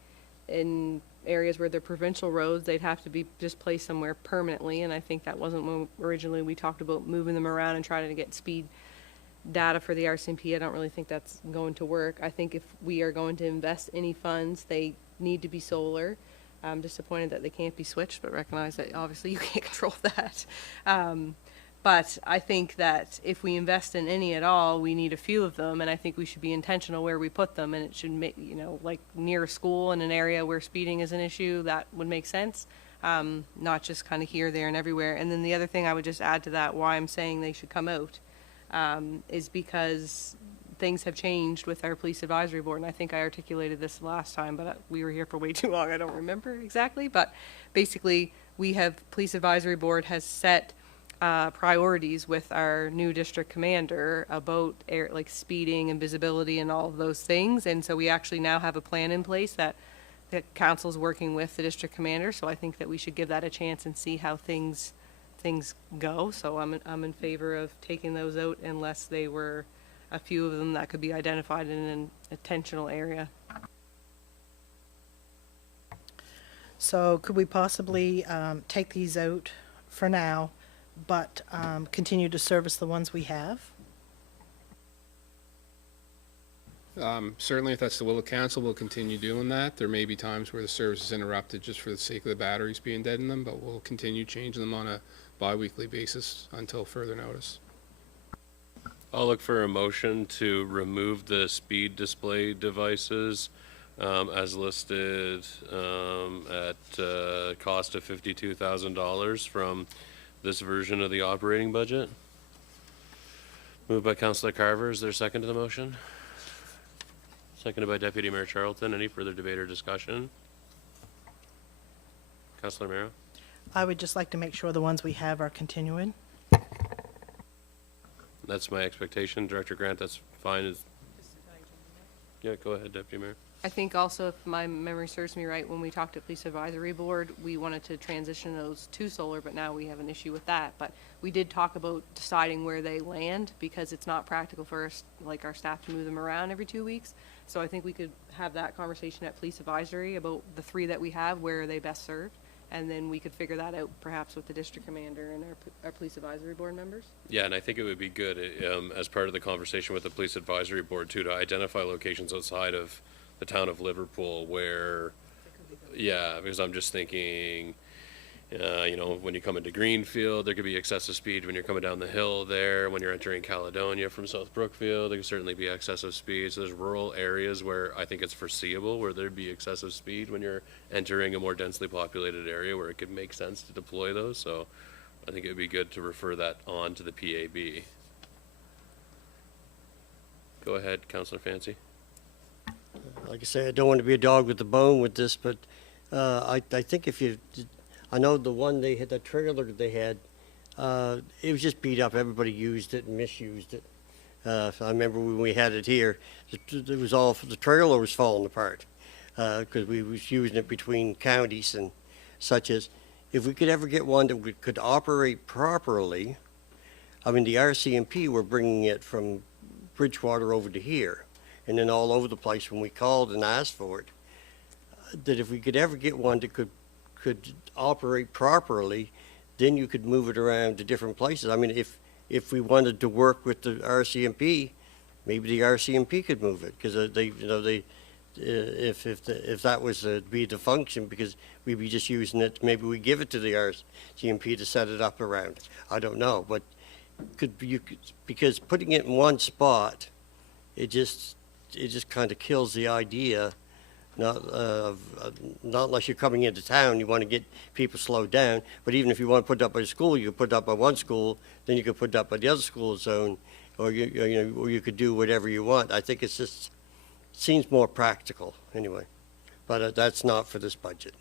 in areas where they're provincial roads, they'd have to be just placed somewhere permanently, and I think that wasn't when originally we talked about moving them around and trying to get speed data for the RCMP. I don't really think that's going to work. I think if we are going to invest any funds, they need to be solar. I'm disappointed that they can't be switched, but recognize that obviously you can't control that. But I think that if we invest in any at all, we need a few of them, and I think we should be intentional where we put them, and it should make, like near a school in an area where speeding is an issue, that would make sense, not just kind of here, there, and everywhere. And then the other thing I would just add to that, why I'm saying they should come out, is because things have changed with our police advisory board, and I think I articulated this last time, but we were here for way too long, I don't remember exactly, but basically police advisory board has set priorities with our new district commander about like speeding and visibility and all of those things, and so we actually now have a plan in place that council's working with the district commander, so I think that we should give that a chance and see how things go. So I'm in favor of taking those out unless they were a few of them that could be identified in an attentional area. So could we possibly take these out for now, but continue to service the ones we have? Certainly, if that's the will of council, we'll continue doing that. There may be times where the service is interrupted just for the sake of the batteries being dead in them, but we'll continue changing them on a bi-weekly basis until further notice. I'll look for a motion to remove the speed display devices as listed at a cost of $52,000 from this version of the operating budget. Moved by Councillor Carver. Is there a second to the motion? Seconded by Deputy Mayor Charlton. Any further debate or discussion? Councillor Mero? I would just like to make sure the ones we have are continuing. That's my expectation. Director Grant, that's fine. Yeah, go ahead, Deputy Mayor. I think also, if my memory serves me right, when we talked to Police Advisory Board, we wanted to transition those to solar, but now we have an issue with that. But we did talk about deciding where they land, because it's not practical for us, like our staff, to move them around every 2 weeks. So I think we could have that conversation at Police Advisory about the 3 that we have, where are they best served? And then we could figure that out perhaps with the district commander and our Police Advisory Board members. Yeah, and I think it would be good as part of the conversation with the Police Advisory Board too, to identify locations outside of the town of Liverpool where, yeah, because I'm just thinking, you know, when you come into Greenfield, there could be excessive speed when you're coming down the hill there. When you're entering Caledonia from South Brookfield, there could certainly be excessive speed. So there's rural areas where I think it's foreseeable where there'd be excessive speed when you're entering a more densely populated area where it could make sense to deploy those. So I think it would be good to refer that on to the PAB. Go ahead, Councillor Fancy. Like I say, I don't want to be a dog with the bone with this, but I think if you, I know the one they had, the trailer they had, it was just beat up. Everybody used it and misused it. So I remember when we had it here, it was all, the trailer was falling apart because we was using it between counties and such as. If we could ever get one that could operate properly, I mean, the RCMP were bringing it from Bridgewater over to here, and then all over the place when we called and asked for it. That if we could ever get one that could operate properly, then you could move it around to different places. I mean, if we wanted to work with the RCMP, maybe the RCMP could move it, because if that was to be the function, because we'd be just using it, maybe we give it to the RCMP to set it up around. I don't know, but because putting it in one spot, it just kind of kills the idea. Not unless you're coming into town, you want to get people slowed down. But even if you want to put it up by a school, you could put it up by one school, then you could put it up by the other school zone, or you could do whatever you want. I think it's just seems more practical anyway. But that's not for this budget.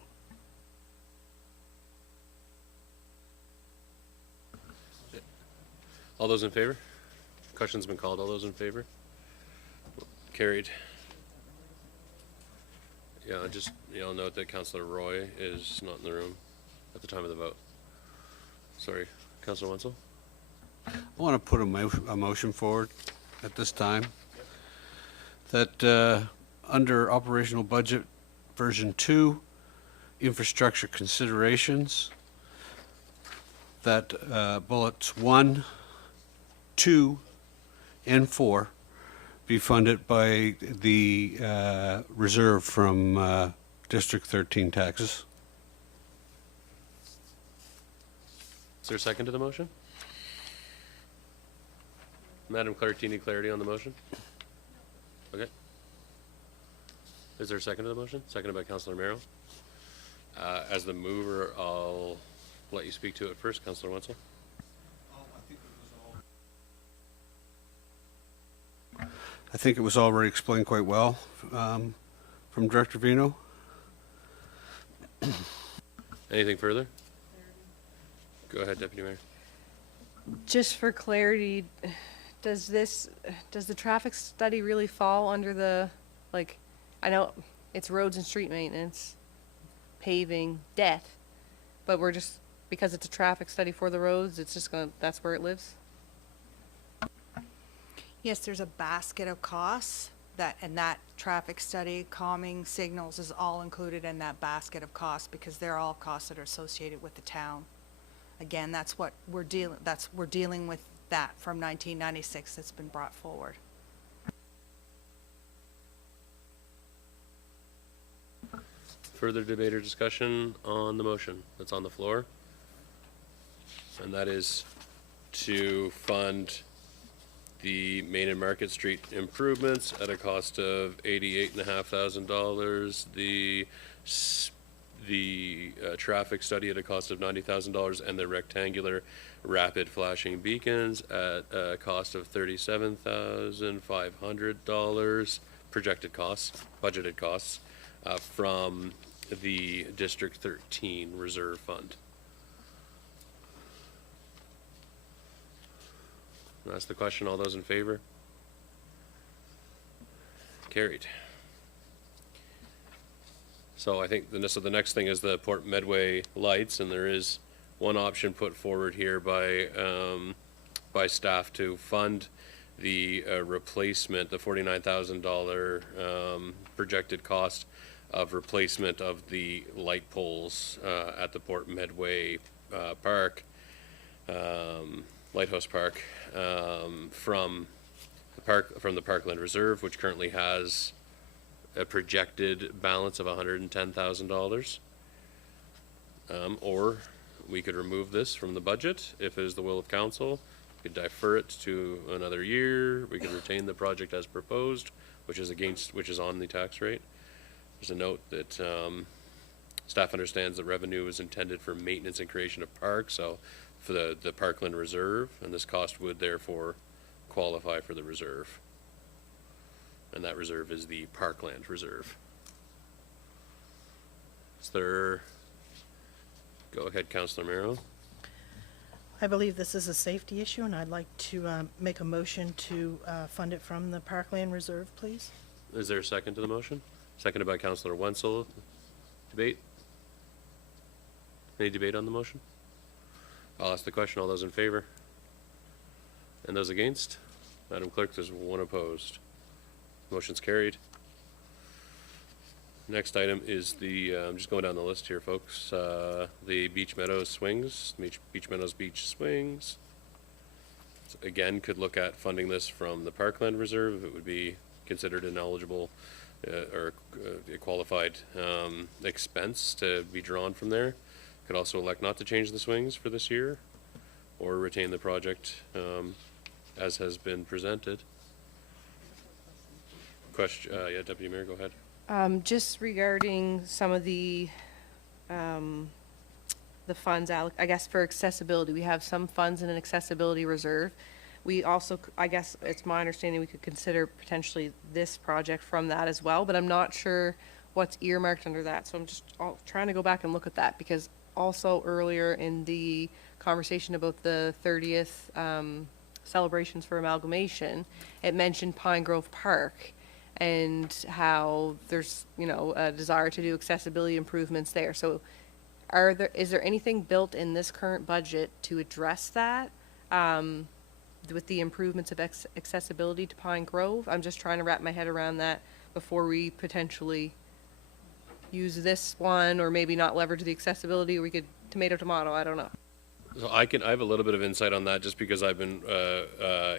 All those in favor? Question's been called. All those in favor? Carried. Yeah, just, you'll note that Councillor Roy is not in the room at the time of the vote. Sorry, Councillor Wenzel? I want to put a motion forward at this time that under operational budget version 2, infrastructure considerations, that bullets 1, 2, and 4 be funded by the reserve from District 13 taxes. Is there a second to the motion? Madam Clerk, do you need clarity on the motion? Okay. Is there a second to the motion? Seconded by Councillor Merrill. As the mover, I'll let you speak to it first, Councillor Wenzel. I think it was already explained quite well from Director Vino. Anything further? Go ahead, Deputy Mayor. Just for clarity, does the traffic study really fall under the, like, I know it's roads and street maintenance, paving, debt, but we're just, because it's a traffic study for the roads, it's just gonna, that's where it lives? Yes, there's a basket of costs and that traffic study, calming signals is all included in that basket of costs because they're all costs that are associated with the town. Again, that's what we're dealing with that from 1996 that's been brought forward. Further debate or discussion on the motion that's on the floor? And that is to fund the Main and Market Street improvements at a cost of $88,500, the traffic study at a cost of $90,000, and the rectangular rapid flashing beacons at a cost of $37,500, projected costs, budgeted costs, from the District 13 Reserve Fund. That's the question. All those in favor? Carried. So I think the next thing is the Port Medway lights, and there is one option put forward here by staff to fund the replacement, the $49,000 projected cost of replacement of the light poles at the Port Medway Park, Lighthouse Park, from the Parkland Reserve, which currently has a projected balance of $110,000. Or we could remove this from the budget if it is the will of council. We could defer it to another year. We could retain the project as proposed, which is on the tax rate. There's a note that staff understands that revenue is intended for maintenance and creation of parks, so for the Parkland Reserve, and this cost would therefore qualify for the reserve. And that reserve is the Parkland Reserve. Go ahead, Councillor Merrill. I believe this is a safety issue, and I'd like to make a motion to fund it from the Parkland Reserve, please. Is there a second to the motion? Seconded by Councillor Wenzel. Debate? Any debate on the motion? I'll ask the question. All those in favor? And those against? Madam Clerk, there's one opposed. Motion's carried. Next item is I'm just going down the list here, folks. The Beach Meadows swings, Beach Meadows beach swings. So again, could look at funding this from the Parkland Reserve if it would be considered an eligible or a qualified expense to be drawn from there. Could also elect not to change the swings for this year or retain the project as has been presented. Question, yeah, Deputy Mayor, go ahead. Just regarding some of the funds, I guess for accessibility, we have some funds in an accessibility reserve. We also, I guess it's my understanding we could consider potentially this project from that as well, but I'm not sure what's earmarked under that. So I'm just trying to go back and look at that, because also earlier in the conversation about the 30th celebrations for amalgamation, it mentioned Pine Grove Park and how there's, a desire to do accessibility improvements there. So is there anything built in this current budget to address that? With the improvements of accessibility to Pine Grove? I'm just trying to wrap my head around that before we potentially use this one, or maybe not leverage the accessibility. We could tomato, I don't know. So I have a little bit of insight on that, just because I've been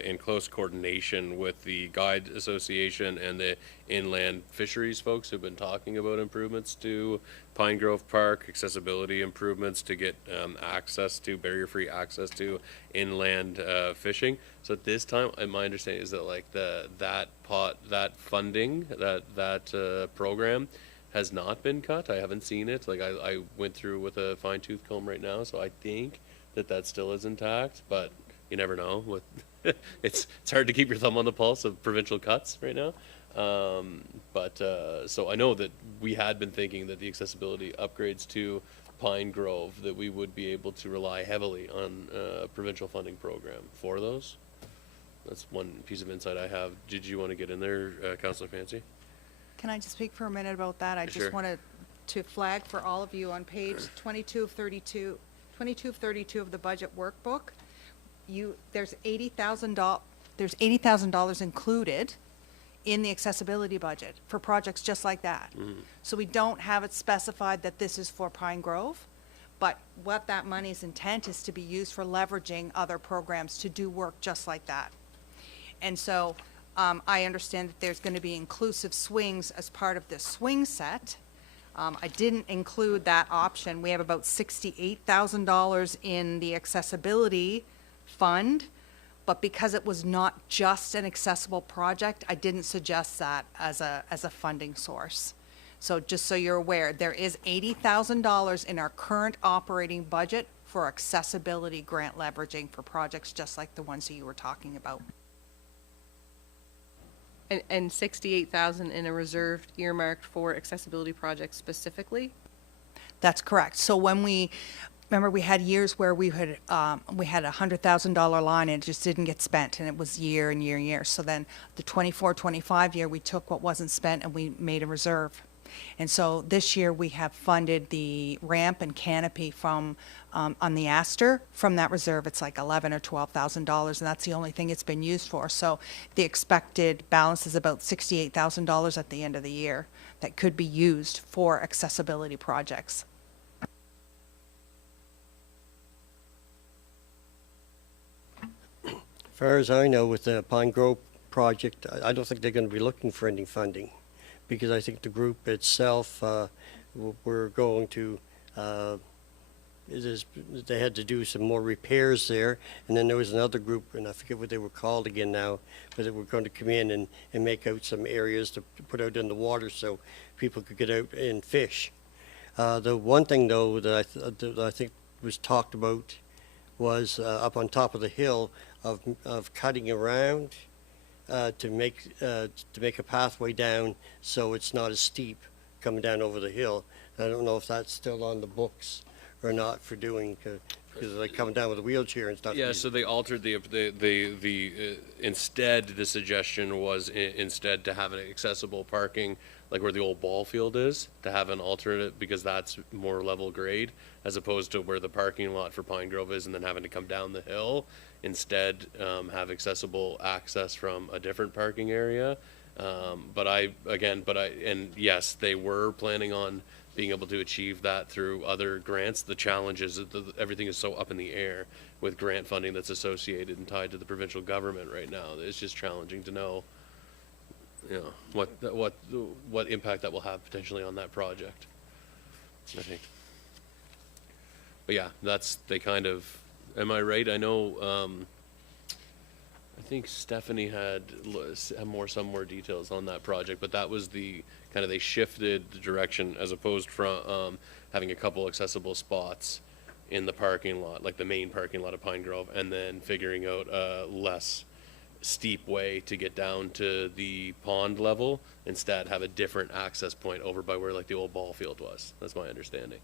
in close coordination with the Guide Association and the inland fisheries folks who've been talking about improvements to Pine Grove Park, accessibility improvements to get barrier-free access to inland fishing. So at this time, my understanding is that like that funding, that program has not been cut. I haven't seen it. Like I went through with a fine-tooth comb right now, so I think that still is intact, but you never know. With it's hard to keep your thumb on the pulse of provincial cuts right now. So I know that we had been thinking that the accessibility upgrades to Pine Grove, that we would be able to rely heavily on a provincial funding program for those. That's one piece of insight I have. Did you want to get in there, Councillor Fancy? Can I just speak for a minute about that? I Sure. just wanted to flag for all of you on page 22 of 32 of the budget workbook, there's $80,000 included in the accessibility budget for projects just like that. So we don't have it specified that this is for Pine Grove, but what that money's intent is to be used for leveraging other programs to do work just like that. And so I understand that there's going to be inclusive swings as part of this swing set. I didn't include that option. We have about $68,000 in the accessibility fund, but because it was not just an accessible project, I didn't suggest that as a funding source. So just so you're aware, there is $80,000 in our current operating budget for accessibility grant leveraging for projects just like the ones that you were talking about. And 68,000 in a reserve earmarked for accessibility projects specifically? That's correct. So when remember we had years where we had a $100,000 line and it just didn't get spent, and it was year and year and year. So then the 24-25 year, we took what wasn't spent and we made a reserve. And so this year we have funded the ramp and canopy from on the Astor from that reserve. It's like $11,000 or $12,000, and that's the only thing it's been used for. So the expected balance is about $68,000 at the end of the year that could be used for accessibility projects. As far as I know, with the Pine Grove project, I don't think they're going to be looking for any funding, because I think the group itself, we're going to, they had to do some more repairs there, and then there was another group, and I forget what they were called again now, but they were going to come in and make out some areas to put out in the water so people could get out and fish. The one thing, though, that I think was talked about was up on top of the hill of cutting around to make a pathway down so it's not as steep coming down over the hill. I don't know if that's still on the books or not for doing, because like coming down with a wheelchair and stuff. Yeah, so they altered instead the suggestion was instead to have an accessible parking, like where the old ball field is, to have an alternate, because that's more level grade, as opposed to where the parking lot for Pine Grove is and then having to come down the hill. Instead, have accessible access from a different parking area. And yes, they were planning on being able to achieve that through other grants. The challenge is that everything is so up in the air with grant funding that's associated and tied to the provincial government right now. It's just challenging to know, what impact that will have potentially on that project, I think. But yeah, am I right? I know, I think Stephanie had some more details on that project, but that was they shifted the direction as opposed from having a couple accessible spots in the parking lot, like the main parking lot of Pine Grove, and then figuring out a less steep way to get down to the pond level. Instead, have a different access point over by where like the old ball field was. That's my understanding.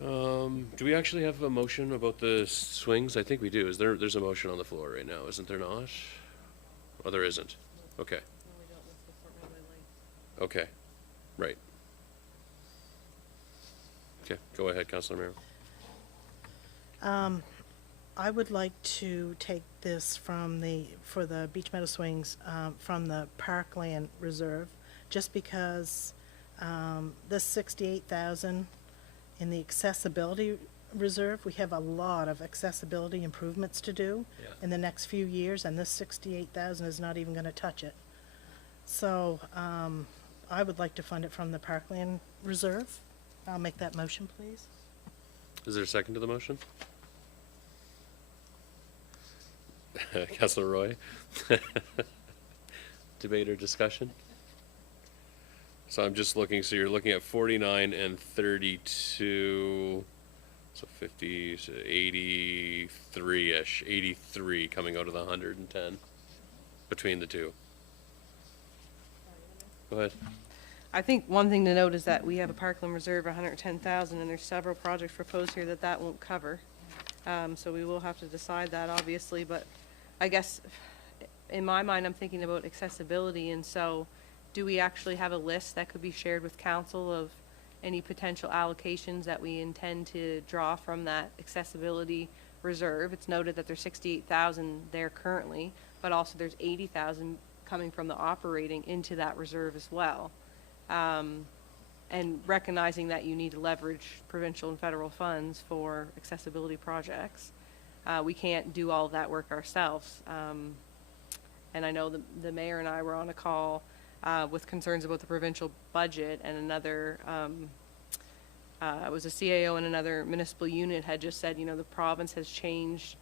Do we actually have a motion about the swings? I think we do. There's a motion on the floor right now, isn't there not? Oh, there isn't. Okay. Okay. Right. Okay, go ahead, Councilor Merrill. I would like to take this for the Beach Meadow Swings, from the Parkland Reserve, just because this 68,000 in the accessibility reserve, we have a lot of accessibility improvements to do in the next few years, and this 68,000 is not even going to touch it. So I would like to fund it from the Parkland Reserve. I'll make that motion, please. Is there a second to the motion? Councilor Roy? Debate or discussion? So I'm just looking, so you're looking at 49 and 32, so 50, so 83-ish, 83 coming out of the 110 between the two. Go ahead. I think one thing to note is that we have a Parkland Reserve, 110,000, and there's several projects proposed here that won't cover. So we will have to decide that, obviously, but I guess in my mind, I'm thinking about accessibility, and so do we actually have a list that could be shared with council of any potential allocations that we intend to draw from that accessibility reserve. It's noted that there's 68,000 there currently, but also there's 80,000 coming from the operating into that reserve as well. And recognizing that you need to leverage provincial and federal funds for accessibility projects. We can't do all of that work ourselves. And I know the mayor and I were on a call with concerns about the provincial budget, and another, it was a CAO and another municipal unit had just said, you know, the province has changed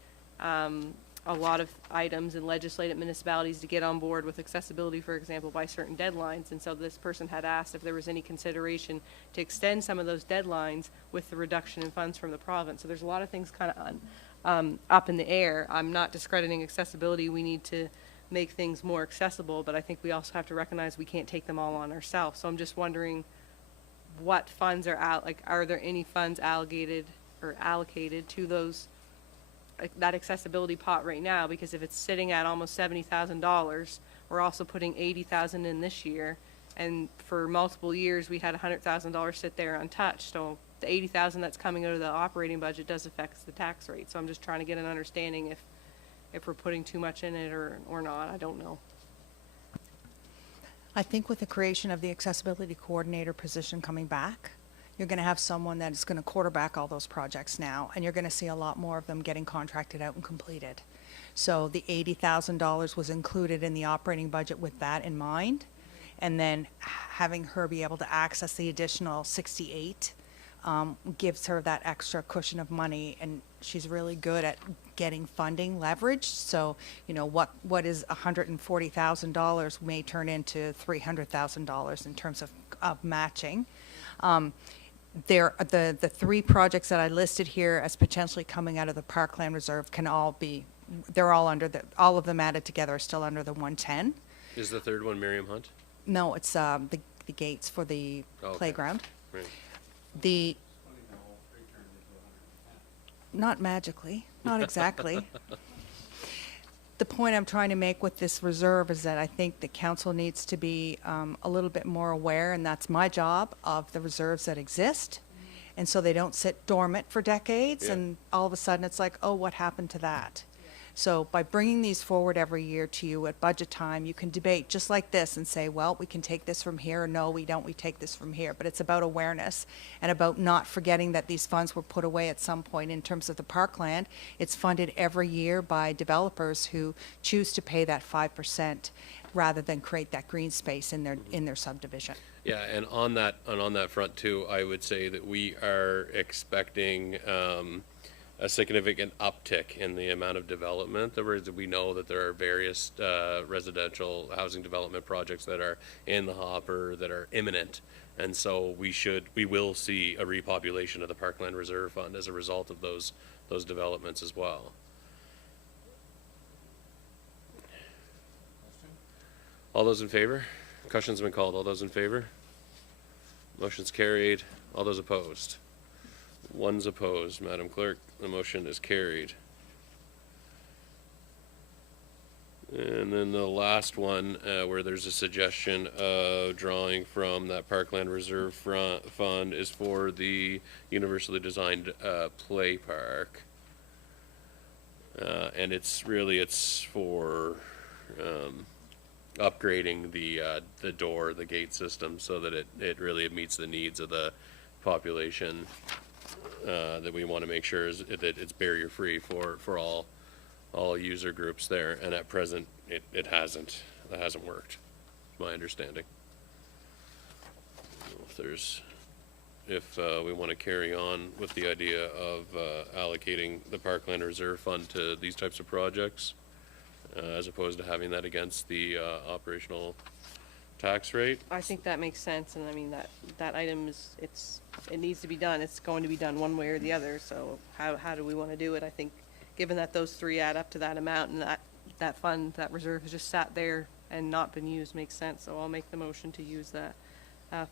a lot of items and legislated municipalities to get on board with accessibility, for example, by certain deadlines. And so this person had asked if there was any consideration to extend some of those deadlines with the reduction in funds from the province. So there's a lot of things kind of up in the air. I'm not discrediting accessibility. We need to make things more accessible, but I think we also have to recognize we can't take them all on ourselves. So I'm just wondering what funds are out, like, are there any funds allocated to those, like, that accessibility pot right now? Because if it's sitting at almost $70,000, we're also putting $80,000 in this year, and for multiple years we had $100,000 sit there untouched. So the $80,000 that's coming out of the operating budget does affect the tax rate. So I'm just trying to get an understanding if we're putting too much in it or not. I don't know. I think with the creation of the accessibility coordinator position coming back, you're going to have someone that is going to quarterback all those projects now, and you're going to see a lot more of them getting contracted out and completed. So the $80,000 was included in the operating budget with that in mind, and then having her be able to access the additional 68 gives her that extra cushion of money, and she's really good at getting funding leverage. So, you know, what is $140,000 may turn into $300,000 in terms of matching. The three projects that I listed here as potentially coming out of the Parkland Reserve can all be, they're all under all of them added together are still under the 110. Is the third one Miriam Hunt? No, it's the gates for the playground. Right. Not magically, not exactly. The point I'm trying to make with this reserve is that I think the council needs to be a little bit more aware, and that's my job, of the reserves that exist. And so they don't sit dormant for decades, and all of a sudden it's like, oh, what happened to that? So by bringing these forward every year to you at budget time, you can debate just like this and say, well, we can take this from here, or no, we don't, we take this from here. But it's about awareness and about not forgetting that these funds were put away at some point. In terms of the parkland, it's funded every year by developers who choose to pay that 5% rather than create that green space in their subdivision. Yeah, and on that front too, I would say that we are expecting a significant uptick in the amount of development. We know that there are various residential housing development projects that are in the hopper that are imminent, and so we will see a repopulation of the Parkland Reserve Fund as a result of those developments as well. All those in favor? Question's been called. All those in favor? Motion's carried. All those opposed? One's opposed, Madam Clerk. The motion is carried. And then the last one, where there's a suggestion of drawing from that Parkland Reserve Fund, is for the universally designed play park. And it's for upgrading the gate system so that it really meets the needs of the population. That we want to make sure is that it's barrier free for all user groups there, and at present that hasn't worked, my understanding. If we want to carry on with the idea of allocating the Parkland Reserve Fund to these types of projects, as opposed to having that against the operational tax rate. I think that makes sense, and I mean that item it needs to be done. It's going to be done one way or the other. So how do we want to do it? I think, given that those three add up to that amount, and that fund, that reserve has just sat there and not been used, makes sense. So I'll make the motion to use that,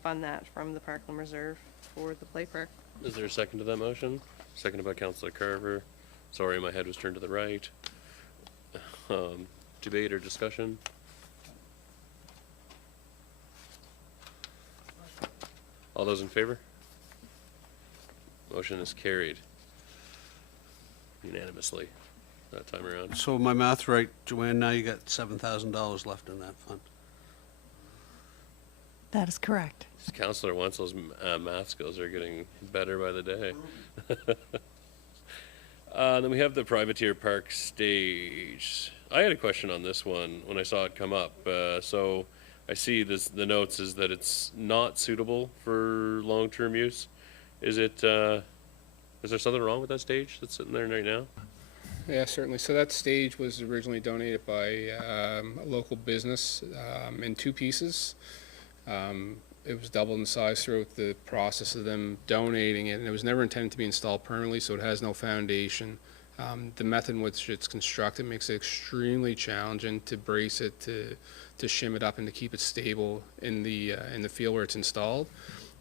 fund that from the Parkland Reserve for the play park. Is there a second to that motion? Seconded by Councillor Carver. Sorry, my head was turned to the right. Debate or discussion? All those in favor? Motion is carried. unanimously that time around. So my math right, Joanne, now you got $7,000 left in that fund. That is correct. Councillor Wenzel's math skills are getting better by the day. Then we have the privateer park stage. I had a question on this one when I saw it come up. So I see the notes is that it's not suitable for long-term use. Is it? Is there something wrong with that stage that's sitting there right now? Yeah, certainly. So that stage was originally donated by a local business in two pieces. It was doubled in size throughout the process of them donating it, and it was never intended to be installed permanently, so it has no foundation. The method in which it's constructed makes it extremely challenging to brace it, to shim it up, and to keep it stable in the field where it's installed.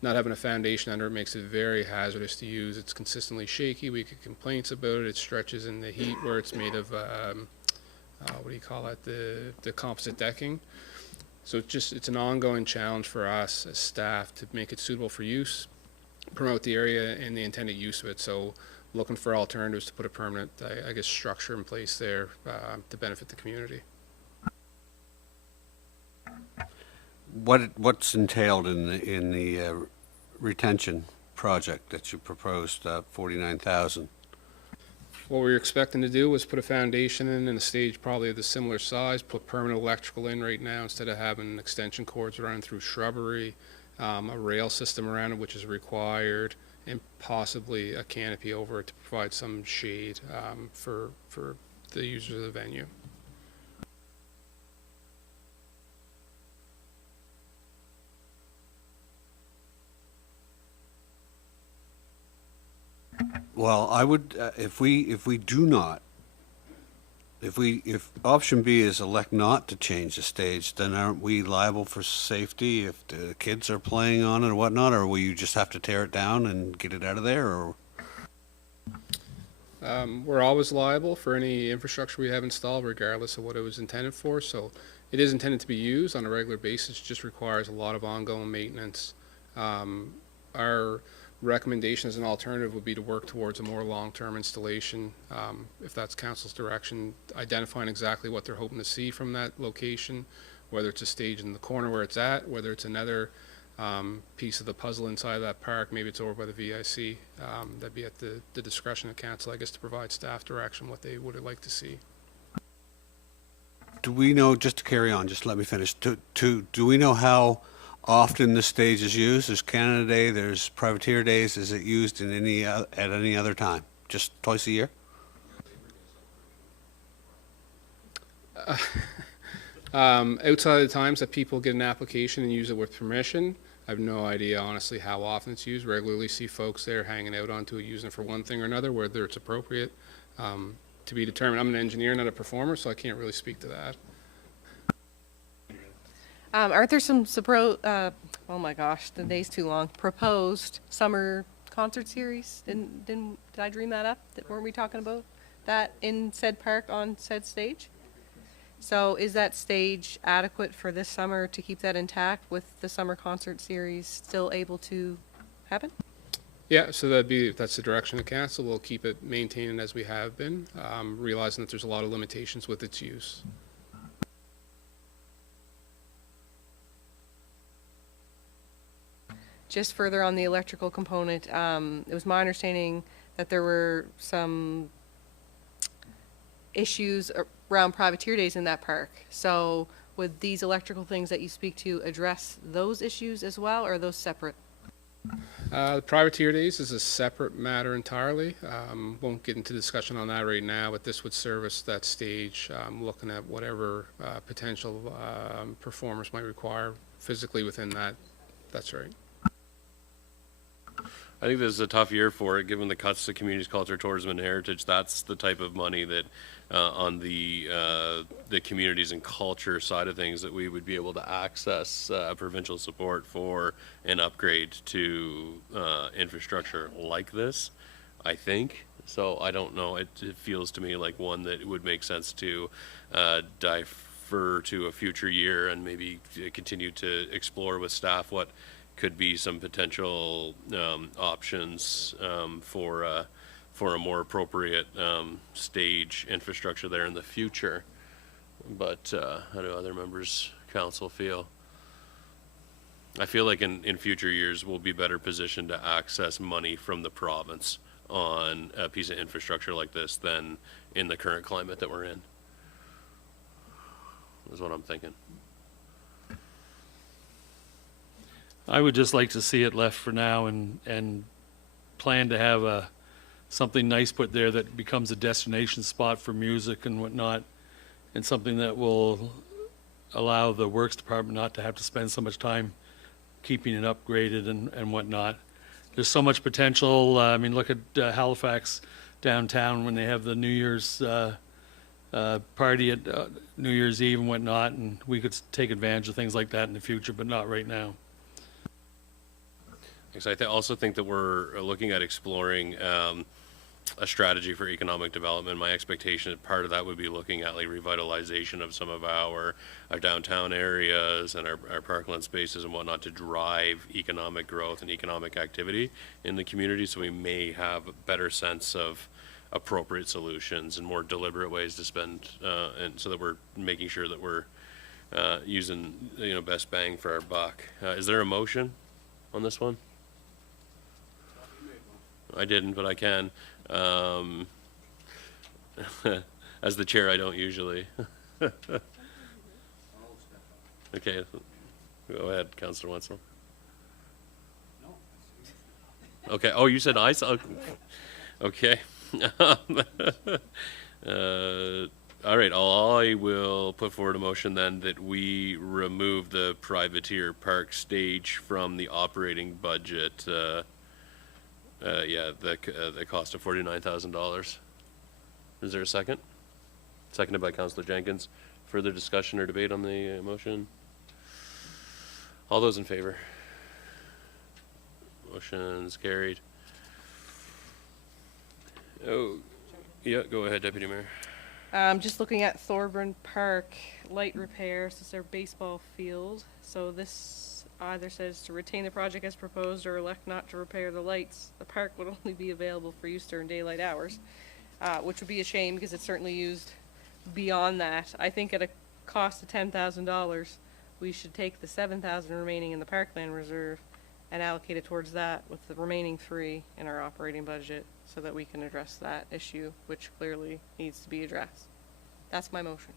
Not having a foundation under it makes it very hazardous to use. It's consistently shaky. We get complaints about it. It stretches in the heat where it's made of, what do you call it, the composite decking. So it's an ongoing challenge for us as staff to make it suitable for use, promote the area and the intended use of it. So looking for alternatives to put a permanent, I guess, structure in place there to benefit the community. What's entailed in the retention project that you proposed, 49,000? What we were expecting to do was put a foundation in a stage probably of the similar size, put permanent electrical in right now instead of having extension cords running through shrubbery, a rail system around it which is required, and possibly a canopy over it to provide some shade for the users of the venue. Well, I would, if option B is elect not to change the stage, then aren't we liable for safety if the kids are playing on it or whatnot, or will you just have to tear it down and get it out of there, or? We're always liable for any infrastructure we have installed, regardless of what it was intended for. So it is intended to be used on a regular basis, just requires a lot of ongoing maintenance. Our recommendation as an alternative would be to work towards a more long-term installation, if that's council's direction, identifying exactly what they're hoping to see from that location, whether it's a stage in the corner where it's at, whether it's another piece of the puzzle inside of that park, maybe it's over by the VIC. That'd be at the discretion of council, I guess, to provide staff direction what they would like to see. Do we know, just to carry on, just let me finish, do we know how often the stage is used? There's Canada Day, there's Privateer Days. Is it used in at any other time? Just twice a year? Outside of the times that people get an application and use it with permission, I have no idea, honestly, how often it's used. Regularly see folks there hanging out onto it, using it for one thing or another, whether it's appropriate to be determined. I'm an engineer, not a performer, so I can't really speak to that. Aren't there some, oh my gosh, the day's too long, proposed summer concert series? Did I dream that up? Weren't we talking about that in said park on said stage? So is that stage adequate for this summer to keep that intact with the summer concert series still able to happen? Yeah, so if that's the direction of council, we'll keep it maintained as we have been, realizing that there's a lot of limitations with its use. Just further on the electrical component, it was my understanding that there were some issues around privateer days in that park. So would these electrical things that you speak to address those issues as well, or are those separate? The privateer days is a separate matter entirely. Won't get into discussion on that right now, but this would service that stage, looking at whatever potential performers might require physically within that. That's right. I think this is a tough year for it, given the cuts to communities, culture, tourism, and heritage. That's the type of money that, on the communities and culture side of things, that we would be able to access provincial support for an upgrade to infrastructure like this, I think. So I don't know. It feels to me like one that would make sense to defer to a future year and maybe continue to explore with staff what for for a more appropriate stage infrastructure there in the future. But how do other members council feel? I feel like in future years we'll be better positioned to access money from the province on a piece of infrastructure like this than in the current climate that we're in. Is what I'm thinking. I would just like to see it left for now and plan to have something nice put there that becomes a destination spot for music and whatnot, and something that will allow the works department not to have to spend so much time keeping it upgraded and whatnot. There's so much potential. I mean, look at Halifax downtown when they have the New Year's party at New Year's Eve and whatnot, and we could take advantage of things like that in the future, but not right now. Because I also think that we're looking at exploring a strategy for economic development. My expectation, part of that would be looking at like revitalization of some of our downtown areas and our parkland spaces and whatnot to drive economic growth and economic activity in the community. So we may have a better sense of appropriate solutions and more deliberate ways to spend, and so that we're making sure that we're using best bang for our buck. Is there a motion on this one? I didn't, but I can. As the chair, I don't usually. Okay, go ahead, Councillor Wenzel. Okay. Oh, you said I saw. Okay. All right. I will put forward a motion then that we remove the privateer park stage from the operating budget. The cost of $49,000. Is there a second? Seconded by Councillor Jenkins. Further discussion or debate on the motion? All those in favor? Motion's carried. Oh, yeah, go ahead, Deputy Mayor. Just looking at Thorburn Park, light repairs, this is their baseball field. So this either says to retain the project as proposed or elect not to repair the lights. The park would only be available for use during daylight hours, which would be a shame because it's certainly used beyond that. I think at a cost of $10,000, we should take the $7,000 remaining in the parkland reserve and allocate it towards that with the remaining $3 in our operating budget so that we can address that issue, which clearly needs to be addressed. That's my motion.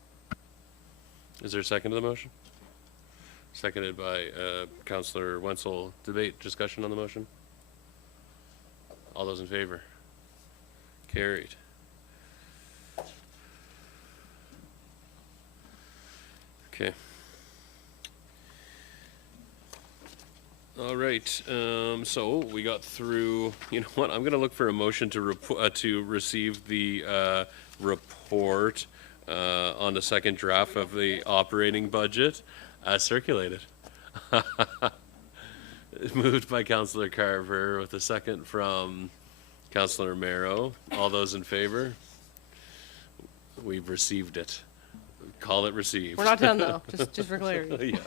Is there a second to the motion? Seconded by Councillor Wenzel. Debate, discussion on the motion? All those in favor? Carried. Okay. All right, so we got through, you know what, I'm going to look for a motion to receive the report on the second draft of the operating budget as circulated. Moved by Councillor Carver with a second from Councillor Romero. All those in favor? We've received it. Call it received. We're not done though, just for clarity.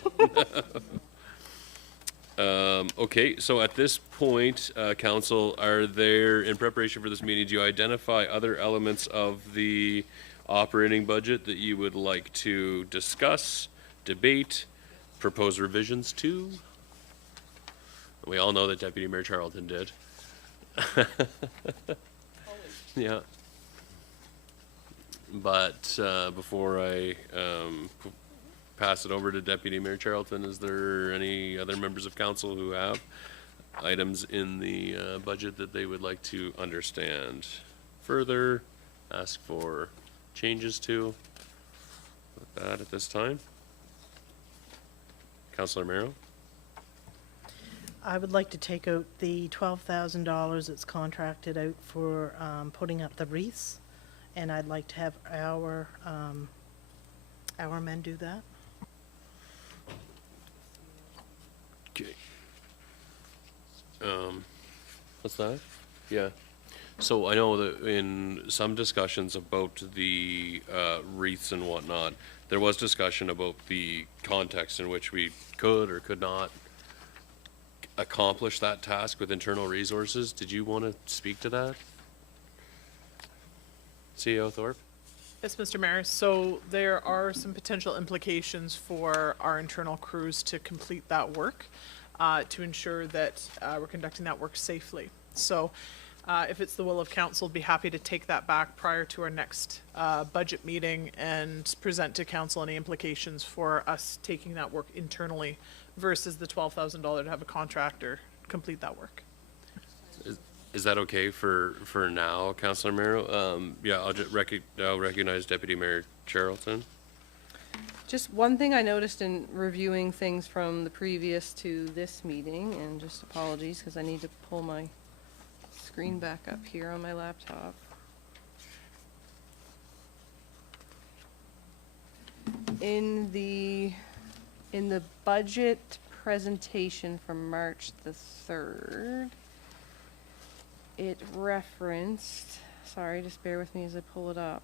Okay, so at this point, Council, are there, in preparation for this meeting, do you identify other elements of the operating budget that you would like to discuss, debate, propose revisions to? We all know that Deputy Mayor Charlton did. Yeah. But before I pass it over to Deputy Mayor Charlton, is there any other members of council who have items in the budget that they would like to understand further, ask for changes to? With that at this time. Councillor Merrow? I would like to take out the $12,000 that's contracted out for putting up the wreaths, and I'd like to have our men do that. Okay. What's that? Yeah. So I know that in some discussions about the wreaths and whatnot, there was discussion about the context in which we could or could not accomplish that task with internal resources. Did you want to speak to that? CEO Thorpe? Yes, Mr. Mayor. So there are some potential implications for our internal crews to complete that work, to ensure that we're conducting that work safely. So if it's the will of council, be happy to take that back prior to our next budget meeting and present to council any implications for us taking that work internally versus the $12,000 to have a contractor complete that work. Is that okay for now, Councillor Mero? Yeah, I'll recognize Deputy Mayor Charlton. Just one thing I noticed in reviewing things from the previous to this meeting, and just apologies because I need to pull my screen back up here on my laptop. In the budget presentation from March the 3rd, it referenced, sorry, just bear with me as I pull it up.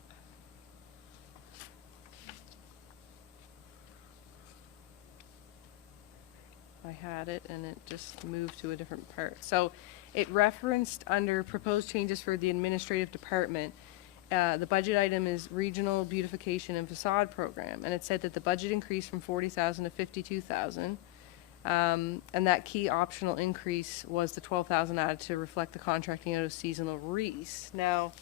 I had it and it just moved to a different part. So it referenced under proposed changes for the administrative department, the budget item is regional beautification and facade program, and it said that the budget increased from 40,000 to 52,000. And that key optional increase was the 12,000 added to reflect the contracting out of seasonal wreaths. Now,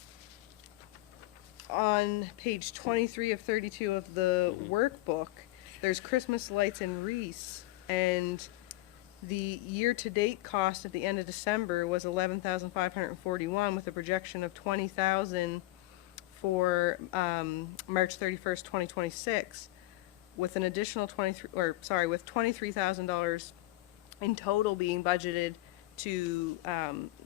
on page 23 of 32 of the workbook, there's Christmas lights and wreaths, and the year-to-date cost at the end of December was 11,541 with a projection of 20,000 for March 31st, 2026. With an additional with $23,000 in total being budgeted to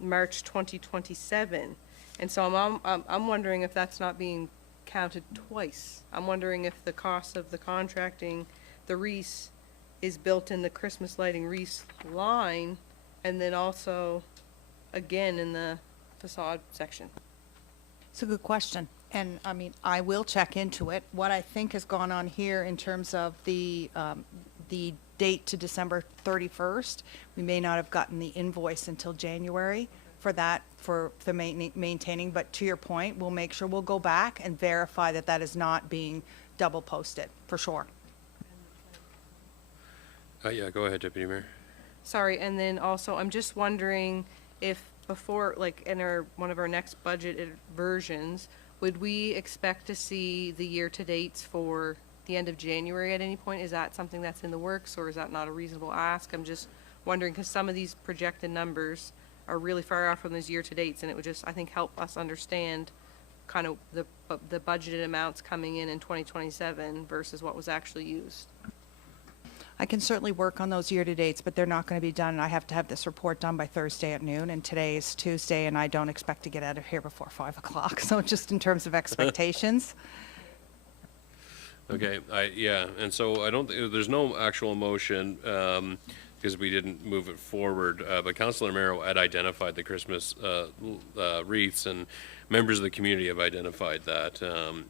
March 2027, and so I'm wondering if that's not being counted twice. I'm wondering if the cost of the contracting, the wreaths, is built in the Christmas lighting wreaths line, and then also again in the facade section. It's a good question. And I mean, I will check into it. What I think has gone on here in terms of the date to December 31st, we may not have gotten the invoice until January for that, for the maintaining. But to your point, we'll make sure we'll go back and verify that that is not being double posted, for sure. Yeah, go ahead, Deputy Mayor. Sorry, and then also, I'm just wondering if before, like in one of our next budget versions, would we expect to see the year-to-dates for the end of January at any point? Is that something that's in the works, or is that not a reasonable ask? I'm just wondering, because some of these projected numbers are really far off from those year-to-dates, and it would just, I think, help us understand kind of the budgeted amounts coming in 2027 versus what was actually used. I can certainly work on those year-to-dates, but they're not going to be done. I have to have this report done by Thursday at noon, and today is Tuesday, and I don't expect to get out of here before 5 o'clock. So just in terms of expectations. Okay, yeah, and so I don't, there's no actual motion, because we didn't move it forward, but Councillor Mero had identified the Christmas wreaths, and members of the community have identified that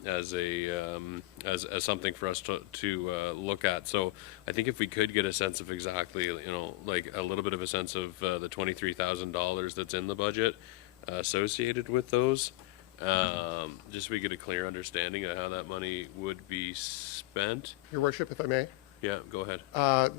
as something for us to look at. So I think if we could get a sense of exactly, like a little bit of a sense of the $23,000 that's in the budget associated with those, just so we get a clear understanding of how that money would be spent. Your Worship, if I may. Yeah, go ahead.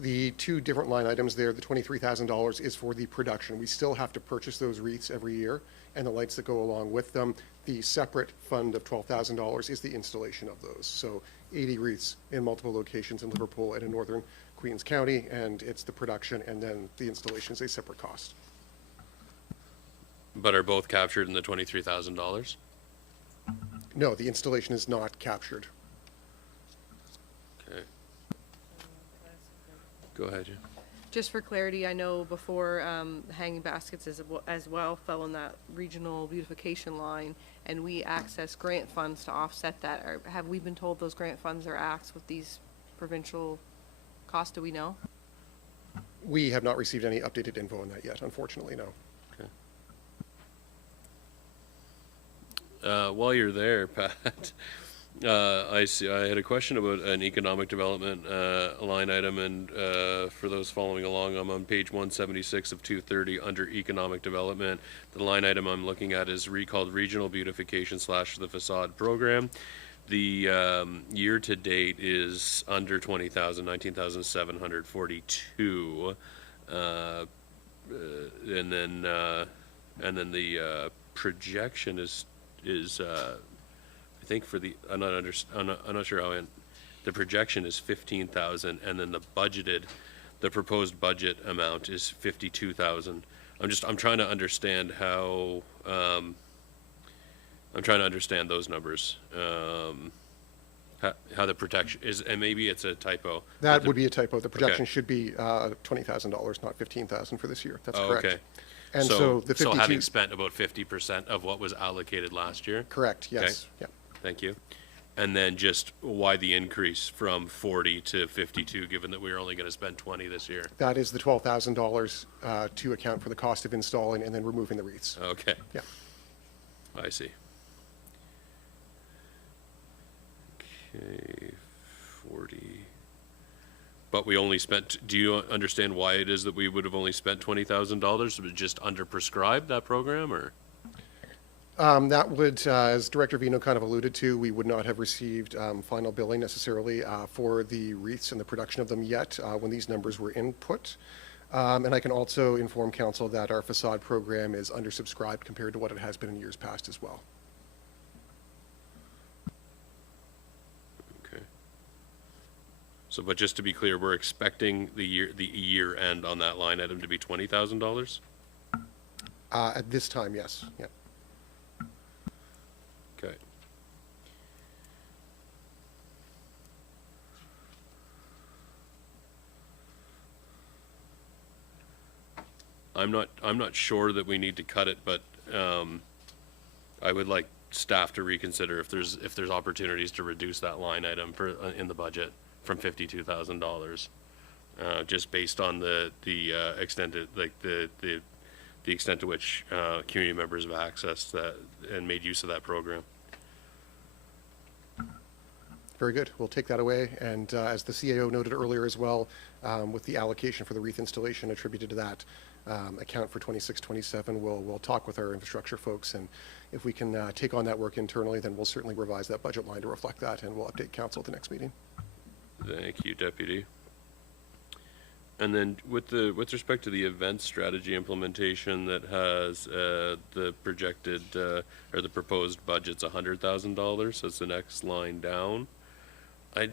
The two different line items there, the $23,000 is for the production. We still have to purchase those wreaths every year and the lights that go along with them. The separate fund of $12,000 is the installation of those. So 80 wreaths in multiple locations in Liverpool and in northern Queens County, and it's the production, and then the installation is a separate cost. But are both captured in the $23,000? No, the installation is not captured. Okay. Go ahead, Jim. Just for clarity, I know before hanging baskets as well fell in that regional beautification line, and we access grant funds to offset that. Have we been told those grant funds are axed with these provincial costs? Do we know? We have not received any updated info on that yet, unfortunately, no. Okay. While you're there, Pat, I see. I had a question about an economic development line item, and for those following along, I'm on page 176 of 230 under economic development. The line item I'm looking at is called regional beautification / the facade program. The year to date is under 20,000, 19,742, and then the projection is I think for the I'm not sure how the projection is 15,000, and then the proposed budget amount is 52,000. I'm trying to understand how I'm trying to understand those numbers. How the protection is, and maybe it's a typo. That would be a typo. The projection Okay. should be $20,000, not 15,000 for this year. That's Oh, correct. okay. And so the 52. So having spent about 50% of what was allocated last year? Correct, yes. Okay. Thank you. And then just why the increase from 40 to 52, given that we were only going to spend 20 this year? That is the $12,000 to account for the cost of installing and then removing the wreaths. Okay. Yeah. I see. Okay, 40. But we only spent, do you understand why it is that we would have only spent $20,000? Was it just under-prescribed, that program, or? That would, as Director Vino kind of alluded to, we would not have received final billing necessarily for the wreaths and the production of them yet when these numbers were input. And I can also inform council that our facade program is undersubscribed compared to what it has been in years past as well. Okay. So, but just to be clear, we're expecting the year end on that line item to be $20,000? At this time, yes. Yeah. Okay. I'm not sure that we need to cut it, but I would like staff to reconsider if there's opportunities to reduce that line item in the budget from $52,000, just based on the extended, like the extent to which community members have accessed that and made use of that program. Very good. We'll take that away. And as the CAO noted earlier as well, with the allocation for the wreath installation attributed to that account for 26-27, we'll talk with our infrastructure folks. And if we can take on that work internally, then we'll certainly revise that budget line to reflect that, and we'll update council at the next meeting. Thank you, Deputy. And then with respect to the event strategy implementation that has the projected or the proposed budget's $100,000, that's the next line down.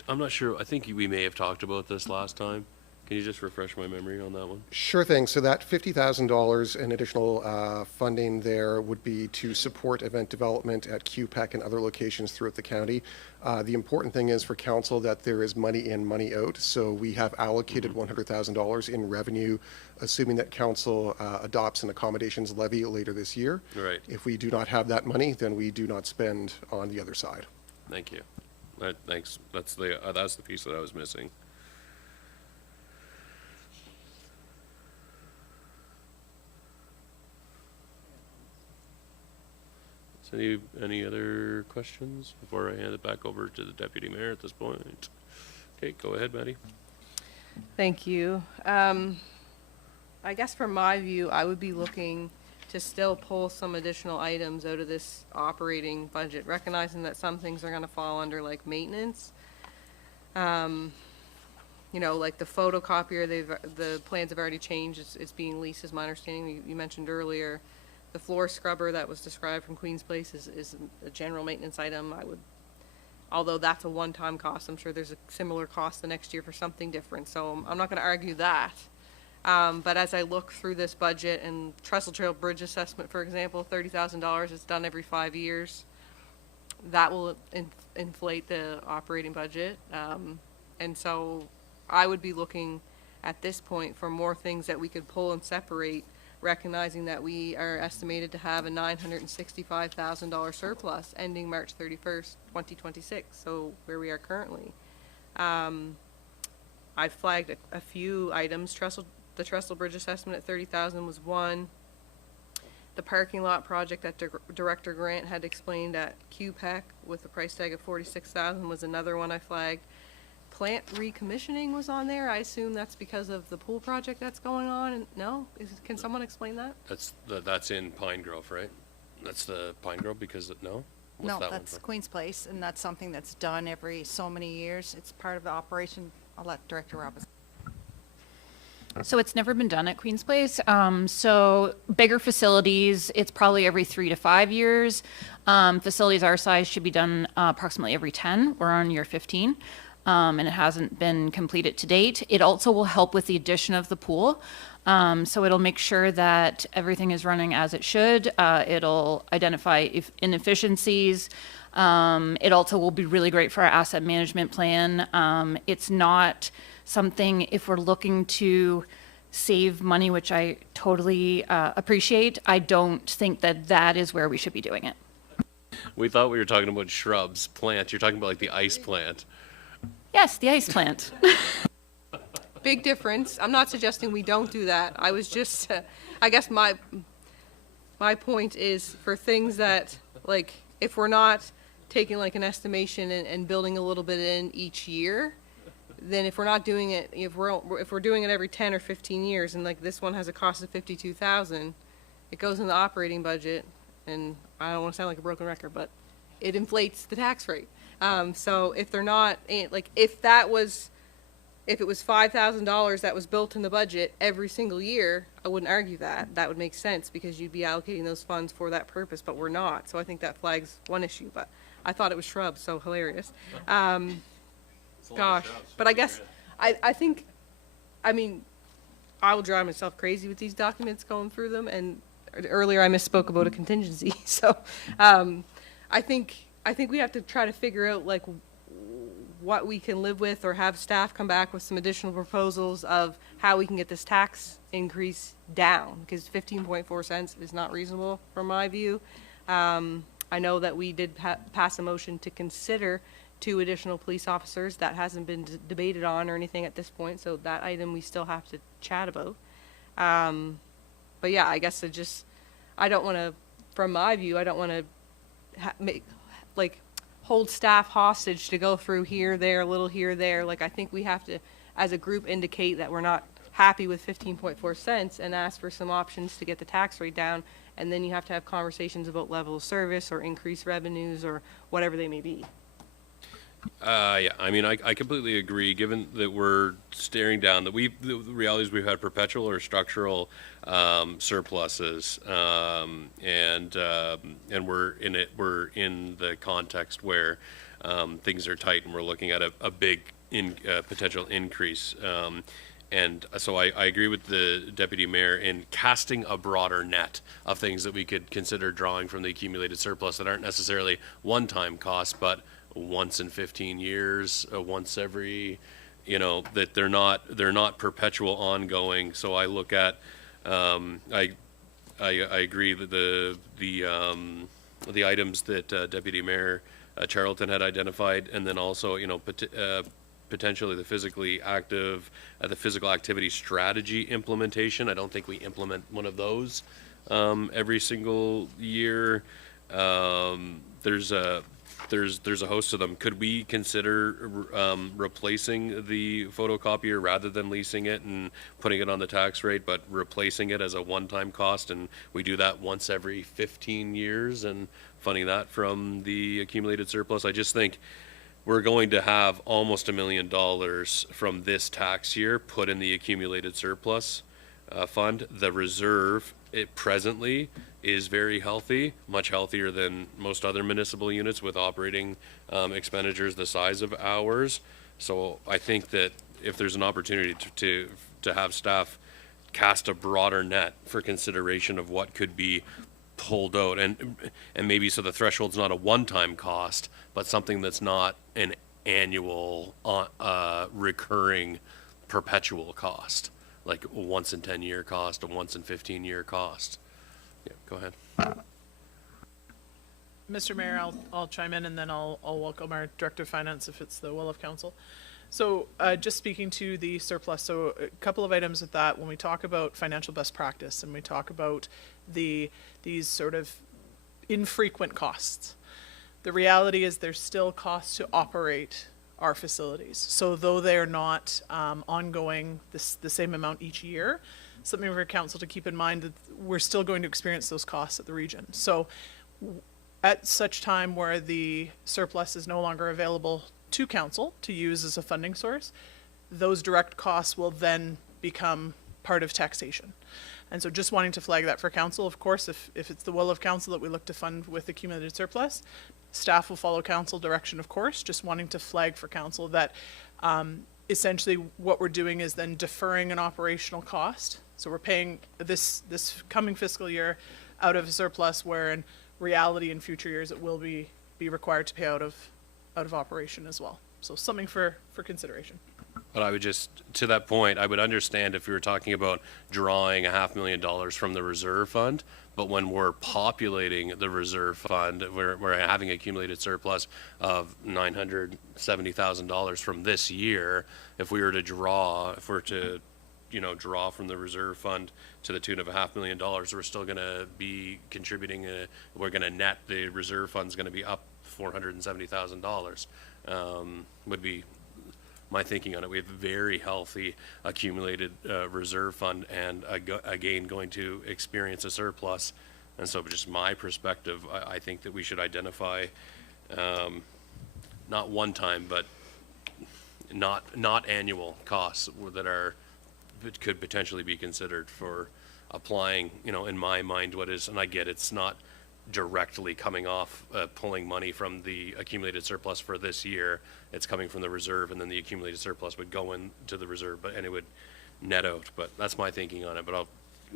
I'm not sure. I think we may have talked about this last time. Can you just refresh my memory on that one? Sure thing. So that $50,000 in additional funding there would be to support event development at QPEC and other locations throughout the county. The important thing is for council that there is money in, money out. So we have allocated $100,000 in revenue, assuming that council adopts an accommodations levy later this year. Right. If we do not have that money, then we do not spend on the other side. Thank you. Thanks. That's the piece that I was missing. Any other questions before I hand it back over to the Deputy Mayor at this point? Okay, go ahead, Maddie. Thank you. I guess from my view, I would be looking to still pull some additional items out of this operating budget, recognizing that some things are going to fall under like maintenance. You know, like the photocopier, the plans have already changed. It's being leased, is my understanding. You mentioned earlier. The floor scrubber that was described from Queen's Place is a general maintenance item. Although that's a one-time cost, I'm sure there's a similar cost the next year for something different. So I'm not going to argue that. But as I look through this budget and Trestle Trail Bridge assessment, for example, $30,000 is done every 5 years. That will inflate the operating budget. And so I would be looking at this point for more things that we could pull and separate, recognizing that we are estimated to have a $965,000 surplus ending March 31st, 2026, so where we are currently. I flagged a few items. The Trestle Bridge assessment at $30,000 was one. the parking lot project that Director Grant had explained at QPEC with the price tag of $46,000 was another one I flagged. Plant recommissioning was on there. I assume that's because of the pool project that's going on. And no, can someone explain that? That's in Pine Grove, right? That's the Pine Grove because no. What's No, that one that's for? Queen's Place, and that's something that's done every so many years. It's part of the operation. I'll let Director Roberts. So it's never been done at Queen's Place. So bigger facilities, it's probably every 3 to 5 years. Facilities our size should be done approximately every 10. We're on year 15. And it hasn't been completed to date. It also will help with the addition of the pool. So it'll make sure that everything is running as it should. It'll identify inefficiencies. It also will be really great for our asset management plan. It's not something, if we're looking to save money, which I totally appreciate, I don't think that that is where we should be doing it. We thought we were talking about shrubs, plants. You're talking about like the ice plant. Yes, the ice plant. Big difference. I'm not suggesting we don't do that. I was just, I guess my point is for things that, like, if we're not taking like an estimation and building a little bit in each year, then if we're not doing it, if we're doing it every 10 or 15 years, and like this one has a cost of $52,000, it goes in the operating budget, and I don't want to sound like a broken record, but it inflates the tax rate. So if they're not, like, if it was $5,000 that was built in the budget every single year, I wouldn't argue that. That would make sense because you'd be allocating those funds for that purpose, but we're not. So I think that flags one issue, but I thought it was shrubs, so hilarious. Gosh, but I guess, I think, I mean, I will drive myself crazy with these documents going through them, and earlier I misspoke about a contingency, so, I think we have to try to figure out like what we can live with, or have staff come back with some additional proposals of how we can get this tax increase down, because 15.4 cents is not reasonable from my view. I know that we did pass a motion to consider 2 additional police officers. That hasn't been debated on or anything at this point, so that item we still have to chat about. But yeah, I guess I don't want to, from my view, I don't want to hold staff hostage to go through here, there, a little here, there. Like, I think we have to, as a group, indicate that we're not happy with 15.4 cents and ask for some options to get the tax rate down. And then you have to have conversations about level of service or increased revenues or whatever they may be. Yeah, I mean, I completely agree, given that we're staring down, that the reality is we've had perpetual or structural surpluses, and we're in the context where things are tight and we're looking at a big potential increase. And so I agree with the Deputy Mayor in casting a broader net of things that we could consider drawing from the accumulated surplus that aren't necessarily one-time costs, but once in 15 years, once every, that they're not perpetual, ongoing. So I look at, I agree that the items that Deputy Mayor Charlton had identified, and then also, potentially the physical activity strategy implementation. I don't think we implement one of those every single year. There's a host of them. Could we consider replacing the photocopier rather than leasing it and putting it on the tax rate, but replacing it as a one-time cost, and we do that once every 15 years and funding that from the accumulated surplus? I just think we're going to have almost $1 million from this tax year put in the accumulated surplus fund. The reserve, it presently is very healthy, much healthier than most other municipal units with operating expenditures the size of ours. So I think that if there's an opportunity to have staff cast a broader net for consideration of what could be pulled out, and maybe so the threshold's not a one-time cost, but something that's not an annual recurring perpetual cost, like a once in 10-year cost, a once in 15-year cost. Yeah, go ahead. Mr. Mayor, I'll chime in, and then I'll welcome our Director of Finance if it's the will of council. So just speaking to the surplus, so a couple of items with that. When we talk about financial best practice and we talk about these sort of infrequent costs, the reality is there's still costs to operate our facilities. So though they're not ongoing the same amount each year, something for council to keep in mind that we're still going to experience those costs at the region. So at such time where the surplus is no longer available to council to use as a funding source, those direct costs will then become part of taxation. And so just wanting to flag that for council, of course, if it's the will of council that we look to fund with accumulated surplus, staff will follow council direction, of course, just wanting to flag for council that essentially what we're doing is then deferring an operational cost. So we're paying this coming fiscal year out of a surplus, where in reality in future years it will be required to pay out of operation as well. So something for consideration. But I would just, to that point, I would understand if we were talking about drawing $500,000 from the reserve fund, but when we're populating the reserve fund, we're having accumulated surplus of $970,000 from this year. If we were to draw from the reserve fund to the tune of $500,000, we're still going to be contributing. We're going to net, the reserve fund's going to be up $470,000. Would be my thinking on it. We have a very healthy accumulated reserve fund, and again going to experience a surplus. And so just my perspective, I think that we should identify not one time, but not annual costs that could potentially be considered for applying, in my mind, what is, and I get it's not directly coming off pulling money from the accumulated surplus for this year. It's coming from the reserve, and then the accumulated surplus would go into the reserve, and it would net out. But that's my thinking on it. But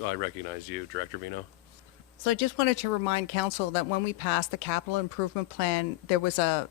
I recognize you, Director Vino. So I just wanted to remind council that when we passed the capital improvement plan, there was a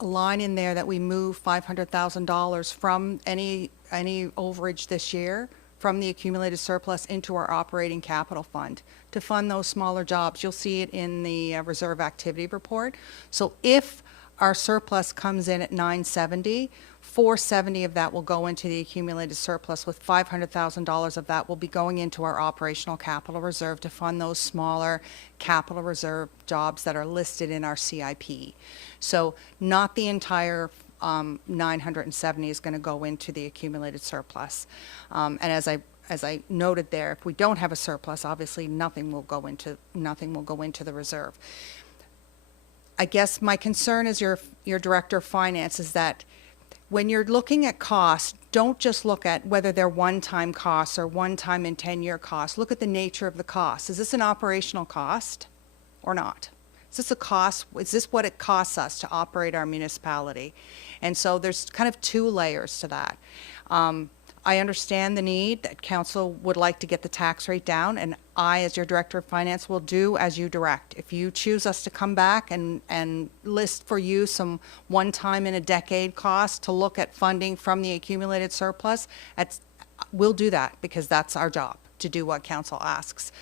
line in there that we moved $500,000 from any overage this year from the accumulated surplus into our operating capital fund to fund those smaller jobs. You'll see it in the reserve activity report. So if our surplus comes in at 970, 470 of that will go into the accumulated surplus, with $500,000 of that will be going into our operational capital reserve to fund those smaller capital reserve jobs that are listed in our CIP. So not the entire 970 is going to go into the accumulated surplus. And as I noted there, if we don't have a surplus, obviously nothing will go into the reserve. I guess my concern as your Director of Finance is that when you're looking at costs, don't just look at whether they're one-time costs or one-time and 10-year costs. Look at the nature of the cost. Is this an operational cost or not? Is this a cost? Is this what it costs us to operate our municipality? And so there's kind of two layers to that. I understand the need that council would like to get the tax rate down, and I, as your Director of Finance, will do as you direct. If you choose us to come back and list for you some one-time in a decade costs to look at funding from the accumulated surplus, we'll do that, because that's our job, to do what council asks.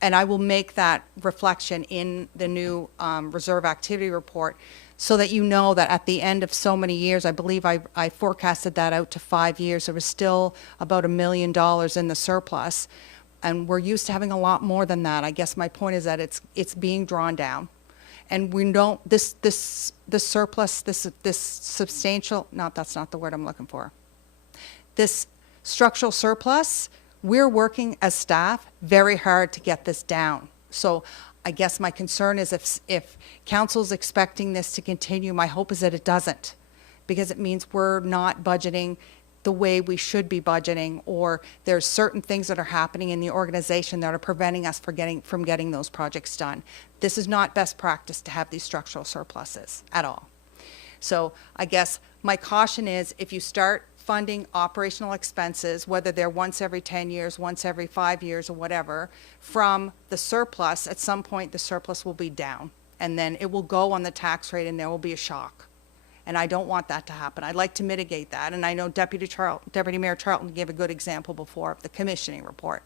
And I will make that reflection in the new reserve activity report, so that you know that at the end of so many years, I believe I forecasted that out to 5 years, there was still about $1 million in the surplus. And we're used to having a lot more than that. I guess my point is that it's being drawn down. And we don't, this surplus, this substantial, that's not the word I'm looking for. This structural surplus, we're working as staff very hard to get this down. So I guess my concern is if council's expecting this to continue, my hope is that it doesn't, because it means we're not budgeting the way we should be budgeting, or there's certain things that are happening in the organization that are preventing us from getting those projects done. This is not best practice to have these structural surpluses at all. So I guess my caution is, if you start funding operational expenses, whether they're once every 10 years, once every 5 years, or whatever, from the surplus, at some point the surplus will be down, and then it will go on the tax rate, and there will be a shock. And I don't want that to happen. I'd like to mitigate that, and I know Deputy Mayor Charlton gave a good example before of the commissioning report.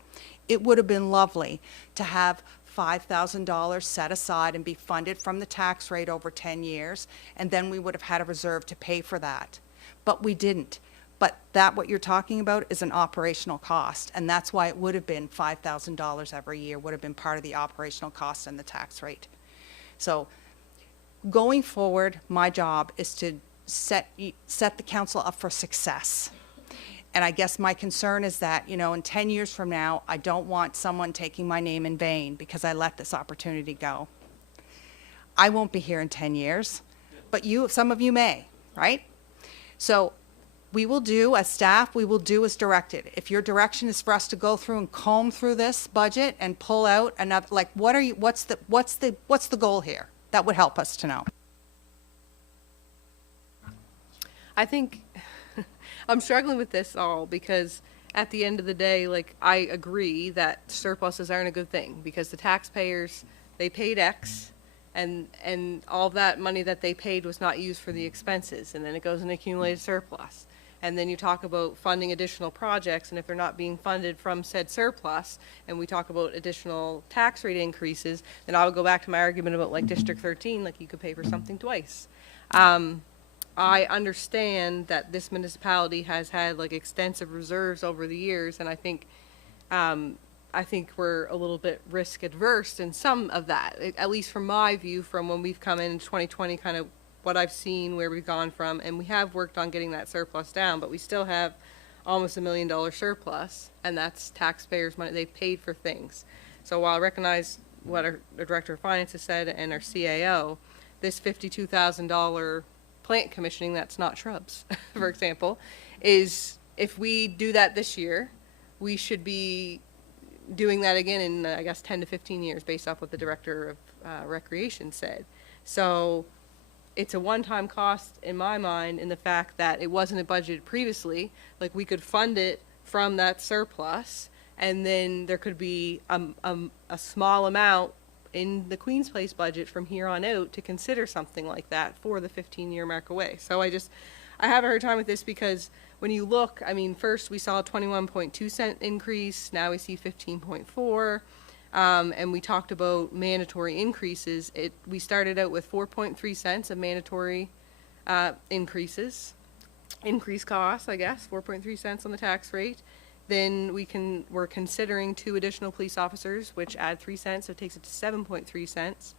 It would have been lovely to have $5,000 set aside and be funded from the tax rate over 10 years, and then we would have had a reserve to pay for that. but we didn't. But that, what you're talking about, is an operational cost, and that's why it would have been $5,000 every year, would have been part of the operational cost and the tax rate. So going forward, my job is to set the council up for success. And I guess my concern is that, you know, in 10 years from now, I don't want someone taking my name in vain because I let this opportunity go. I won't be here in 10 years, but some of you may, right? So we will do, as staff, we will do as directed. If your direction is for us to go through and comb through this budget and pull out another, like, what's the goal here? That would help us to know. I think I'm struggling with this all because at the end of the day, like, I agree that surpluses aren't a good thing because the taxpayers, they paid X and all that money that they paid was not used for the expenses, and then it goes in accumulated surplus. And then you talk about funding additional projects, and if they're not being funded from said surplus, and we talk about additional tax rate increases, then I would go back to my argument about like District 13, like you could pay for something twice. I understand that this municipality has had like extensive reserves over the years, and I think we're a little bit risk adverse in some of that, at least from my view, from when we've come in 2020, kind of what I've seen, where we've gone from, and we have worked on getting that surplus down, but we still have almost $1 million surplus, and that's taxpayers' money. They've paid for things. So while I recognize what our Director of Finance has said and our CAO, this $52,000 plant commissioning, that's not shrubs, for example, is, if we do that this year, we should be doing that again in, I guess, 10 to 15 years, based off what the Director of Recreation said. So it's a one-time cost in my mind, in the fact that it wasn't budgeted previously. Like, we could fund it from that surplus, and then there could be a small amount in the Queen's Place budget from here on out to consider something like that for the 15-year mark away. So I have a hard time with this, because when you look, I mean, first we saw a 21.2 cent increase, now we see 15.4. And we talked about mandatory increases. We started out with 4.3 cents of mandatory increased costs, I guess, 4.3 cents on the tax rate. Then we're considering 2 additional police officers, which add 3 cents, so it takes it to 7.3 cents.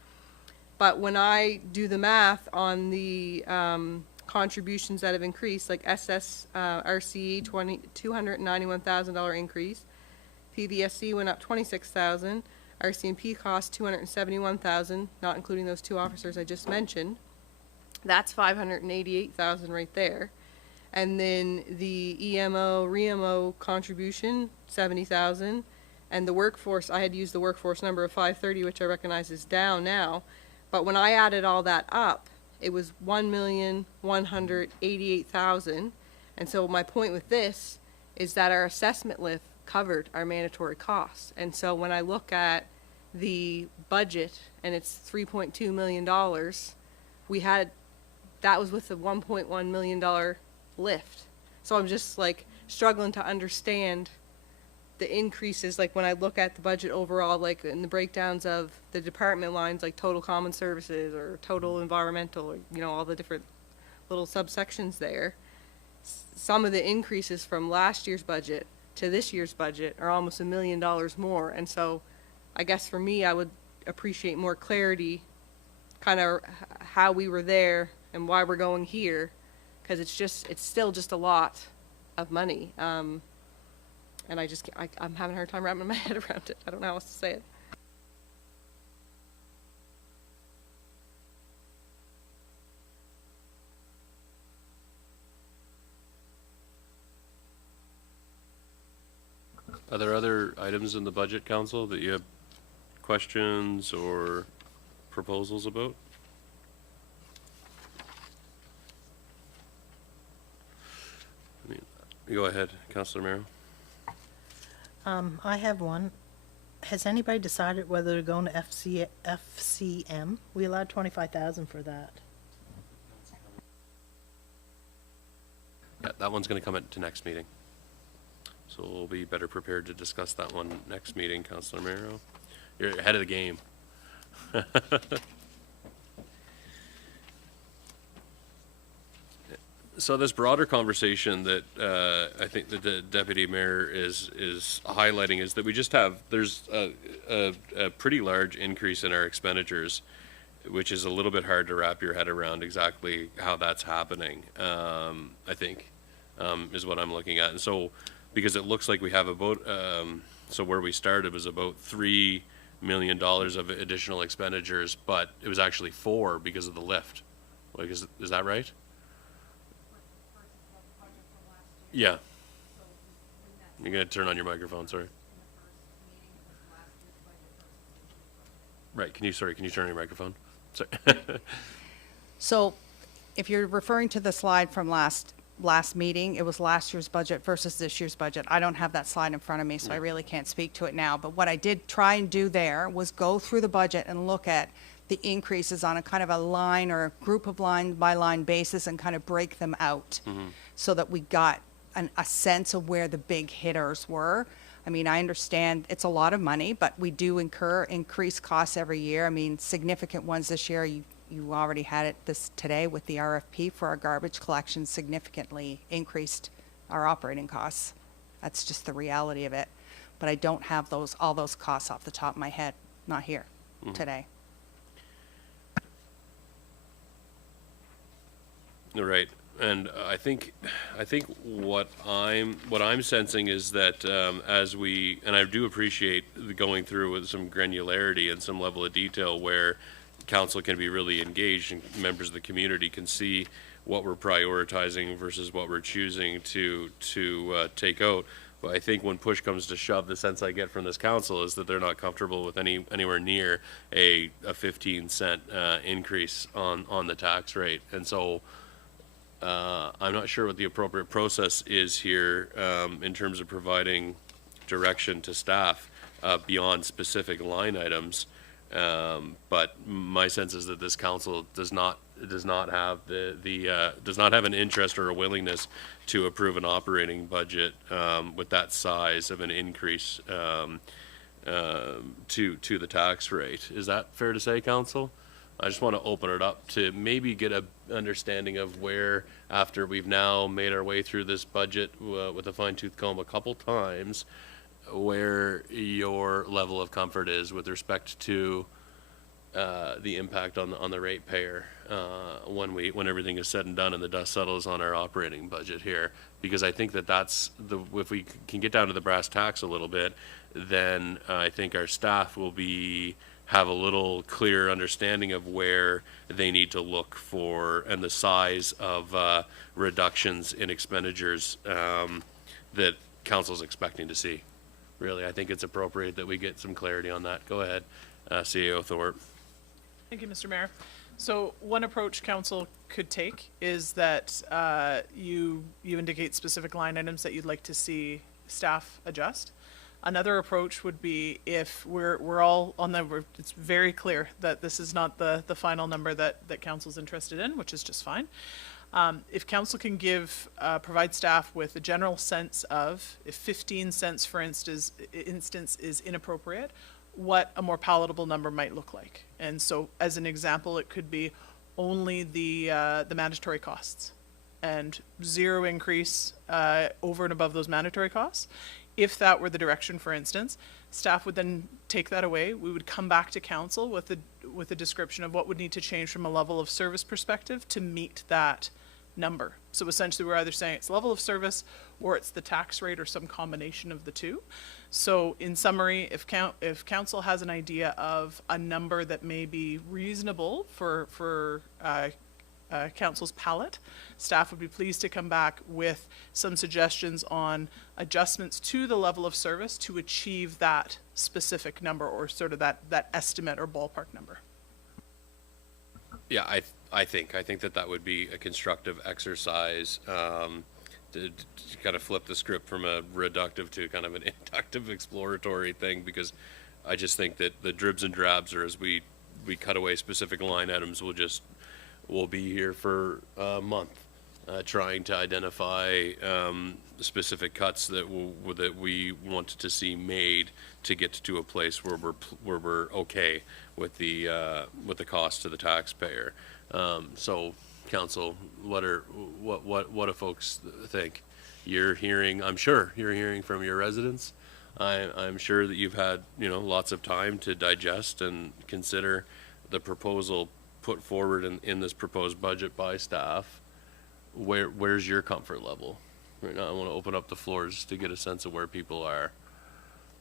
But when I do the math on the contributions that have increased, like RCE, $291,000 increase, PVSC went up 26,000. RCMP cost 271,000, not including those 2 officers I just mentioned. That's 588,000 right there. And then the EMO, REMO contribution, 70,000. And the workforce, I had used the workforce number of 530, which I recognize is down now. But when I added all that up, it was 1,188,000. And so my point with this is that our assessment lift covered our mandatory costs. And so when I look at the budget and it's $3.2 million, that was with the $1.1 million lift. So I'm just like struggling to understand the increases, like when I look at the budget overall, like in the breakdowns of the department lines, like total common services or total environmental, or, you know, all the different little subsections there. Some of the increases from last year's budget to this year's budget are almost $1 million more. And so I guess for me, I would appreciate more clarity, kind of how we were there and why we're going here, because it's still just a lot of money. And I'm having a hard time wrapping my head around it. I don't know how else to say it. Are there other items in the budget, council, that you have questions or proposals about? Go ahead, Councillor Merrow. I have one. Has anybody decided whether to go into FCM? We allowed 25,000 for that. Yeah, that one's going to come to next meeting. So we'll be better prepared to discuss that one next meeting, Councillor Merrow. You're ahead of the game. So this broader conversation that I think that the deputy mayor is highlighting is that we just have, there's a pretty large increase in our expenditures, which is a little bit hard to wrap your head around exactly how that's happening, I think, is what I'm looking at. And so, because it looks like we have about, so where we started was about $3 million of additional expenditures, but it was actually 4 because of the lift. Like, is that right? Yeah. You're gonna turn on your microphone, sorry. Right, can you turn on your microphone? Sorry. So if you're referring to the slide from last meeting, it was last year's budget versus this year's budget. I don't have that slide in front of me, so I really can't speak to it now. But what I did try and do there was go through the budget and look at the increases on a kind of a line or a group of line by line basis and kind of break them out so that we got a sense of where the big hitters were. I mean, I understand it's a lot of money, but we do incur increased costs every year. I mean, significant ones this year. You already had it today with the RFP for our garbage collection, significantly increased our operating costs. That's just the reality of it. But I don't have all those costs off the top of my head, not here today. Right. And I think what I'm sensing is that as we, and I do appreciate the going through with some granularity and some level of detail where council can be really engaged and members of the community can see what we're prioritizing versus what we're choosing to take out. But I think when push comes to shove, the sense I get from this council is that they're not comfortable with anywhere near a 15-cent increase on the tax rate. And so I'm not sure what the appropriate process is here in terms of providing direction to staff beyond specific line items. But my sense is that this council does not have does not have an interest or a willingness to approve an operating budget with that size of an increase to the tax rate. Is that fair to say, council? I just want to open it up to maybe get a understanding of where, after we've now made our way through this budget with a fine-tooth comb a couple times, where your level of comfort is with respect to the impact on the ratepayer when everything is said and done and the dust settles on our operating budget here. Because I think that's if we can get down to the brass tacks a little bit, then I think our staff will have a little clear understanding of where they need to look for and the size of reductions in expenditures that council's expecting to see. Really, I think it's appropriate that we get some clarity on that. Go ahead, CAO Thorpe. Thank you, Mr. Mayor. So one approach council could take is that you indicate specific line items that you'd like to see staff adjust. Another approach would be if we're all on it's very clear that this is not the final number that council's interested in, which is just fine. If council can provide staff with a general sense of, if 15 cents, for instance, is inappropriate, what a more palatable number might look like. And so, as an example, it could be only the mandatory costs and 0 increase over and above those mandatory costs. If that were the direction, for instance, staff would then take that away. We would come back to council with a description of what would need to change from a level of service perspective to meet that number. So essentially we're either saying it's level of service or it's the tax rate or some combination of the two. So in summary, if council has an idea of a number that may be reasonable for council's palate, staff would be pleased to come back with some suggestions on adjustments to the level of service to achieve that specific number or sort of that estimate or ballpark number. Yeah, I think that would be a constructive exercise to kind of flip the script from a reductive to kind of an inductive exploratory thing, because I just think that the dribs and drabs, or as we cut away specific line items, we'll be here for a month trying to identify specific cuts that we want to see made to get to a place where we're okay with the cost to the taxpayer. So council, what do folks think? You're hearing, I'm sure you're hearing from your residents. I'm sure that you've had, lots of time to digest and consider the proposal put forward in this proposed budget by staff. Where's your comfort level? Right now, I want to open up the floors to get a sense of where people are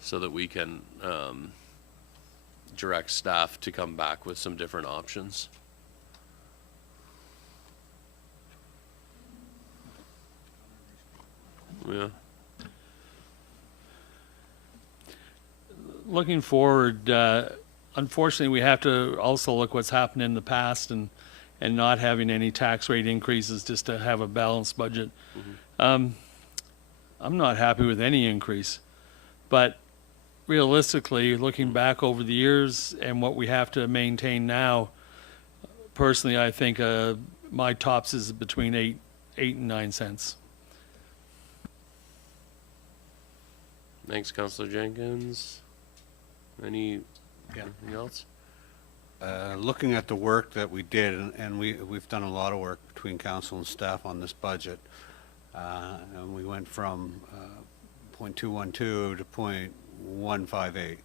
so that we can direct staff to come back with some different options. Yeah. Looking forward, unfortunately, we have to also look what's happened in the past and not having any tax rate increases just to have a balanced budget. I'm not happy with any increase, but realistically, looking back over the years and what we have to maintain now, personally, I think my tops is between 8 and 9 cents. Thanks, Councillor Jenkins. Anything else? Looking at the work that we did, and we've done a lot of work between council and staff on this budget, and we went from 0.212 to 0.158,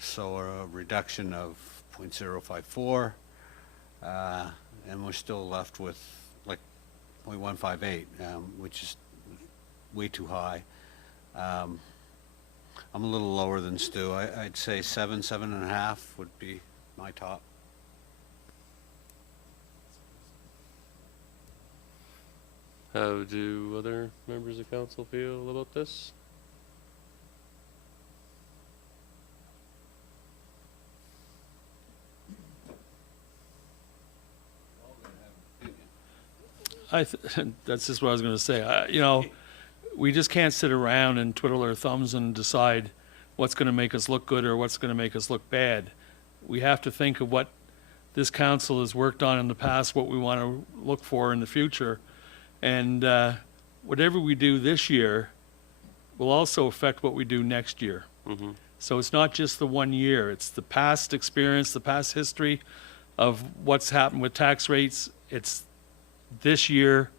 so a reduction of 0.054, and we're still left with like 0.158, which is way too high. I'm a little lower than Stu. I'd say 7.5 would be my top. How do other members of council feel about this? That's just what I was going to say. We just can't sit around and twiddle our thumbs and decide what's going to make us look good or what's going to make us look bad. We have to think of what this council has worked on in the past, what we want to look for in the future. And whatever we do this year will also affect what we do next year. Mm-hmm. So it's not just the 1 year. It's the past experience, the past history of what's happened with tax rates. It's this year,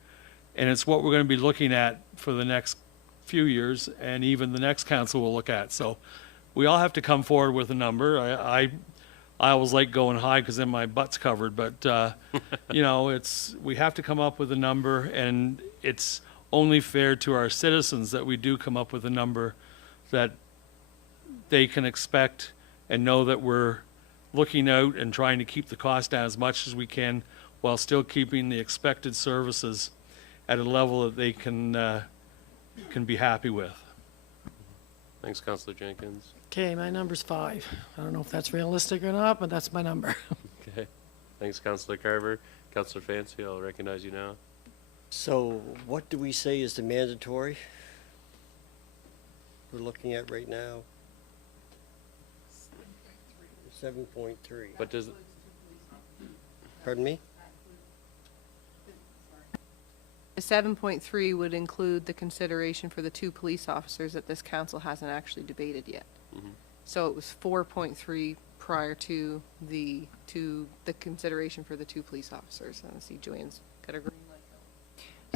and it's what we're going to be looking at for the next few years, and even the next council will look at. So we all have to come forward with a number. I always like going high because then my butt's covered, but we have to come up with a number, and it's only fair to our citizens that we do come up with a number that they can expect and know that we're looking out and trying to keep the cost down as much as we can while still keeping the expected services at a level that they can be happy with. Thanks, Councillor Jenkins. Okay, my number's 5. I don't know if that's realistic or not, but that's my number. Okay. Thanks, Councillor Carver. Councillor Fancy, I'll recognize you now. So what do we say is the mandatory we're looking at right now? 7.3. But does... Pardon me? The 7.3 would include the consideration for the 2 police officers that this council hasn't actually debated yet. Mm-hmm. So it was 4.3 prior to the consideration for the 2 police officers. And I see Joanne's got a green light.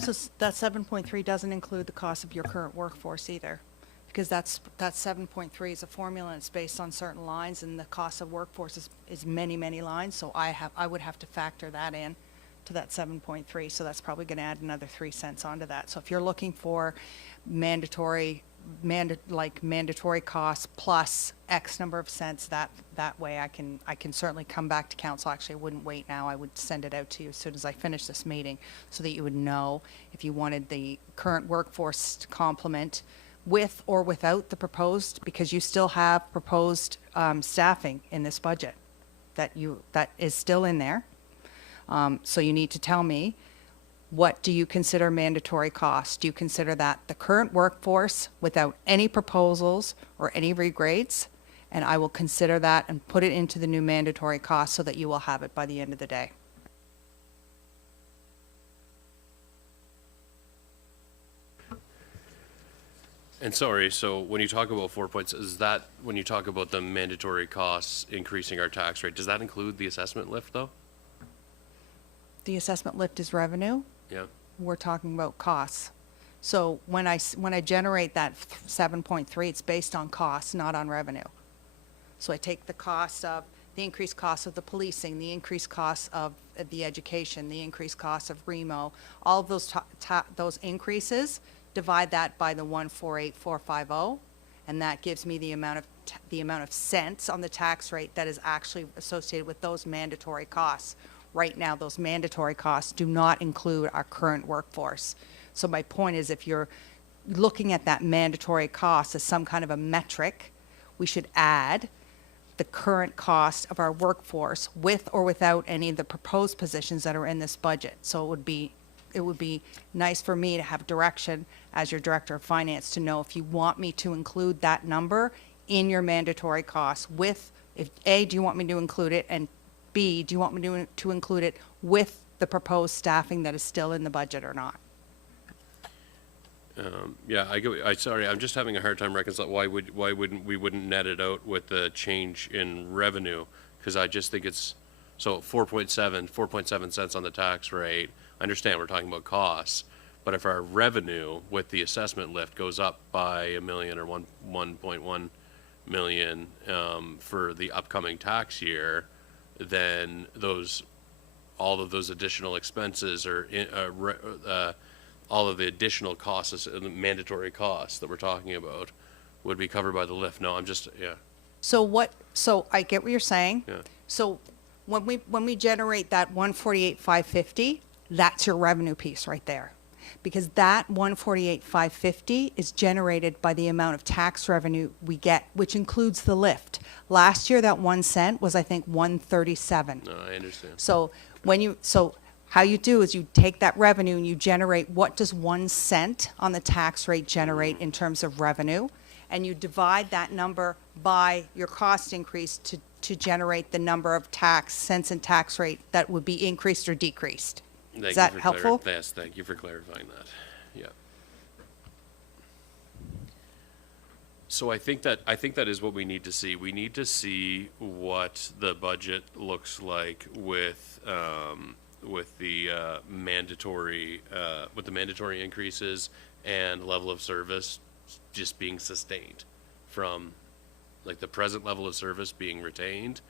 So that 7.3 doesn't include the cost of your current workforce either, because that 7.3 is a formula and it's based on certain lines, and the cost of workforce is many, many lines. So I would have to factor that in to that 7.3. So that's probably going to add another 3 cents onto that. So if you're looking for mandatory costs plus X number of cents, that way I can certainly come back to council. Actually, I wouldn't wait now. I would send it out to you as soon as I finish this meeting, so that you would know if you wanted the current workforce to complement with or without the proposed, because you still have proposed staffing in this budget that is still in there. So you need to tell me, what do you consider mandatory costs? Do you consider that the current workforce without any proposals or any regrades? And I will consider that and put it into the new mandatory cost so that you will have it by the end of the day. And sorry, so when you talk about 4 points, is that when you talk about the mandatory costs increasing our tax rate, does that include the assessment lift though? the assessment lift is revenue, Yeah. we're talking about costs. So when I generate that 7.3, it's based on costs, not on revenue. So I take the cost of, the increased cost of the policing, the increased cost of the education, the increased cost of REMO, all of those increases, divide that by the 148,450, and that gives me the amount of cents on the tax rate that is actually associated with those mandatory costs. Right now, those mandatory costs do not include our current workforce. So my point is, if you're looking at that mandatory cost as some kind of a metric, we should add the current cost of our workforce with or without any of the proposed positions that are in this budget. So it would be nice for me to have direction as your Director of Finance to know if you want me to include that number in your mandatory costs with, if A, do you want me to include it, and B, do you want me to include it with the proposed staffing that is still in the budget or not? Yeah, sorry, I'm just having a hard time reconciling, why wouldn't we net it out with the change in revenue? Because I just think it's, so 4.7 cents on the tax rate. I understand we're talking about costs, but if our revenue with the assessment lift goes up by $1 million or 1.1 million for the upcoming tax year, then all of those additional expenses are all of the additional costs, mandatory costs that we're talking about, would be covered by the lift. No, I'm just, yeah. So I get what you're saying. Yeah. So when we generate that 148,550, that's your revenue piece right there. Because that 148,550 is generated by the amount of tax revenue we get, which includes the lift. Last year, that 1 cent was, I think, 137. No, I understand. So how you do is you take that revenue and you generate, what does 1 cent on the tax rate generate in terms of revenue? And you divide that number by your cost increase to generate the number of cents and tax rate that would be increased or decreased. Is that helpful? Yes, thank you for clarifying that. Yeah. So I think that is what we need to see. We need to see what the budget looks like with the mandatory increases and level of service just being sustained, from like the present level of service being retained.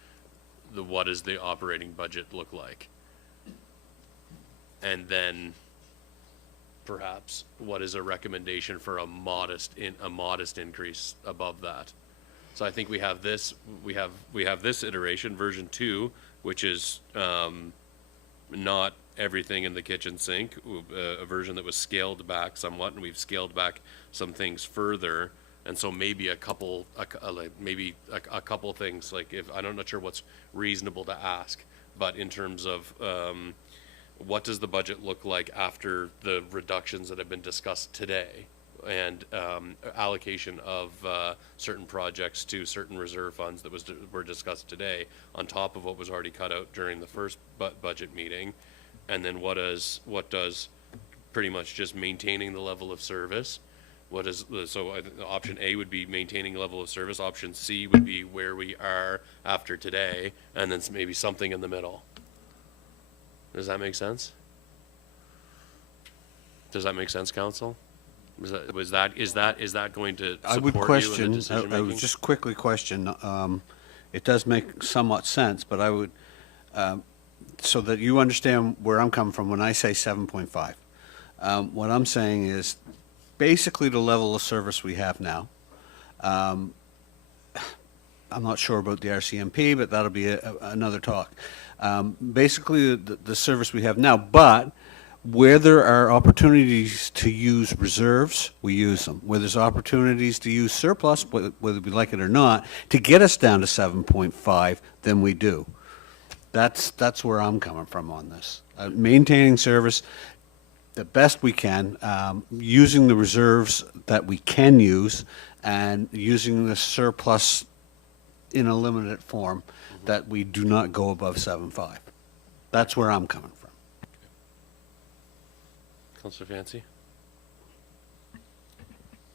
What does the operating budget look like? And then perhaps what is a recommendation for a modest increase above that? So I think we have this iteration, version 2, which is not everything in the kitchen sink, a version that was scaled back somewhat, and we've scaled back some things further. And so maybe a couple things, like, if I'm not sure what's reasonable to ask, but in terms of what does the budget look like after the reductions that have been discussed today, and allocation of certain projects to certain reserve funds that were discussed today, on top of what was already cut out during the first budget meeting, and then what does pretty much just maintaining the level of service. Option A would be maintaining level of service. Option C would be where we are after today, and then maybe something in the middle. Does that make sense? Does that make sense, Council? Is that going to support I would you question, in the decision I making? would just quickly question, it does make somewhat sense, but I would, so that you understand where I'm coming from when I say 7.5. What I'm saying is basically the level of service we have now. I'm not sure about the RCMP, but that'll be another talk. Basically the service we have now, but where there are opportunities to use reserves, we use them. Where there's opportunities to use surplus, whether we like it or not, to get us down to 7.5, then we do. That's where I'm coming from on this. Maintaining service the best we can, using the reserves that we can use, and using the surplus in a limited form, that we do not go above 7.5. That's where I'm coming from. Councillor Fancy?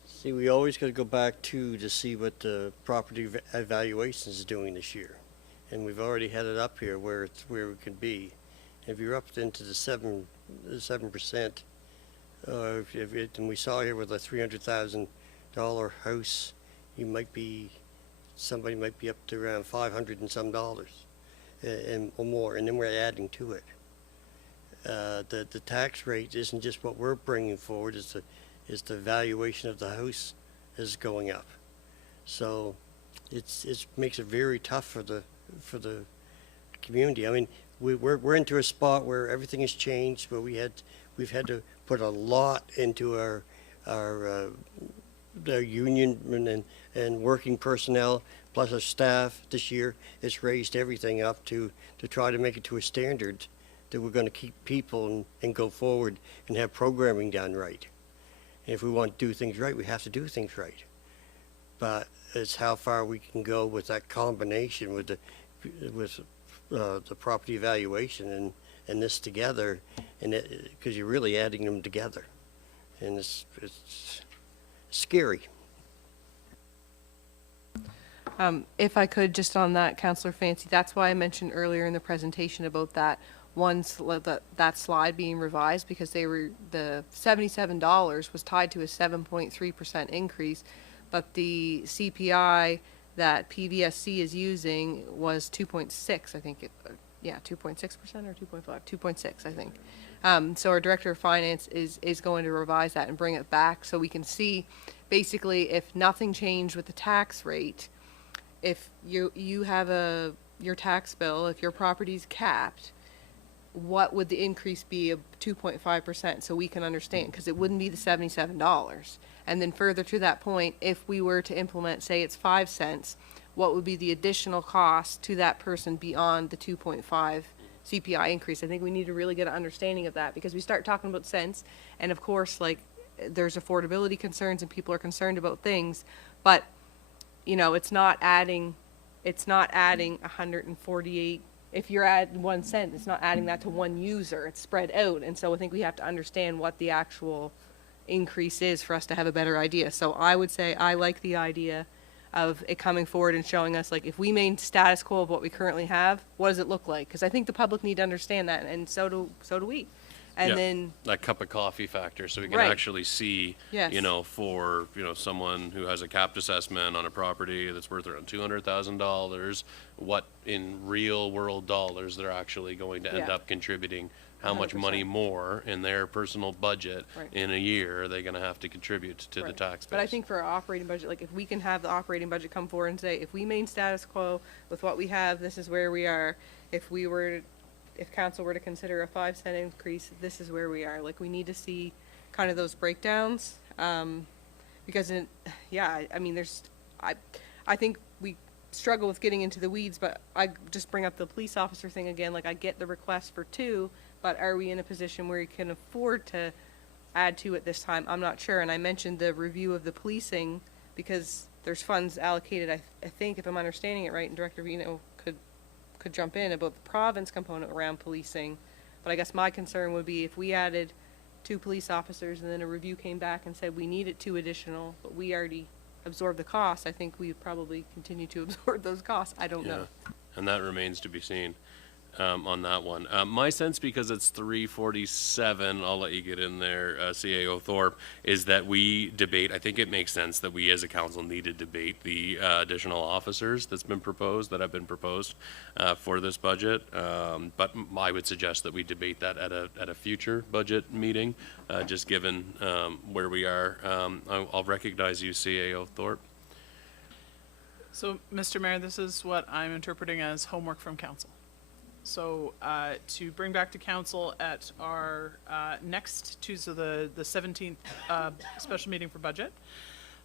See, we always got to go back to see what the property evaluation is doing this year. And we've already had it up here where we can be. If you're up into the 7%, and we saw here with a $300,000 house, somebody might be up to around $500 and some dollars, and or more, and then we're adding to it. The tax rate isn't just what we're bringing forward; is the valuation of the house is going up. So it makes it very tough for the community. I mean, we're into a spot where everything has changed, where we've had to put a lot into our union and working personnel, plus our staff this year. It's raised everything up to try to make it to a standard that we're going to keep people and go forward and have programming done right. And if we want to do things right, we have to do things right. But it's how far we can go with that combination with the property evaluation and this together, and because you're really adding them together, and it's scary. If I could, just on that, Councillor Fancy, that's why I mentioned earlier in the presentation about that that slide being revised, because the $77 was tied to a 7.3% increase, but the CPI that PVSC is using was 2.6, I think. 2.6% or 2.5? 2.6, I think. So our Director of Finance is going to revise that and bring it back so we can see, basically, if nothing changed with the tax rate, if you have your tax bill, if your property's capped, what would the increase be of 2.5%, so we can understand, because it wouldn't be the $77. And then further to that point, if we were to implement, say it's 5 cents, what would be the additional cost to that person beyond the 2.5 CPI increase? I think we need to really get an understanding of that, because we start talking about cents, and of course, like, there's affordability concerns and people are concerned about things, but it's not adding 148. If you're adding 1 cent, it's not adding that to one user. It's spread out. And so I think we have to understand what the actual increase is for us to have a better idea. So I would say I like the idea of it coming forward and showing us, like, if we maintain status quo of what we currently have, what does it look like? Because I think the public need to understand that, and so do we. And then that cup of coffee factor, so we can Right. actually see, Yes. For someone who has a capped assessment on a property that's worth around $200,000, what in real world dollars they're actually going to end Yeah. up contributing. How much money 100%. more in their personal budget Right. in a year are they going to have to contribute to the Right. tax base? But I think for our operating budget, like, if we can have the operating budget come forward and say, if we maintain status quo with what we have, this is where we are. If council were to consider a 5 cent increase, this is where we are. Like, we need to see kind of those breakdowns, because I think we struggle with getting into the weeds, but I just bring up the police officer thing again. Like, I get the request for 2, but are we in a position where we can afford to add 2 at this time? I'm not sure. And I mentioned the review of the policing, because there's funds allocated, I think, if I'm understanding it right, and Director Vino could jump in about the province component around policing. But I guess my concern would be if we added 2 police officers and then a review came back and said we needed 2 additional, but we already absorbed the cost, I think we would probably continue to absorb those costs. I don't know. And that remains to be seen on that one. My sense, because it's 3:47, I'll let you get in there, CAO Thorpe, is that we debate. I think it makes sense that we as a council need to debate the additional officers that have been proposed for this budget. But I would suggest that we debate that at a future budget meeting, just given where we are. I'll recognize you, CAO Thorpe. So, Mr. Mayor, this is what I'm interpreting as homework from council. So to bring back to council at our next Tuesday, the 17th special meeting for budget,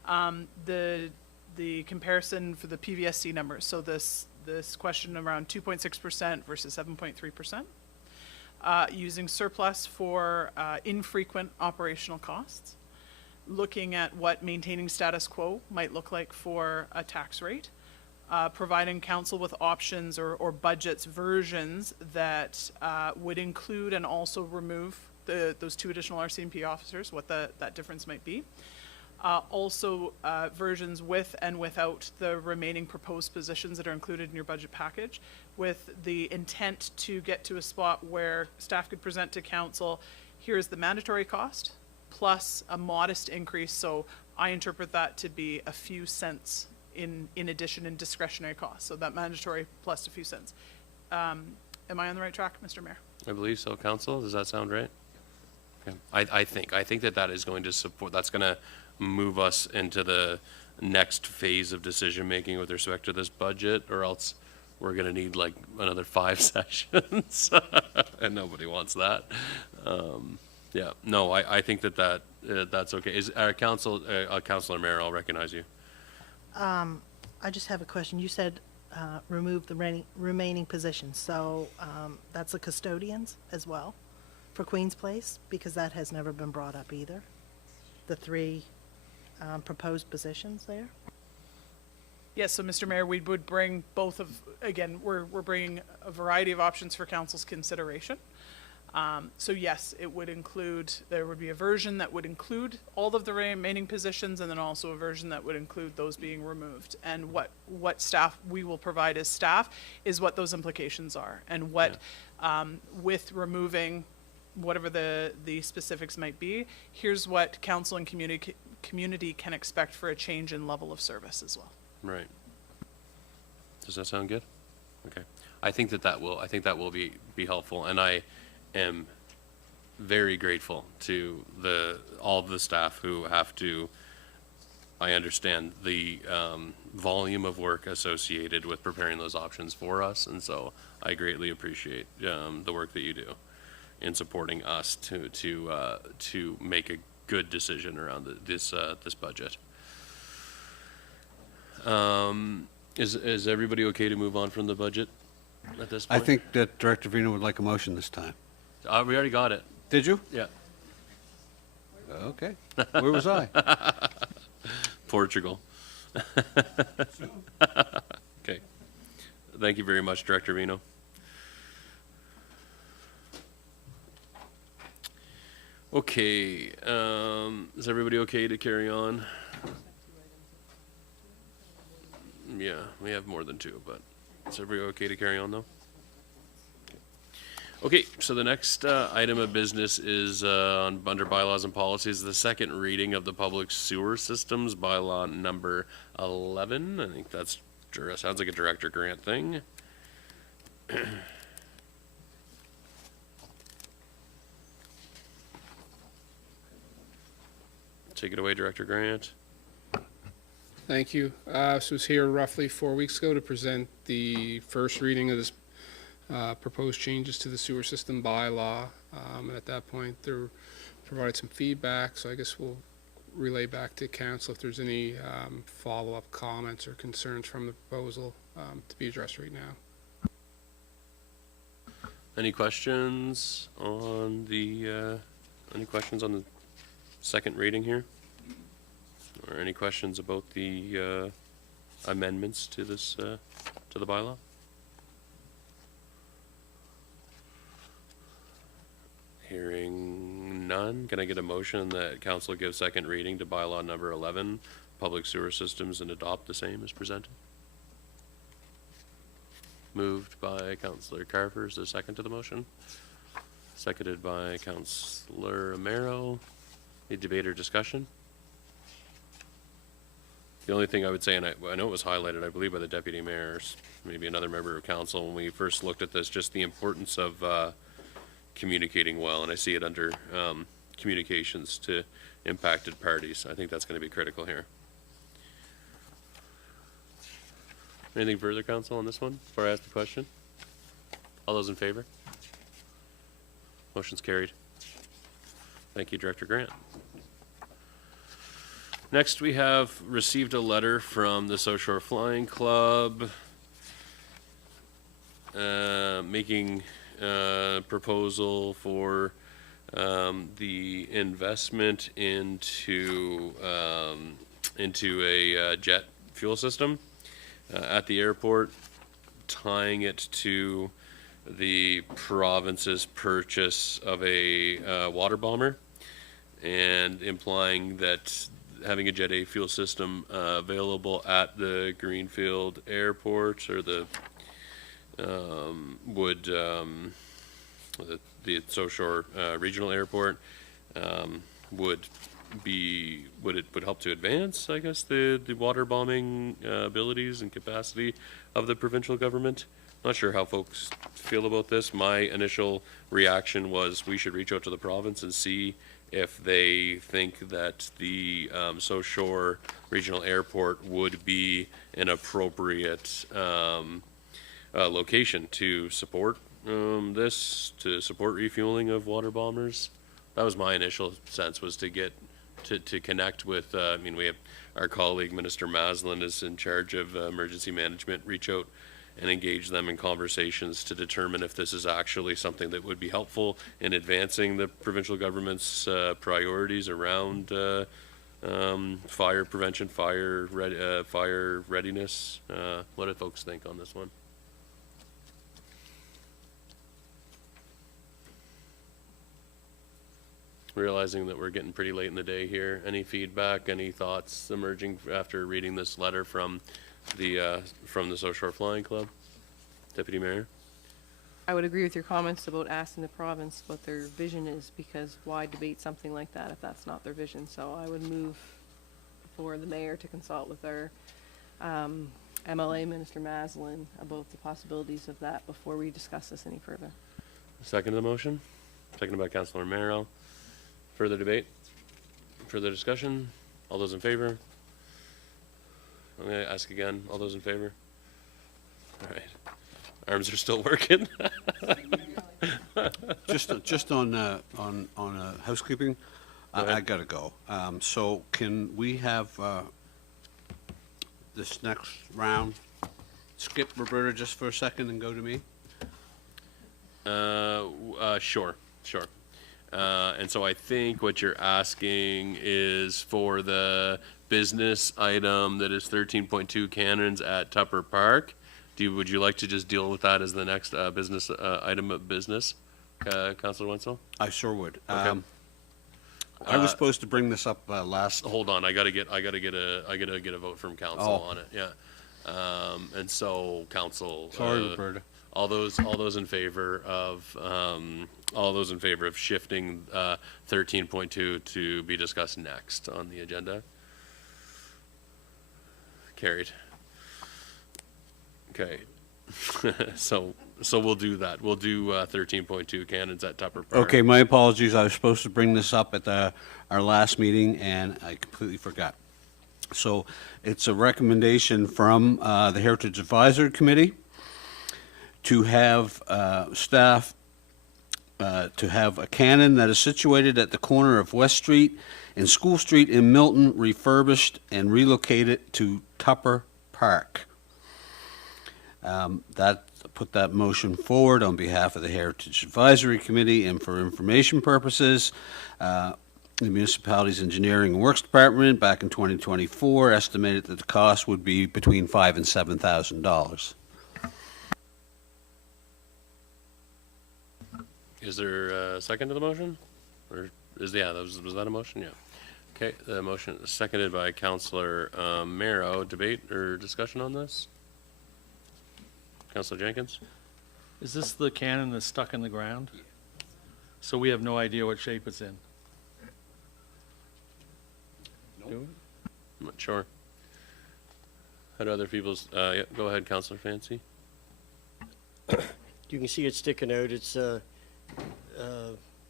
the comparison for the PVSC numbers. So this question around 2.6% versus 7.3%, using surplus for infrequent operational costs, looking at what maintaining status quo might look like for a tax rate, providing council with options or budgets versions that would include and also remove those 2 additional RCMP officers, what that difference might be. Also versions with and without the remaining proposed positions that are included in your budget package, with the intent to get to a spot where staff could present to council, here's the mandatory cost plus a modest increase. So I interpret that to be a few cents in addition in discretionary costs. So that mandatory plus a few cents. Am I on the right track, Mr. Mayor? I believe so, council. Does that sound right? Okay. I think that is going to support, that's going to move us into the next phase of decision making with respect to this budget, or else we're going to need like another 5 sessions and nobody wants that. Yeah, no, I think that's okay. Is our Councilor Mayor, I'll recognize you. I just have a question. You said remove the remaining positions, so that's the custodians as well for Queen's Place, because that has never been brought up either, the 3 proposed positions there? Yes, so Mr. Mayor, we would bring both of, again, we're bringing a variety of options for council's consideration. So yes, it would include, there would be a version that would include all of the remaining positions, and then also a version that would include those being removed. And what staff we will provide as staff is what those implications are, and what, with removing whatever the specifics might be, here's what council and community can expect for a change in level of service as well. Right. Does that sound good? Okay. I think that will be helpful, and I am very grateful to all of the staff who have to, I understand the volume of work associated with preparing those options for us, and so I greatly appreciate the work that you do in supporting us to make a good decision around this budget. Is everybody okay to move on from the budget at this point? I think that Director Vino would like a motion this time. We already got it. Did you? Yeah. Okay. Where was I? Portugal. Okay. Thank you very much, Director Vino. Okay. Is everybody okay to carry on? Yeah, we have more than 2, but is everybody okay to carry on though? Okay, so the next item of business is under bylaws and policies, the second reading of the public sewer systems bylaw number 11. I think that's sounds like a Director Grant thing. Take it away, Director Grant. Thank you. So I was here roughly 4 weeks ago to present the first reading of this proposed changes to the sewer system bylaw. And at that point, they provided some feedback. So I guess we'll relay back to council if there's any follow-up comments or concerns from the proposal to be addressed right now. Any questions on the second reading here? Or any questions about the amendments to this to the bylaw? Hearing none, can I get a motion that council give second reading to bylaw number 11, public sewer systems, and adopt the same as presented? Moved by Councillor Carver. Is there a second to the motion? Seconded by Councillor Amaro. Any debate or discussion? The only thing I would say, and I know it was highlighted, I believe, by the Deputy Mayor, maybe another member of council, when we first looked at this, just the importance of communicating well, and I see it under communications to impacted parties. I think that's going to be critical here. Anything further, council, on this one before I ask the question? All those in favor? Motion's carried. Thank you, Director Grant. Next, we have received a letter from the South Shore Flying Club making a proposal for the investment into a jet fuel system at the airport, tying it to the province's purchase of a water bomber, and implying that having a Jet A fuel system available at the Greenfield Airport, or the would, the South Shore Regional Airport would help to advance, I guess, the water bombing abilities and capacity of the provincial government. Not sure how folks feel about this. My initial reaction was we should reach out to the province and see if they think that the South Shore Regional Airport would be an appropriate location to support to support refueling of water bombers. That was my initial sense, was to get to connect with, I mean, we have our colleague, Minister Maslin, is in charge of emergency management, reach out and engage them in conversations to determine if this is actually something that would be helpful in advancing the provincial government's priorities around fire prevention, fire readiness. What do folks think on this one? Realizing that we're getting pretty late in the day here, any feedback, any thoughts emerging after reading this letter from the South Shore Flying Club? Deputy Mayor? I would agree with your comments about asking the province what their vision is, because why debate something like that if that's not their vision? So I would move for the mayor to consult with our MLA, Minister Maslin, about the possibilities of that before we discuss this any further. Second to the motion? Seconded by Councilor Merrill. Further debate? Further discussion? All those in favor? I'm going to ask again. All those in favor? All right. Arms are still working. Just on housekeeping, I gotta go. So can we have this next round skip Roberta just for a second and go to me? Sure. And so I think what you're asking is for the business item that is 13.2 cannons at Tupper Park. Would you like to just deal with that as the next business item of business, Councilor Wenzel? I sure would. Okay. I was supposed to bring this up last. Hold on, I gotta get a vote from council on it. Yeah. And so council. Sorry, Roberta. All those in favor of shifting 13.2 to be discussed next on the agenda? Carried. Okay. so we'll do that. We'll do 13.2 cannons at Tupper Park. Okay, my apologies. I was supposed to bring this up at our last meeting, and I completely forgot. So it's a recommendation from the Heritage Advisory Committee to have staff to have a cannon that is situated at the corner of West Street and School Street in Milton refurbished and relocated to Tupper Park. Put that motion forward on behalf of the Heritage Advisory Committee, and for information purposes, the municipality's Engineering and Works Department back in 2024 estimated that the cost would be between $5,000 and $7,000. Is there a second to the motion? Or was that a motion? Yeah. Okay, the motion is seconded by Councilor Merrow. Debate or discussion on this? Councilor Jenkins? Is this the cannon that's stuck in the ground? So we have no idea what shape it's in? Nope. I'm not sure. How do other people's, yeah, go ahead, Councilor Fancy. You can see it sticking out. It's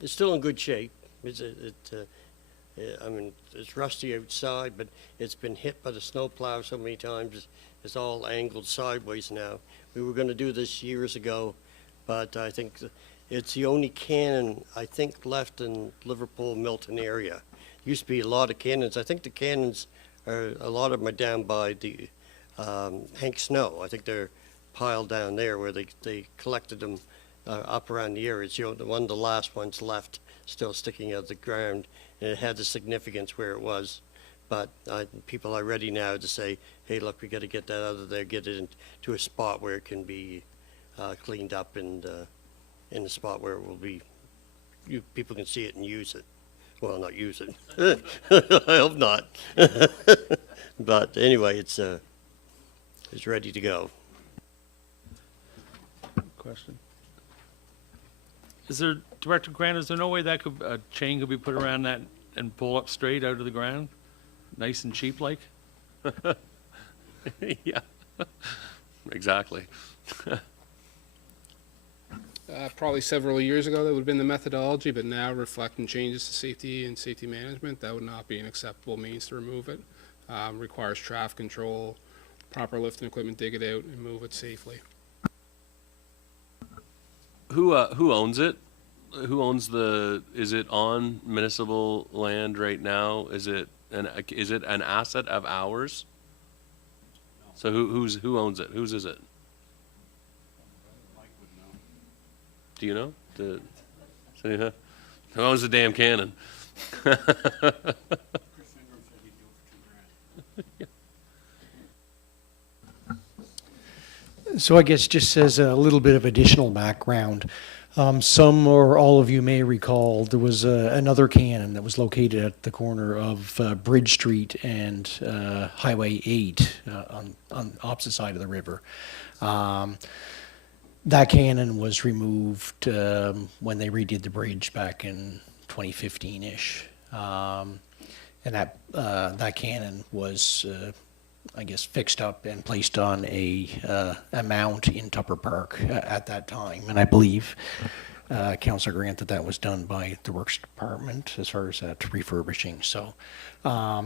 still in good shape. I mean, it's rusty outside, but it's been hit by the snowplow so many times. It's all angled sideways now. We were going to do this years ago, but I think it's the only cannon, I think, left in Liverpool, Milton area. Used to be a lot of cannons. I think the cannons a lot of them are down by the Hank Snow. I think they're piled down there where they collected them up around the area. It's the last ones left still sticking out of the ground, and it had the significance where it was. But people are ready now to say, hey, look, we got to get that out of there, get it into a spot where it can be cleaned up and in a spot where it will be, people can see it and use it. Well, not use it. I hope not. But anyway, it's ready to go. question. Is there, Director Grant, is there no way that could, a chain could be put around that and pull up straight out of the ground? Nice and cheap like? Yeah, exactly. Probably several years ago, that would have been the methodology, but now reflecting changes to safety and safety management, that would not be an acceptable means to remove it. Requires traffic control, proper lifting equipment, dig it out and move it safely. Who owns it? Who owns is it on municipal land right now? Is it an asset of ours? So who owns it? Whose is it? Do you know? Who owns the damn cannon? So I guess just as a little bit of additional background, some or all of you may recall there was another cannon that was located at the corner of Bridge Street and Highway 8 on opposite side of the river. That cannon was removed when they redid the bridge back in 2015-ish. And that cannon was I guess, fixed up and placed on a mount in Tupper Park at that time. And I believe, Councillor Grant, that was done by the Works Department as far as that refurbishing. So,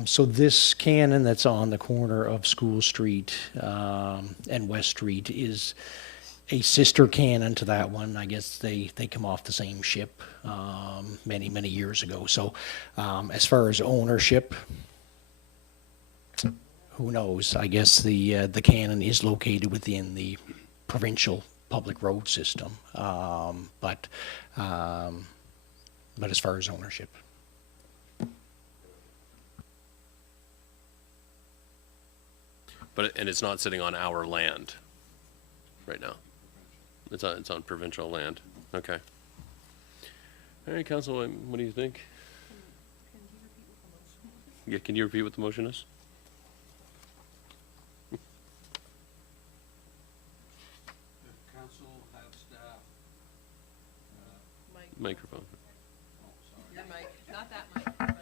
so this cannon that's on the corner of School Street and West Street is a sister cannon to that one. I guess they come off the same ship many, many years ago. So as far as ownership, who knows? I guess the cannon is located within the provincial public road system, but as far as ownership, and it's not sitting on our land right now. It's on provincial land. Okay. All right, Council. What do you think? Yeah, can you repeat what the motion is? Microphone. Your mic, not that mic.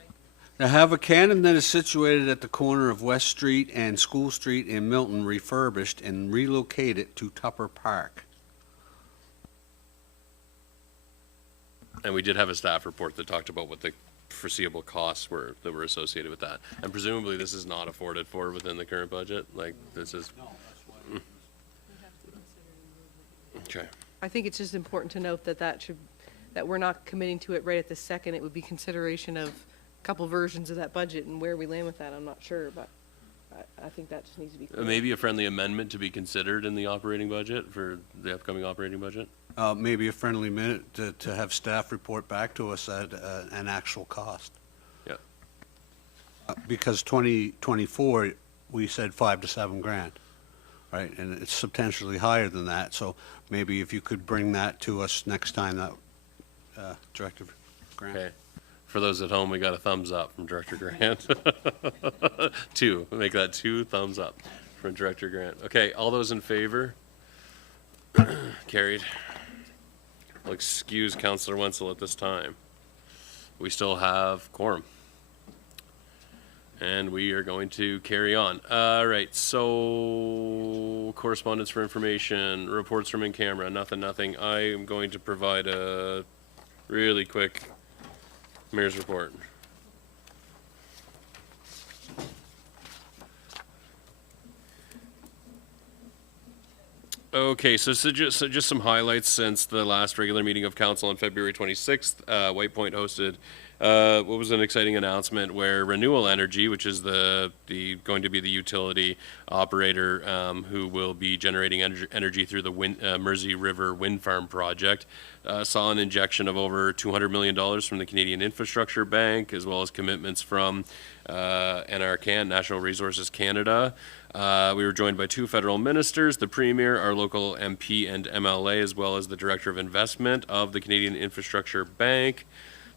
Now, have a cannon that is situated at the corner of West Street and School Street in Milton refurbished and relocate it to Tupper Park. And we did have a staff report that talked about what the foreseeable costs were that were associated with that. And presumably this is not afforded for within the current budget? Like, this is... No, that's why. Okay. I think it's just important to note that we're not committing to it right at this second. It would be consideration of a couple versions of that budget, and where we land with that, I'm not sure, but I think that just needs to be clear. Maybe a friendly amendment to be considered in the operating budget for the upcoming operating budget? Maybe a friendly minute to have staff report back to us at an actual cost. Yeah. Because 2024, we said $5 to $7 grand, right? And it's substantially higher than that. So maybe if you could bring that to us next time, that Director Grant. Okay. For those at home, we got a thumbs up from Director Grant. Two. We'll make that 2 thumbs up from Director Grant. Okay, all those in favor? Carried. I'll excuse Councillor Wenzel at this time. We still have quorum. And we are going to carry on. All right, so correspondence for information, reports from in camera, nothing. I am going to provide a really quick mayor's report. Okay, so just some highlights since the last regular meeting of council on February 26th. White Point hosted what was an exciting announcement where Renewal Energy, which is going to be the utility operator who will be generating energy through the Mersey River Wind Farm project, saw an injection of over $200 million from the Canadian Infrastructure Bank, as well as commitments from NRCan, National Resources Canada. We were joined by 2 federal ministers, the Premier, our local MP and MLA, as well as the Director of Investment of the Canadian Infrastructure Bank.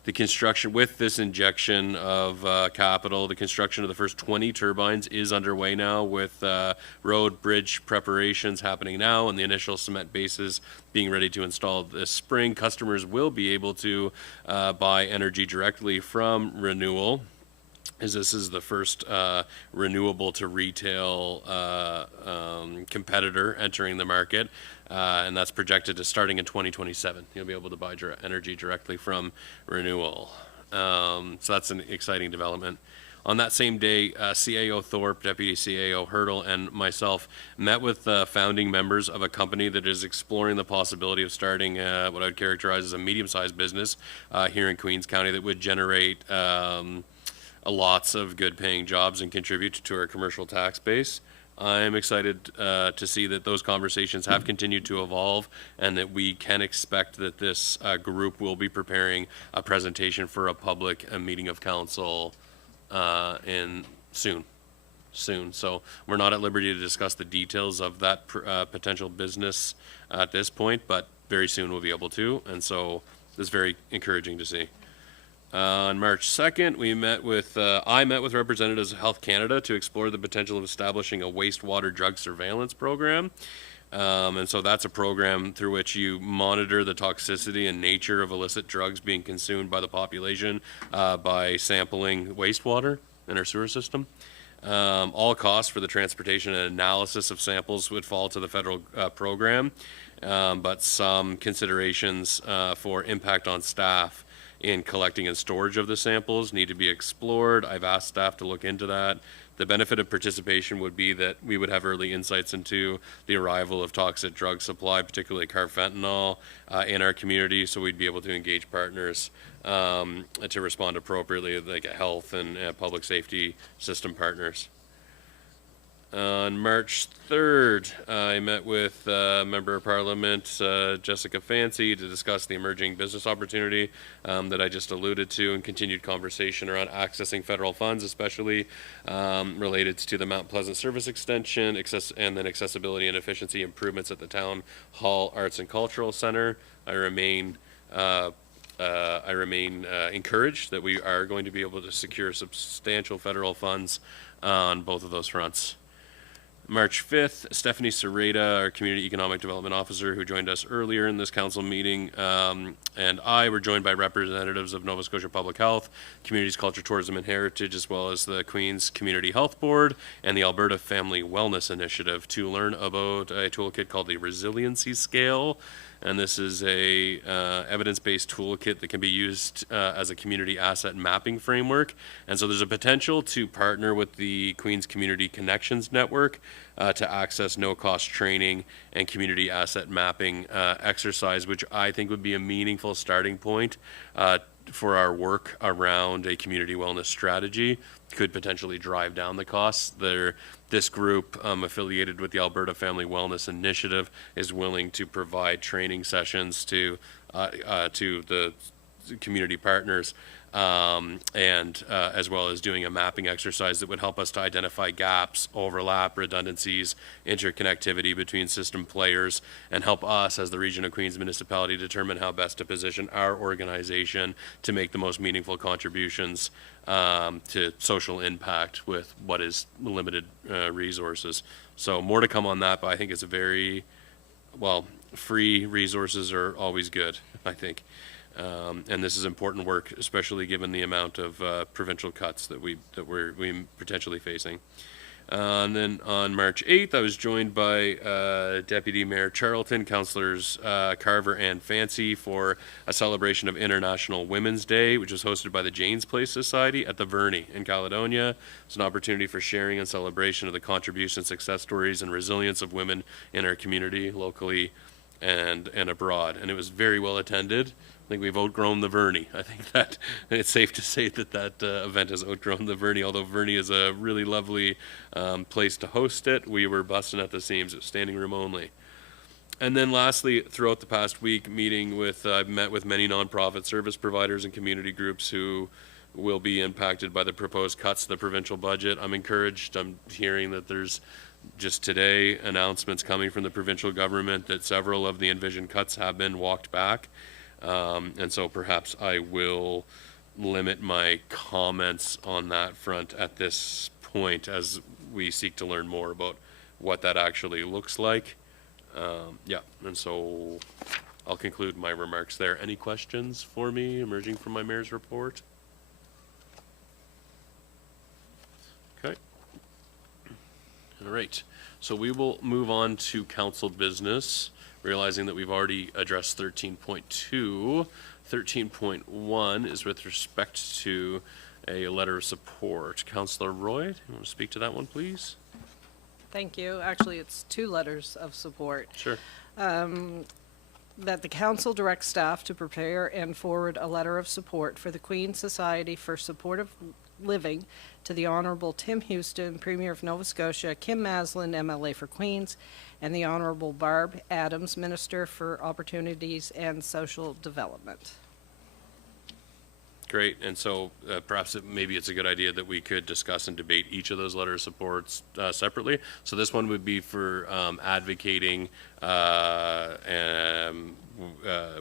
The construction, with this injection of capital, the construction of the first 20 turbines is underway now, with road bridge preparations happening now and the initial cement bases being ready to install this spring. Customers will be able to buy energy directly from Renewal, as this is the first renewable to retail competitor entering the market, and that's projected to starting in 2027. You'll be able to buy energy directly from Renewal. So that's an exciting development. On that same day, CAO Thorpe, Deputy CAO Hurdle, and myself met with founding members of a company that is exploring the possibility of starting what I would characterize as a medium-sized business here in Queens County that would generate lots of good-paying jobs and contribute to our commercial tax base. I'm excited to see that those conversations have continued to evolve, and that we can expect that this group will be preparing a presentation for a public meeting of council in soon. So we're not at liberty to discuss the details of that potential business at this point, but very soon we'll be able to, and so it's very encouraging to see. On March 2nd, I met with representatives of Health Canada to explore the potential of establishing a wastewater drug surveillance program. And so that's a program through which you monitor the toxicity and nature of illicit drugs being consumed by the population by sampling wastewater in our sewer system. All costs for the transportation and analysis of samples would fall to the federal program, but some considerations for impact on staff in collecting and storage of the samples need to be explored. I've asked staff to look into that. The benefit of participation would be that we would have early insights into the arrival of toxic drug supply, particularly carfentanil, in our community, so we'd be able to engage partners to respond appropriately, like health and public safety system partners. On March 3rd, I met with Member of Parliament Jessica Fancy to discuss the emerging business opportunity that I just alluded to, and continued conversation around accessing federal funds, especially related to the Mount Pleasant Service Extension, and then accessibility and efficiency improvements at the Town Hall Arts and Cultural Center. I remain encouraged that we are going to be able to secure substantial federal funds on both of those fronts. March 5th, Stephanie Serrata, our Community Economic Development Officer, who joined us earlier in this council meeting, and I were joined by representatives of Nova Scotia Public Health, Communities, Culture, Tourism and Heritage, as well as the Queen's Community Health Board and the Alberta Family Wellness Initiative to learn about a toolkit called the Resiliency Scale. And this is a evidence-based toolkit that can be used as a community asset mapping framework. And so there's a potential to partner with the Queen's Community Connections Network to access no-cost training and community asset mapping exercise, which I think would be a meaningful starting point for our work around a community wellness strategy. Could potentially drive down the costs. This group, affiliated with the Alberta Family Wellness Initiative, is willing to provide training sessions to the community partners, and as well as doing a mapping exercise that would help us to identify gaps, overlap, redundancies, interconnectivity between system players, and help us as the Region of Queens Municipality determine how best to position our organization to make the most meaningful contributions to social impact with what is limited resources. So more to come on that, but I think it's a very, free resources are always good, I think. And this is important work, especially given the amount of provincial cuts that we're potentially facing. And then on March 8th, I was joined by Deputy Mayor Charlton, Councillors Carver and Fancy for a celebration of International Women's Day, which was hosted by the Jane's Place Society at the Verney in Caledonia. It's an opportunity for sharing and celebration of the contributions, success stories, and resilience of women in our community, locally and abroad. And it was very well attended. I think we've outgrown the Verney. I think that it's safe to say that event has outgrown the Verney, although Verney is a really lovely place to host it. We were busting at the seams. It was standing room only. And then lastly, throughout the past week, I've met with many nonprofit service providers and community groups who will be impacted by the proposed cuts to the provincial budget. I'm encouraged. I'm hearing that there's just today announcements coming from the provincial government that several of the envisioned cuts have been walked back. And so perhaps I will limit my comments on that front at this point as we seek to learn more about what that actually looks like. Yeah, and so I'll conclude my remarks there. Any questions for me emerging from my mayor's report? Okay. All right, so we will move on to council business, realizing that we've already addressed 13.2. 13.1 is with respect to a letter of support. Councillor Roy, you want to speak to that one, please? Thank you. Actually, it's 2 letters of support. Sure. That the council directs staff to prepare and forward a letter of support for the Queen's Society for Supportive Living to the Honourable Tim Houston, Premier of Nova Scotia, Kim Maslin, MLA for Queens, and the Honourable Barb Adams, Minister for Opportunities and Social Development. Great, and so perhaps maybe it's a good idea that we could discuss and debate each of those letter of supports separately. So this one would be for advocating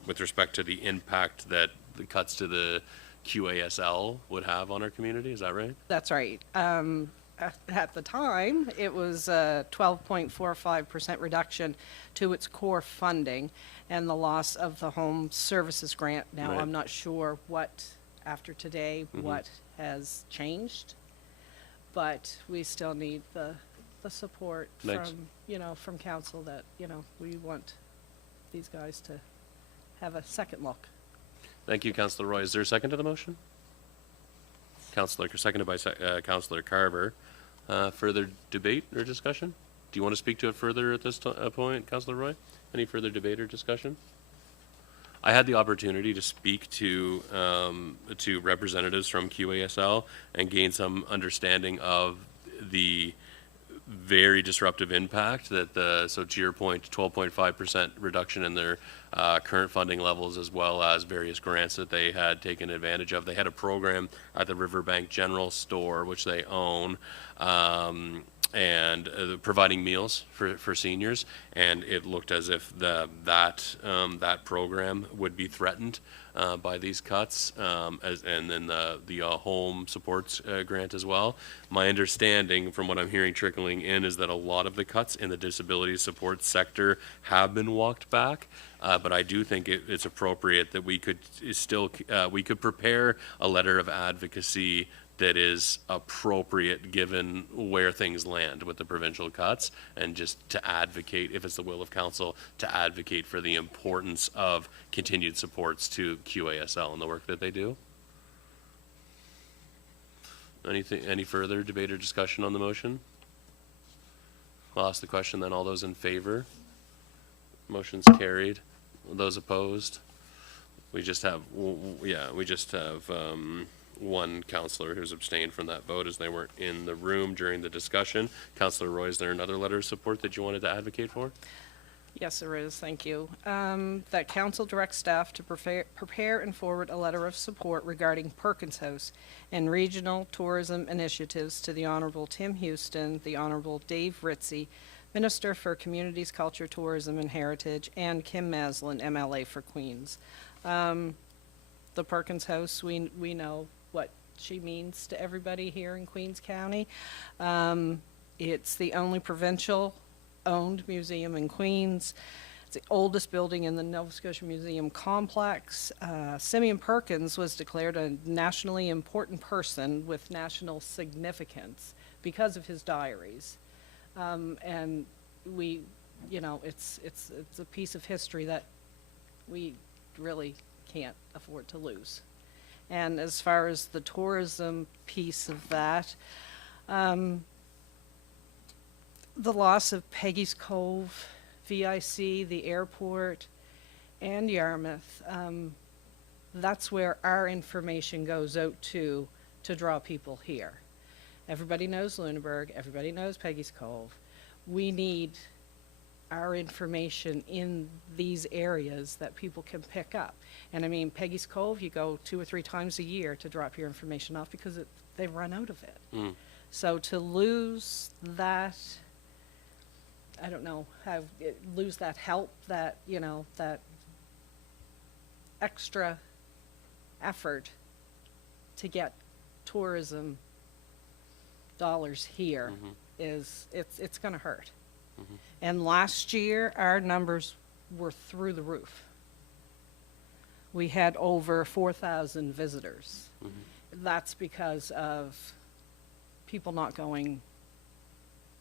with respect to the impact that the cuts to the QASL would have on our community, is that right? That's right. At the time, it was a 12.45% reduction to its core funding and the loss of the home services grant. Now, Right. I'm not sure what, after today, what has changed, but we still need the support Thanks. from, from council that, we want these guys to have a second look. Thank you, Councillor Roy. Is there a second to the motion? Seconded by Councillor Carver. Further debate or discussion? Do you want to speak to it further at this point, Councillor Roy? Any further debate or discussion? I had the opportunity to speak to representatives from QASL and gain some understanding of the very disruptive impact that so to your point, 12.5% reduction in their current funding levels, as well as various grants that they had taken advantage of. They had a program at the Riverbank General Store, which they own, and providing meals for seniors, and it looked as if that program would be threatened by these cuts, and then the home supports grant as well. My understanding from what I'm hearing trickling in is that a lot of the cuts in the disability support sector have been walked back, but I do think it's appropriate that we could prepare a letter of advocacy that is appropriate given where things land with the provincial cuts, and just to advocate, if it's the will of council, to advocate for the importance of continued supports to QASL and the work that they do. Any further debate or discussion on the motion? I'll ask the question then. All those in favor? Motion's carried. Those opposed? We just have one councillor who's abstained from that vote as they weren't in the room during the discussion. Councillor Roy, is there another letter of support that you wanted to advocate for? Yes, there is. Thank you. That council directs staff to prepare and forward a letter of support regarding Perkins House and regional tourism initiatives to the Honourable Tim Houston, the Honourable Dave Ritzie, Minister for Communities, Culture, Tourism and Heritage, and Kim Maslin, MLA for Queens. The Perkins House, we know what she means to everybody here in Queens County. It's the only provincial-owned museum in Queens. It's the oldest building in the Nova Scotia Museum complex. Simeon Perkins was declared a nationally important person with national significance because of his diaries. And we, it's a piece of history that we really can't afford to lose. And as far as the tourism piece of that, the loss of Peggy's Cove, VIC, the airport, and Yarmouth, that's where our information goes out to draw people here. Everybody knows Lunenburg, everybody knows Peggy's Cove. We need our information in these areas that people can pick up. And I mean, Peggy's Cove, you go 2 or 3 times a year to drop your information off because they've run out of it. So to lose that, I don't know, lose that help, that, that extra effort to get tourism dollars here it's going to hurt. And last year, our numbers were through the roof. We had over 4,000 visitors. That's because of people not going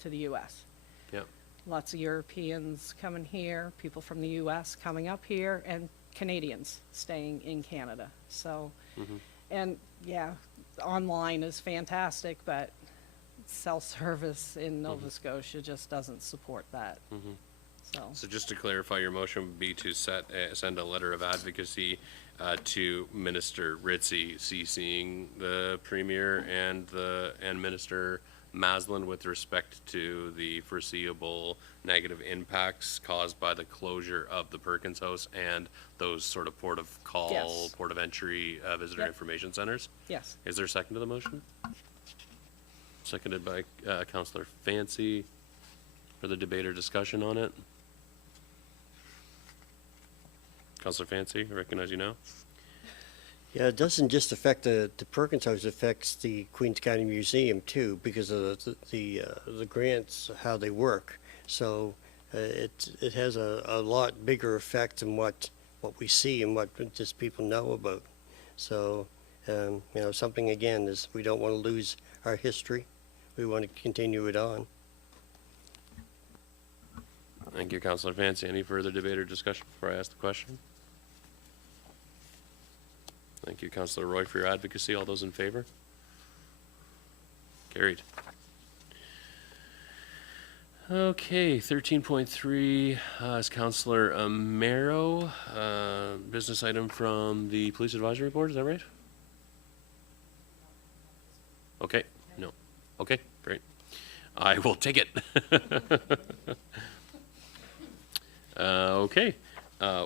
to the U.S. Yep. Lots of Europeans coming here, people from the U.S. coming up here, and Canadians staying in Canada. So, and yeah, online is fantastic, but self-service in Nova Scotia just doesn't support that. So just to clarify, your motion would be to send a letter of advocacy to Minister Ritchie, CCing the Premier and Minister Maslin with respect to the foreseeable negative impacts caused by the closure of the Perkins House and those sort of port of call, Yes. port of entry visitor Yep. information centers. Yes. Is there a second to the motion? Seconded by Councillor Fancy. Further debate or discussion on it? Councillor Fancy, I recognize you now. Yeah, it doesn't just affect the Perkins House, it affects the Queens County Museum too, because of the grants, how they work. So it has a lot bigger effect than what we see and what just people know about. So, you know, something again is we don't want to lose our history. We want to continue it on. Thank you, Councillor Fancy. Any further debate or discussion before I ask the question? Thank you, Councillor Roy, for your advocacy. All those in favor? Carried. Okay, 13.3 is Councillor Marrow, business item from the Police Advisory Board. Is that right? Okay, no. Okay, great. I will take it. Okay.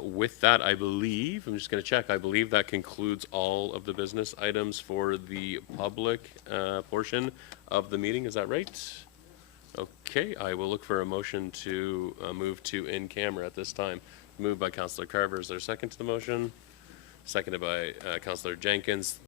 With that, I believe, I'm just going to check, I believe that concludes all of the business items for the public portion of the meeting. Is that right? Okay, I will look for a motion to move to in camera at this time. Moved by Councillor Carver. Is there a second to the motion? Seconded by Councillor Jenkins.